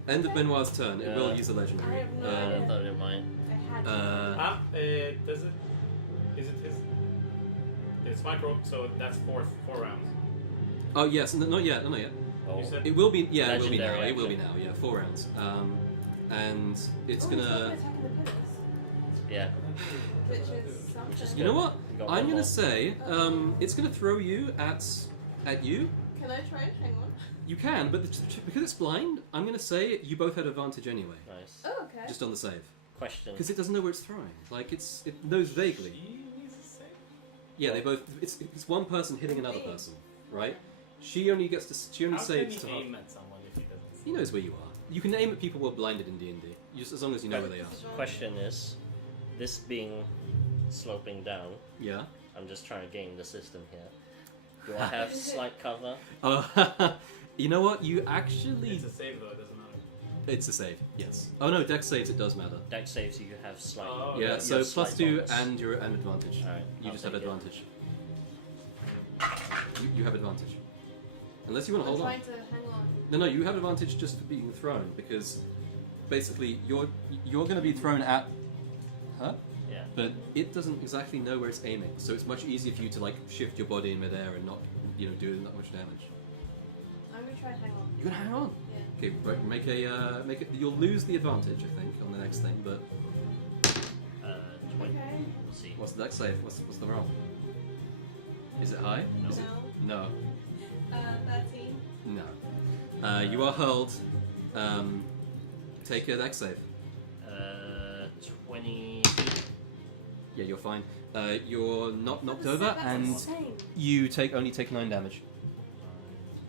End of Benoit's turn. It will Yeah. use a legendary. I have no I idea. thought it might. I had Does it? Is it his? It's micro, so that's four rounds. Oh yes, not yet. Not yet. Oh. You said It will be. Yeah, it will be now. Legendary It will be now. action. Yeah, 4 rounds. And it's Oh, gonna. he's got attacking the pillars, Yeah. which is something. Which is You know what? You got I'm one gonna more. say it's gonna throw you at you. Can I try it? Hang on. You can, but because it's blind, I'm gonna say you both had advantage anyway, Nice. Oh, okay. just on the save. Question. Because it doesn't know where it's throwing. Like it knows vaguely. She needs a save. Yeah, they both. It's one person hitting another person, right? She only gets to. She only How saves can to. he aim at someone if he doesn't see? He knows where you are. You can aim at people who are blinded in D&D, just as long as you know where they are. Question is, this being sloping down, Yeah. I'm just trying to game the system here. Do I have slight cover? You know what? You actually. It's a save though, it doesn't matter. It's a save. Yes. Oh no, dex saves. It does matter. Dex saves you have slight. Oh, Yeah. okay. So Yes, plus slight 2 bonus. and you're an advantage. Alright, You I'll just have take it. advantage. You have advantage. Unless you want to I'm hold on. trying to hang on. No, you have advantage just for being thrown because basically you're going to be thrown at her, Yeah. but it doesn't exactly know where it's aiming. So it's much easier for you to like shift your body in midair and not do that much damage. I'm gonna try and hang on. You gotta hang on. Yeah. Okay, right, make it. You'll lose the advantage, I think, on the next thing. But 20. Okay. We'll see. what's the dex save? What's the roll? Is it high? No. Is it? No. No. 13. No. You are hurled. Take a dex save. 20. Yeah, you're fine. You're not knocked That's- over, that's and insane. you only take 9 damage.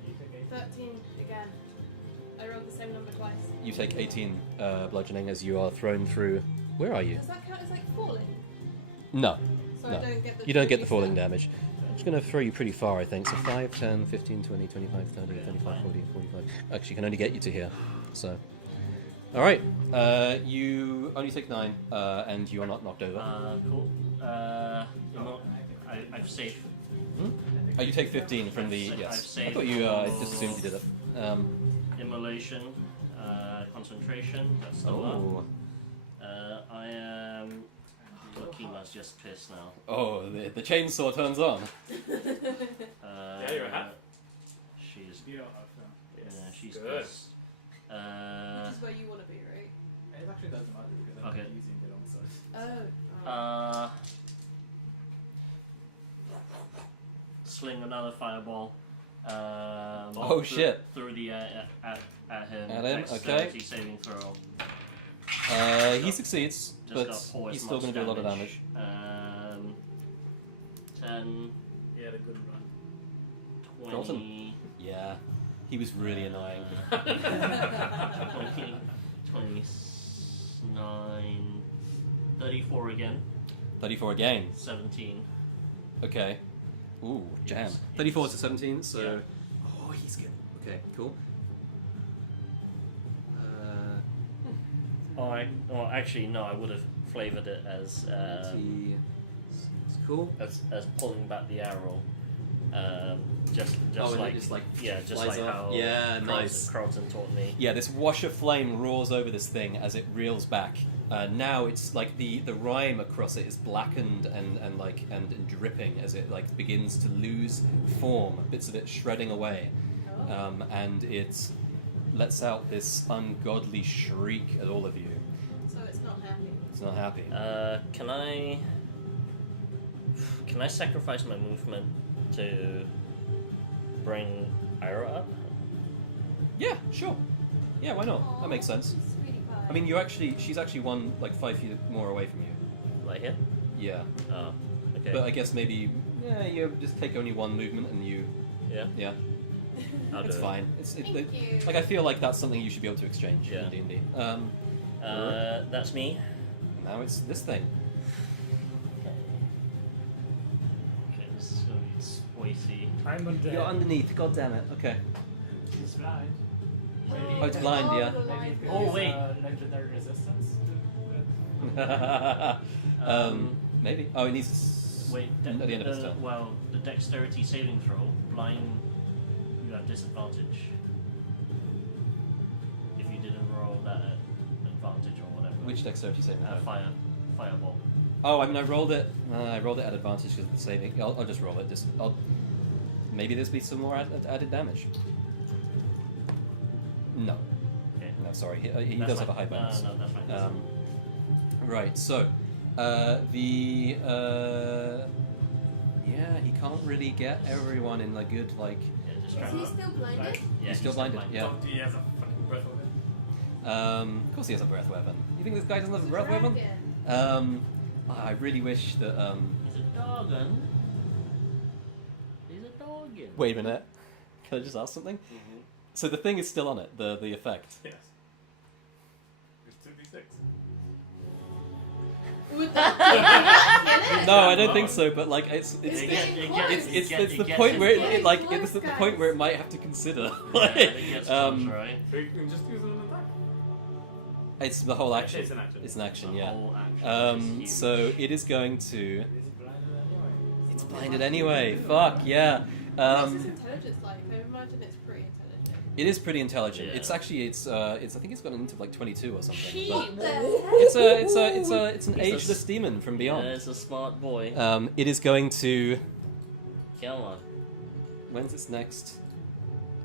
You take 8. 13 again. I rolled the same number twice. You take 18 bludgeoning as you are thrown through. Where are you? Does that count as like falling? No, So No. I don't get the you don't get the previous falling stuff? damage. I'm just going to throw you pretty far, I think. So 5, 10, 15, 20, 25, 30, 35, 40, 45. Actually, can only get you to here. So, alright. You only take 9, and you are not knocked over. Cool. I've saved. Oh, you take 15 from the. I've Yes. I saved thought you just assumed you did it. Immolation, concentration. That's still up. Oh. I am. Lokima's just pissed now. Oh, the chainsaw turns on. Yeah, you're half. She's. You don't have to. Yeah, she's Good. pissed. Which is where you want to be, right? It actually doesn't matter because I'm Okay. not using the long sword. Oh. Sling another fireball. Oh, shit. Through the at him. At him, Dexterity saving throw. He succeeds, Just but got 4 he's as still much going to do a lot of damage. 10, He had a good run. 20, Dalton. Yeah, he was really annoying. 20, 29, 34 again, 34 again. 17. Okay. Ooh, jam. Yes. 34 to 17, so. Yeah. Oh, he's good. Okay, cool. Well, actually, no. I would have flavored it as 20. It's cool. as pulling back the arrow. Just Oh, and it like just, like, just flies like off. how Yeah, nice. Carlton taught me. Yeah, this wash of flame roars over this thing as it reels back. Now it's like the rime across it is blackened and dripping as it like begins to lose form, bits of it shredding away, Oh. and it lets out this ungodly shriek at all of you. So it's not happy. It's not happy. Can I sacrifice my movement to bring Ira up? Yeah, sure. Yeah, why not? That makes Aw, sense. sweetie pie. I mean, she's actually one like 5 feet more away from you. Right here? Yeah, Oh, okay. but I guess maybe you just take only one movement and you. yeah, Yeah, I'll it's do fine. Thank you. Like I feel like that's something you should be able to exchange Yeah. in D&D. That's me. Now it's this thing. Okay, this is gonna be spicy. I'm on You're underneath. God damn it. Okay. He's blind. Oh, it's blind, yeah. the line Maybe Oh, goes- wait. Legendary resistance. Maybe. Oh, it needs. Wait, at the end of his turn. well, the dexterity saving throw, blind, you have disadvantage. If you didn't roll that at advantage or whatever. Which dexterity saving throw? Fireball. Oh, I mean, I rolled it. I rolled it at advantage because of the saving. I'll just roll it. Maybe there's be some more added damage. No. Okay. No, sorry. He That's does have a fine. high bonus. No, that's fine. Right. So, he can't really get everyone in a good like. Yeah, just Is try. he still blinded? Yeah, He's still blinded, yeah. He has a fucking breath of it. Of course, he has a breath weapon. think this guy doesn't have a breath weapon? I really wish that. He's a doggin. He's a doggin. Wait a minute. Can I just ask something? Mm-hmm. So the thing is still on it, the effect. Yes. It's 2d6. Would that No, I don't think so. But like, it's It's the gets point where close, it like guys. it's the point where it might have to consider. Yeah, like, it gets close, right? So you can just use it on attack. it's the whole action. It's an action. It's an action, The yeah. whole action is huge. So it is going to. Is it blinded anyway? It's blinded anyway. Fuck yeah. What's his intelligence like? I imagine it's pretty intelligent. It is pretty intelligent. Yeah. It's actually I think it's gone into like 22 or something. But What the heck? it's an He's a ageless demon from Yeah, beyond. it's a smart boy. It is going to. Come on. When's its next?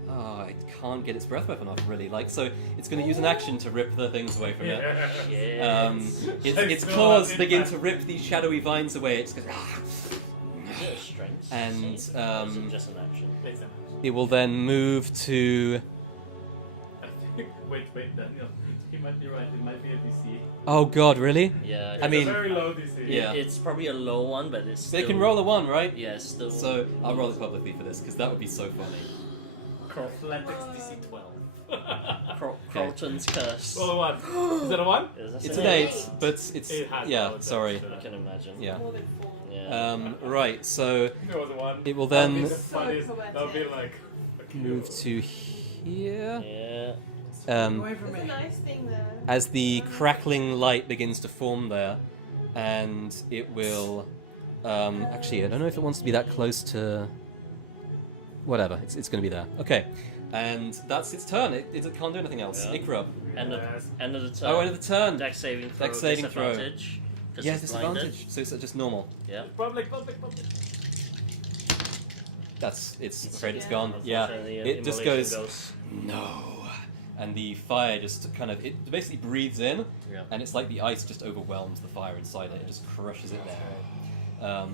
Oh, it can't get its breath weapon off really. Like so, it's going to use an action to rip the things away from it. Yeah. Its claws begin to rip these shadowy vines away. It's goes. Is it a strength? And, save, or is it just an action? It's an action. It will then move to. I think. Wait, Daniel. He might be right. It might be a DC. Oh God, really? Yeah. I mean- It's a very low DC. Yeah. It's probably a low one, but it's still... They can roll a 1, right? Yeah, it's still... So I'll roll it publicly for this because that would be so funny. Athletics DC 12. Carlton's curse. Roll a 1. Is that a 1? Is this It's an an eight? 8, but it's It has yeah. no Sorry. damage. I can imagine. Yeah. More than 4. Yeah. Right. So If it was a 1. it will That'd be then the funniest. So That would be like. a move kill. to here. Yeah. Away from There's a me. nice thing there. As the crackling light begins to form there, and it will. Actually, I don't know if it wants to be that close to. Whatever. It's going to be there. Okay. And that's its turn. It can't do anything else. Yeah. Ikrub. End of, Yes. end of the turn. Oh, end of the turn. Dex saving throw. Dex saving throw. Disadvantage, 'cause Yes, it's blinded. disadvantage. So it's just normal. Yeah. Public. It's afraid it's Yeah. gone. Yeah. Unfortunately, It just immolation goes. No. And the fire just kind of it basically breathes in, Yeah. and it's like the ice just overwhelms the fire inside it. It just crushes it there. Bye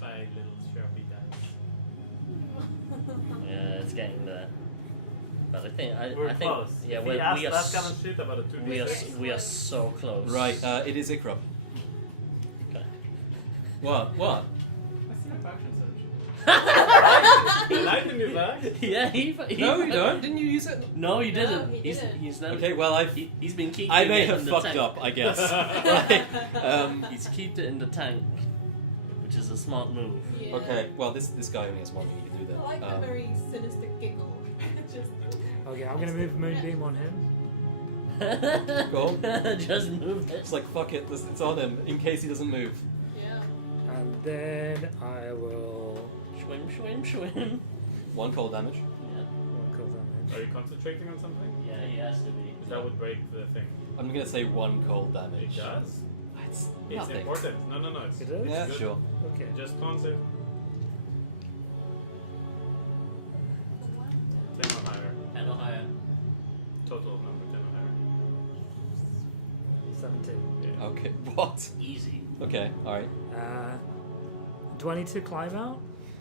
bye, little Sharpie guy. Yeah, it's getting there. But I think We're I think close. yeah, if we he are asked that s- kind of shit about a 2d6. we are so close. Right. It is Ikrub. Okay. What? What? I see a faction surge. Light in his eye. Yeah, he No, you don't. Didn't you use it? No, you No, didn't. he didn't. He's never. Okay. Well, He's been keeping. I may it have in the fucked tank. up. I guess. Like, He's kept it in the tank, which is a smart move. Yeah. Okay. Well, this guy only has one thing he can do I like that. that very sinister giggle. Just. Okay, I'm gonna move Moonbeam on him. Cool. Just move it. It's like fuck it. It's on him in case he doesn't move. Yeah. And then I will. Swim. 1 cold damage. Yeah. One cool damage. Are you concentrating on something? Yeah, he has to be. Because that would break the thing. I'm gonna say 1 cold damage. It does? It's It's nothing. important. No. It's It is? Yeah, good. sure. Okay. Just taunt it. 10 or higher. And a higher. Total number 10 or higher. 17. Yeah. Okay. What? Easy. Okay. All right. Do I need to climb out?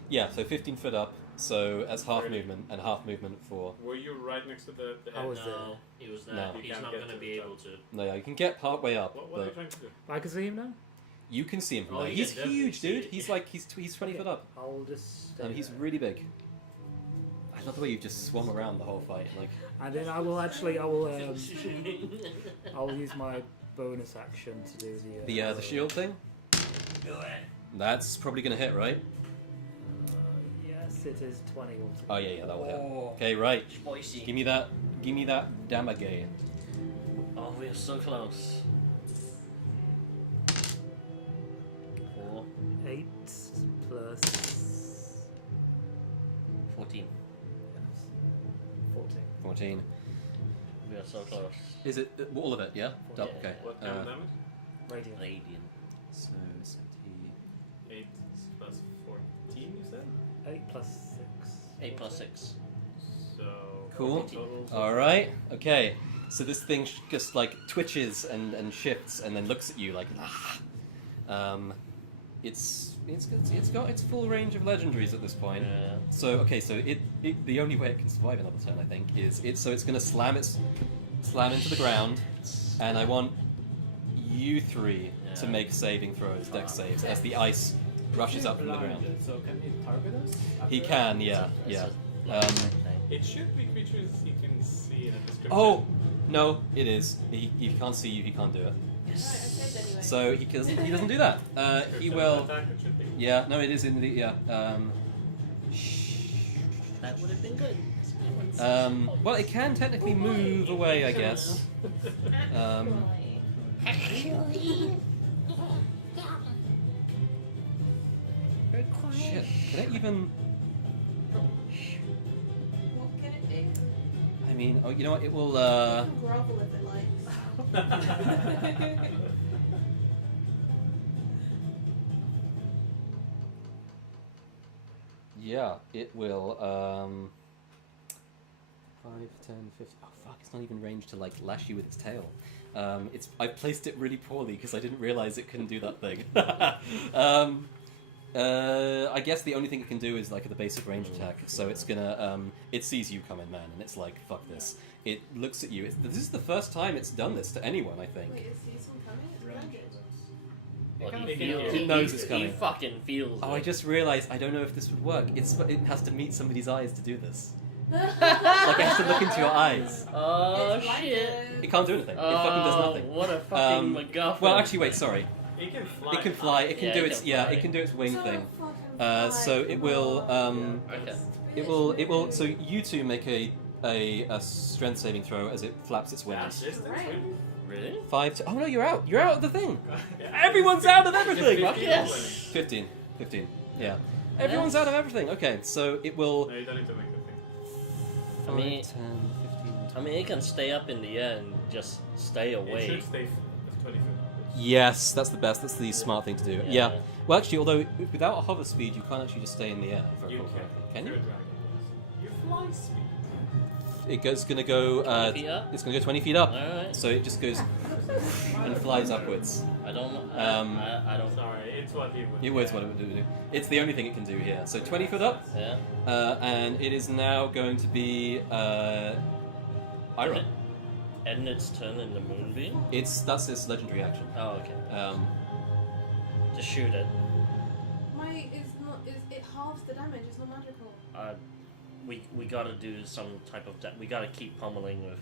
Yeah. So 15 foot up. So as half 30. movement and half movement for. Were you right next to the I head? was No, he was there. No. You He's can't not get going to to be the able to. No, yeah, you can get part way up, What are you but trying to do? I can see him now? you can see him from Oh, there. you He's can definitely huge, see dude. it, He's yeah. like he's 20 foot up. I'll just stay And he's there. really big. I love the way you've just swum around the whole fight. Like, And then I will I'll use my bonus action to do the shield thing. That's probably gonna hit, right? Yes, it is 20 altogether. Oh yeah, that will hit. Okay, right. Spicy. Give me that damage. Oh, we are so close. 4, 8 plus 14. yes, 14. 14. We are so close. Is it all of it? Yeah. Yeah. Okay. What kind of damage? Radiant. Radiant. So 8 plus 14, you said? 8 plus 6. 8 plus 6. So. Cool. 14 total. All right. Okay. So this thing just like twitches and shifts and then looks at you like. It's got its full range of legendaries at this point. Yeah. So okay, so it the only way it can survive another turn, I think, is it's going to slam its slam into the ground, and I want you three to Yeah. make saving throws, dex saves, as the ice rushes up from the ground. So can he target us? He after? can, yeah, It's yeah. a flying thing. It should be creatures you can see in a description. Oh no, it is. He can't see you. He can't do it. Alright, I saved anyway. So he doesn't do that. He Description will. of attack, it should be. Yeah, no, it is in the yeah. That would have been good. Well, it can technically move away, I guess. Shit, can it even? What can it do? I mean, oh, you know what? It will. It can grovel if it likes. Yeah, it will. 5, 10, 15. Oh fuck! It's not even ranged to like lash you with its tail. I placed it really poorly because I didn't realize it couldn't do that thing. I guess the only thing it can do is like the basic range attack. So it's gonna. It sees you coming, man, and it's like, fuck this. It looks at you. This is the first time it's done this to anyone, I think. Wait, is Cecil coming? It's Range. landed. Well, It he can feels. hear. It knows it's coming. He fucking feels. Oh, I it. just realized I don't know if this would work. It has to meet somebody's eyes to do this. Like I have to look into your eyes. Oh It's shit! blinded. It can't do anything. It fucking does nothing. What a fucking MacGuffin. Well, actually, wait. Sorry. It can fly. It can fly. It can Yeah, do it its can yeah. fly. It can do its wing So thing. fucking So fly, it will. come on. Okay. It will. So you two make a strength saving throw as it flaps its Yeah, wings. distance, Right. Really? 5 to. Oh no, you're out. You're out of the thing. Yeah. Everyone's out of everything. 15 yes. 15. 15. Yeah. Everyone's out of everything. Okay, so it will. No, you don't need to make the thing. 5, I mean- 10, 15. I mean, it can stay up in the air and just stay It away. should stay 20 feet. Yes, that's the best. That's the smart thing to do. Yeah. Well, actually, although without a hover speed, you can't actually just stay in the air for a You full can. correctly. Can You're you? a dragon. You fly speed. It's gonna go. 20 feet up? It's gonna go 20 feet up. Alright. So it just goes and flies upwards. I don't know. I don't. Sorry, it's what it would It was what it would do. It's the only thing it can do here. So 20 foot up, Yeah. and it is now going to be Ira. End its turn in the moonbeam. That's its legendary action. Oh, okay. Just shoot it. My is not. Is it halves the damage? It's not magical. We gotta do some type of. We gotta keep pummeling with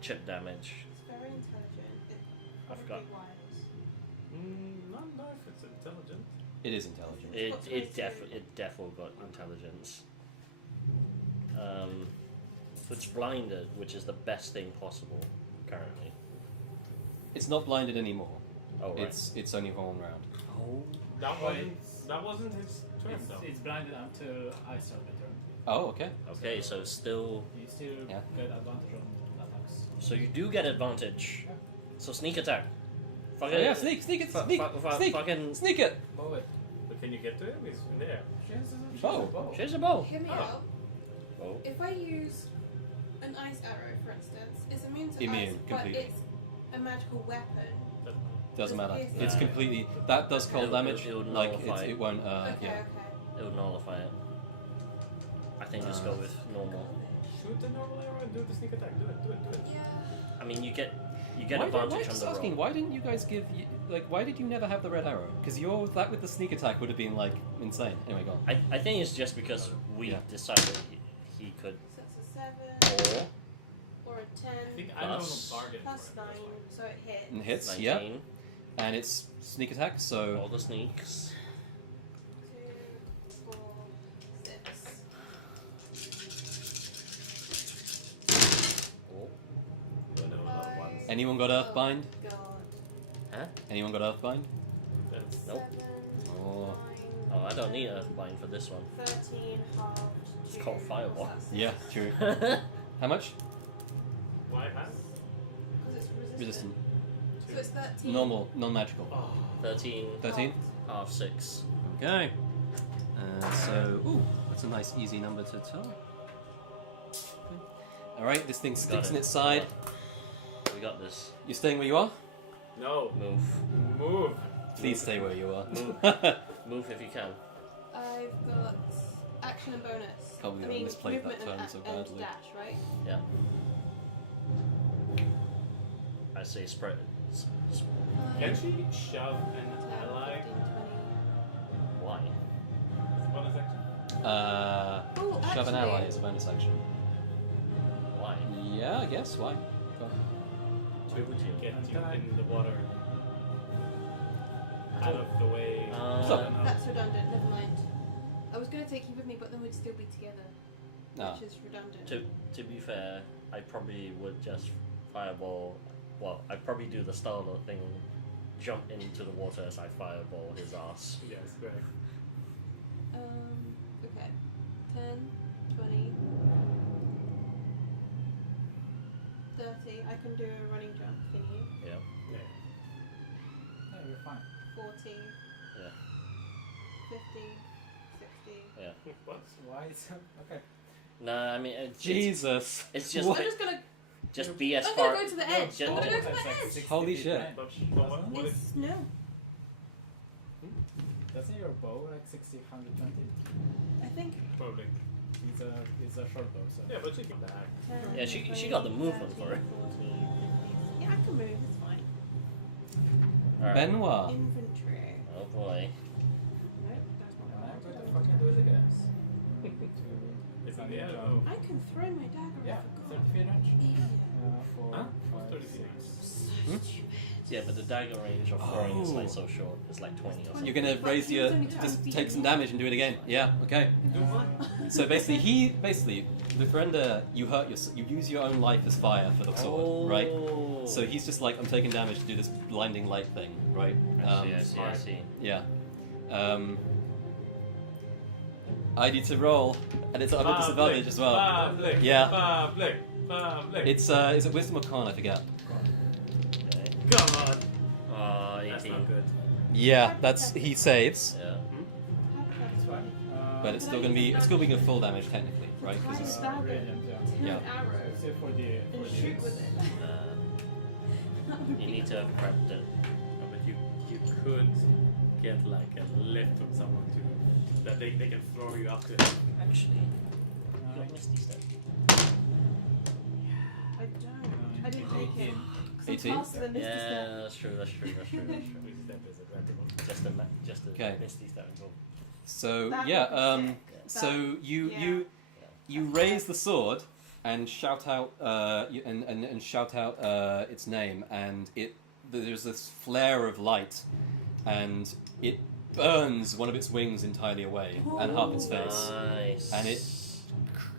chip damage. It's very intelligent. It I forgot. probably wise. Not know if it's intelligent. It is intelligent. It definitely got intelligence. It's blinded, which is the best thing possible currently. It's not blinded anymore. Oh right. It's only for 1 round. Oh. That wasn't his turn though. It's blinded until I start my turn. Oh, okay. Okay, so still. You still Yeah. get advantage on attacks. So you do get advantage. So sneak attack. Fuck Oh, yeah, sneak it, sneak, Fucking. sneak it. Bow it. But can you get to him? He's in there. Bow. Here's a bow. Hear me Oh. out. Oh. If I use an ice arrow, for instance, it's immune to Immune, ice, but completely. it's a magical weapon. Doesn't matter. It's It's No. completely that does cold It'll- damage. it'll Like nullify. it won't. Okay, Yeah. okay. It would nullify it. I think just go with normal. Shoot the normal arrow and do the sneak attack. Do it. Yeah. I mean, you get Why, advantage why, on just the asking, roll. why didn't you guys give why did you never have the red arrow? Because that with the sneak attack would have been like insane. Anyway, go on. I think it's just because we Yeah. decided he could. So it's a 7 Or or a 10 I think I don't Plus- know bargain plus for 9, it. so it hits. And hits, 19. yeah, and it's sneak attack. So All the sneaks. 2, 4, 6. Oh. Don't know about ones. anyone got Earthbind? God. Huh? Anyone got Earthbind? That's Nope. 7, Oh. 9, Oh, I don't need Earthbind for this one. 13 halved. It's to- called Fireball. what's that? Yeah, true. How much? why has? Because it's Resistant. resistant. So it's 13. Normal, non-magical. Oh. 13, 13. half 6. Okay. Ooh, that's a nice easy number to tell. All right, this thing sticks it. in its side. We got this. You're staying where you are. No. Move. Move. Please stay where you are. Move. Move if you can. I've got action and bonus. Can't believe I misplayed that movement turn and, so and badly. dash, right? Yeah. I say spread. Can she shove an ally? 15, 20. Why? Bonus action. Oh, Shove an actually- ally is a bonus action. Why? Yeah, I guess. Why? Go on. Why would you? Get you in the water. Out of the way. So- That's redundant, never mind. I was going to take you with me, but then we'd still be together, No. which is redundant. To be fair, I probably would just fireball. Well, I'd probably do the Starlord thing, jump into the water as I fireball his ass. Yes, correct. Okay. 10, 20, 30. I can do a running jump thingy. Yeah. Yeah. Yeah, you're fine. 40, Yeah. 50, 60. What? Why is okay? Nah, I mean, Jesus. it's just What? I'm just gonna. just be as I'm far. gonna go to the edge. Just- I'm gonna go to That's the like edge. 60 Holy feet shit. range, But doesn't it? what if It's no. Doesn't your bow like 60, 120? I think. probably? It's a short bow, so. Yeah, but she can back. 10, Yeah, she 20, got the movement 30, for it. 40, 50. Yeah, I can move. It's fine. Alright. Benoit. Infantry. Oh boy. Nope, that's not And I'm right. going to fucking do it again. It's in Running the air. jump. I can throw my dagger. Yeah, I 30 feet range. forgot. 4, Huh? 5, 30 6. Hmm? Yeah, but the dagger range of throwing is like so short. It's like 20 or something. You're gonna raise your, just take some damage and do it again. Yeah, okay. Do what? So basically, with Brenda, you you use your own life as fire for the sword, right? So he's just like, I'm taking damage to do this blinding light thing, right? I see. Yeah. I need to roll, and it's at a disadvantage as well. Public. Yeah. Public. It's is it Wisdom or Con? I forget. Okay. Come on. That's 18. not good. Yeah, that's he saves, Yeah. It's fine. but it's still gonna be a full damage technically, right? Because it's Dagger. Brilliant, yeah. Turn Yeah. an arrow Except for the and shoot with it. You need to have prepped it. No, but you could get like a lift from someone to that they can throw you up to. Actually, you got Misty Step. I don't. I didn't take it. 18? Faster than Misty Yeah, Step. that's true. Which step is it? Random. Just a Okay. Misty Step and go. So That yeah, would be sick. so Yeah. you raise the sword and shout out and shout out its name, and there's this flare of light, and it burns one of its wings entirely away and half its face, Nice. and it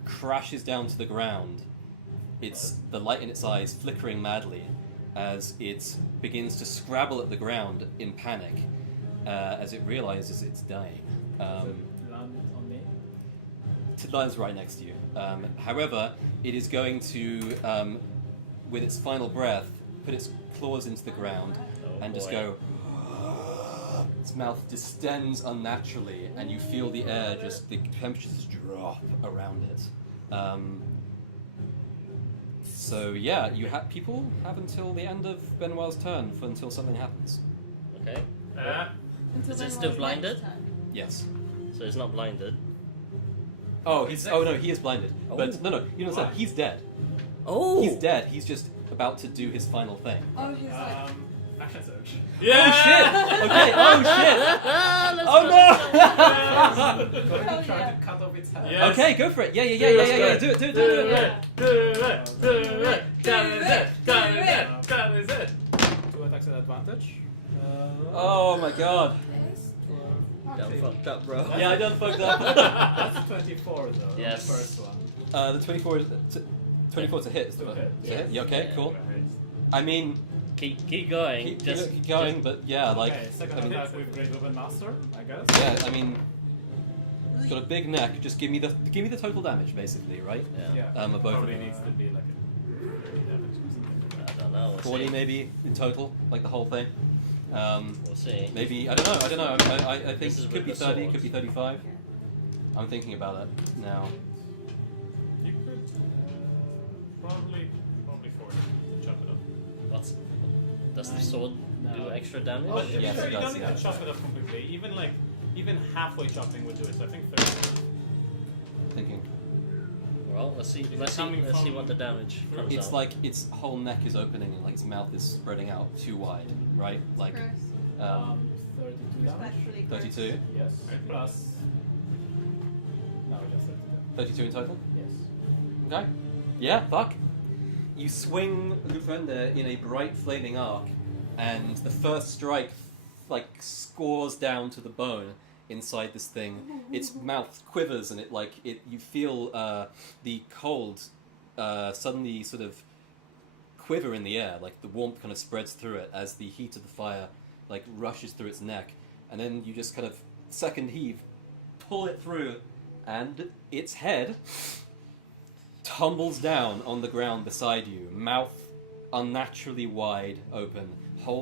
crashes down to the ground. It's the light in its eyes flickering madly as it begins to scrabble at the ground in panic as it realizes it's dying. land on me. It lands right next to you. However, it is going to, with its final breath, put its claws into the ground and just go. Its mouth distends unnaturally, and you feel the air the temperature just drop around it. So yeah, people have until the end of Benoit's turn until something happens. Okay. Until Is it then still was blinded? next turn. Yes. So it's not blinded. Oh, no, he is blinded. Oh. But no, you know what I'm saying? He's dead. Oh. He's dead. He's just about to do his final thing. Oh, he's like. Action search. Oh shit! Okay. Oh shit! Oh no! Going to Hell try yeah. to cut off its head. Yeah. Okay, go for it. Yeah. Do it. 2 attacks at advantage. Oh my god. Done Actually, fucked up, bro. Yeah, I done fucked up. that's 24 though. Yes. The first one. The 24 is a hit. Is To the hit. It's a hit? Yeah, okay, Yeah. cool. I mean, Keep going. keep going, but yeah, like, Okay, second I mean, attack with Great Weapon Master, I guess. yeah, I mean, it's got a big neck. Just give me the total damage, basically, right? Yeah. Of both of Probably them. needs to be like a 30 damage or something. I don't know. We'll 40 see. maybe in total, like the whole thing. We'll see. Maybe I don't know. I think This is it could with be the 30, sword. could be 35. I'm thinking about it now. You could probably 40 to chop it up. What's does the sword do extra damage? But to be Yes, fair, it you does, don't need yeah. to chop it up completely. Even halfway chopping would do it. So I think 30. Thinking. Well, let's see. it Let's coming see from- what the damage comes It's out. like its whole neck is opening and like its mouth is spreading out too wide, right? Like Gross. 32 damage. Respectfully gross. 32, Yes. Plus. No, just 32. 32 in total. Yes. Okay. Yeah, fuck. You swing Lufender in a bright flaming arc, and the first strike like scores down to the bone inside this thing. Its mouth quivers, and you feel the cold suddenly sort of quiver in the air, like the warmth kind of spreads through it as the heat of the fire like rushes through its neck, and then you just kind of second heave, pull it through, and its head tumbles down on the ground beside you, mouth unnaturally wide open,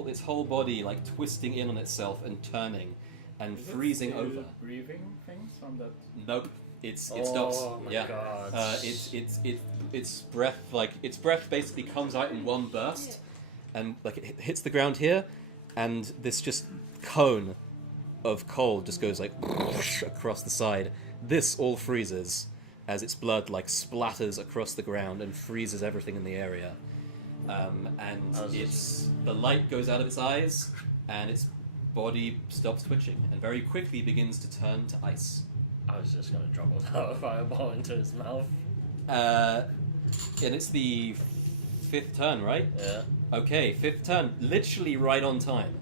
its whole body like twisting in on itself and turning and Is it freezing still over. Breathing things from that. Nope, it stops. Oh my Yeah. god. Its breath basically comes out in one burst, and like it hits the ground here, and this just cone of cold just goes like across the side. This all freezes as its blood like splatters across the ground and freezes everything in the area. And the light goes out of its eyes, and its body stops twitching and very quickly begins to turn to ice. I was just gonna drop a fireball into his mouth. And it's the fifth turn, right? Yeah. Okay, fifth turn, literally right on time.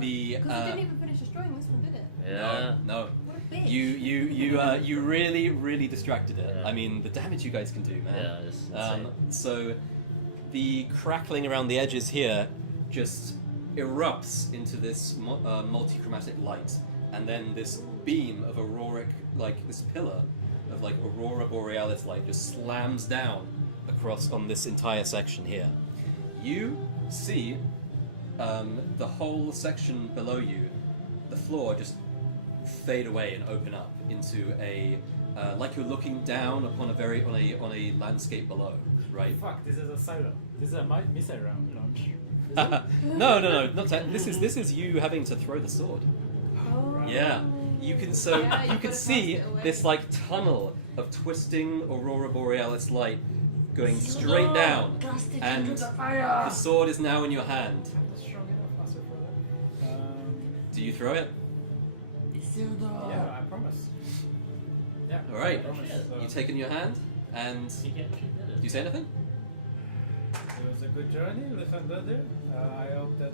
The Because it didn't even finish destroying this one, did it? Yeah. no, What a bitch. you really distracted it. Yeah. I mean, the damage you guys can do, man. Yeah, it's insane. So the crackling around the edges here just erupts into this multichromatic light, and then this beam of auroric, like this pillar of like aurora borealis light, just slams down across on this entire section here. You see the whole section below you, the floor just fade away and open up into a like you're looking down upon on a landscape below, right? Fuck! This is a silo. This is a missile launch. No, not this is you having to throw the sword. Oh. Yeah, you can Yeah, you you've can gotta see cast it away. this like tunnel of twisting aurora borealis light going straight down, and the sword is now in your hand. I'm not strong enough, Master Brother. Do you throw it? Yeah, I promise. Yeah. All right. I promise. You take it in your hand, and You get do you say anything? It was a good journey, Little Brother. I hope that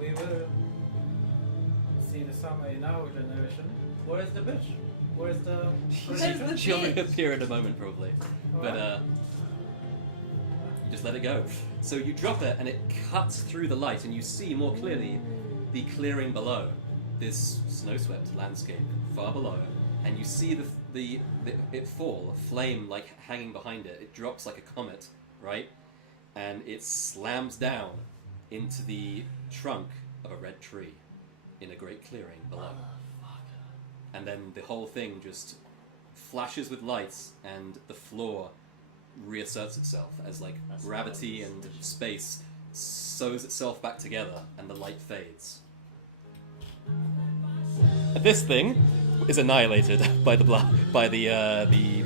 we will see the summer in our generation. Where is the bitch? Where is the? Where's the She'll bitch? appear in a moment, probably. But you just let it go. So you drop it, and it cuts through the light, and you see more clearly the clearing below, this snow-swept landscape far below, and you see it fall, a flame like hanging behind it. It drops like a comet, right? And it slams down into the trunk of a red tree in a great clearing below. And then the whole thing just flashes with lights, and the floor reasserts itself as like That's gravity nice. and space sews itself back together, and the light fades. This thing is annihilated by the energy.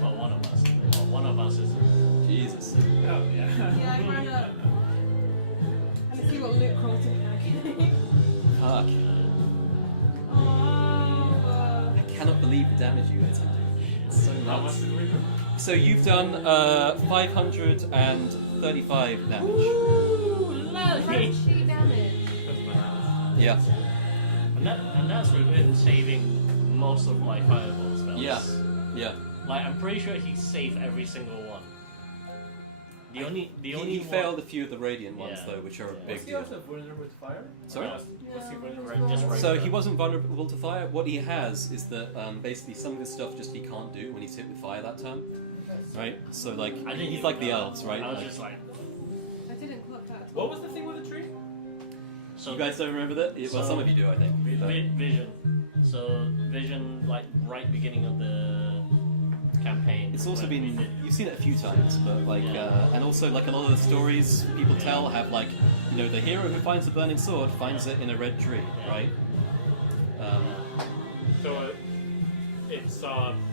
Well, one of us. Well, one of us is. Jesus. Oh yeah. Yeah, I ran up. And I see what Luke crawled in agony. Fuck. Oh. I cannot believe the damage you guys can do. It's so How much nuts. did we do? So you've done 535 damage. Ooh, crunchy damage. Yeah. And that's with him saving most of my fireball spells. Yeah. Yeah. Like, I'm pretty sure he saved every single one. The only He one... failed a few of the radiant ones Yeah. though, which are a Yeah. big Was he deal. also vulnerable to fire? Sorry? Was he vulnerable? Just right. So he wasn't vulnerable to fire. What he has is that basically some of the stuff just he can't do when he's hit with fire that turn, right? So like I didn't he's even like the know. elves, right? I was Like- just like... I didn't clock that. What was the thing with the tree? So you guys don't remember that? Well, So- some of you do, I think. Vision. So Vision, like right beginning of the campaign, It's also Well, been you've seen it a few times, but like and also like a lot of the stories people tell have like the hero who finds the burning sword finds it in a red tree, right? So it's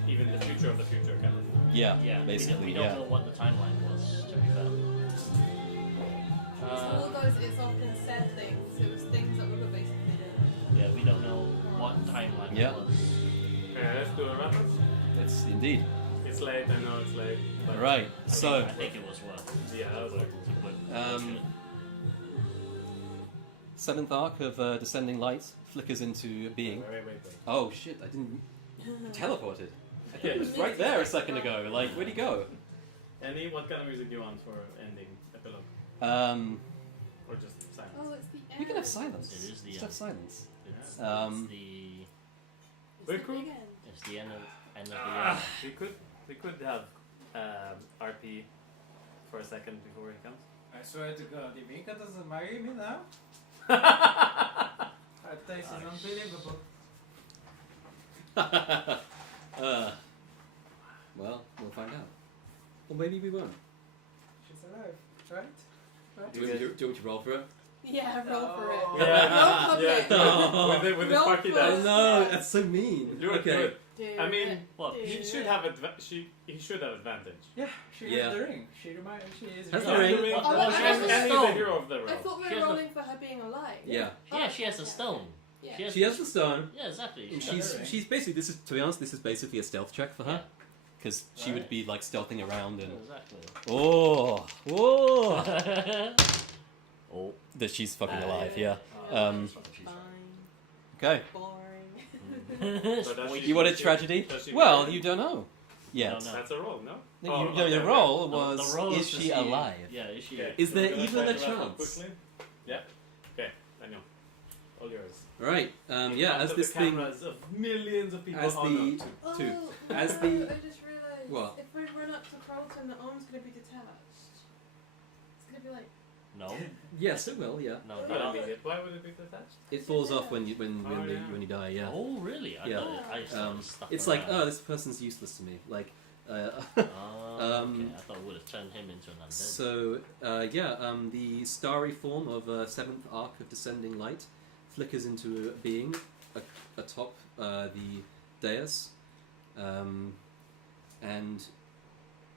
even the future of the future, kind of. Yeah, Yeah, basically, we don't know what the timeline was, to be fair. It's all those it's often said things. It was things that we were basically doing. Yeah, we don't know what timeline Yeah. it was. Let's do a wrap up. It's indeed It's late, I know it's late. But right. So. I think it was worth. Yeah, that was like, Seventh arc of Descending Light flickers into being. wait. Oh shit! I didn't teleported. I think it was right there a second ago. Like, where'd he go? What kind of music do you want for ending epilogue? Or just silence? Oh, it's the end. We can have silence. It is the Just have silence. It's Um, We're It's the cool. big end. it's the end of the We could have RP for a second before he comes. I swear to God, if Mika doesn't marry me now, that taste is unbelievable. Well, we'll find out. Or maybe we won't. She's alive, right? Do you want me to roll for it? Yeah, roll for it. Oh. Yeah, Roll for yeah. it. With the Roll sparky for dice. it. no, that's so mean. Do it, do Okay. it. Do I mean, it. What? Do He should it. have he should have advantage. Yeah, she Yeah. has the ring. She is Has the the ring. And Oh, I he's the stone. hero of the I row. thought we She were has rolling for her being alive. Yeah. Yeah, she has a stone. Yeah. She has the stone. Yeah, exactly. And She has- she's basically this is to be honest this is basically a stealth check for her because she would be like stealthing around and Exactly. oh Oh. that she's fucking alive. Yeah. Fine. Okay. Boring. So does she- You wanted she- tragedy? does she Well, get it? you don't know. Yet. No. That's a roll, no? No, Oh, the okay, roll The was roll is to she see- alive? Yeah, is she? Okay. Is So there we're gonna even try a to wrap up chance? quickly? Yeah. Okay, I know. All yours. Right. Yeah. As this the thing, cameras of millions of people. as Oh, the no, two. Oh, two, no, as the I just realised. What? If we run up to Carlton, the arm's going to be detached. It's going to be like. No. yes, it will. Yeah. No. Why would it be detached? It falls off when you Oh, yeah. when you die. Yeah. Oh, really? I Yeah. thought I saw stuff It's like around. this person's useless to me. Like. Oh, okay. I thought it would have turned him into an undead. So, the starry form of seventh arc of Descending Light flickers into being atop the dais and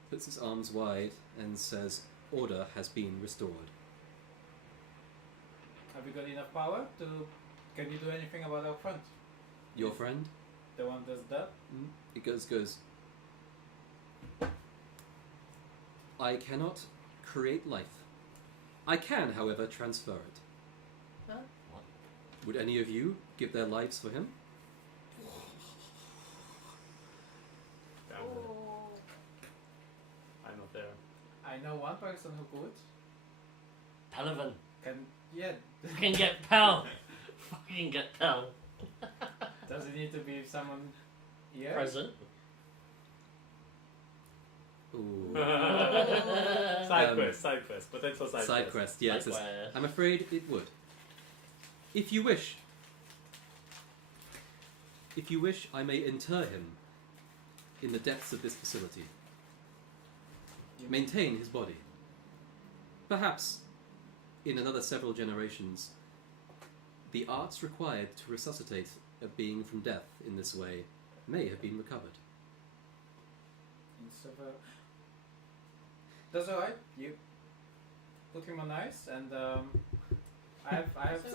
puts its arms wide and says, "Order has been restored." Have you got enough power to? Can you do anything about our friend? Your friend? The one that's dead? It goes. I cannot create life. I can, however, transfer it. Huh? Would any of you give their lives for him? Oh. I'm not there. I know one person who could. Pelivan. Can Get Pal. Fucking get Pal. does it need to be someone here? Present. Ooh. Side quest, potential side Side quest, yeah. It says, Likewise. I'm afraid it would. If you wish, I may inter him in the depths of this facility. Maintain his body. Perhaps, in another several generations, the arts required to resuscitate a being from death in this way may have been recovered. That's alright. You put him on ice, and I have So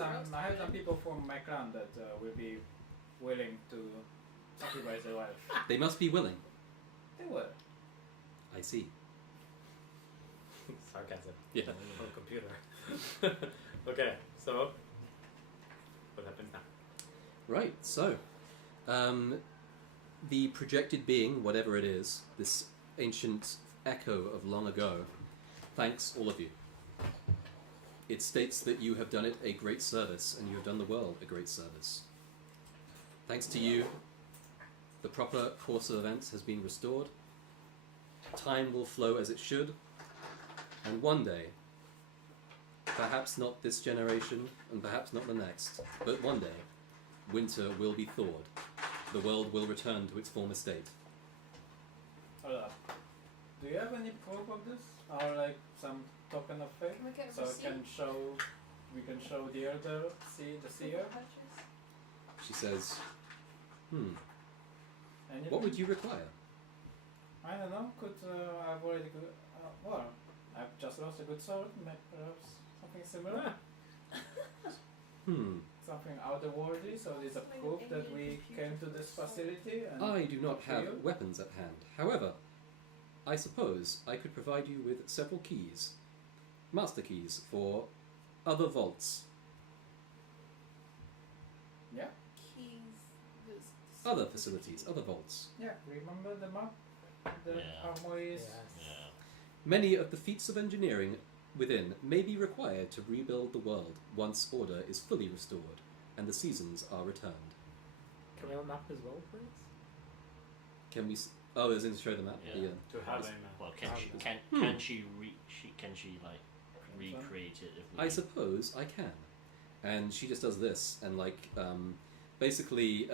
some people from my clan that will be willing to sacrifice their life. They must be willing. They will. I see. Sarcasm. Yeah. On computer. Okay, so what happens now? Right, so, the projected being, whatever it is, this ancient echo of long ago, thanks all of you. It states that you have done it a great service, and you have done the world a great service. Thanks to you, the proper course of events has been restored, time will flow as it should, and one day, perhaps not this generation, and perhaps not the next, but one day, winter will be thawed. The world will return to its former state. Hold up. Do you have any proof of this, or like some token of faith, Can we get a so receipt? we can show the elder, the seer? Purchase? She says, Anything? what would you require? I don't know. I've already well, I've just lost a good sword. Perhaps something similar. Something otherworldly. So there's a Something proof in that the we future came to this facility. And I do not have you? weapons at hand. However, I suppose I could provide you with several keys, master keys for other vaults, Yeah. Keys. other facilities, other vaults. Yeah. Remember the map? The Yeah. armories. Yes. Yeah. Many of the feats of engineering within may be required to rebuild the world once order is fully restored and the seasons are returned. Can we have a map as well, please? Can we? Oh, as in show the map. Yeah. To have a Well, can she can she like recreate it if we I suppose I can. And she just does this, and like basically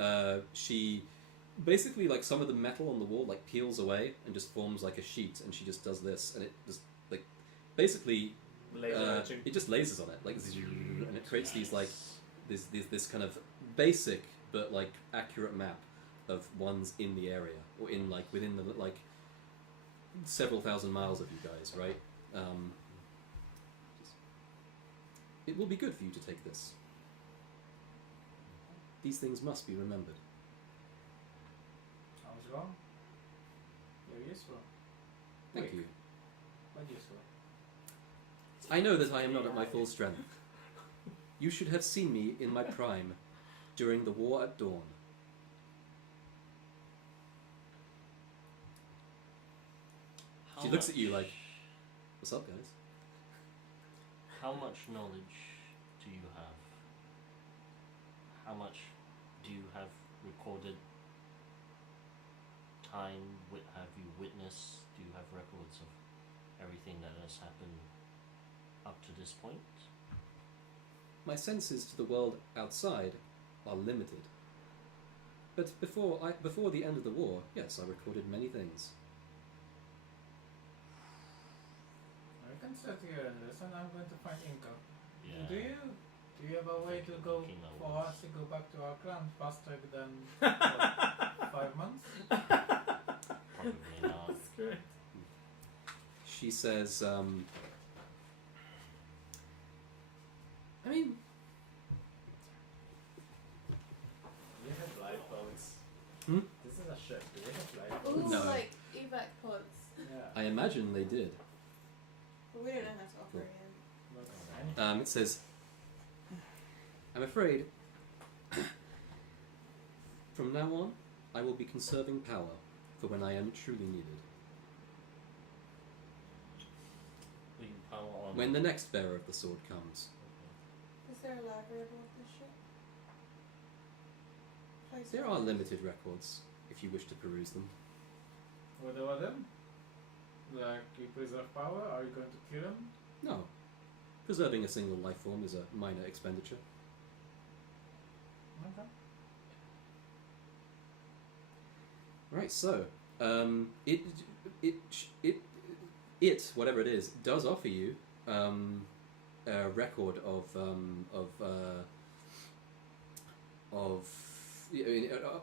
like some of the metal on the wall like peels away and just forms like a sheet, and she just does this, and it just like basically it just lasers on it like and it creates these like this kind of basic but like accurate map of ones in the area or in like within the like several thousand miles of you guys, right? It will be good for you to take this. These things must be remembered. I was wrong. You're useful. Thank Wait. you. What useful? I know that I am not at my full strength. You should have seen me in my prime during the War at Dawn. She looks at you like, what's up, guys? How much knowledge do you have? How much do you have recorded time? Have you witnessed? Do you have records of everything that has happened up to this point? My senses to the world outside are limited. But before the end of the war, yes, I recorded many things. I can sit here and listen. I'm going to find Inca. Yeah. Do you have a way to go King for Owens. us to go back to our clan faster than what, 5 months? Probably not. That's great. She says, I mean, We have lifeboats. Hmm? This is a ship. Do we have Ooh, lifeboats? No. like evac pods. Yeah. I imagine they did. But we don't know how to operate them. But any- It says, I'm afraid, from now on, I will be conserving power for when I am truly needed. Will you power on? When the next bearer of the sword comes. Is there a library aboard this ship? Place There of are books? limited records, if you wish to peruse them. What about them? Like, you preserve power? Are you going to kill them? No. Preserving a single life form is a minor expenditure. Okay. Right, so it whatever it is does offer you a record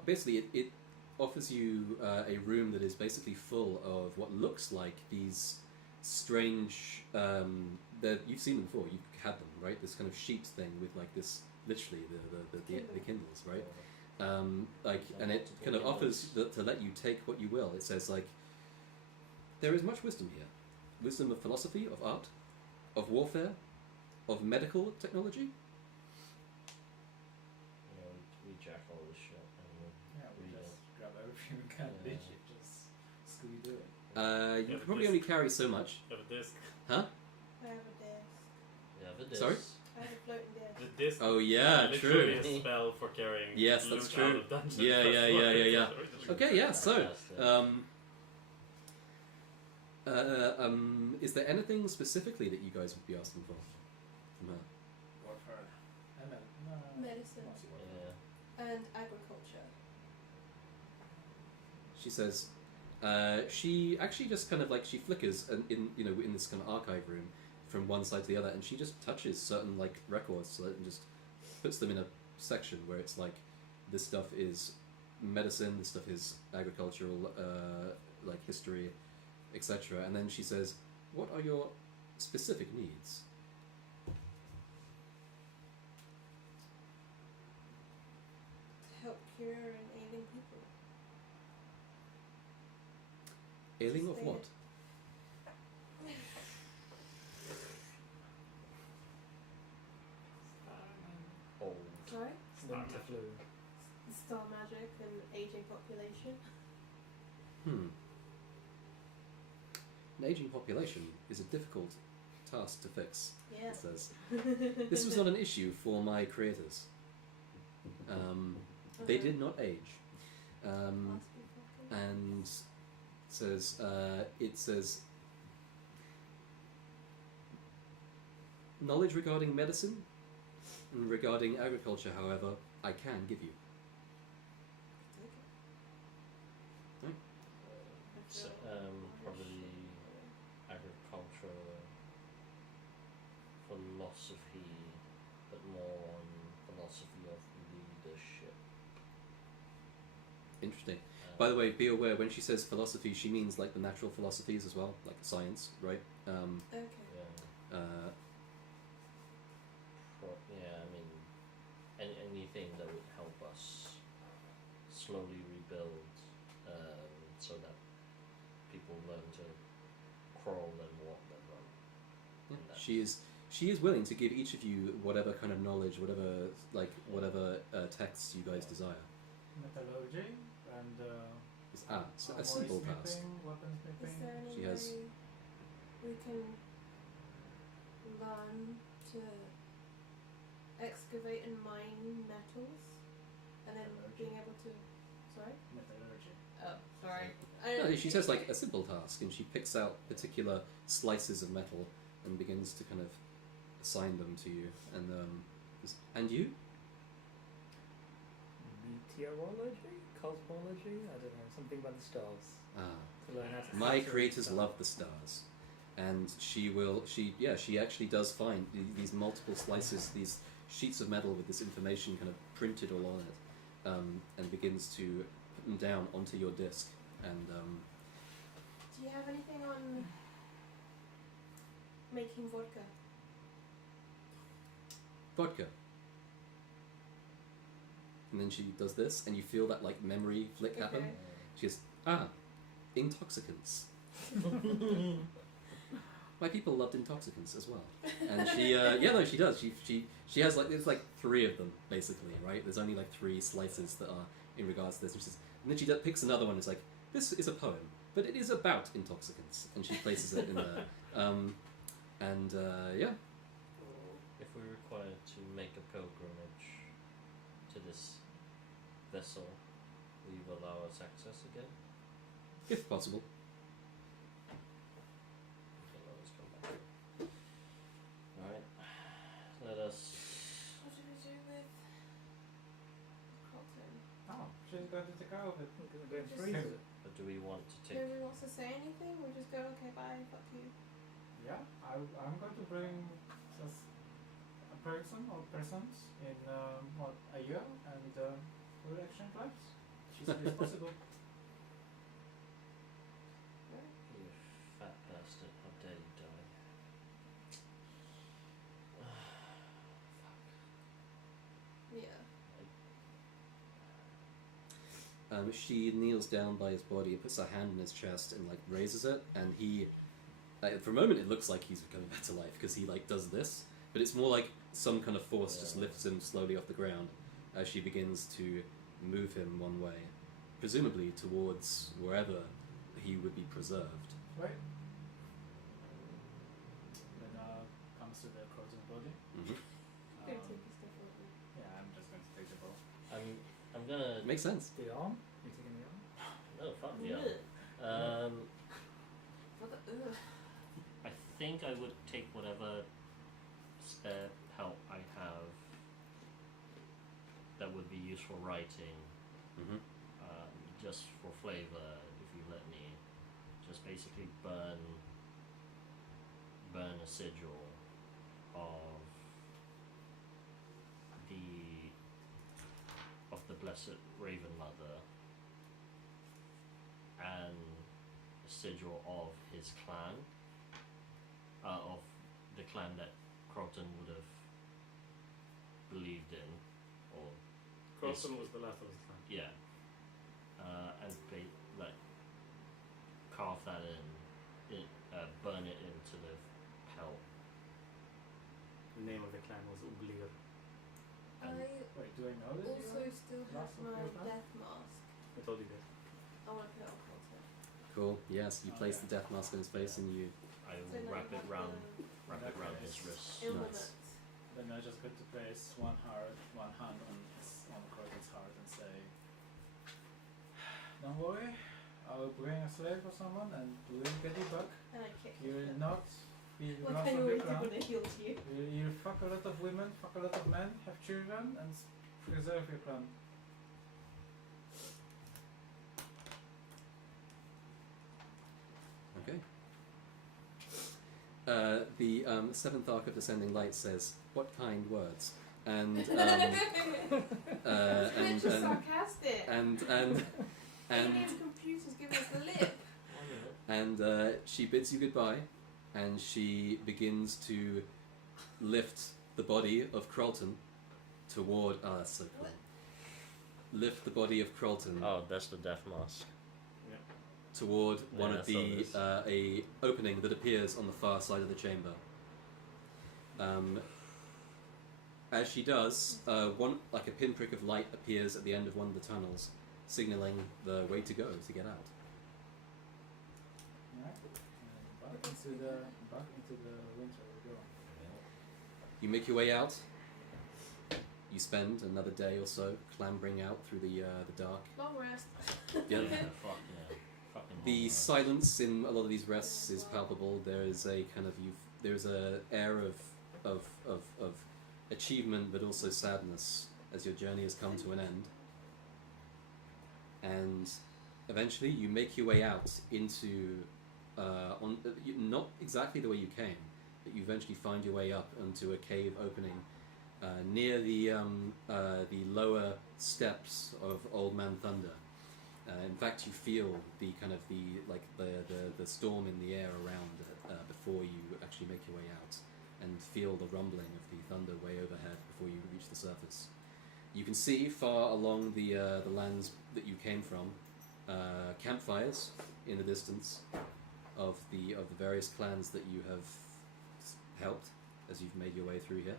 basically it offers you a room that is basically full of what looks like these strange that you've seen them before, you've had them, right? This kind of sheet thing with like this literally the Kindles, right? And it kind of offers to let you take what you will. It says like, there is much wisdom here. Wisdom of philosophy, of art, of warfare, of medical technology. Yeah, we jack all this shit. Yeah, we Read just grab everything we can, Yeah. literally just Scooby Doo it. You Yeah, could probably this- only carry so much. You have a disc. Huh? I have a desk. Yeah, but this. Sorry? I have a floating desk. The disc. Oh yeah, literally true. a spell for carrying. Yes, that's loot true. Out of dungeons. Yeah, That's yeah, what yeah, it yeah, is originally. Okay, yeah. So, Fantastic. is there anything specifically that you guys would be asking for from her? Warfare. No. Medicine. Mostly warfare. Yeah. And agriculture. She says, She actually just kind of like she flickers in this kind of archive room from one side to the other, and she just touches certain like records and just puts them in a section where it's like this stuff is medicine, this stuff is agricultural, like history, etc. And then she says, "What are your specific needs?" To help cure and ailing people. Ailing of what? Old. Sorry? Winter flu. Star magic and aging population. An aging population is a difficult task to fix, Yeah. it says. This was not an issue for my creators. They did not age. And it says knowledge regarding medicine and regarding agriculture, however, I can give you. So, probably agriculture, philosophy, but more on philosophy of leadership. Interesting. By the way, be aware when she says philosophy, she means like the natural philosophies as well, like science, right? Okay. Yeah. Yeah, I mean, anything that would help us slowly rebuild, so that people learn to crawl and walk and run. Yeah. And that's- She is willing to give each of you whatever kind of knowledge, whatever texts you guys desire. Metallurgy and So a armory simple smithing, task. weapon Is smithing. there any She has- way we can learn to excavate and mine metals? And then being able to... Sorry? Metallurgy. Oh, sorry. No, she says like a simple task, and she picks out particular slices of metal and begins to kind of assign them to you. And you? Meteorology? Cosmology? I don't know, something about the stars. To learn how to My filter creators stuff. love the stars, and she actually does find these multiple slices, these sheets of metal with this information kind of printed all on it, and begins to put them down onto your disc. And Do you have anything on making vodka? vodka. And then she does this, and you feel that like memory flick happen. Okay. She goes, intoxicants. My people loved intoxicants as well. And she does. She has like, there's like 3 of them basically, right? There's only like 3 slices that are in regards to this. And then she picks another one. It's like, this is a poem, but it is about intoxicants, and she places it in there. Yeah. If we're required to make a pilgrimage to this vessel, will you allow us access again? If possible. Okay, let us come back. Alright. Let us. What do we do with Colton? Oh, she's going to take care of it. I'm gonna go and Just- freeze it. Or do we want to take. Nobody wants to say anything? We just go, okay, bye, fuck you. Yeah, I'm going to bring just a person or persons in a year, and we'll exchange lives. She said it's possible. You fat bastard, how dare you die? Yeah. She kneels down by his body and puts her hand in his chest and like raises it, and he, for a moment, it looks like he's coming back to life because he like does this, but it's more like some kind of force just lifts him slowly off the ground as she begins to move him one way, presumably towards wherever he would be preserved. Right? Then comes to the corpse's body. Mm-hmm. Gonna take his stuff with me. Yeah, I'm just going to take the ball. I'm gonna. Makes sense. The arm? You taking the arm? No, fuck the Ugh. arm. What the, ugh. I think I would take whatever spare help I have that would be used for writing, Mm-hmm. just for flavor. If you litany, just basically burn a sigil of the Blessed Raven Mother and a sigil of his clan, of the clan that Croton would have believed in, or Croston was the last of his clan. yeah, and carve that in, burn it into the pelt. The name of the clan was Ublir. And I Wait, do I know that? also still have Last of my your death mask. I told you that. I want to put it on Colton. Cool. Yes, you place Okay. the death mask on his face and you. I So will now wrap you it have round that his case, wrist. the illuminate. Then I just got to place one hand on Croton's heart and say, "Don't worry, I will bring a slave or someone and we will get you back. And I kick You will him. not be Like lost I of your always do clan. when I heal to you. You'll fuck a lot of women, fuck a lot of men, have children, and preserve your clan." Okay. The seventh arc of Descending Light says, "What kind words?" And It's and sarcastic. and Alien computers giving us the lip. and she bids you goodbye, and she begins to lift the body of Krolton toward. Oh, that's so cool. Lift the body of Krolton Oh, that's the death mask. toward one Yeah, of I saw the a opening that appears on the far side of the chamber. As she does, one like a pinprick of light appears at the end of one of the tunnels, signaling the way to go to get out. Alright? And back into the winter we go. You make your way out. You spend another day or so clambering out through the dark. Long rest. Yep. Fuck yeah. Fucking The long silence in a lot of these rests is palpable. There is a kind of there's a air of achievement, but also sadness as your journey has come to an end. And eventually, you make your way out into not exactly the way you came, but you eventually find your way up onto a cave opening near the lower steps of Old Man Thunder. In fact, you feel the kind of the storm in the air around before you actually make your way out, and feel the rumbling of the thunder way overhead before you reach the surface. You can see far along the lands that you came from campfires in the distance of the various clans that you have helped as you've made your way through here.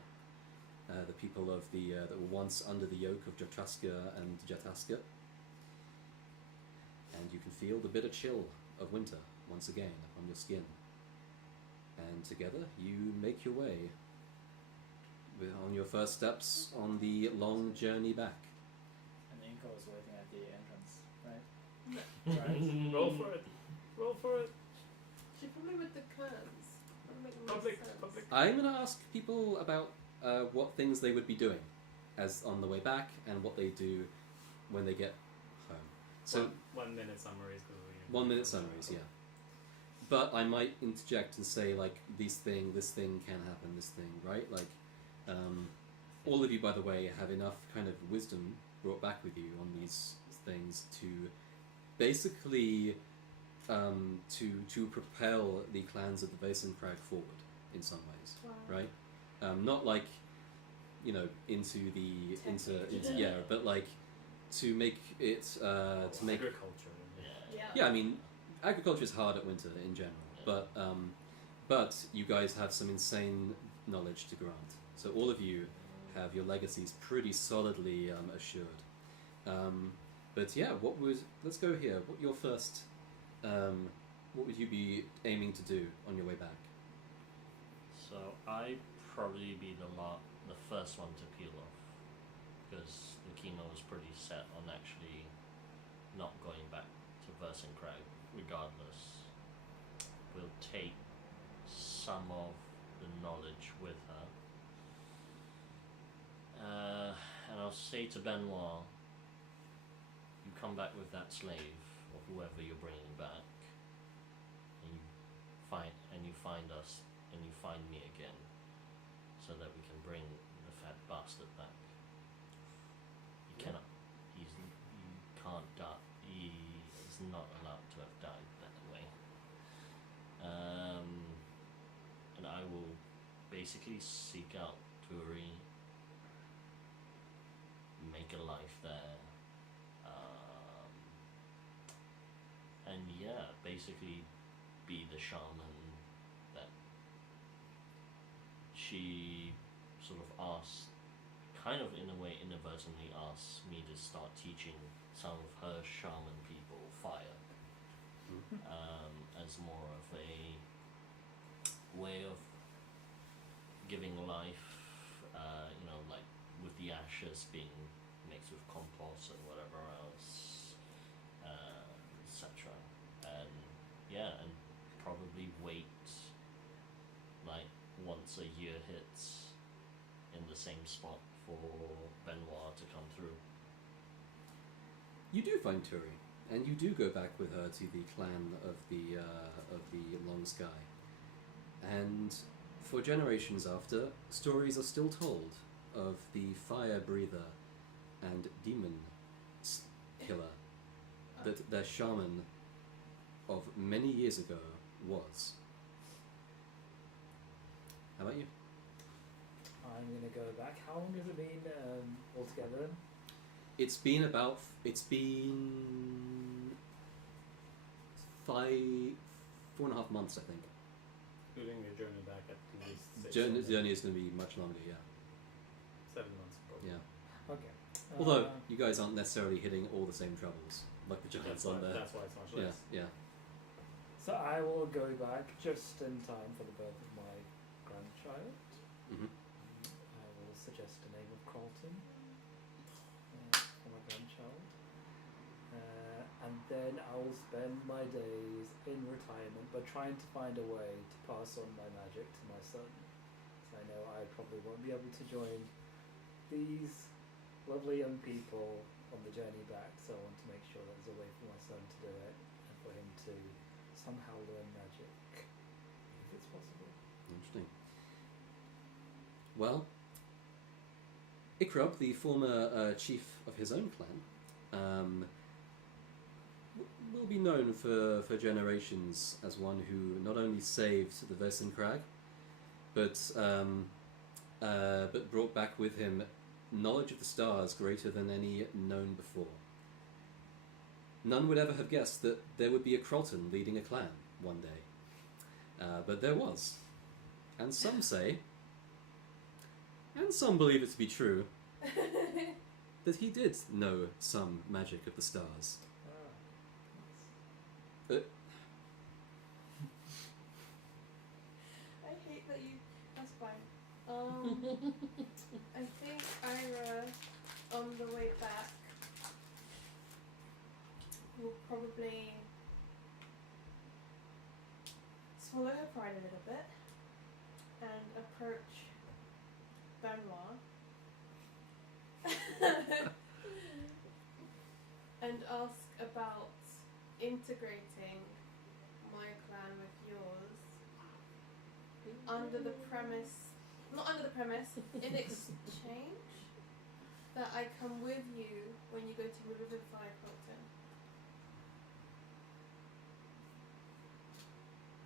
The people of that were once under the yoke of Jotaska and Jataska. And you can feel the bitter chill of winter once again upon your skin. And together you make your way on your first steps on the long journey back. And Inko is waiting at the entrance, right? time. Roll for it. Roll for it. She probably with the curtains. That'll make more Public. sense. Public. I'm going to ask people about what things they would be doing as on the way back and what they do when they get home. So 1 minute summaries. 1 minute summaries, yeah. But I might interject and say like this thing can happen, this thing, right? Like all of you, by the way, have enough kind of wisdom brought back with you on these things to basically to propel the clans of the Vaesen Crag forward in some ways, Wow. right? Not like into yeah, but like to make it to make Agriculture. Yeah. yeah. I mean, agriculture is hard at winter in general, but you guys have some insane knowledge to grant. So all of you have your legacies pretty solidly assured. But yeah, let's go here. What your first? What would you be aiming to do on your way back? So I'd probably be the first one to peel off, because the Kino was pretty set on actually not going back to Vaesen Crag regardless. We'll take some of the knowledge with her. And I'll say to Benoit, you come back with that slave, or whoever you're bringing back, and you find us, and you find me again, so that we can bring the fat bastard back. You cannot. You can't die. He is not allowed to have died that way. And I will basically seek out Turi, make a life there, and yeah, basically be the shaman that she sort of asked, kind of in a way inadvertently asked me to start teaching some of her shaman people fire, as more of a way of giving life, like with the ashes being mixed with compost and whatever else, etc. And yeah, and probably wait like once a year hits in the same spot for Benoit to come through. You do find Turi, and you do go back with her to the clan of the Long Sky, and for generations after, stories are still told of the fire breather and demon killer that their shaman of many years ago was. How about you? I'm gonna go back. How long has it been altogether? It's been 4.5 months, I think. Including your journey back at least 6 The months. journey is going to be much longer, yeah. 7 months probably. Yeah. Okay. Although you guys aren't necessarily hitting all the same troubles, like the giants on there. That's why it's much Yeah, less. yeah. So I will go back just in time for the birth of my grandchild. Mm-hmm. I will suggest the name of Carlton for my grandchild. And then I will spend my days in retirement but trying to find a way to pass on my magic to my son. So I know I probably won't be able to join these lovely young people on the journey back, so I want to make sure that there's a way for my son to do it and for him to somehow learn magic, if it's possible. Interesting. Well, Ikrub, the former chief of his own clan, will be known for generations as one who not only saved the Versenkrag, but brought back with him knowledge of the stars greater than any known before. None would ever have guessed that there would be a Krolton leading a clan one day. But there was. And some say, and some believe it to be true, that he did know some magic of the stars. I hate that you. That's fine. I think Ira, on the way back, will probably swallow her pride a little bit and approach Benoit and ask about integrating my clan with yours under the premise, not under the premise, in exchange that I come with you when you go to revivify Colton.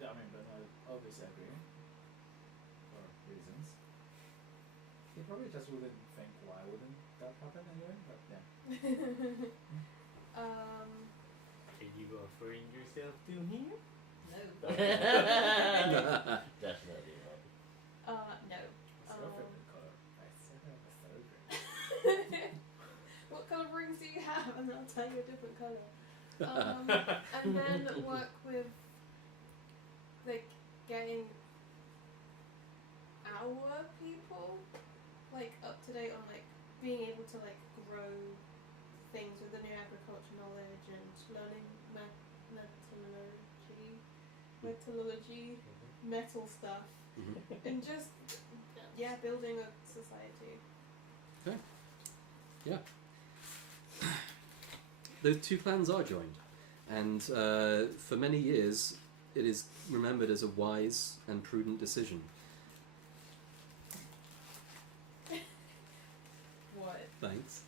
Yeah, I mean, but I obviously agree. For reasons. He probably just wouldn't think why wouldn't that happen anyway, but yeah. Are you offering yourself to him? No. Definitely not. No. What's your favorite color? I said I was so great. What colour rings do you have? And I'll tell you a different colour. And then work with, like, getting our people, like, up to date on, like, being able to, like, grow things with the new agriculture knowledge and learning metallurgy, metal stuff, and just, yeah, building a society. Okay. Yeah. Those two clans are joined. And for many years, it is remembered as a wise and prudent decision. What? Thanks.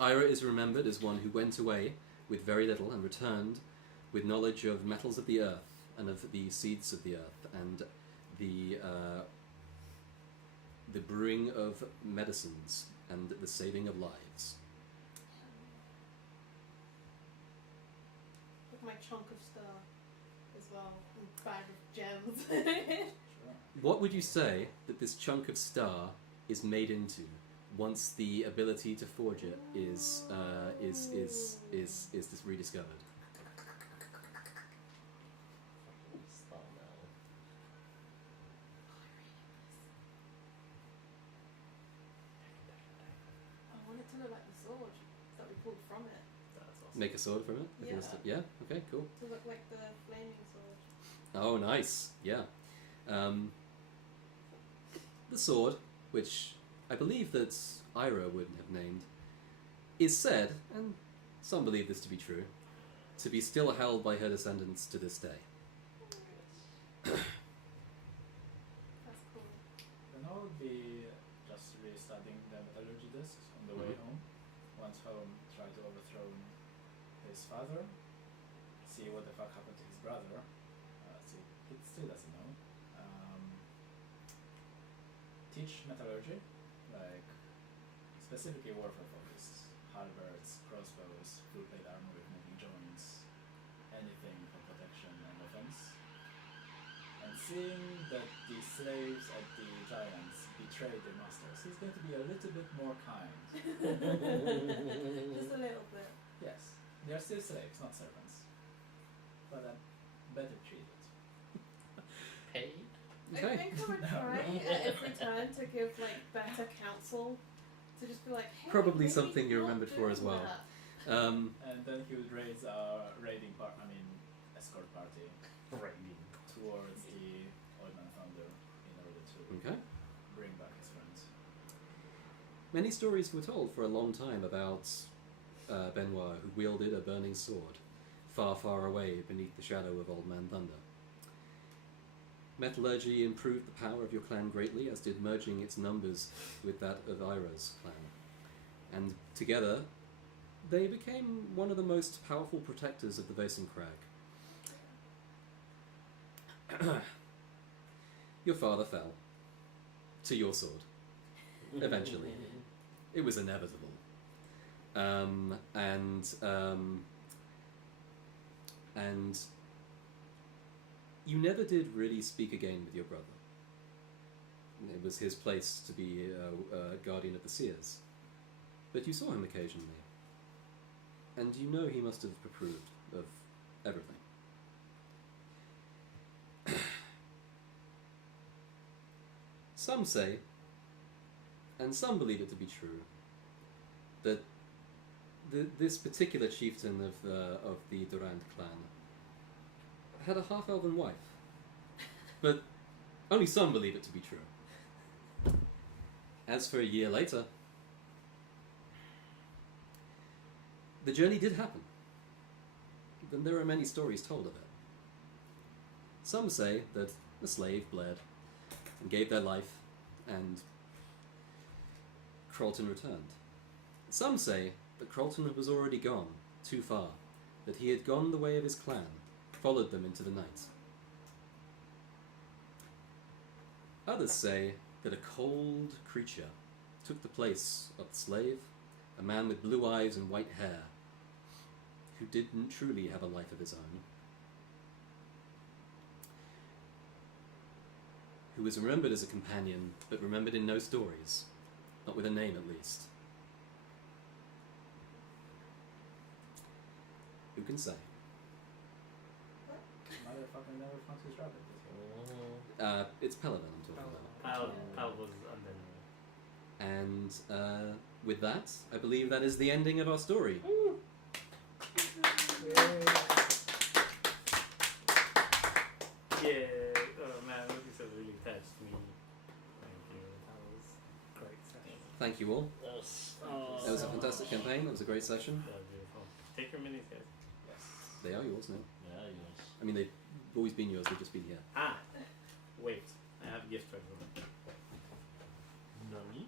Ira is remembered as one who went away with very little and returned with knowledge of metals of the earth and of the seeds of the earth and the brewing of medicines and the saving of lives. With my chunk of star as well, and bag of gems. Sure. What would you say that this chunk of star is made into once the ability to forge it is rediscovered? Star now. I want it to look like the sword that we pulled from it. That's awesome. Make a sword from it? Like Yeah. yeah? Okay, cool. To look like the flaming sword. Oh, nice. Yeah. The sword, which I believe that Ira would have named, is said, and some believe this to be true, to be still held by her descendants to this day. That's cool. Then I will be just restudying the metallurgy discs on the way Mhm. home. Once home, try to overthrow his father, see what the fuck happened to his brother. See, he still doesn't know. Teach metallurgy, like specifically warfare focused, halberds, crossbows, full plate armor with moving joints, anything for protection and offense. And seeing that the slaves at the giants betrayed their masters, he's going to be a little bit more kind. Just a little bit. Yes, they are still slaves, not servants, but better treated. Paid? I think I would try at every turn to give like better counsel. To just be like, hey, Probably maybe something you're not remembered for as doing well. that. And then he would raise a escort party Raining. towards the Old Man Thunder in order to Okay. bring back his friends. Many stories were told for a long time about Benoit, who wielded a burning sword, far, far away beneath the shadow of Old Man Thunder. Metallurgy improved the power of your clan greatly, as did merging its numbers with that of Ira's clan. And together, they became one of the most powerful protectors of the Basin Crag. Your father fell to your sword, eventually. It was inevitable. And you never did really speak again with your brother. It was his place to be a guardian of the seers. But you saw him occasionally. And you know he must have approved of everything. Some say, and some believe it to be true, that this particular chieftain of the Durand clan had a half-elven wife. But only some believe it to be true. As for a year later, the journey did happen. And there are many stories told of it. Some say that a slave bled and gave their life, and Krolton returned. Some say that Krolton was already gone, too far, that he had gone the way of his clan, followed them into the night. Others say that a cold creature took the place of the slave, a man with blue eyes and white hair, who didn't truly have a life of his own, who was remembered as a companion, but remembered in no stories, not with a name at least. Who can say? Motherfucker never found his rabbit. It's Pelivan I'm talking about. Pal was under. And with that, I believe that is the ending of our story. Yeah, oh man, this episode really touched me. Thank you. That was a great session. Thank you all. That was It was a fantastic campaign. It was a great session. Yeah, beautiful. Take your minis, guys. Yes. They are yours now. Yeah, yours. I mean, they've always been yours. They've just been here. Ah, wait. I have a gift for everyone. Nani?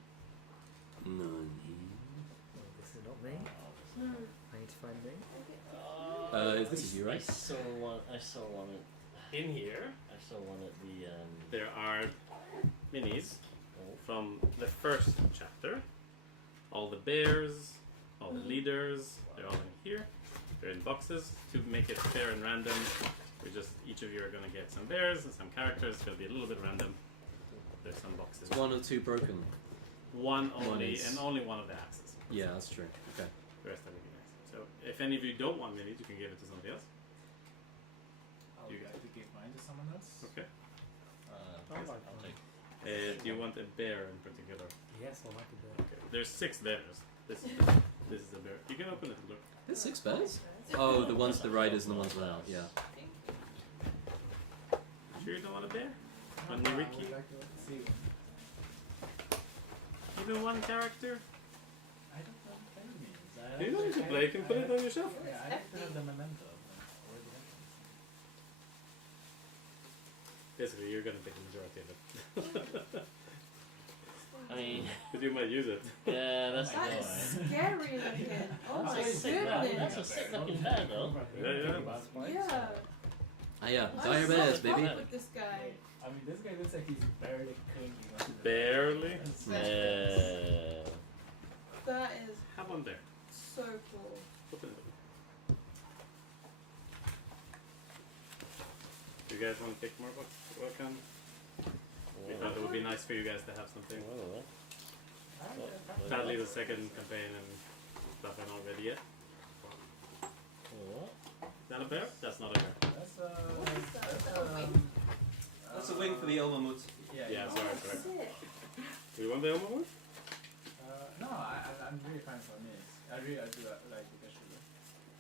Nani? Oh, this is not me. Hmm. I need to find me. This is you, right? I still wanted. In here, I still wanted the. there are minis Oh. from the first chapter. All the bears, all the leaders, they're all in here. They're in boxes. To make it fair and random, each of you are going to get some bears and some characters. It's going to be a little bit random. There's some boxes. It's one or two broken. One One only, is- and only one of the axes. Yeah, that's true. Okay. The rest are going to be nice. So if any of you don't want minis, you can give it to somebody else. I would like to give mine to someone else. Okay. I'll take. Do you want a bear in particular? Yes, I like it there. Okay. There's 6 bears. This is a bear. You can open it and look. There's 6 bears? Oh, the ones the riders and the ones without. Yeah. Sure you don't want a bear? One I Ricky? would like to see one. Even one character? I don't have enemies. You don't need to play. You can put it on your shelf. Yeah, I like to have the memento. Already have them. Basically, you're gonna take the majority of it. I mean, But you might use it. yeah, that's That is scary looking. Oh my That's a sick bag. goodness. That's a sick looking bag, though. Yeah. Ah, yeah. I Dire saw bears, the baby. fuck with this guy. I mean, this guy looks like he's barely clinging onto the Barely? Yeah. That is Have one there. so cool. Open it. Do you guys want to pick more books? Welcome. We thought it would be nice for you guys to have something. Well, Sadly, the second campaign and stuff aren't all ready yet. well, Is that a bear? That's not a bear. That's That's a wing for the Elmamut. Yeah, Oh, sorry. sick. Do you want the Elmo one? No, I'm really fine for me. I do like the sugar.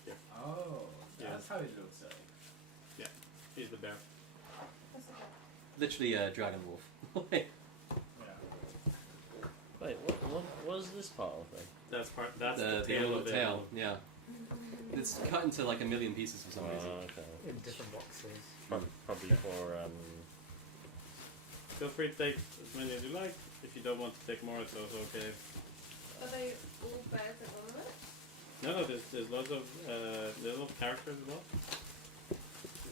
Yeah. Oh, Yeah. that's how it looks like. He's the bear. That's okay. Literally a dragon wolf. Yeah. wait, what was this part of it? That's the the tail of the tail. Elmo. Yeah. It's cut into like a million pieces for some reason. Okay. In different boxes. Probably for Feel free to take as many as you like. If you don't want to take more, it's also okay. Are they all bears and ornaments? No, there's lots of characters as well.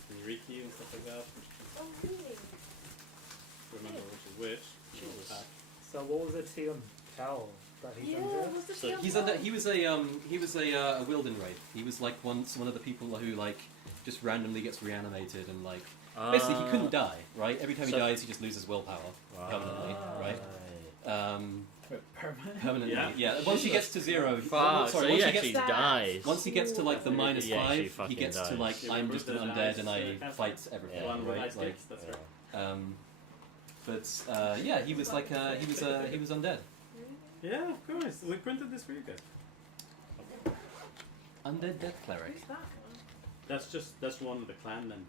There's Riki and stuff like that. Oh, really? Remember which is which. Jesus. So what was the tea on towel that he's Yeah, under? was the So tail He's part? under. He was a Wilden Wraith. He was like one of the people who like just randomly gets reanimated and like basically he couldn't die. Right. Every time he So- dies, he just loses willpower permanently. Right. Wait, permanent? Permanently. Yeah. Yeah. Once he gets to 0. Fuck, so Sorry. he Once he actually gets dies. once he gets to like the He minus actually 5, he fucking gets to dies. like Yeah, I'm remember just an the undead dice, and I castle? fight everything. Yeah. One with Right. ice Like. sticks, that's right. Yeah, he was like he was undead. Yeah, of course. We printed this for you guys. Undead Death Cleric. Who's that? That's one of the clan men.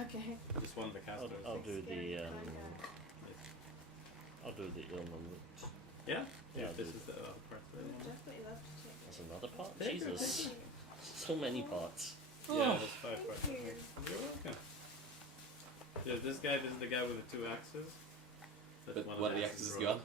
Okay. Just one of the casters. I'll do the Yes. I'll do the Ilman. Yeah? Yeah, This dude. is the other part. Definitely love to check. That's another part. Thank you. Jesus, so many parts. Yeah, there's 5 Thank parts. you. You're welcome. There's this guy. This is the guy with the 2 axes. That's But one one of the axes axes is broken. gone.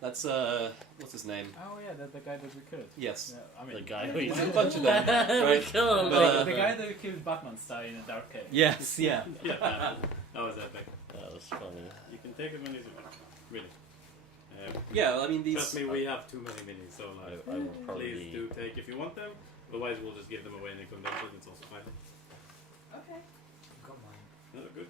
That's what's his name? Oh yeah, the guy that we killed. Yes. Yeah, I mean, The guy who There's a bunch of them, right? Kill him. But, the guy that killed Batman style in a dark cave. Yes, yeah. Yeah, that was epic. That was funny. You can take as many as you want. Really. Yeah, well, I mean these. Trust me, we have too many minis, so I like, will probably. please do take if you want them. Otherwise, we'll just give them away in the convention. It's also fine. Okay. Got mine. No, good.